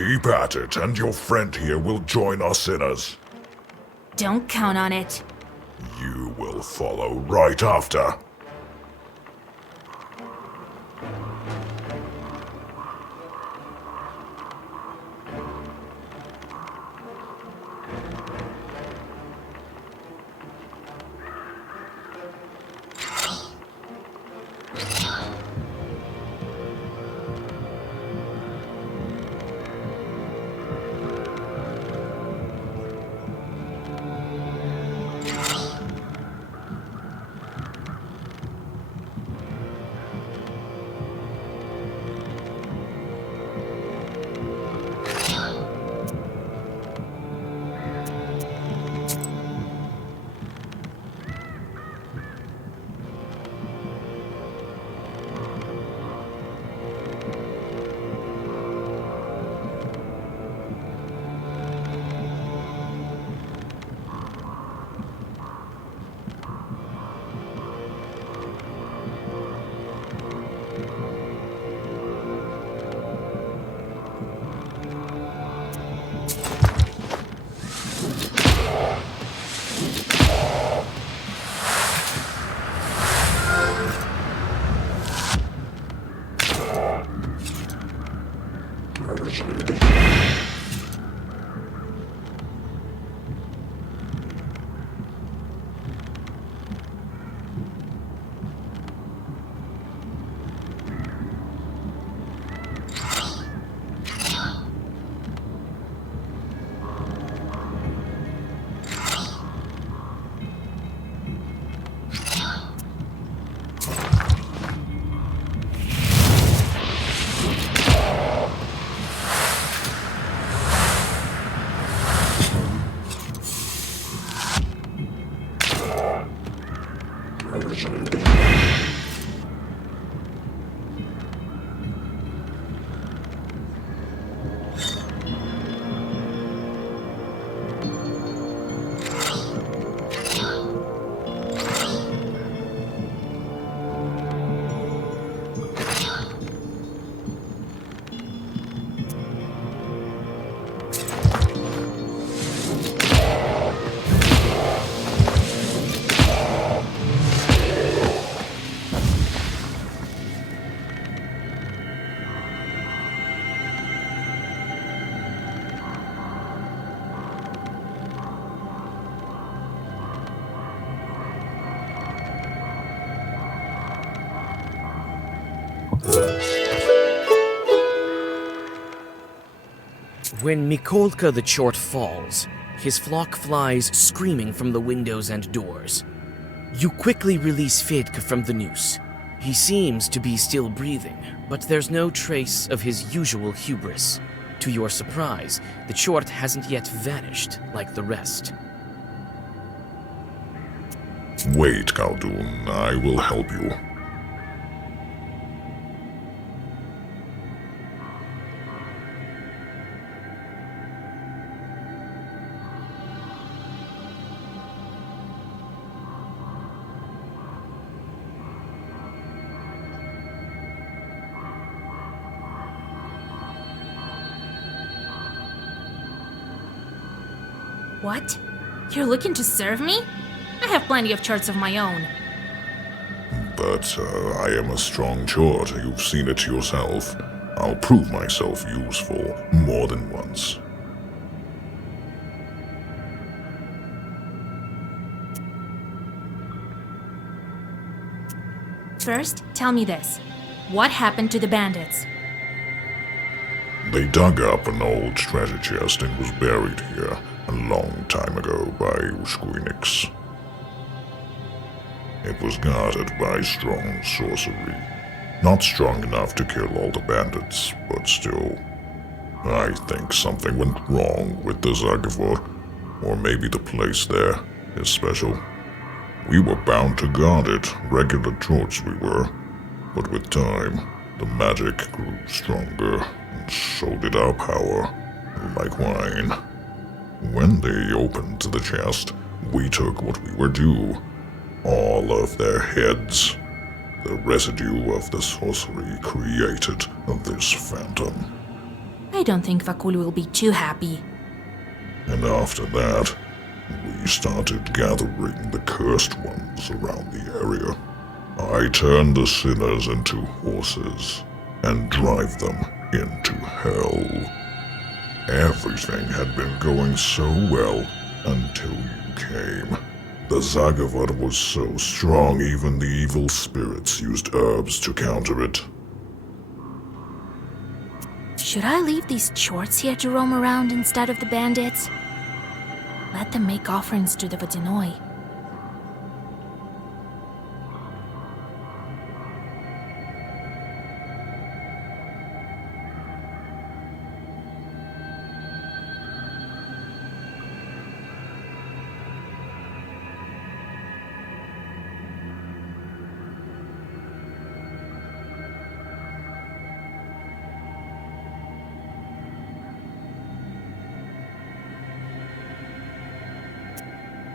Keep at it, and your friend here will join our sinners. Don't count on it. You will follow right after. When Mikolka the Chort falls, his flock flies screaming from the windows and doors. You quickly release Fedka from the noose. He seems to be still breathing, but there's no trace of his usual hubris. To your surprise, the Chort hasn't yet vanished like the rest. Wait, Khaldun, I will help you. What? You're looking to serve me? I have plenty of charts of my own. But I am a strong Chort. You've seen it yourself. I'll prove myself useful more than once. First, tell me this. What happened to the bandits? They dug up an old treasure chest and was buried here a long time ago by Uskuinix. It was guarded by strong sorcery. Not strong enough to kill all the bandits, but still. I think something went wrong with the Zagavor, or maybe the place there is special. We were bound to guard it, regular Chorts we were. But with time, the magic grew stronger, and so did our power, like wine. When they opened the chest, we took what we were due. All of their heads. The residue of the sorcery created this phantom. I I don't think Vakul will be too happy. And after that, we started gathering the cursed ones around the area. I turned the sinners into horses and drive them into hell. Everything had been going so well until you came. The Zagavad was so strong even the evil spirits used herbs to counter it. Should I leave these chorts here to roam around instead of the bandits? Let them make offerings to the Vodinoi.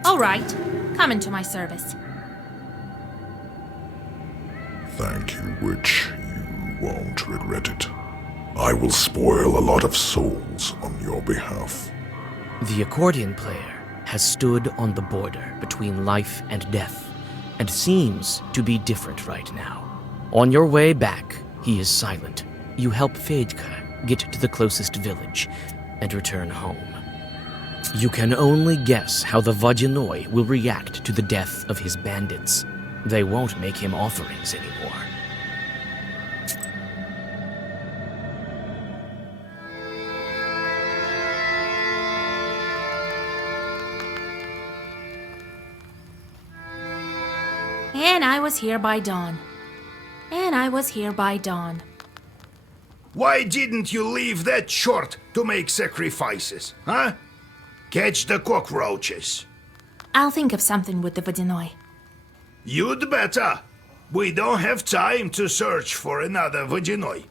All right, come into my service. Thank you, witch. You won't regret it. I will spoil a lot of souls on your behalf. The accordion player has stood on the border between life and death, and seems to be different right now. On your way back, he is silent. You help Fejdka get to the closest village and return home. You can only guess how the Vodinoi will react to the death of his bandits. They won't make him offerings anymore. And I was here by dawn. And I was here by dawn. Why didn't you leave that short to make sacrifices, huh? Catch the cockroaches. I'll think of something with the Vodinoi. You'd better. We don't have time to search for another Vodinoi.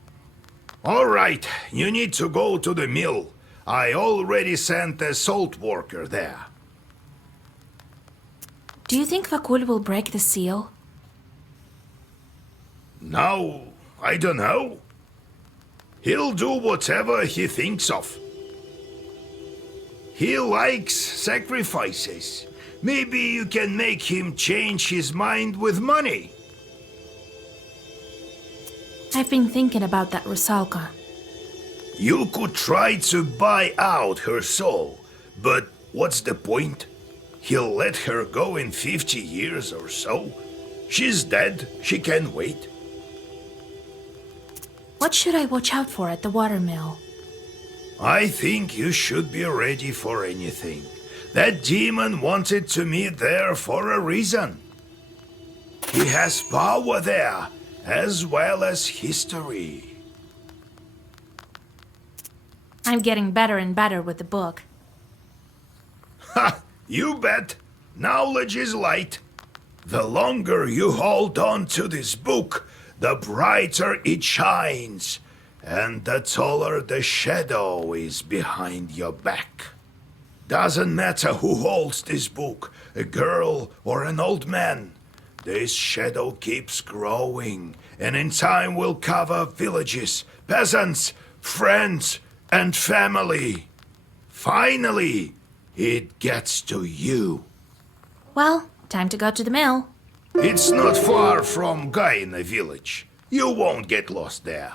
All right, you need to go to the mill. I already sent a salt worker there. Do you think Vakul will break the seal? No, I don't know. He'll do whatever he thinks of. He likes sacrifices. Maybe you can make him change his mind with money. I've been thinking about that Rusalka. You could try to buy out her soul, but what's the point? He'll let her go in 50 years or so. She's dead. She can wait. What should I watch out for at the watermill? I think you should be ready for anything. That demon wanted to meet there for a reason. He has power there, as well as history. I'm getting better and better with the book. Ha! You bet. Knowledge is light. The longer you hold on to this book, the brighter it shines, and the taller the shadow is behind your back. Doesn't matter who holds this book, a girl or an old man. This shadow keeps growing, and in time will cover villages, peasants, friends, and family. Finally, it gets to you. Well, time to go to the mill. It's not far from Gaina village. You won't get lost there.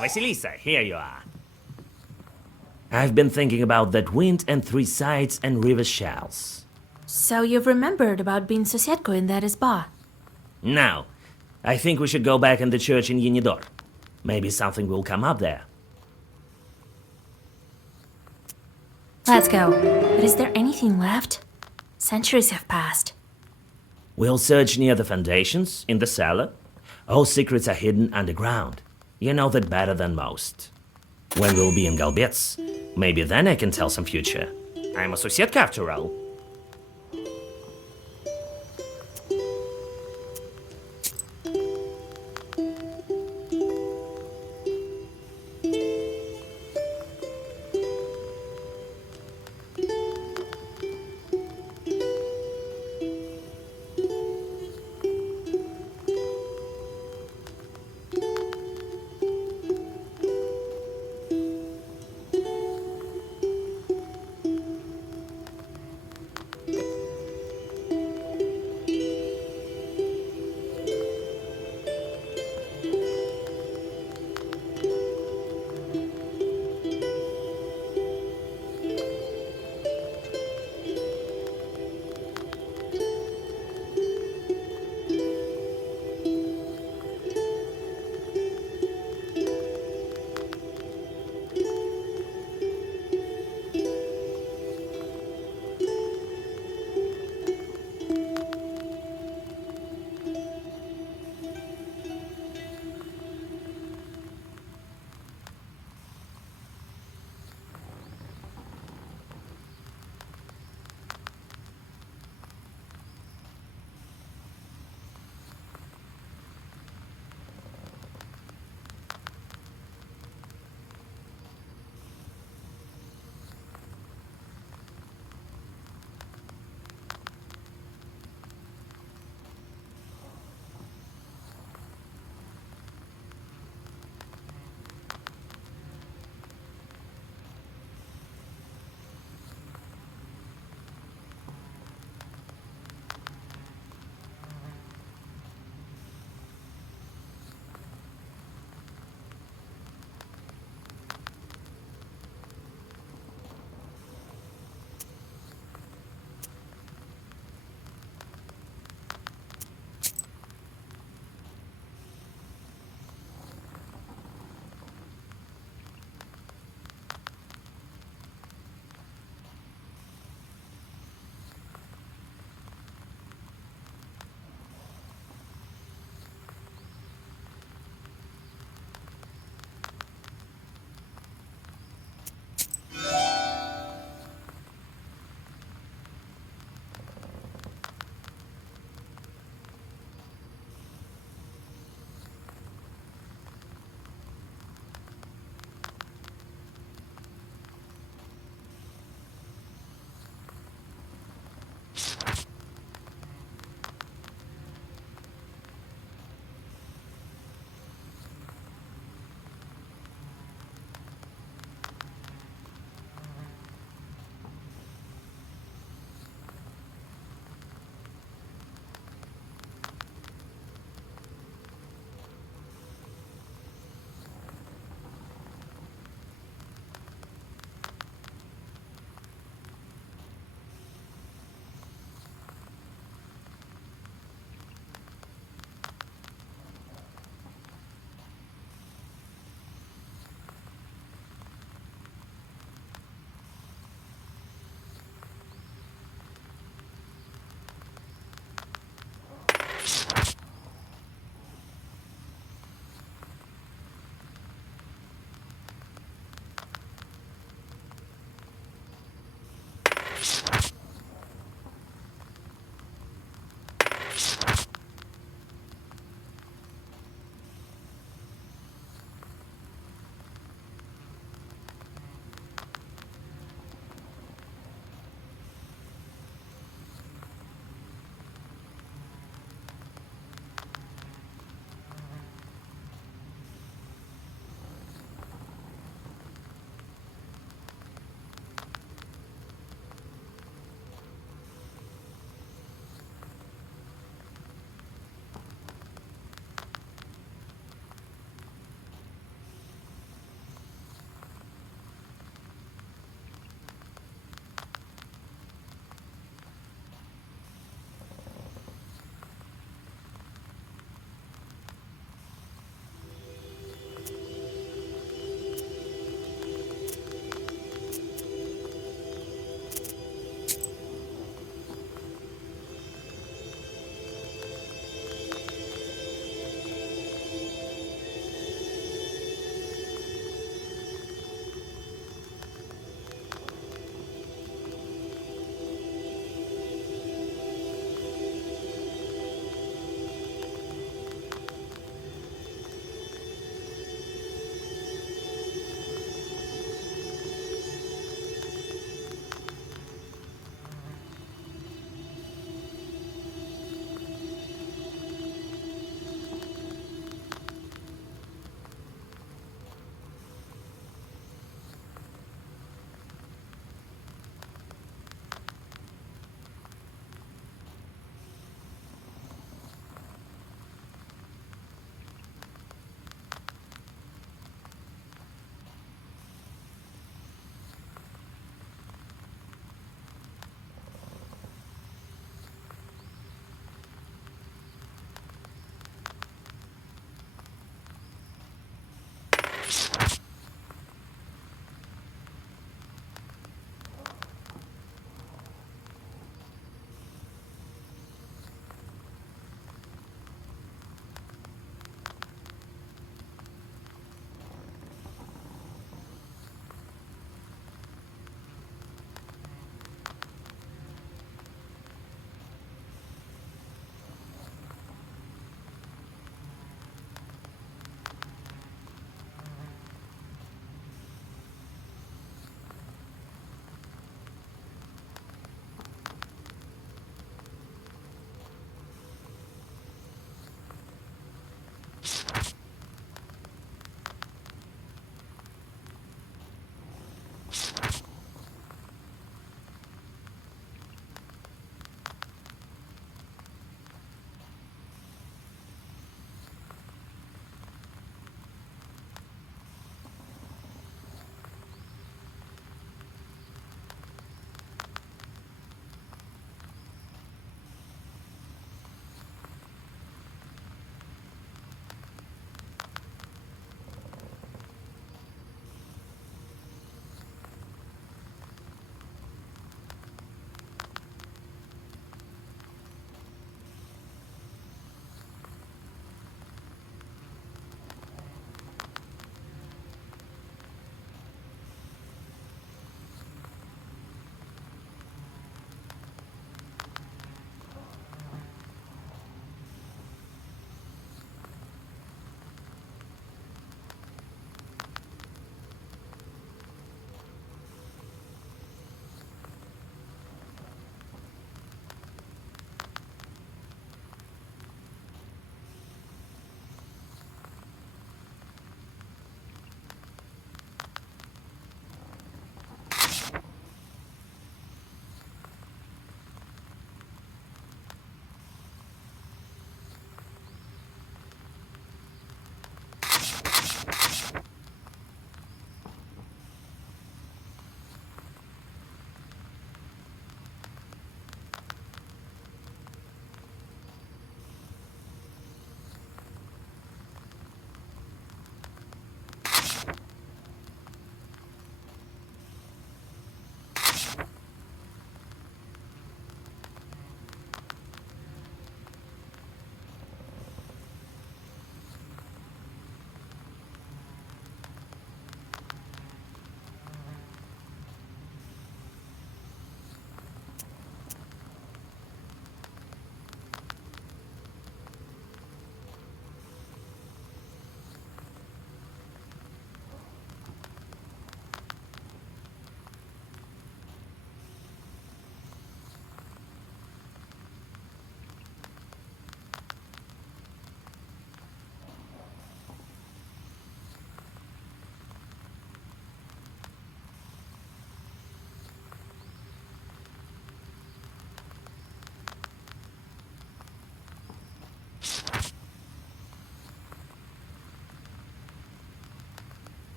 Vasilisa, here you are. I've been thinking about that wind and three sides and river shells. So you've remembered about being Susetko in that spa? Now, I think we should go back in the church in Yenidor. Maybe something will come up there. Let's go. But is there anything left? Centuries have passed. We'll search near the foundations, in the cellar. All secrets are hidden underground. You know that better than most. When we'll be in Galbets, maybe then I can tell some future. I'm a Susietka after all.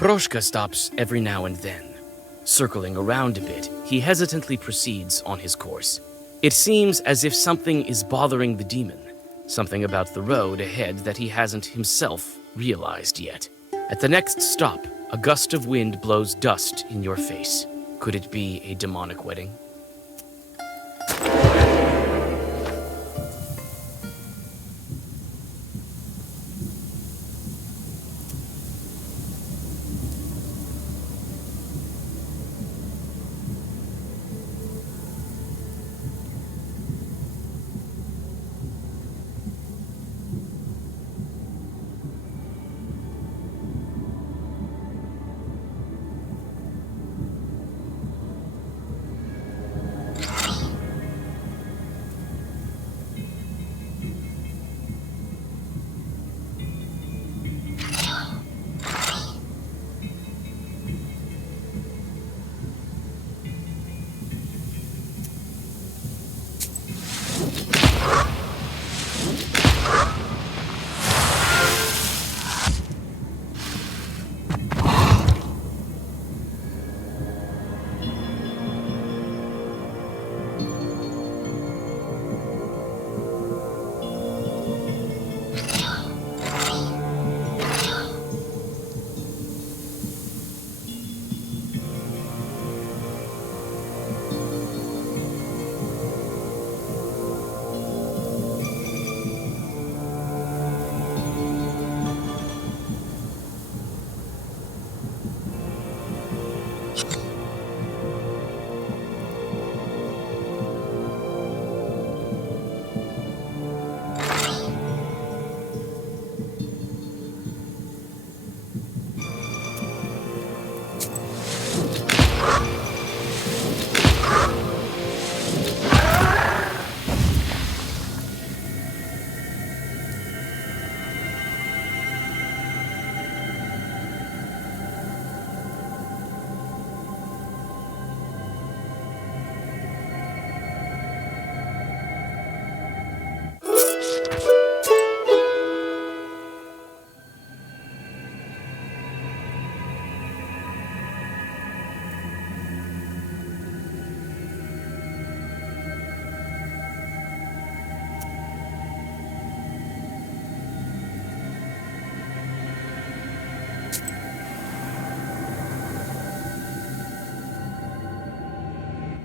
Proshka stops every now and then. Circling around a bit, he hesitantly proceeds on his course. It seems as if something is bothering the demon, something about the road ahead that he hasn't himself realized yet. At the next stop, a gust of wind blows dust in your face. Could it be a demonic wedding?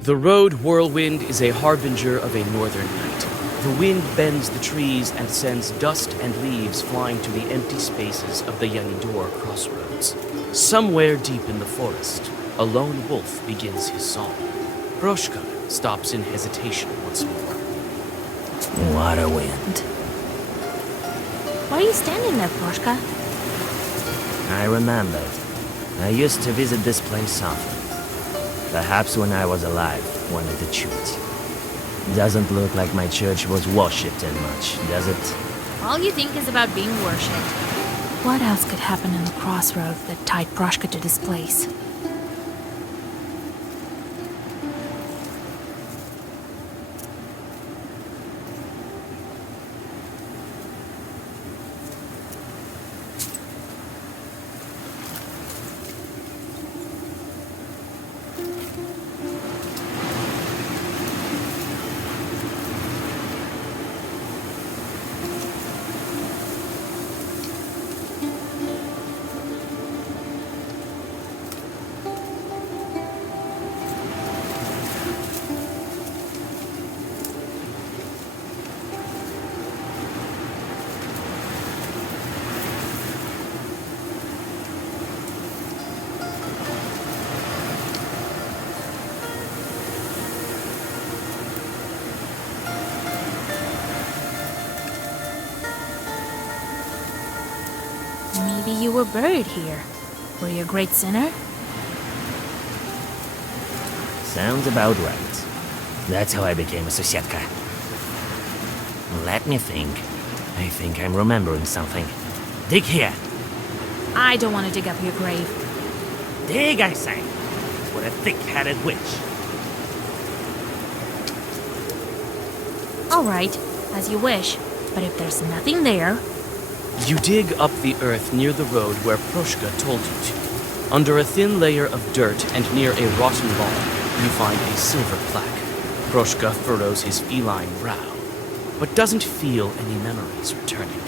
The road whirlwind is a harbinger of a northern night. The wind bends the trees and sends dust and leaves flying to the empty spaces of the Yanidor crossroads. Somewhere deep in the forest, a lone wolf begins his song. Proshka stops in hesitation once more. What a wind. Why are you standing there, Proshka? I remembered. I used to visit this place often. Perhaps when I was alive, one of the chutes. Doesn't look like my church was worshipped in much, does it? All you think is about being worshipped. What else could happen in the crossroads that tied Proshka to this place? Maybe you were buried here. Were you a great sinner? Sounds about right. That's how I became a Susietka. Let me think. I think I'm remembering something. Dig here. I don't want to dig up your grave. Dig, I say. What a thick-headed witch. All right, as you wish. But if there's nothing there... You dig up the earth near the road where Proshka told you to. Under a thin layer of dirt and near a rotten log, you find a silver plaque. Proshka furrows his feline brow, but doesn't feel any memories returning.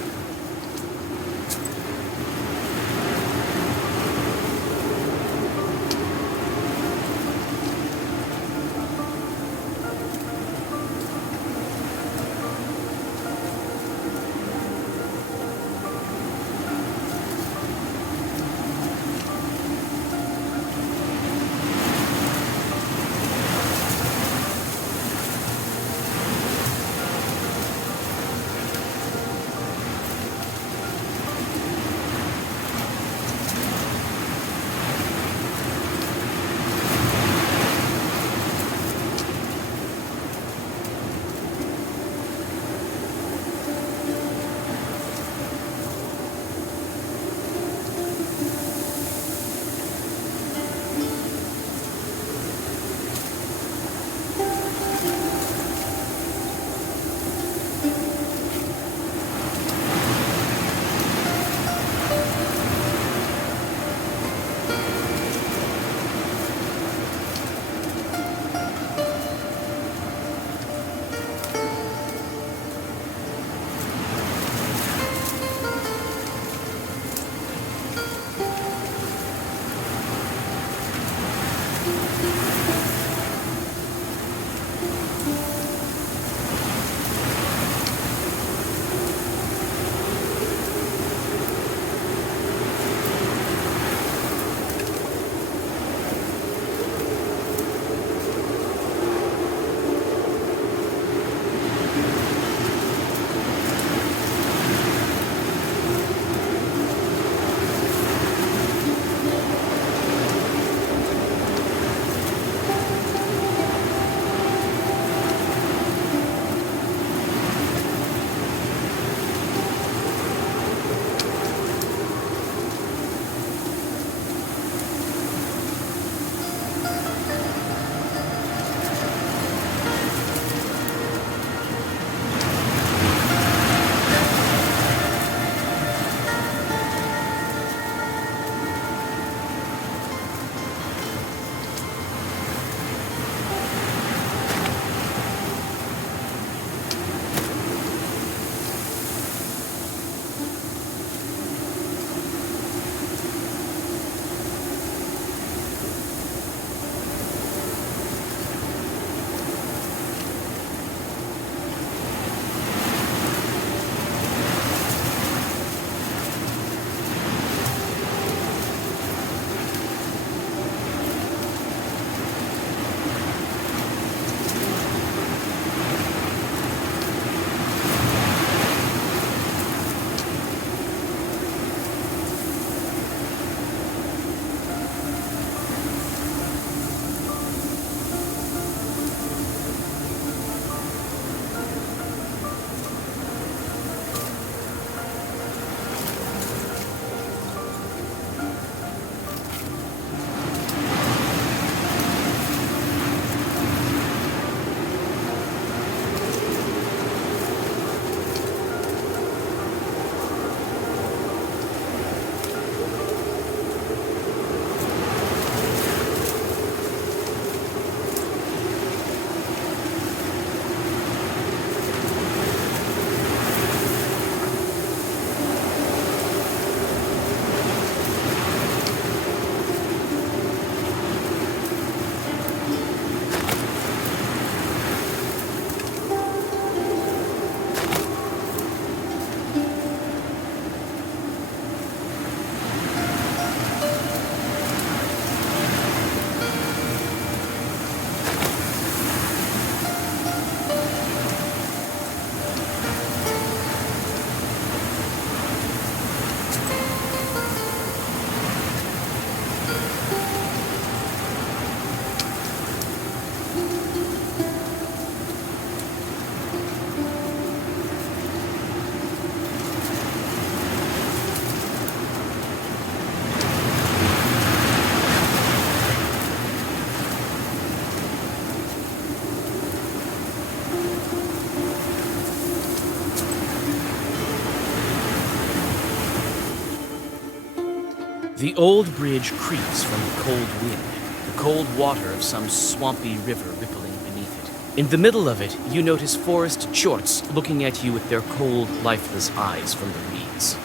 The old bridge creaks from the cold wind, the cold water of some swampy river rippling beneath it. In the middle of it, you notice forest chorts looking at you with their cold, lifeless eyes from the reeds.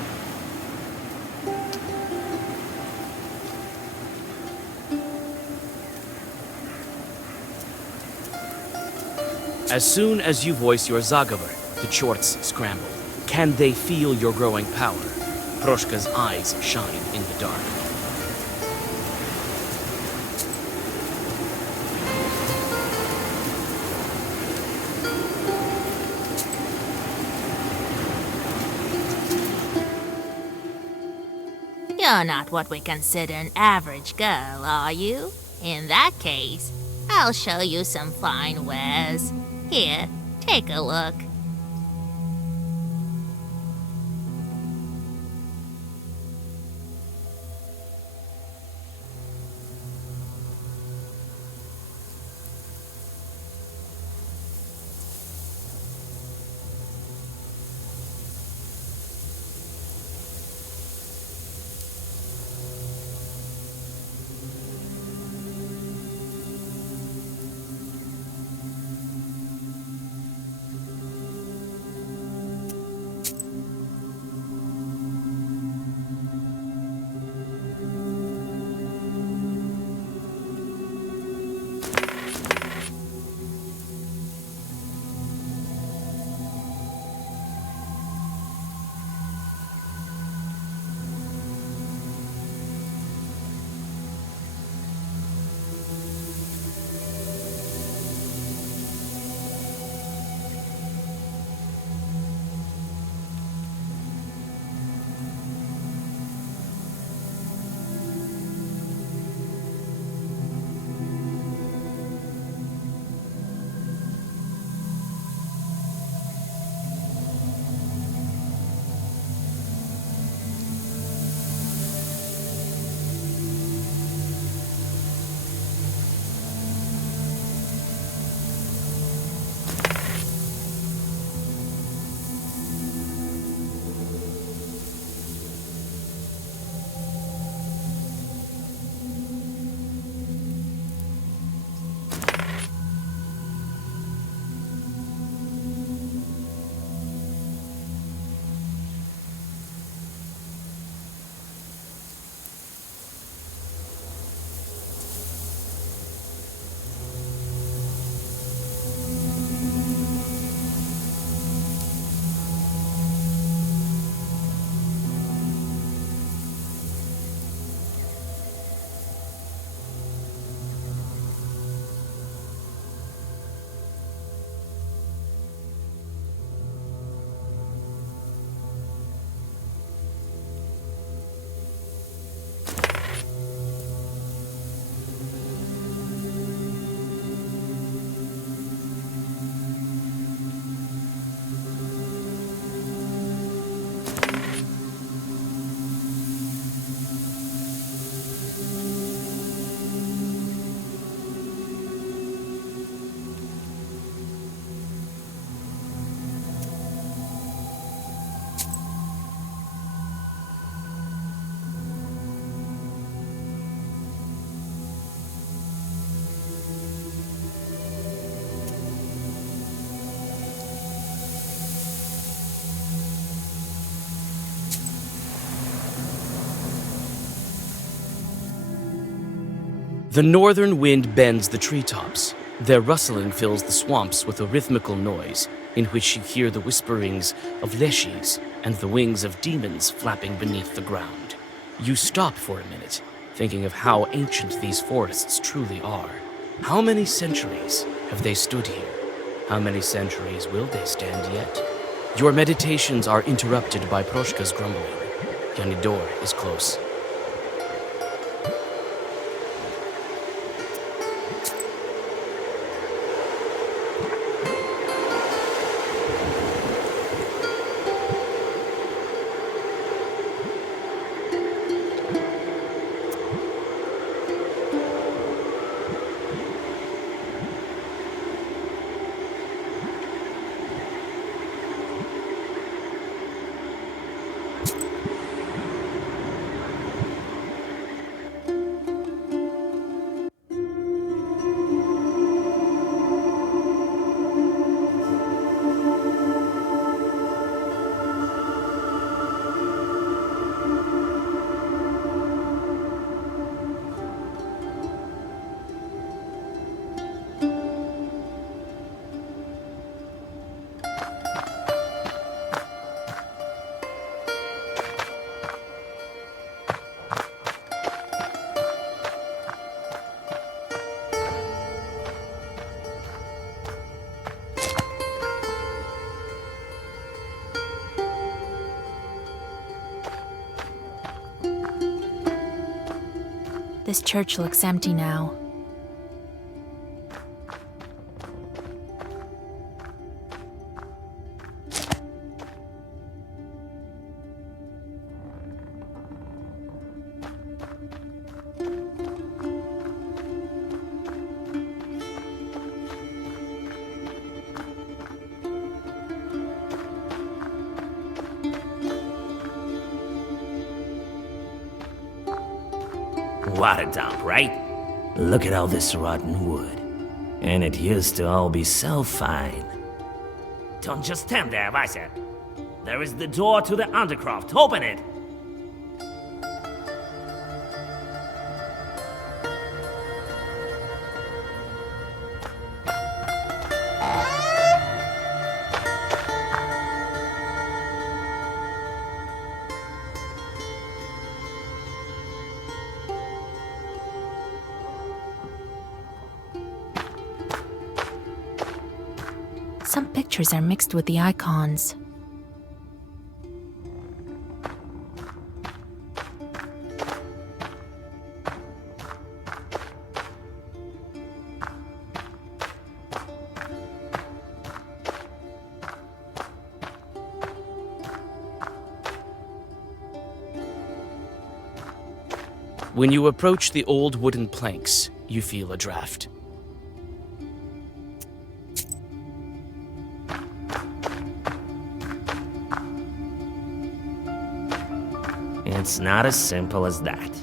As soon as you voice your Zagavar, the chorts scramble. Can they feel your growing power? Proshka's eyes shine in the dark. You're not what we consider an average girl, are you? In that case, I'll show you some fine wares. Here, take a look. The northern wind bends the treetops. Their rustling fills the swamps with a rhythmical noise, in which you hear the whisperings of leshis and the wings of demons flapping beneath the ground. You stop for a minute, thinking of how ancient these forests truly are. How many centuries have they stood here? How many centuries will they stand yet? Your meditations are interrupted by Proshka's grumbling. Yanidor is close. This church looks empty now. What a dump, right? Look at all this rotten wood. And it used to all be so fine. Don't just stand there, Vasia. There is the door to the Undercroft. Open it! Some pictures are mixed with the icons. When you approach the old wooden planks, you feel a draft. It's not as simple as that.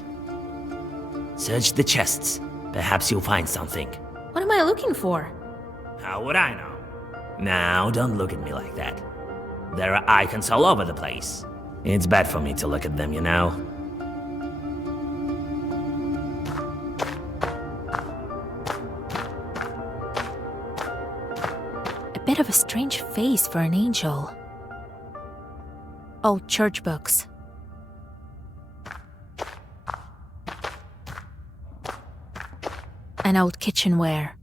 Search the chests. Perhaps you'll find something. What am I looking for? How would I know? Now, don't look at me like that. There are icons all over the place. It's bad for me to look at them, you know? A bit of a strange face for an angel. Old church books. And old kitchenware.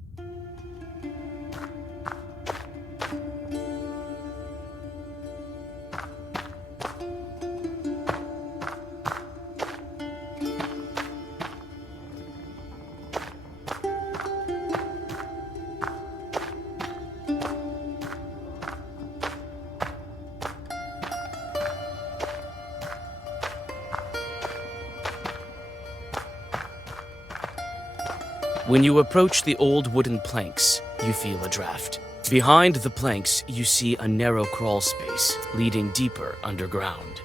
When you approach the old wooden planks, you feel a draft. Behind the planks, you see a narrow crawl space leading deeper underground.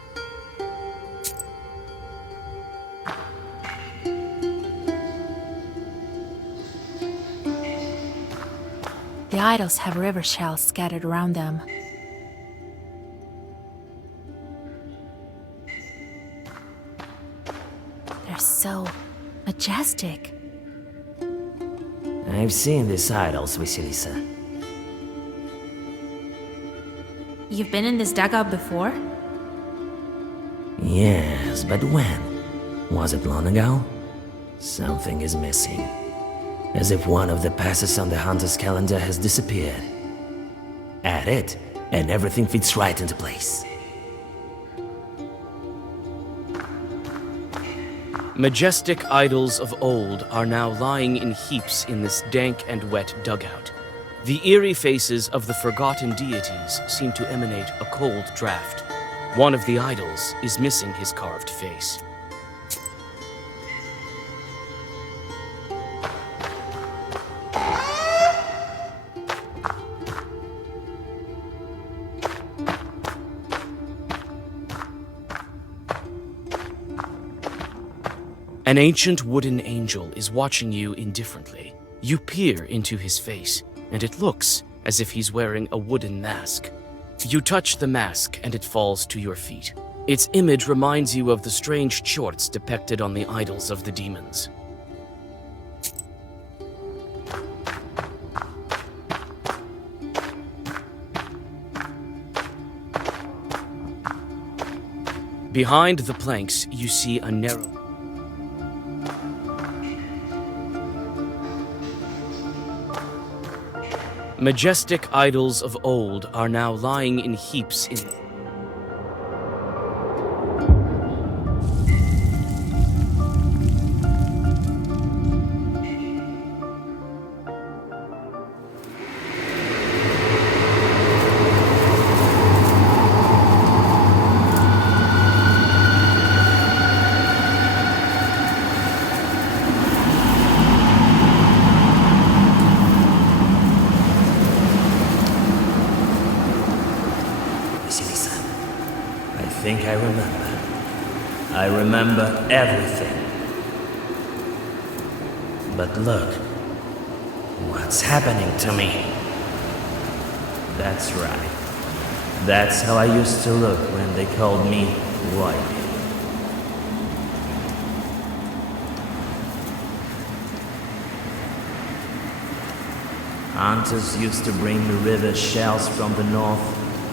The idols have river shells scattered around them. They're so majestic. I've seen these idols, Vasilisa. You've been in this dugout before? Yes, but when? Was it long ago? Something is missing. As if one of the passes on the hunter's calendar has disappeared. Add it, and everything fits right into place. Majestic idols of old are now lying in heaps in this dank and wet dugout. The eerie faces of the forgotten deities seem to emanate a cold draft. One of the idols is missing his carved face. An ancient wooden angel is watching you indifferently. You peer into his face, and it looks as if he's wearing a wooden mask. You touch the mask, and it falls to your feet. Its image reminds you of the strange chorts depicted on the idols of the demons. Behind the planks, you see a narrow... Majestic idols of old are now lying in heaps in... I remember. I remember everything. But look, what's happening to me? That's right. That's how I used to look when they called me Whitey. Hunters used to bring the river shells from the north,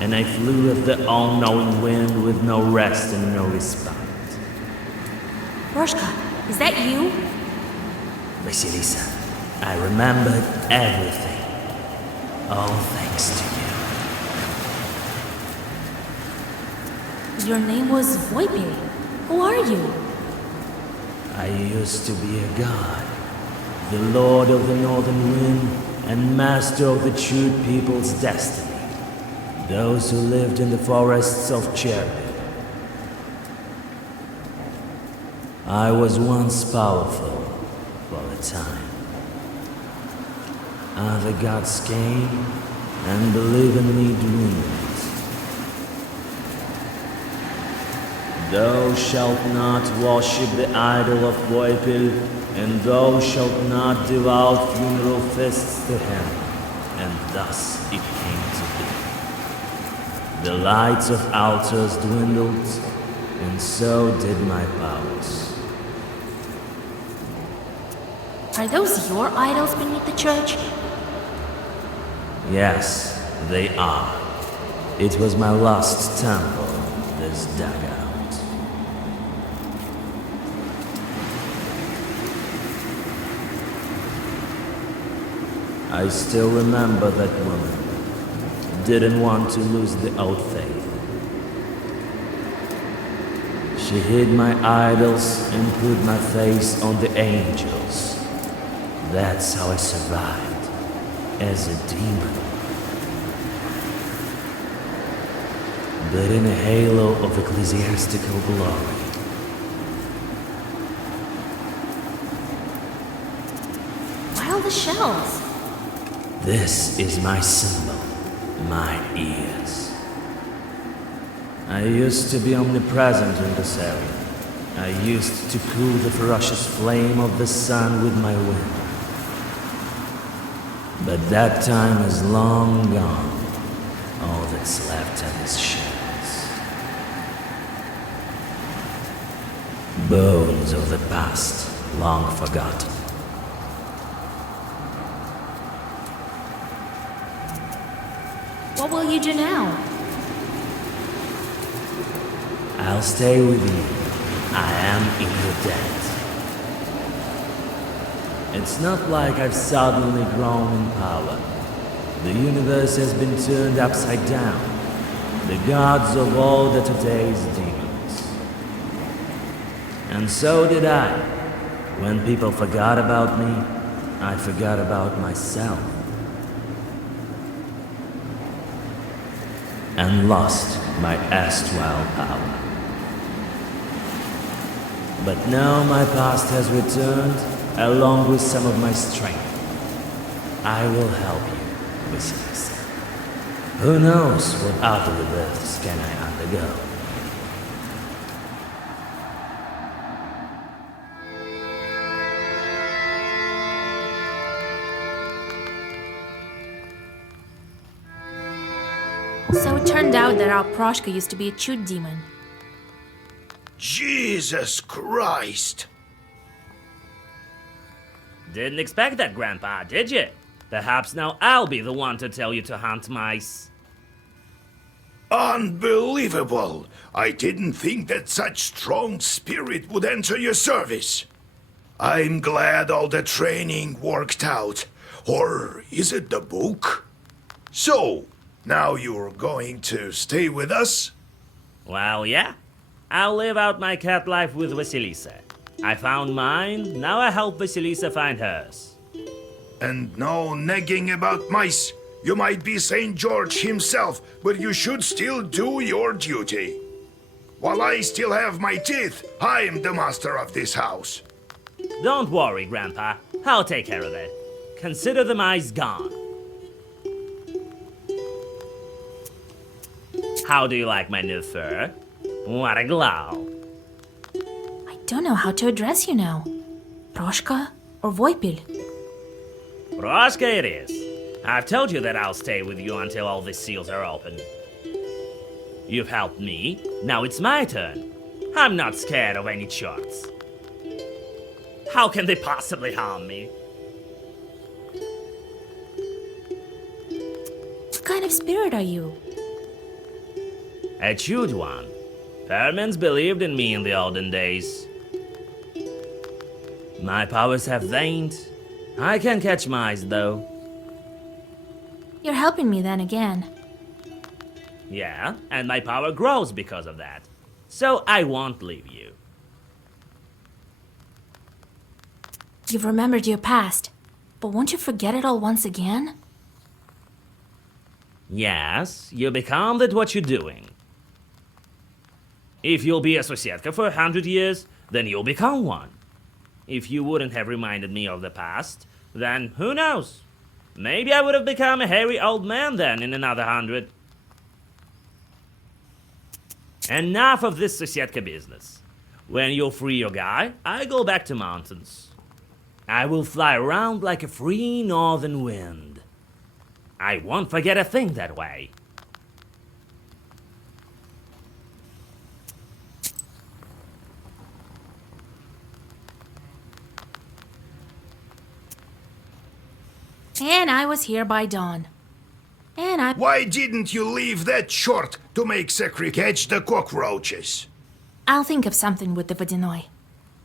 and I flew with the all-knowing wind with no rest and no respite. Proshka, is that you? Vasilisa, I remembered everything. All thanks to you. Your name was Voipe. Who are you? I used to be a god, the lord of the northern wind and master of the true people's destiny, those who lived in the forests of Chernobyl. I was once powerful for a time. Other gods came and believed in me dwindled. Thou shalt not worship the idol of Voipil, and thou shalt not devout funeral feasts to him. And thus it came to be. The lights of altars dwindled, and so did my powers. Are those your idols beneath the church? Yes, they are. It was my lost temple, this dugout. I still remember that woman. Didn't want to lose the old faith. She hid my idols and put my face on the angels. That's how I survived, as a demon. But in a halo of ecclesiastical glory. Why all the shells? This is my symbol, my ears. I used to be omnipresent in this area. I used to cool the ferocious flame of the sun with my wind. But that time is long gone. All that's left are these shells. Bones of the past, long forgotten. What will you do now? I'll stay with you. I am in your debt. It's not like I've suddenly grown in power. The universe has been turned upside down. The gods of old are today's demons. And so did I. When people forgot about me, I forgot about myself. And lost my erstwhile power. But now my past has returned, along with some of my strength. I will help you, Vasilisa. Who knows what other rebirths can I undergo? So it turned out that our Proshka used to be a chute demon. Jesus Christ! Didn't expect that, Grandpa, did you? Perhaps now I'll be the one to tell you to hunt mice. Unbelievable! I didn't think that such strong spirit would enter your service. I'm glad all the training worked out. Or is it the book? So, now you're going to stay with us? Well, yeah. I'll live out my cat life with Vasilisa. I found mine, now I help Vasilisa find hers. And no nagging about mice. You might be St. George himself, but you should still do your duty. While I still have my teeth, I'm the master of this house. Don't worry, Grandpa. I'll take care of it. Consider the mice gone. How do you like my new fur? What a glow. I don't know how to address you now. Proshka or Voipil? Proshka it is. I've told you that I'll stay with you until all the seals are open. You've helped me, now it's my turn. I'm not scared of any charts. How can they possibly harm me? What kind of spirit are you? A chewed one. Permans believed in me in the olden days. My powers have waned. I can catch mice, though. You're helping me then again. Yeah, and my power grows because of that. So I won't leave you. You've remembered your past, but won't you forget it all once again? Yes, you become that what you're doing. If you'll be a Sosietka for 100 years, then you'll become one. If you wouldn't have reminded me of the past, then who knows? Maybe I would have become a hairy old man then in another 100. Enough of this Sosietka business. When you'll free your guy, I go back to mountains. I will fly around like a free northern wind. I won't forget a thing that way. And I was here by dawn. And I... Why didn't you leave that short to make Sekri catch the cockroaches? I'll think of something with the Vodinoi.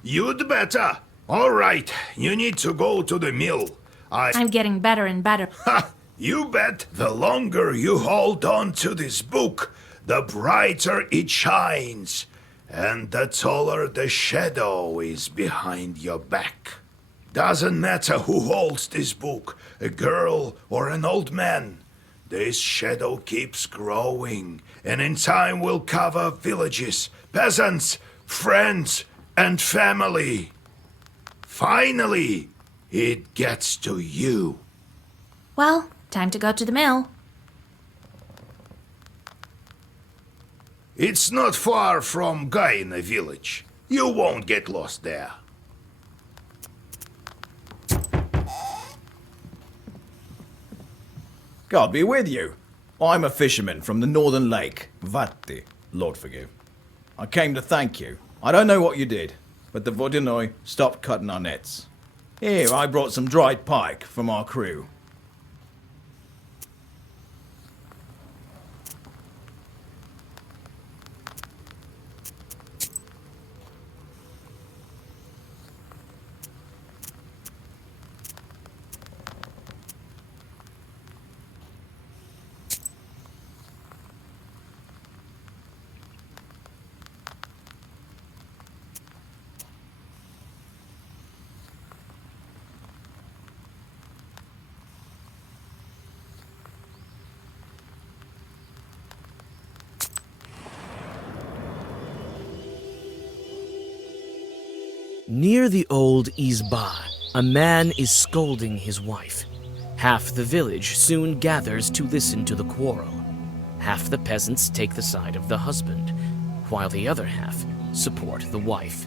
You'd better. All right, you need to go to the mill. I'm getting better and better. Ha! You bet. The longer you hold on to this book, the brighter it shines. And the taller the shadow is behind your back. Doesn't matter who holds this book, a girl or an old man. This shadow keeps growing, and in time will cover villages, peasants, friends, and family. Finally, it gets to you. Well, time to go to the mill. It's not far from Gaina village. You won't get lost there. God be with you. I'm a fisherman from the northern lake, Vatti, Lord forgive. I came to thank you. I don't know what you did, but the Vodinoi stopped cutting our nets. Here, I brought some dried pike from our crew. Near the old Izba, a man is scolding his wife. Half the village soon gathers to listen to the quarrel. Half the peasants take the side of the husband, while the other half support the wife.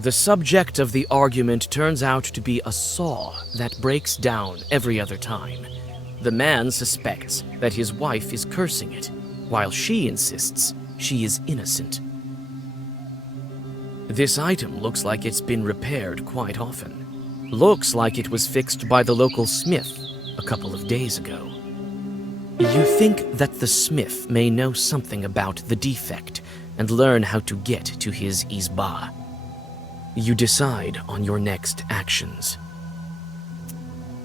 The subject of the argument turns out to be a saw that breaks down every other time. The man suspects that his wife is cursing it, while she insists she is innocent. This item looks like it's been repaired quite often. Looks like it was fixed by the local smith a couple of days ago. You think that the smith may know something about the defect and learn how to get to his Izba. You decide on your next actions.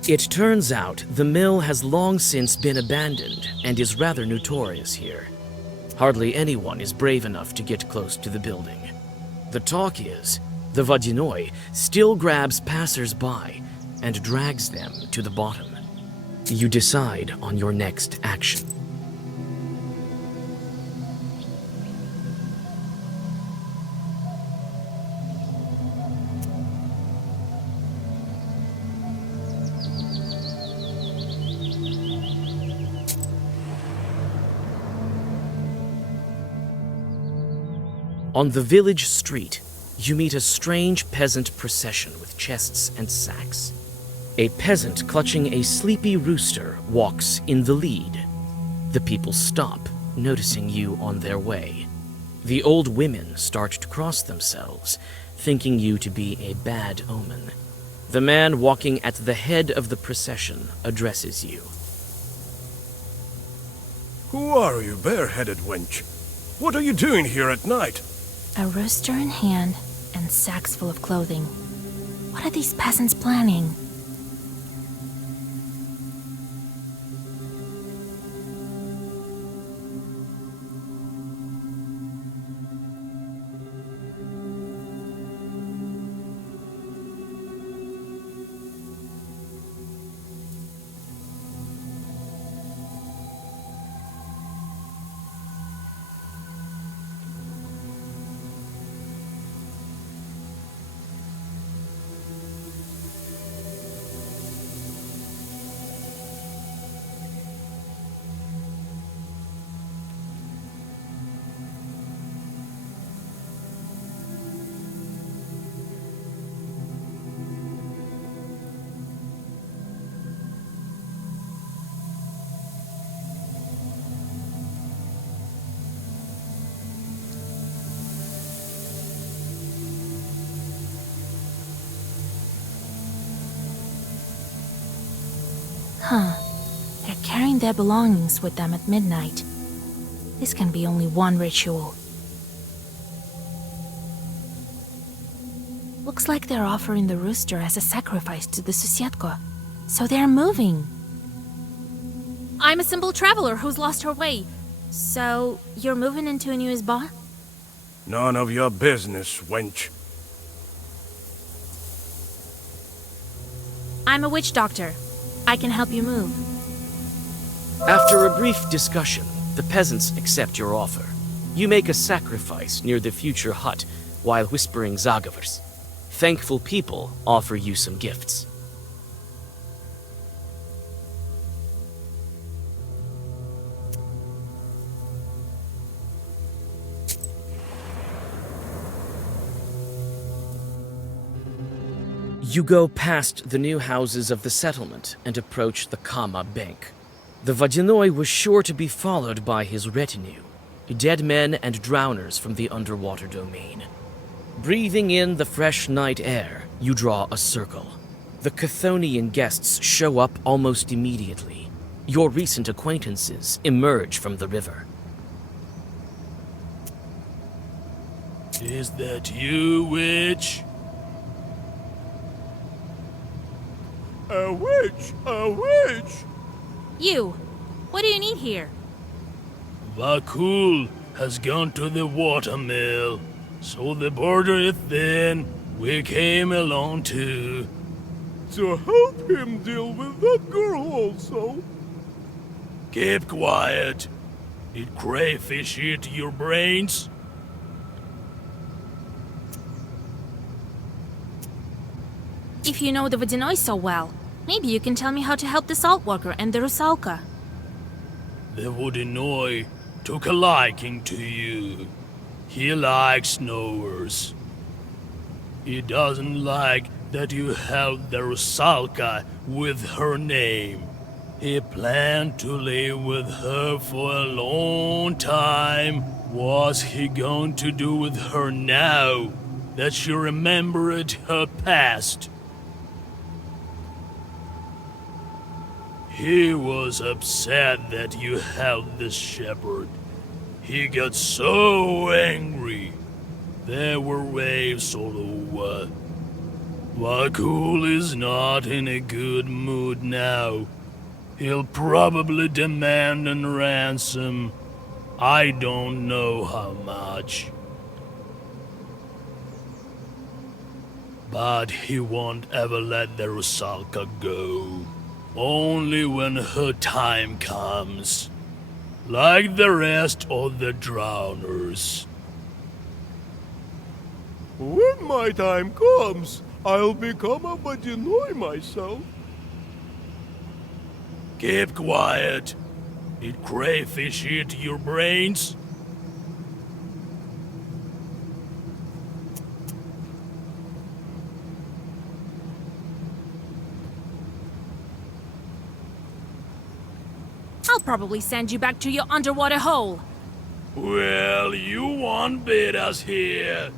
It turns out the mill has long since been abandoned and is rather notorious here. Hardly anyone is brave enough to get close to the building. The talk is, the Vodinoi still grabs passers-by and drags them to the bottom. You decide on your next action. On the village street, you meet a strange peasant procession with chests and sacks. A peasant clutching a sleepy rooster walks in the lead. The people stop, noticing you on their way. The old women start to cross themselves, thinking you to be a bad omen. The man walking at the head of the procession addresses you. Who are you, bareheaded wench? What are you doing here at night? A rooster in hand and sacks full of clothing. What are these peasants planning? Huh. They're carrying their belongings with them at midnight. This can be only one ritual. Looks like they're offering the rooster as a sacrifice to the Susietko. So they're moving. I'm a simple traveler who's lost her way. So, you're moving into a new izba? None of your business, wench. I'm a witch doctor. I can help you move. After a brief discussion, the peasants accept your offer. You make a sacrifice near the future hut while whispering Zagavers. Thankful people offer you some gifts. You go past the new houses of the settlement and approach the Kama Bank. The Vodyanoi was sure to be followed by his retinue, dead men and drowners from the underwater domain. Breathing in the fresh night air, you draw a circle. The Chthonian guests show up almost immediately. Your recent acquaintances emerge from the river. Is that you, witch? A witch! A witch! You! What do you need here? Vakul has gone to the watermill, so the border is thin. We came along too. To help him deal with that girl also. Keep quiet. Did crayfish eat your brains? If you know the Vodyanoi so well, maybe you can tell me how to help the Saltwalker and the Rusalka. The Vodyanoi took a liking to you. He likes knowers. He doesn't like that you held the Rusalka with her name. He planned to live with her for a long time. What's he going to do with her now that she remembered her past? He was upset that you held the shepherd. He got so angry. There were waves all over. Vakul is not in a good mood now. He'll probably demand a ransom. I don't know how much. But he won't ever let the Rusalka go. Only when her time comes. Like the rest of the drowners. When my time comes, I'll become a Vodyanoi myself. Keep quiet. Did crayfish eat your brains? I'll probably send you back to your underwater hole. Well, you won't beat us here.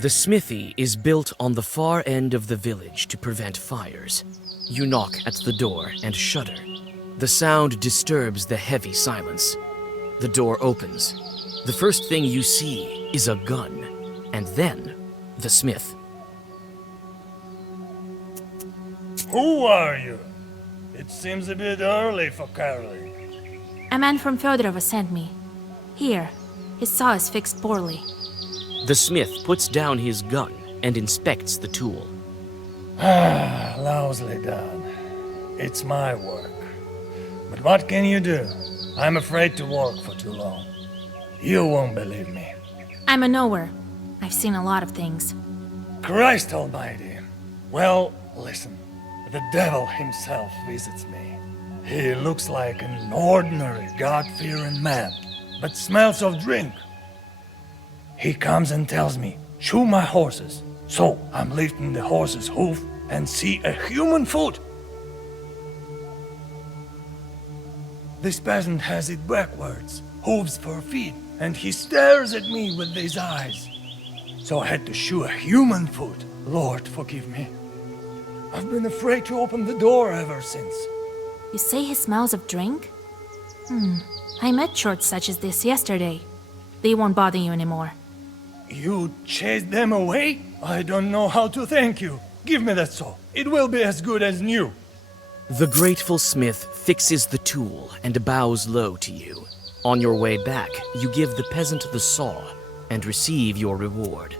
The smithy is built on the far end of the village to prevent fires. You knock at the door and shudder. The sound disturbs the heavy silence. The door opens. The first thing you see is a gun, and then the smith. Who are you? It seems a bit early for caroling. A man from Fedorova sent me. Here, his saw is fixed poorly. The smith puts down his gun and inspects the tool. Ah, lousily done. It's my work. But what can you do? I'm afraid to work for too long. You won't believe me. I'm a knower. I've seen a lot of things. Christ almighty. Well, listen. The devil himself visits me. He looks like an ordinary, God-fearing man, but smells of drink. He comes and tells me, shoe my horses. So I'm lifting the horse's hoof and see a human foot. This peasant has it backwards, hooves for feet, and he stares at me with his eyes. So I had to shoe a human foot. Lord, forgive me. I've been afraid to open the door ever since. You say he smells of drink? I met shorts such as this yesterday. They won't bother you anymore. You chased them away? I don't know how to thank you. Give me that saw. It will be as good as new. The grateful smith fixes the tool and bows low to you. On your way back, you give the peasant the saw and receive your reward.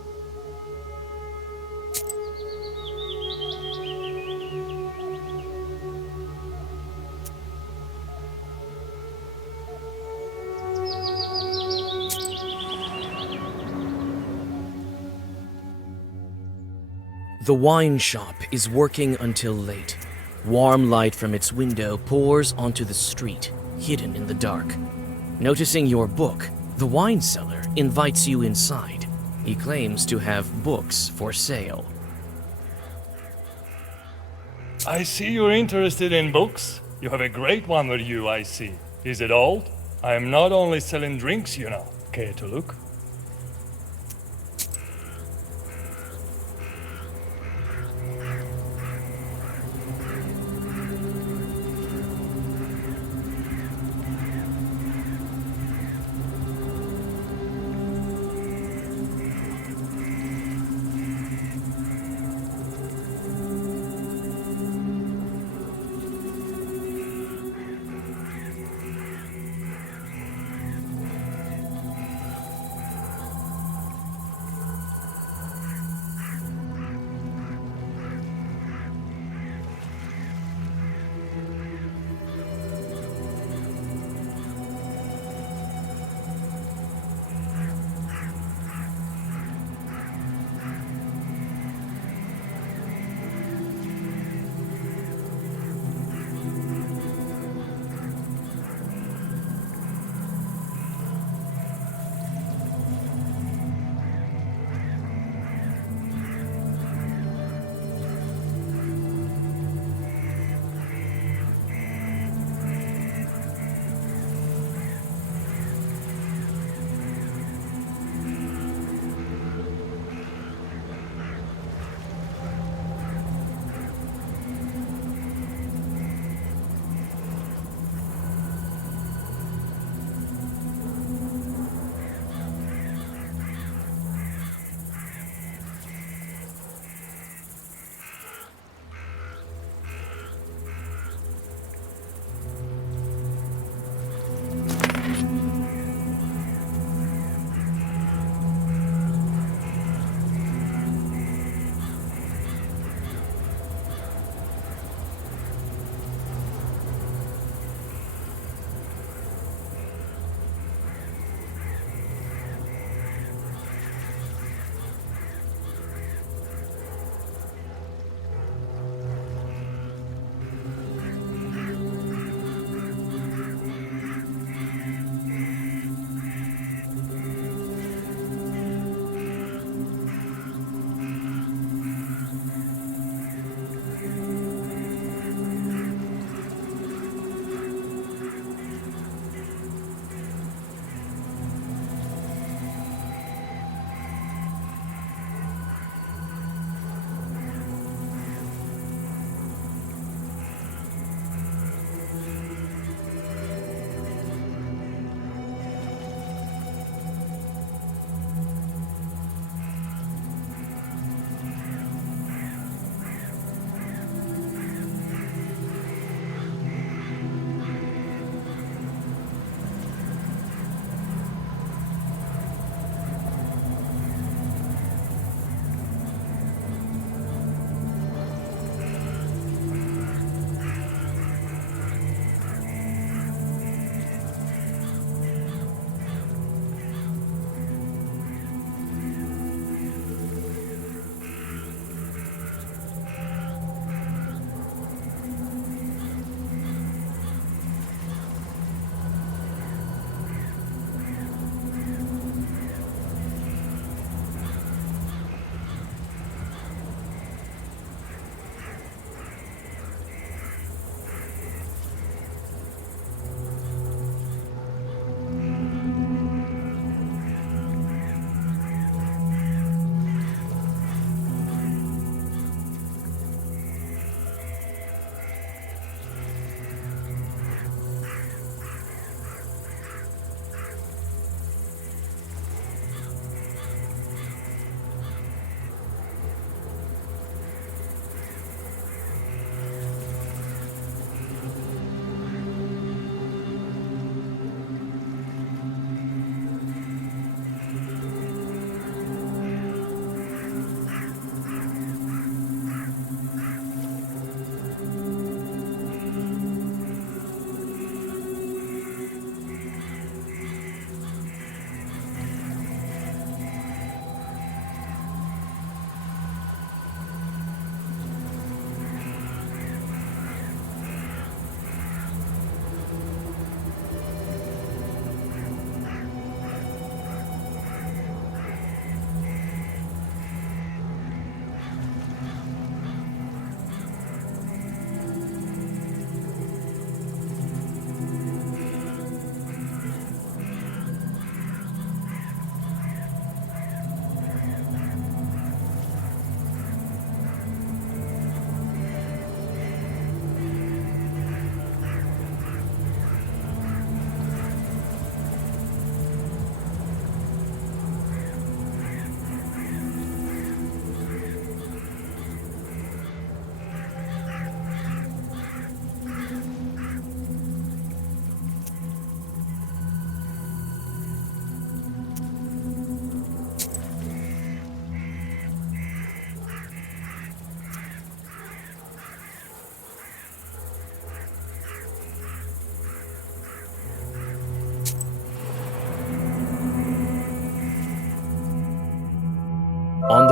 The wine shop is working until late. Warm light from its window pours onto the street, hidden in the dark. Noticing your book, the wine seller invites you inside. He claims to have books for sale. I see you're interested in books. You have a great one with you, I see. Is it old? I am not only selling drinks, you know. Care to look?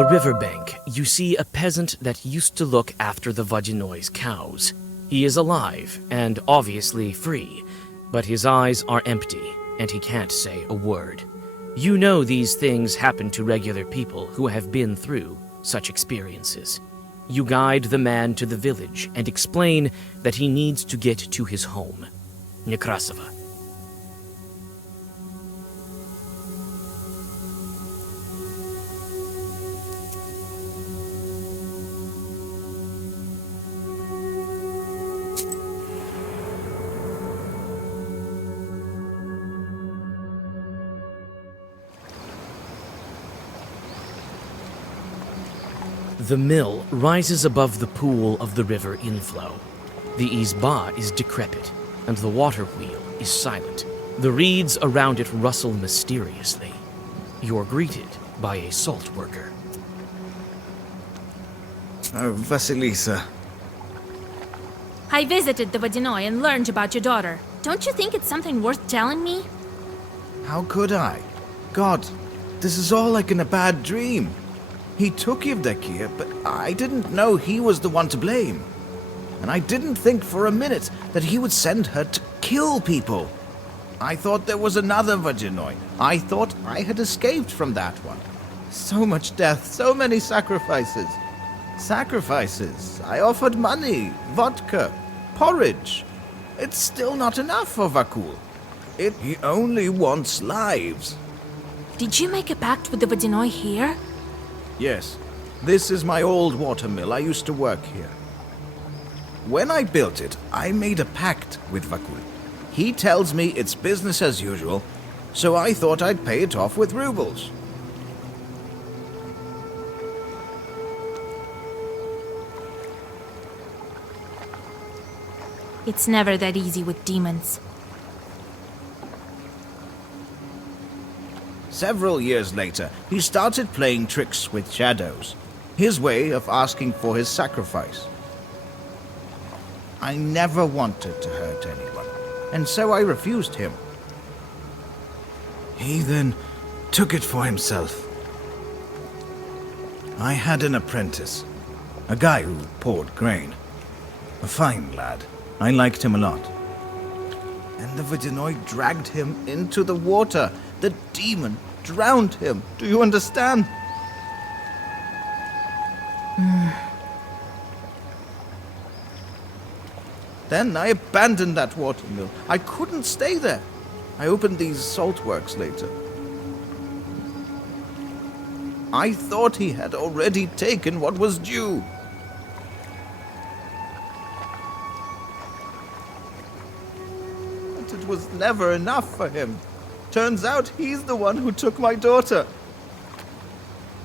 the riverbank, you see a peasant that used to look after the Vodinoi's cows. He is alive and obviously free, but his eyes are empty and he can't say a word. You know these things happen to regular people who have been through such experiences. You guide the man to the village and explain that he needs to get to his home, Nekrasova. The mill rises above the pool of the river inflow. The izba is decrepit, and the water wheel is silent. The reeds around it rustle mysteriously. You're greeted by a salt worker. Oh, Vasilisa. I visited the Vodinoi and learned about your daughter. Don't you think it's something worth telling me? How could I? God, this is all like in a bad dream. He took Yevdokia, but I didn't know he was the one to blame. And I didn't think for a minute that he would send her to kill people. I thought there was another Vodinoi. I thought I had escaped from that one. So much death, so many sacrifices. Sacrifices. I offered money, vodka, porridge. It's still not enough for Vakul. He only wants lives. Did you make a pact with the Vodinoi here? Yes. This is my old watermill. I used to work here. When I built it, I made a pact with Vakul. He tells me it's business as usual, so I thought I'd pay it off with rubles. It's never that easy with demons. Several years later, he started playing tricks with shadows. His way of asking for his sacrifice. I never wanted to hurt anyone, and so I refused him. He then took it for himself. I had an apprentice, a guy who poured grain. A fine lad. I liked him a lot. And the Vodinoi dragged him into the water. The demon drowned him. Do you understand? Then I abandoned that watermill. I couldn't stay there. I opened these salt works later. I thought he had already taken what was due. But it was never enough for him. Turns out he's the one who took my daughter.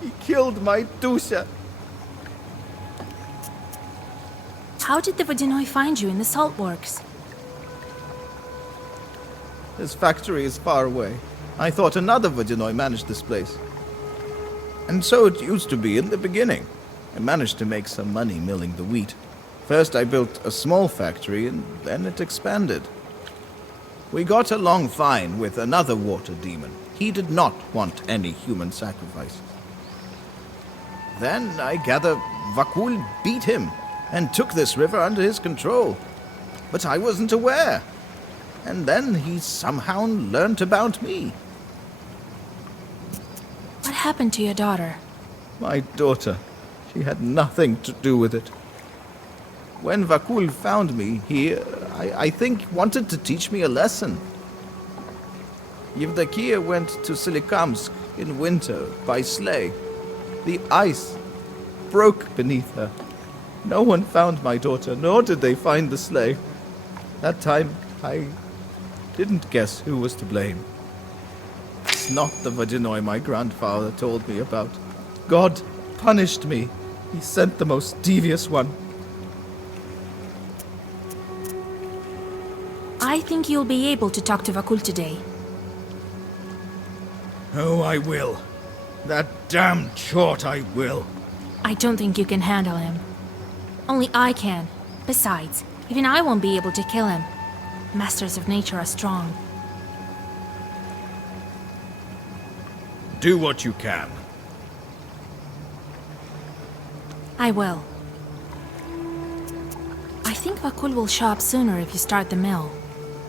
He killed my Dusha. How did the Vodinoi find you in the salt works? His factory is far away. I thought another Vodinoi managed this place. And so it used to be in the beginning. I managed to make some money milling the wheat. First I built a small factory, and then it expanded. We got along fine with another water demon. He did not want any human sacrifices. Then I gather Vakul beat him and took this river under his control. But I wasn't aware. And then he somehow learned about me. What happened to your daughter? My daughter. She had nothing to do with it. When Vakul found me, he, I think, wanted to teach me a lesson. Yevdokia went to Solikamsk in winter by sleigh. The ice broke beneath her. No one found my daughter, nor did they find the sleigh. That time, I didn't guess who was to blame. It's not the Vodinoi my grandfather told me about. God punished me. He sent the most devious one. I think you'll be able to talk to Vakul today. Oh, I will. That damn chort I will. I don't think you can handle him. Only I can. Besides, even I won't be able to kill him. Masters of nature are strong. Do what you can. I will. I think Vakul will show up sooner if you start the mill.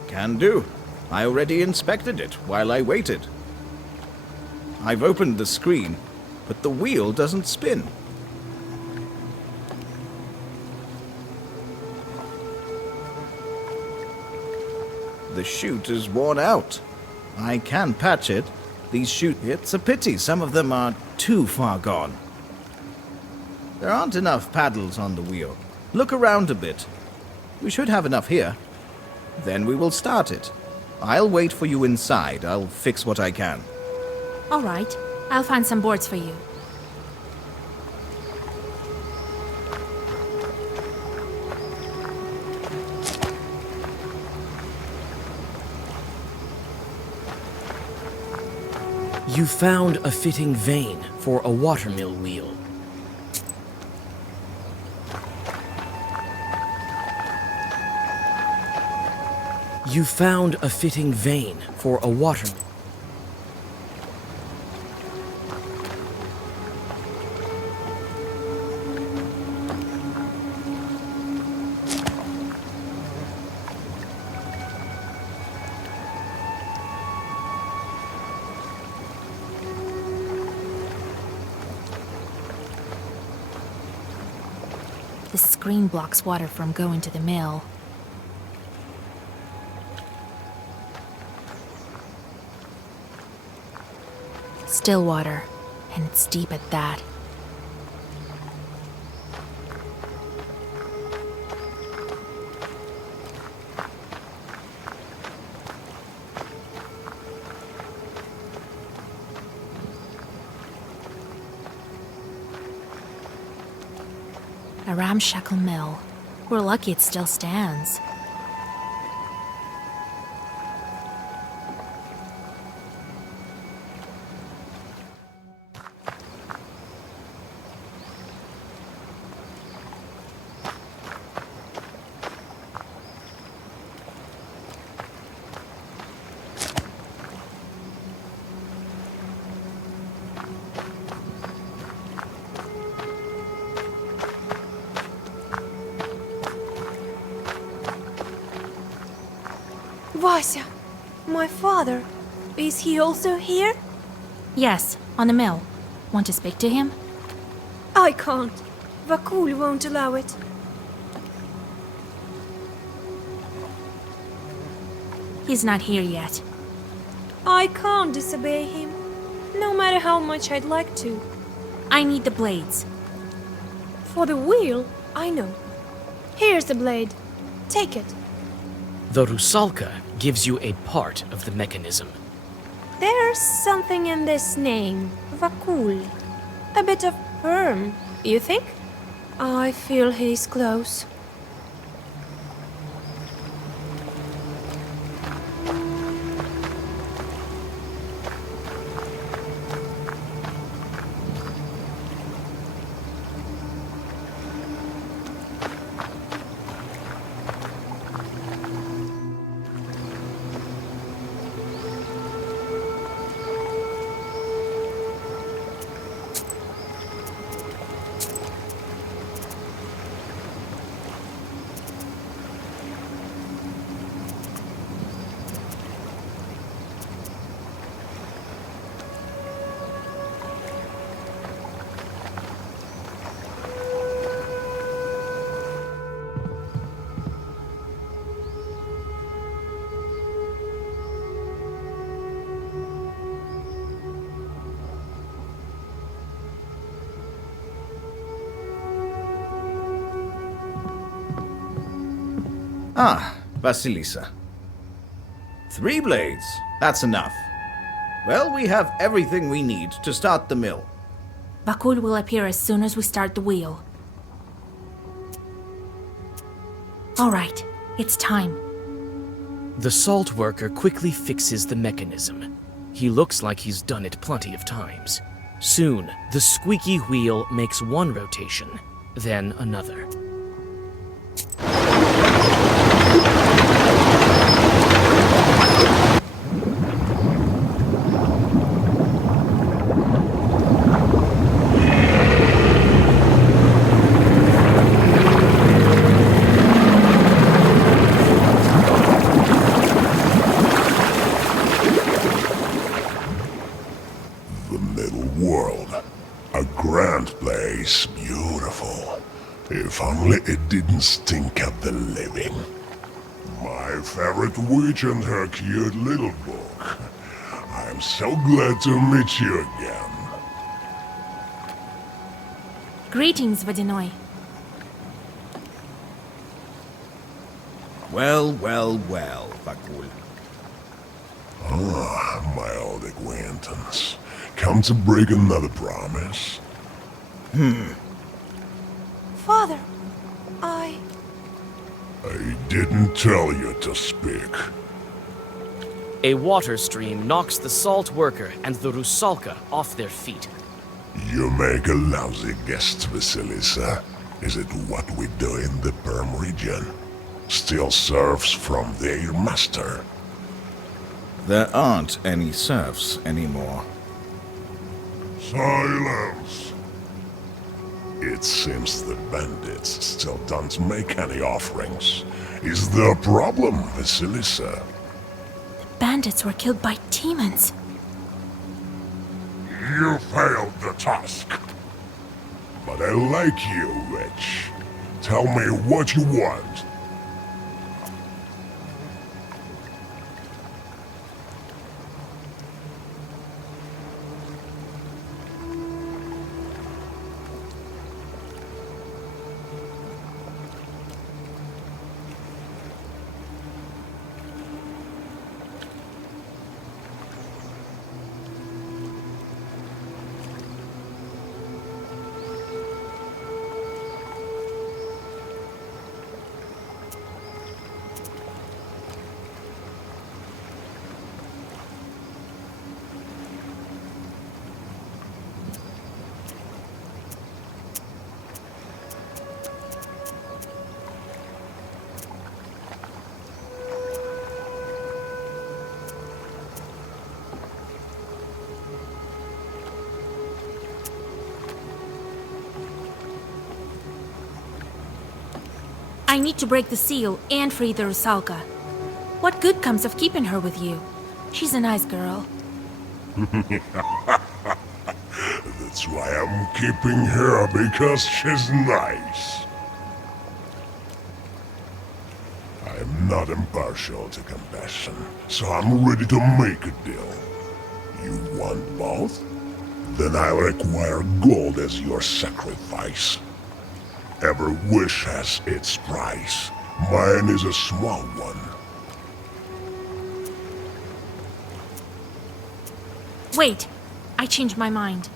Can do. I already inspected it while I waited. I've opened the screen, but the wheel doesn't spin. The chute is worn out. I can patch it. These chutes, it's a pity some of them are too far gone. There aren't enough paddles on the wheel. Look around a bit. We should have enough here. Then we will start it. I'll wait for you inside. I'll fix what I can. All right. I'll find some boards for you. You found a fitting vane for a watermill wheel. You found a fitting vane for a watermill. The screen blocks water from going to the mill. Still water, and it's deep at that. A ramshackle mill. We're lucky it still stands. Vasya, my father, is he also here? Yes, on the mill. Want to speak to him? I can't. Vakul won't allow it. He's not here yet. I can't disobey him, no matter how much I'd like to. I need the blades. For the wheel, I know. Here's the blade. Take it. The Rusalka gives you a part of the mechanism. There's something in this name, Vakul. A bit of Perm, you think? I feel he's close. Ah, Vasilisa. 3 blades. That's enough. Well, we have everything we need to start the mill. Vakul will appear as soon as we start the wheel. All right, it's time. The salt worker quickly fixes the mechanism. He looks like he's done it plenty of times. Soon, the squeaky wheel makes one rotation, then another. place beautiful. If only it didn't stink of the living. My favorite witch and her cute little book. I'm so glad to meet you again. Greetings, Vodinoy. Well, well, well, Vakul. Ah, my old acquaintance. Come to break another promise? Father, I didn't tell you to speak. A water stream knocks the salt worker and the Rusalka off their feet. You make a lousy guest, Vasilisa. Is it what we do in the Perm region? Steal serfs from their master. There aren't any serfs anymore. Silence! It seems the bandits still don't make any offerings. Is there a problem, Vasilisa? Bandits were killed by demons. You failed the task. But I like you, witch. Tell me what you want. I need to break the seal and free the Rusalka. What good comes of keeping her with you? She's a nice girl. That's why I'm keeping her, because she's nice. I'm not impartial to compassion, so I'm ready to make a deal. You want both? Then I'll require gold as your sacrifice. Every wish has its price. Mine is a small one. Wait, I changed my mind.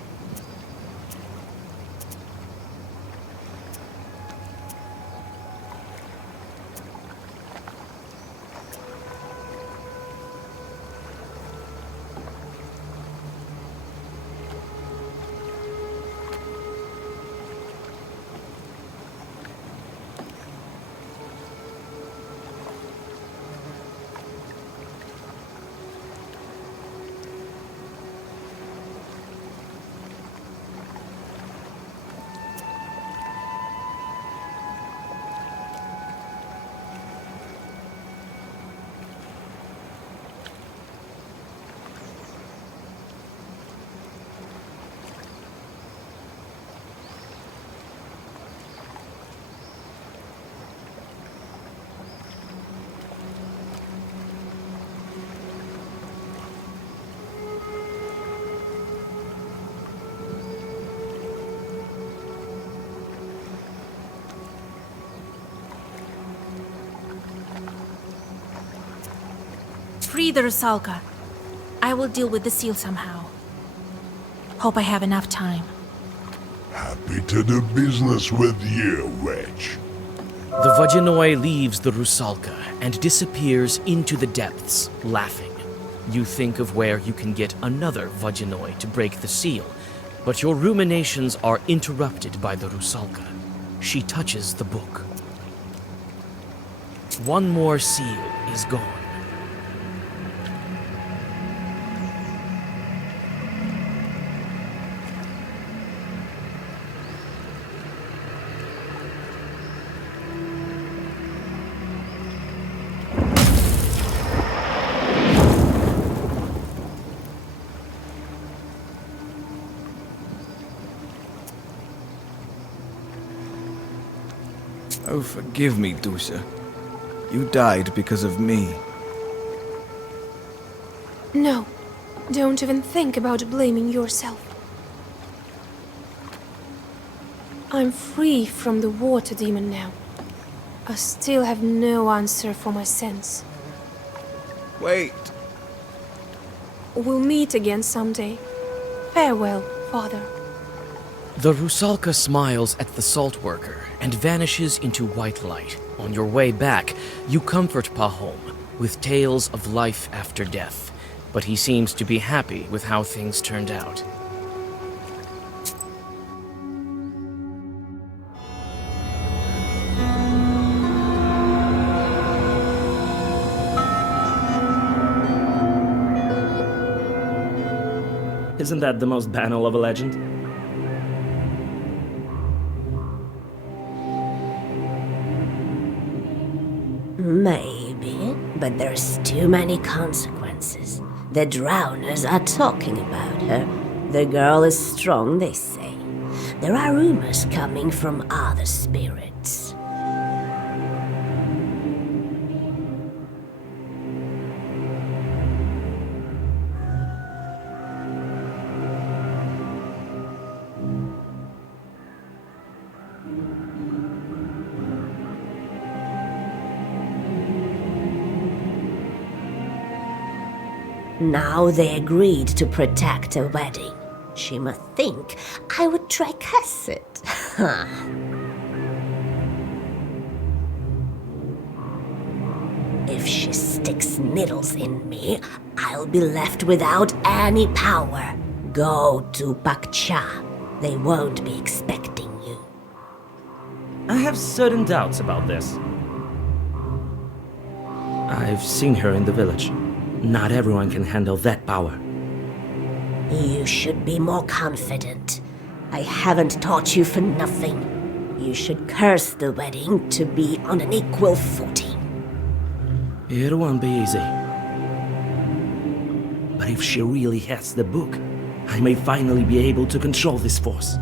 Free the Rusalka. I will deal with the seal somehow. Hope I have enough time. Happy to do business with you, witch. The Vodinoi leaves the Rusalka and disappears into the depths, laughing. You think of where you can get another Vodinoi to break the seal, but your ruminations are interrupted by the Rusalka. She touches the book. One more seal is gone. Oh, forgive me, Dusha. You died because of me. No, don't even think about blaming yourself. I'm free from the water demon now. I still have no answer for my sins. Wait. We'll meet again someday. Farewell, Father. The Rusalka smiles at the salt worker and vanishes into white light. On your way back, you comfort Pahom with tales of life after death, but he seems to be happy with how things turned out. Isn't that the most banal of a legend? Maybe, but there's too many consequences. The drowners are talking about her. The girl is strong, they say. There are rumors coming from other spirits. Now they agreed to protect a wedding. She must think I would try curse it. If she sticks needles in me, I'll be left without any power. Go to Pakcha. They won't be expecting you. I have certain doubts about this. I've seen her in the village. Not everyone can handle that power. You should be more confident. I haven't taught you for nothing. You should curse the wedding to be on an equal footing. It won't be easy. But if she really has the book, I may finally be able to control this force.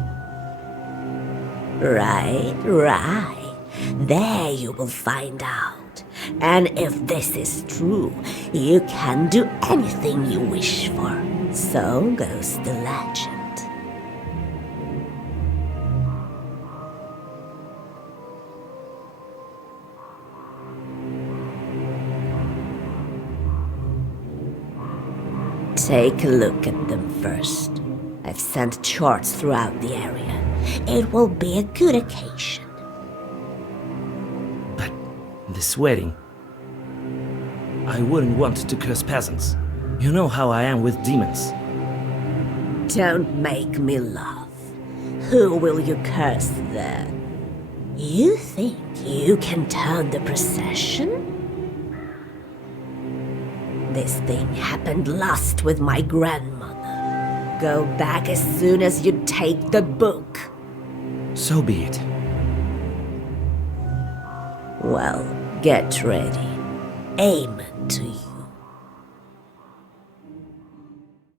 Right. There you will find out. And if this is true, you can do anything you wish for. So goes the legend. Take a look at them first. I've sent charts throughout the area. It will be a good occasion. This wedding, I wouldn't want to curse peasants. You know how I am with demons. Don't make me laugh. Who will you curse then? You think you can turn the procession? This thing happened last with my grandmother. Go back as soon as you take the book. So be it. Well, get ready. Amen to you.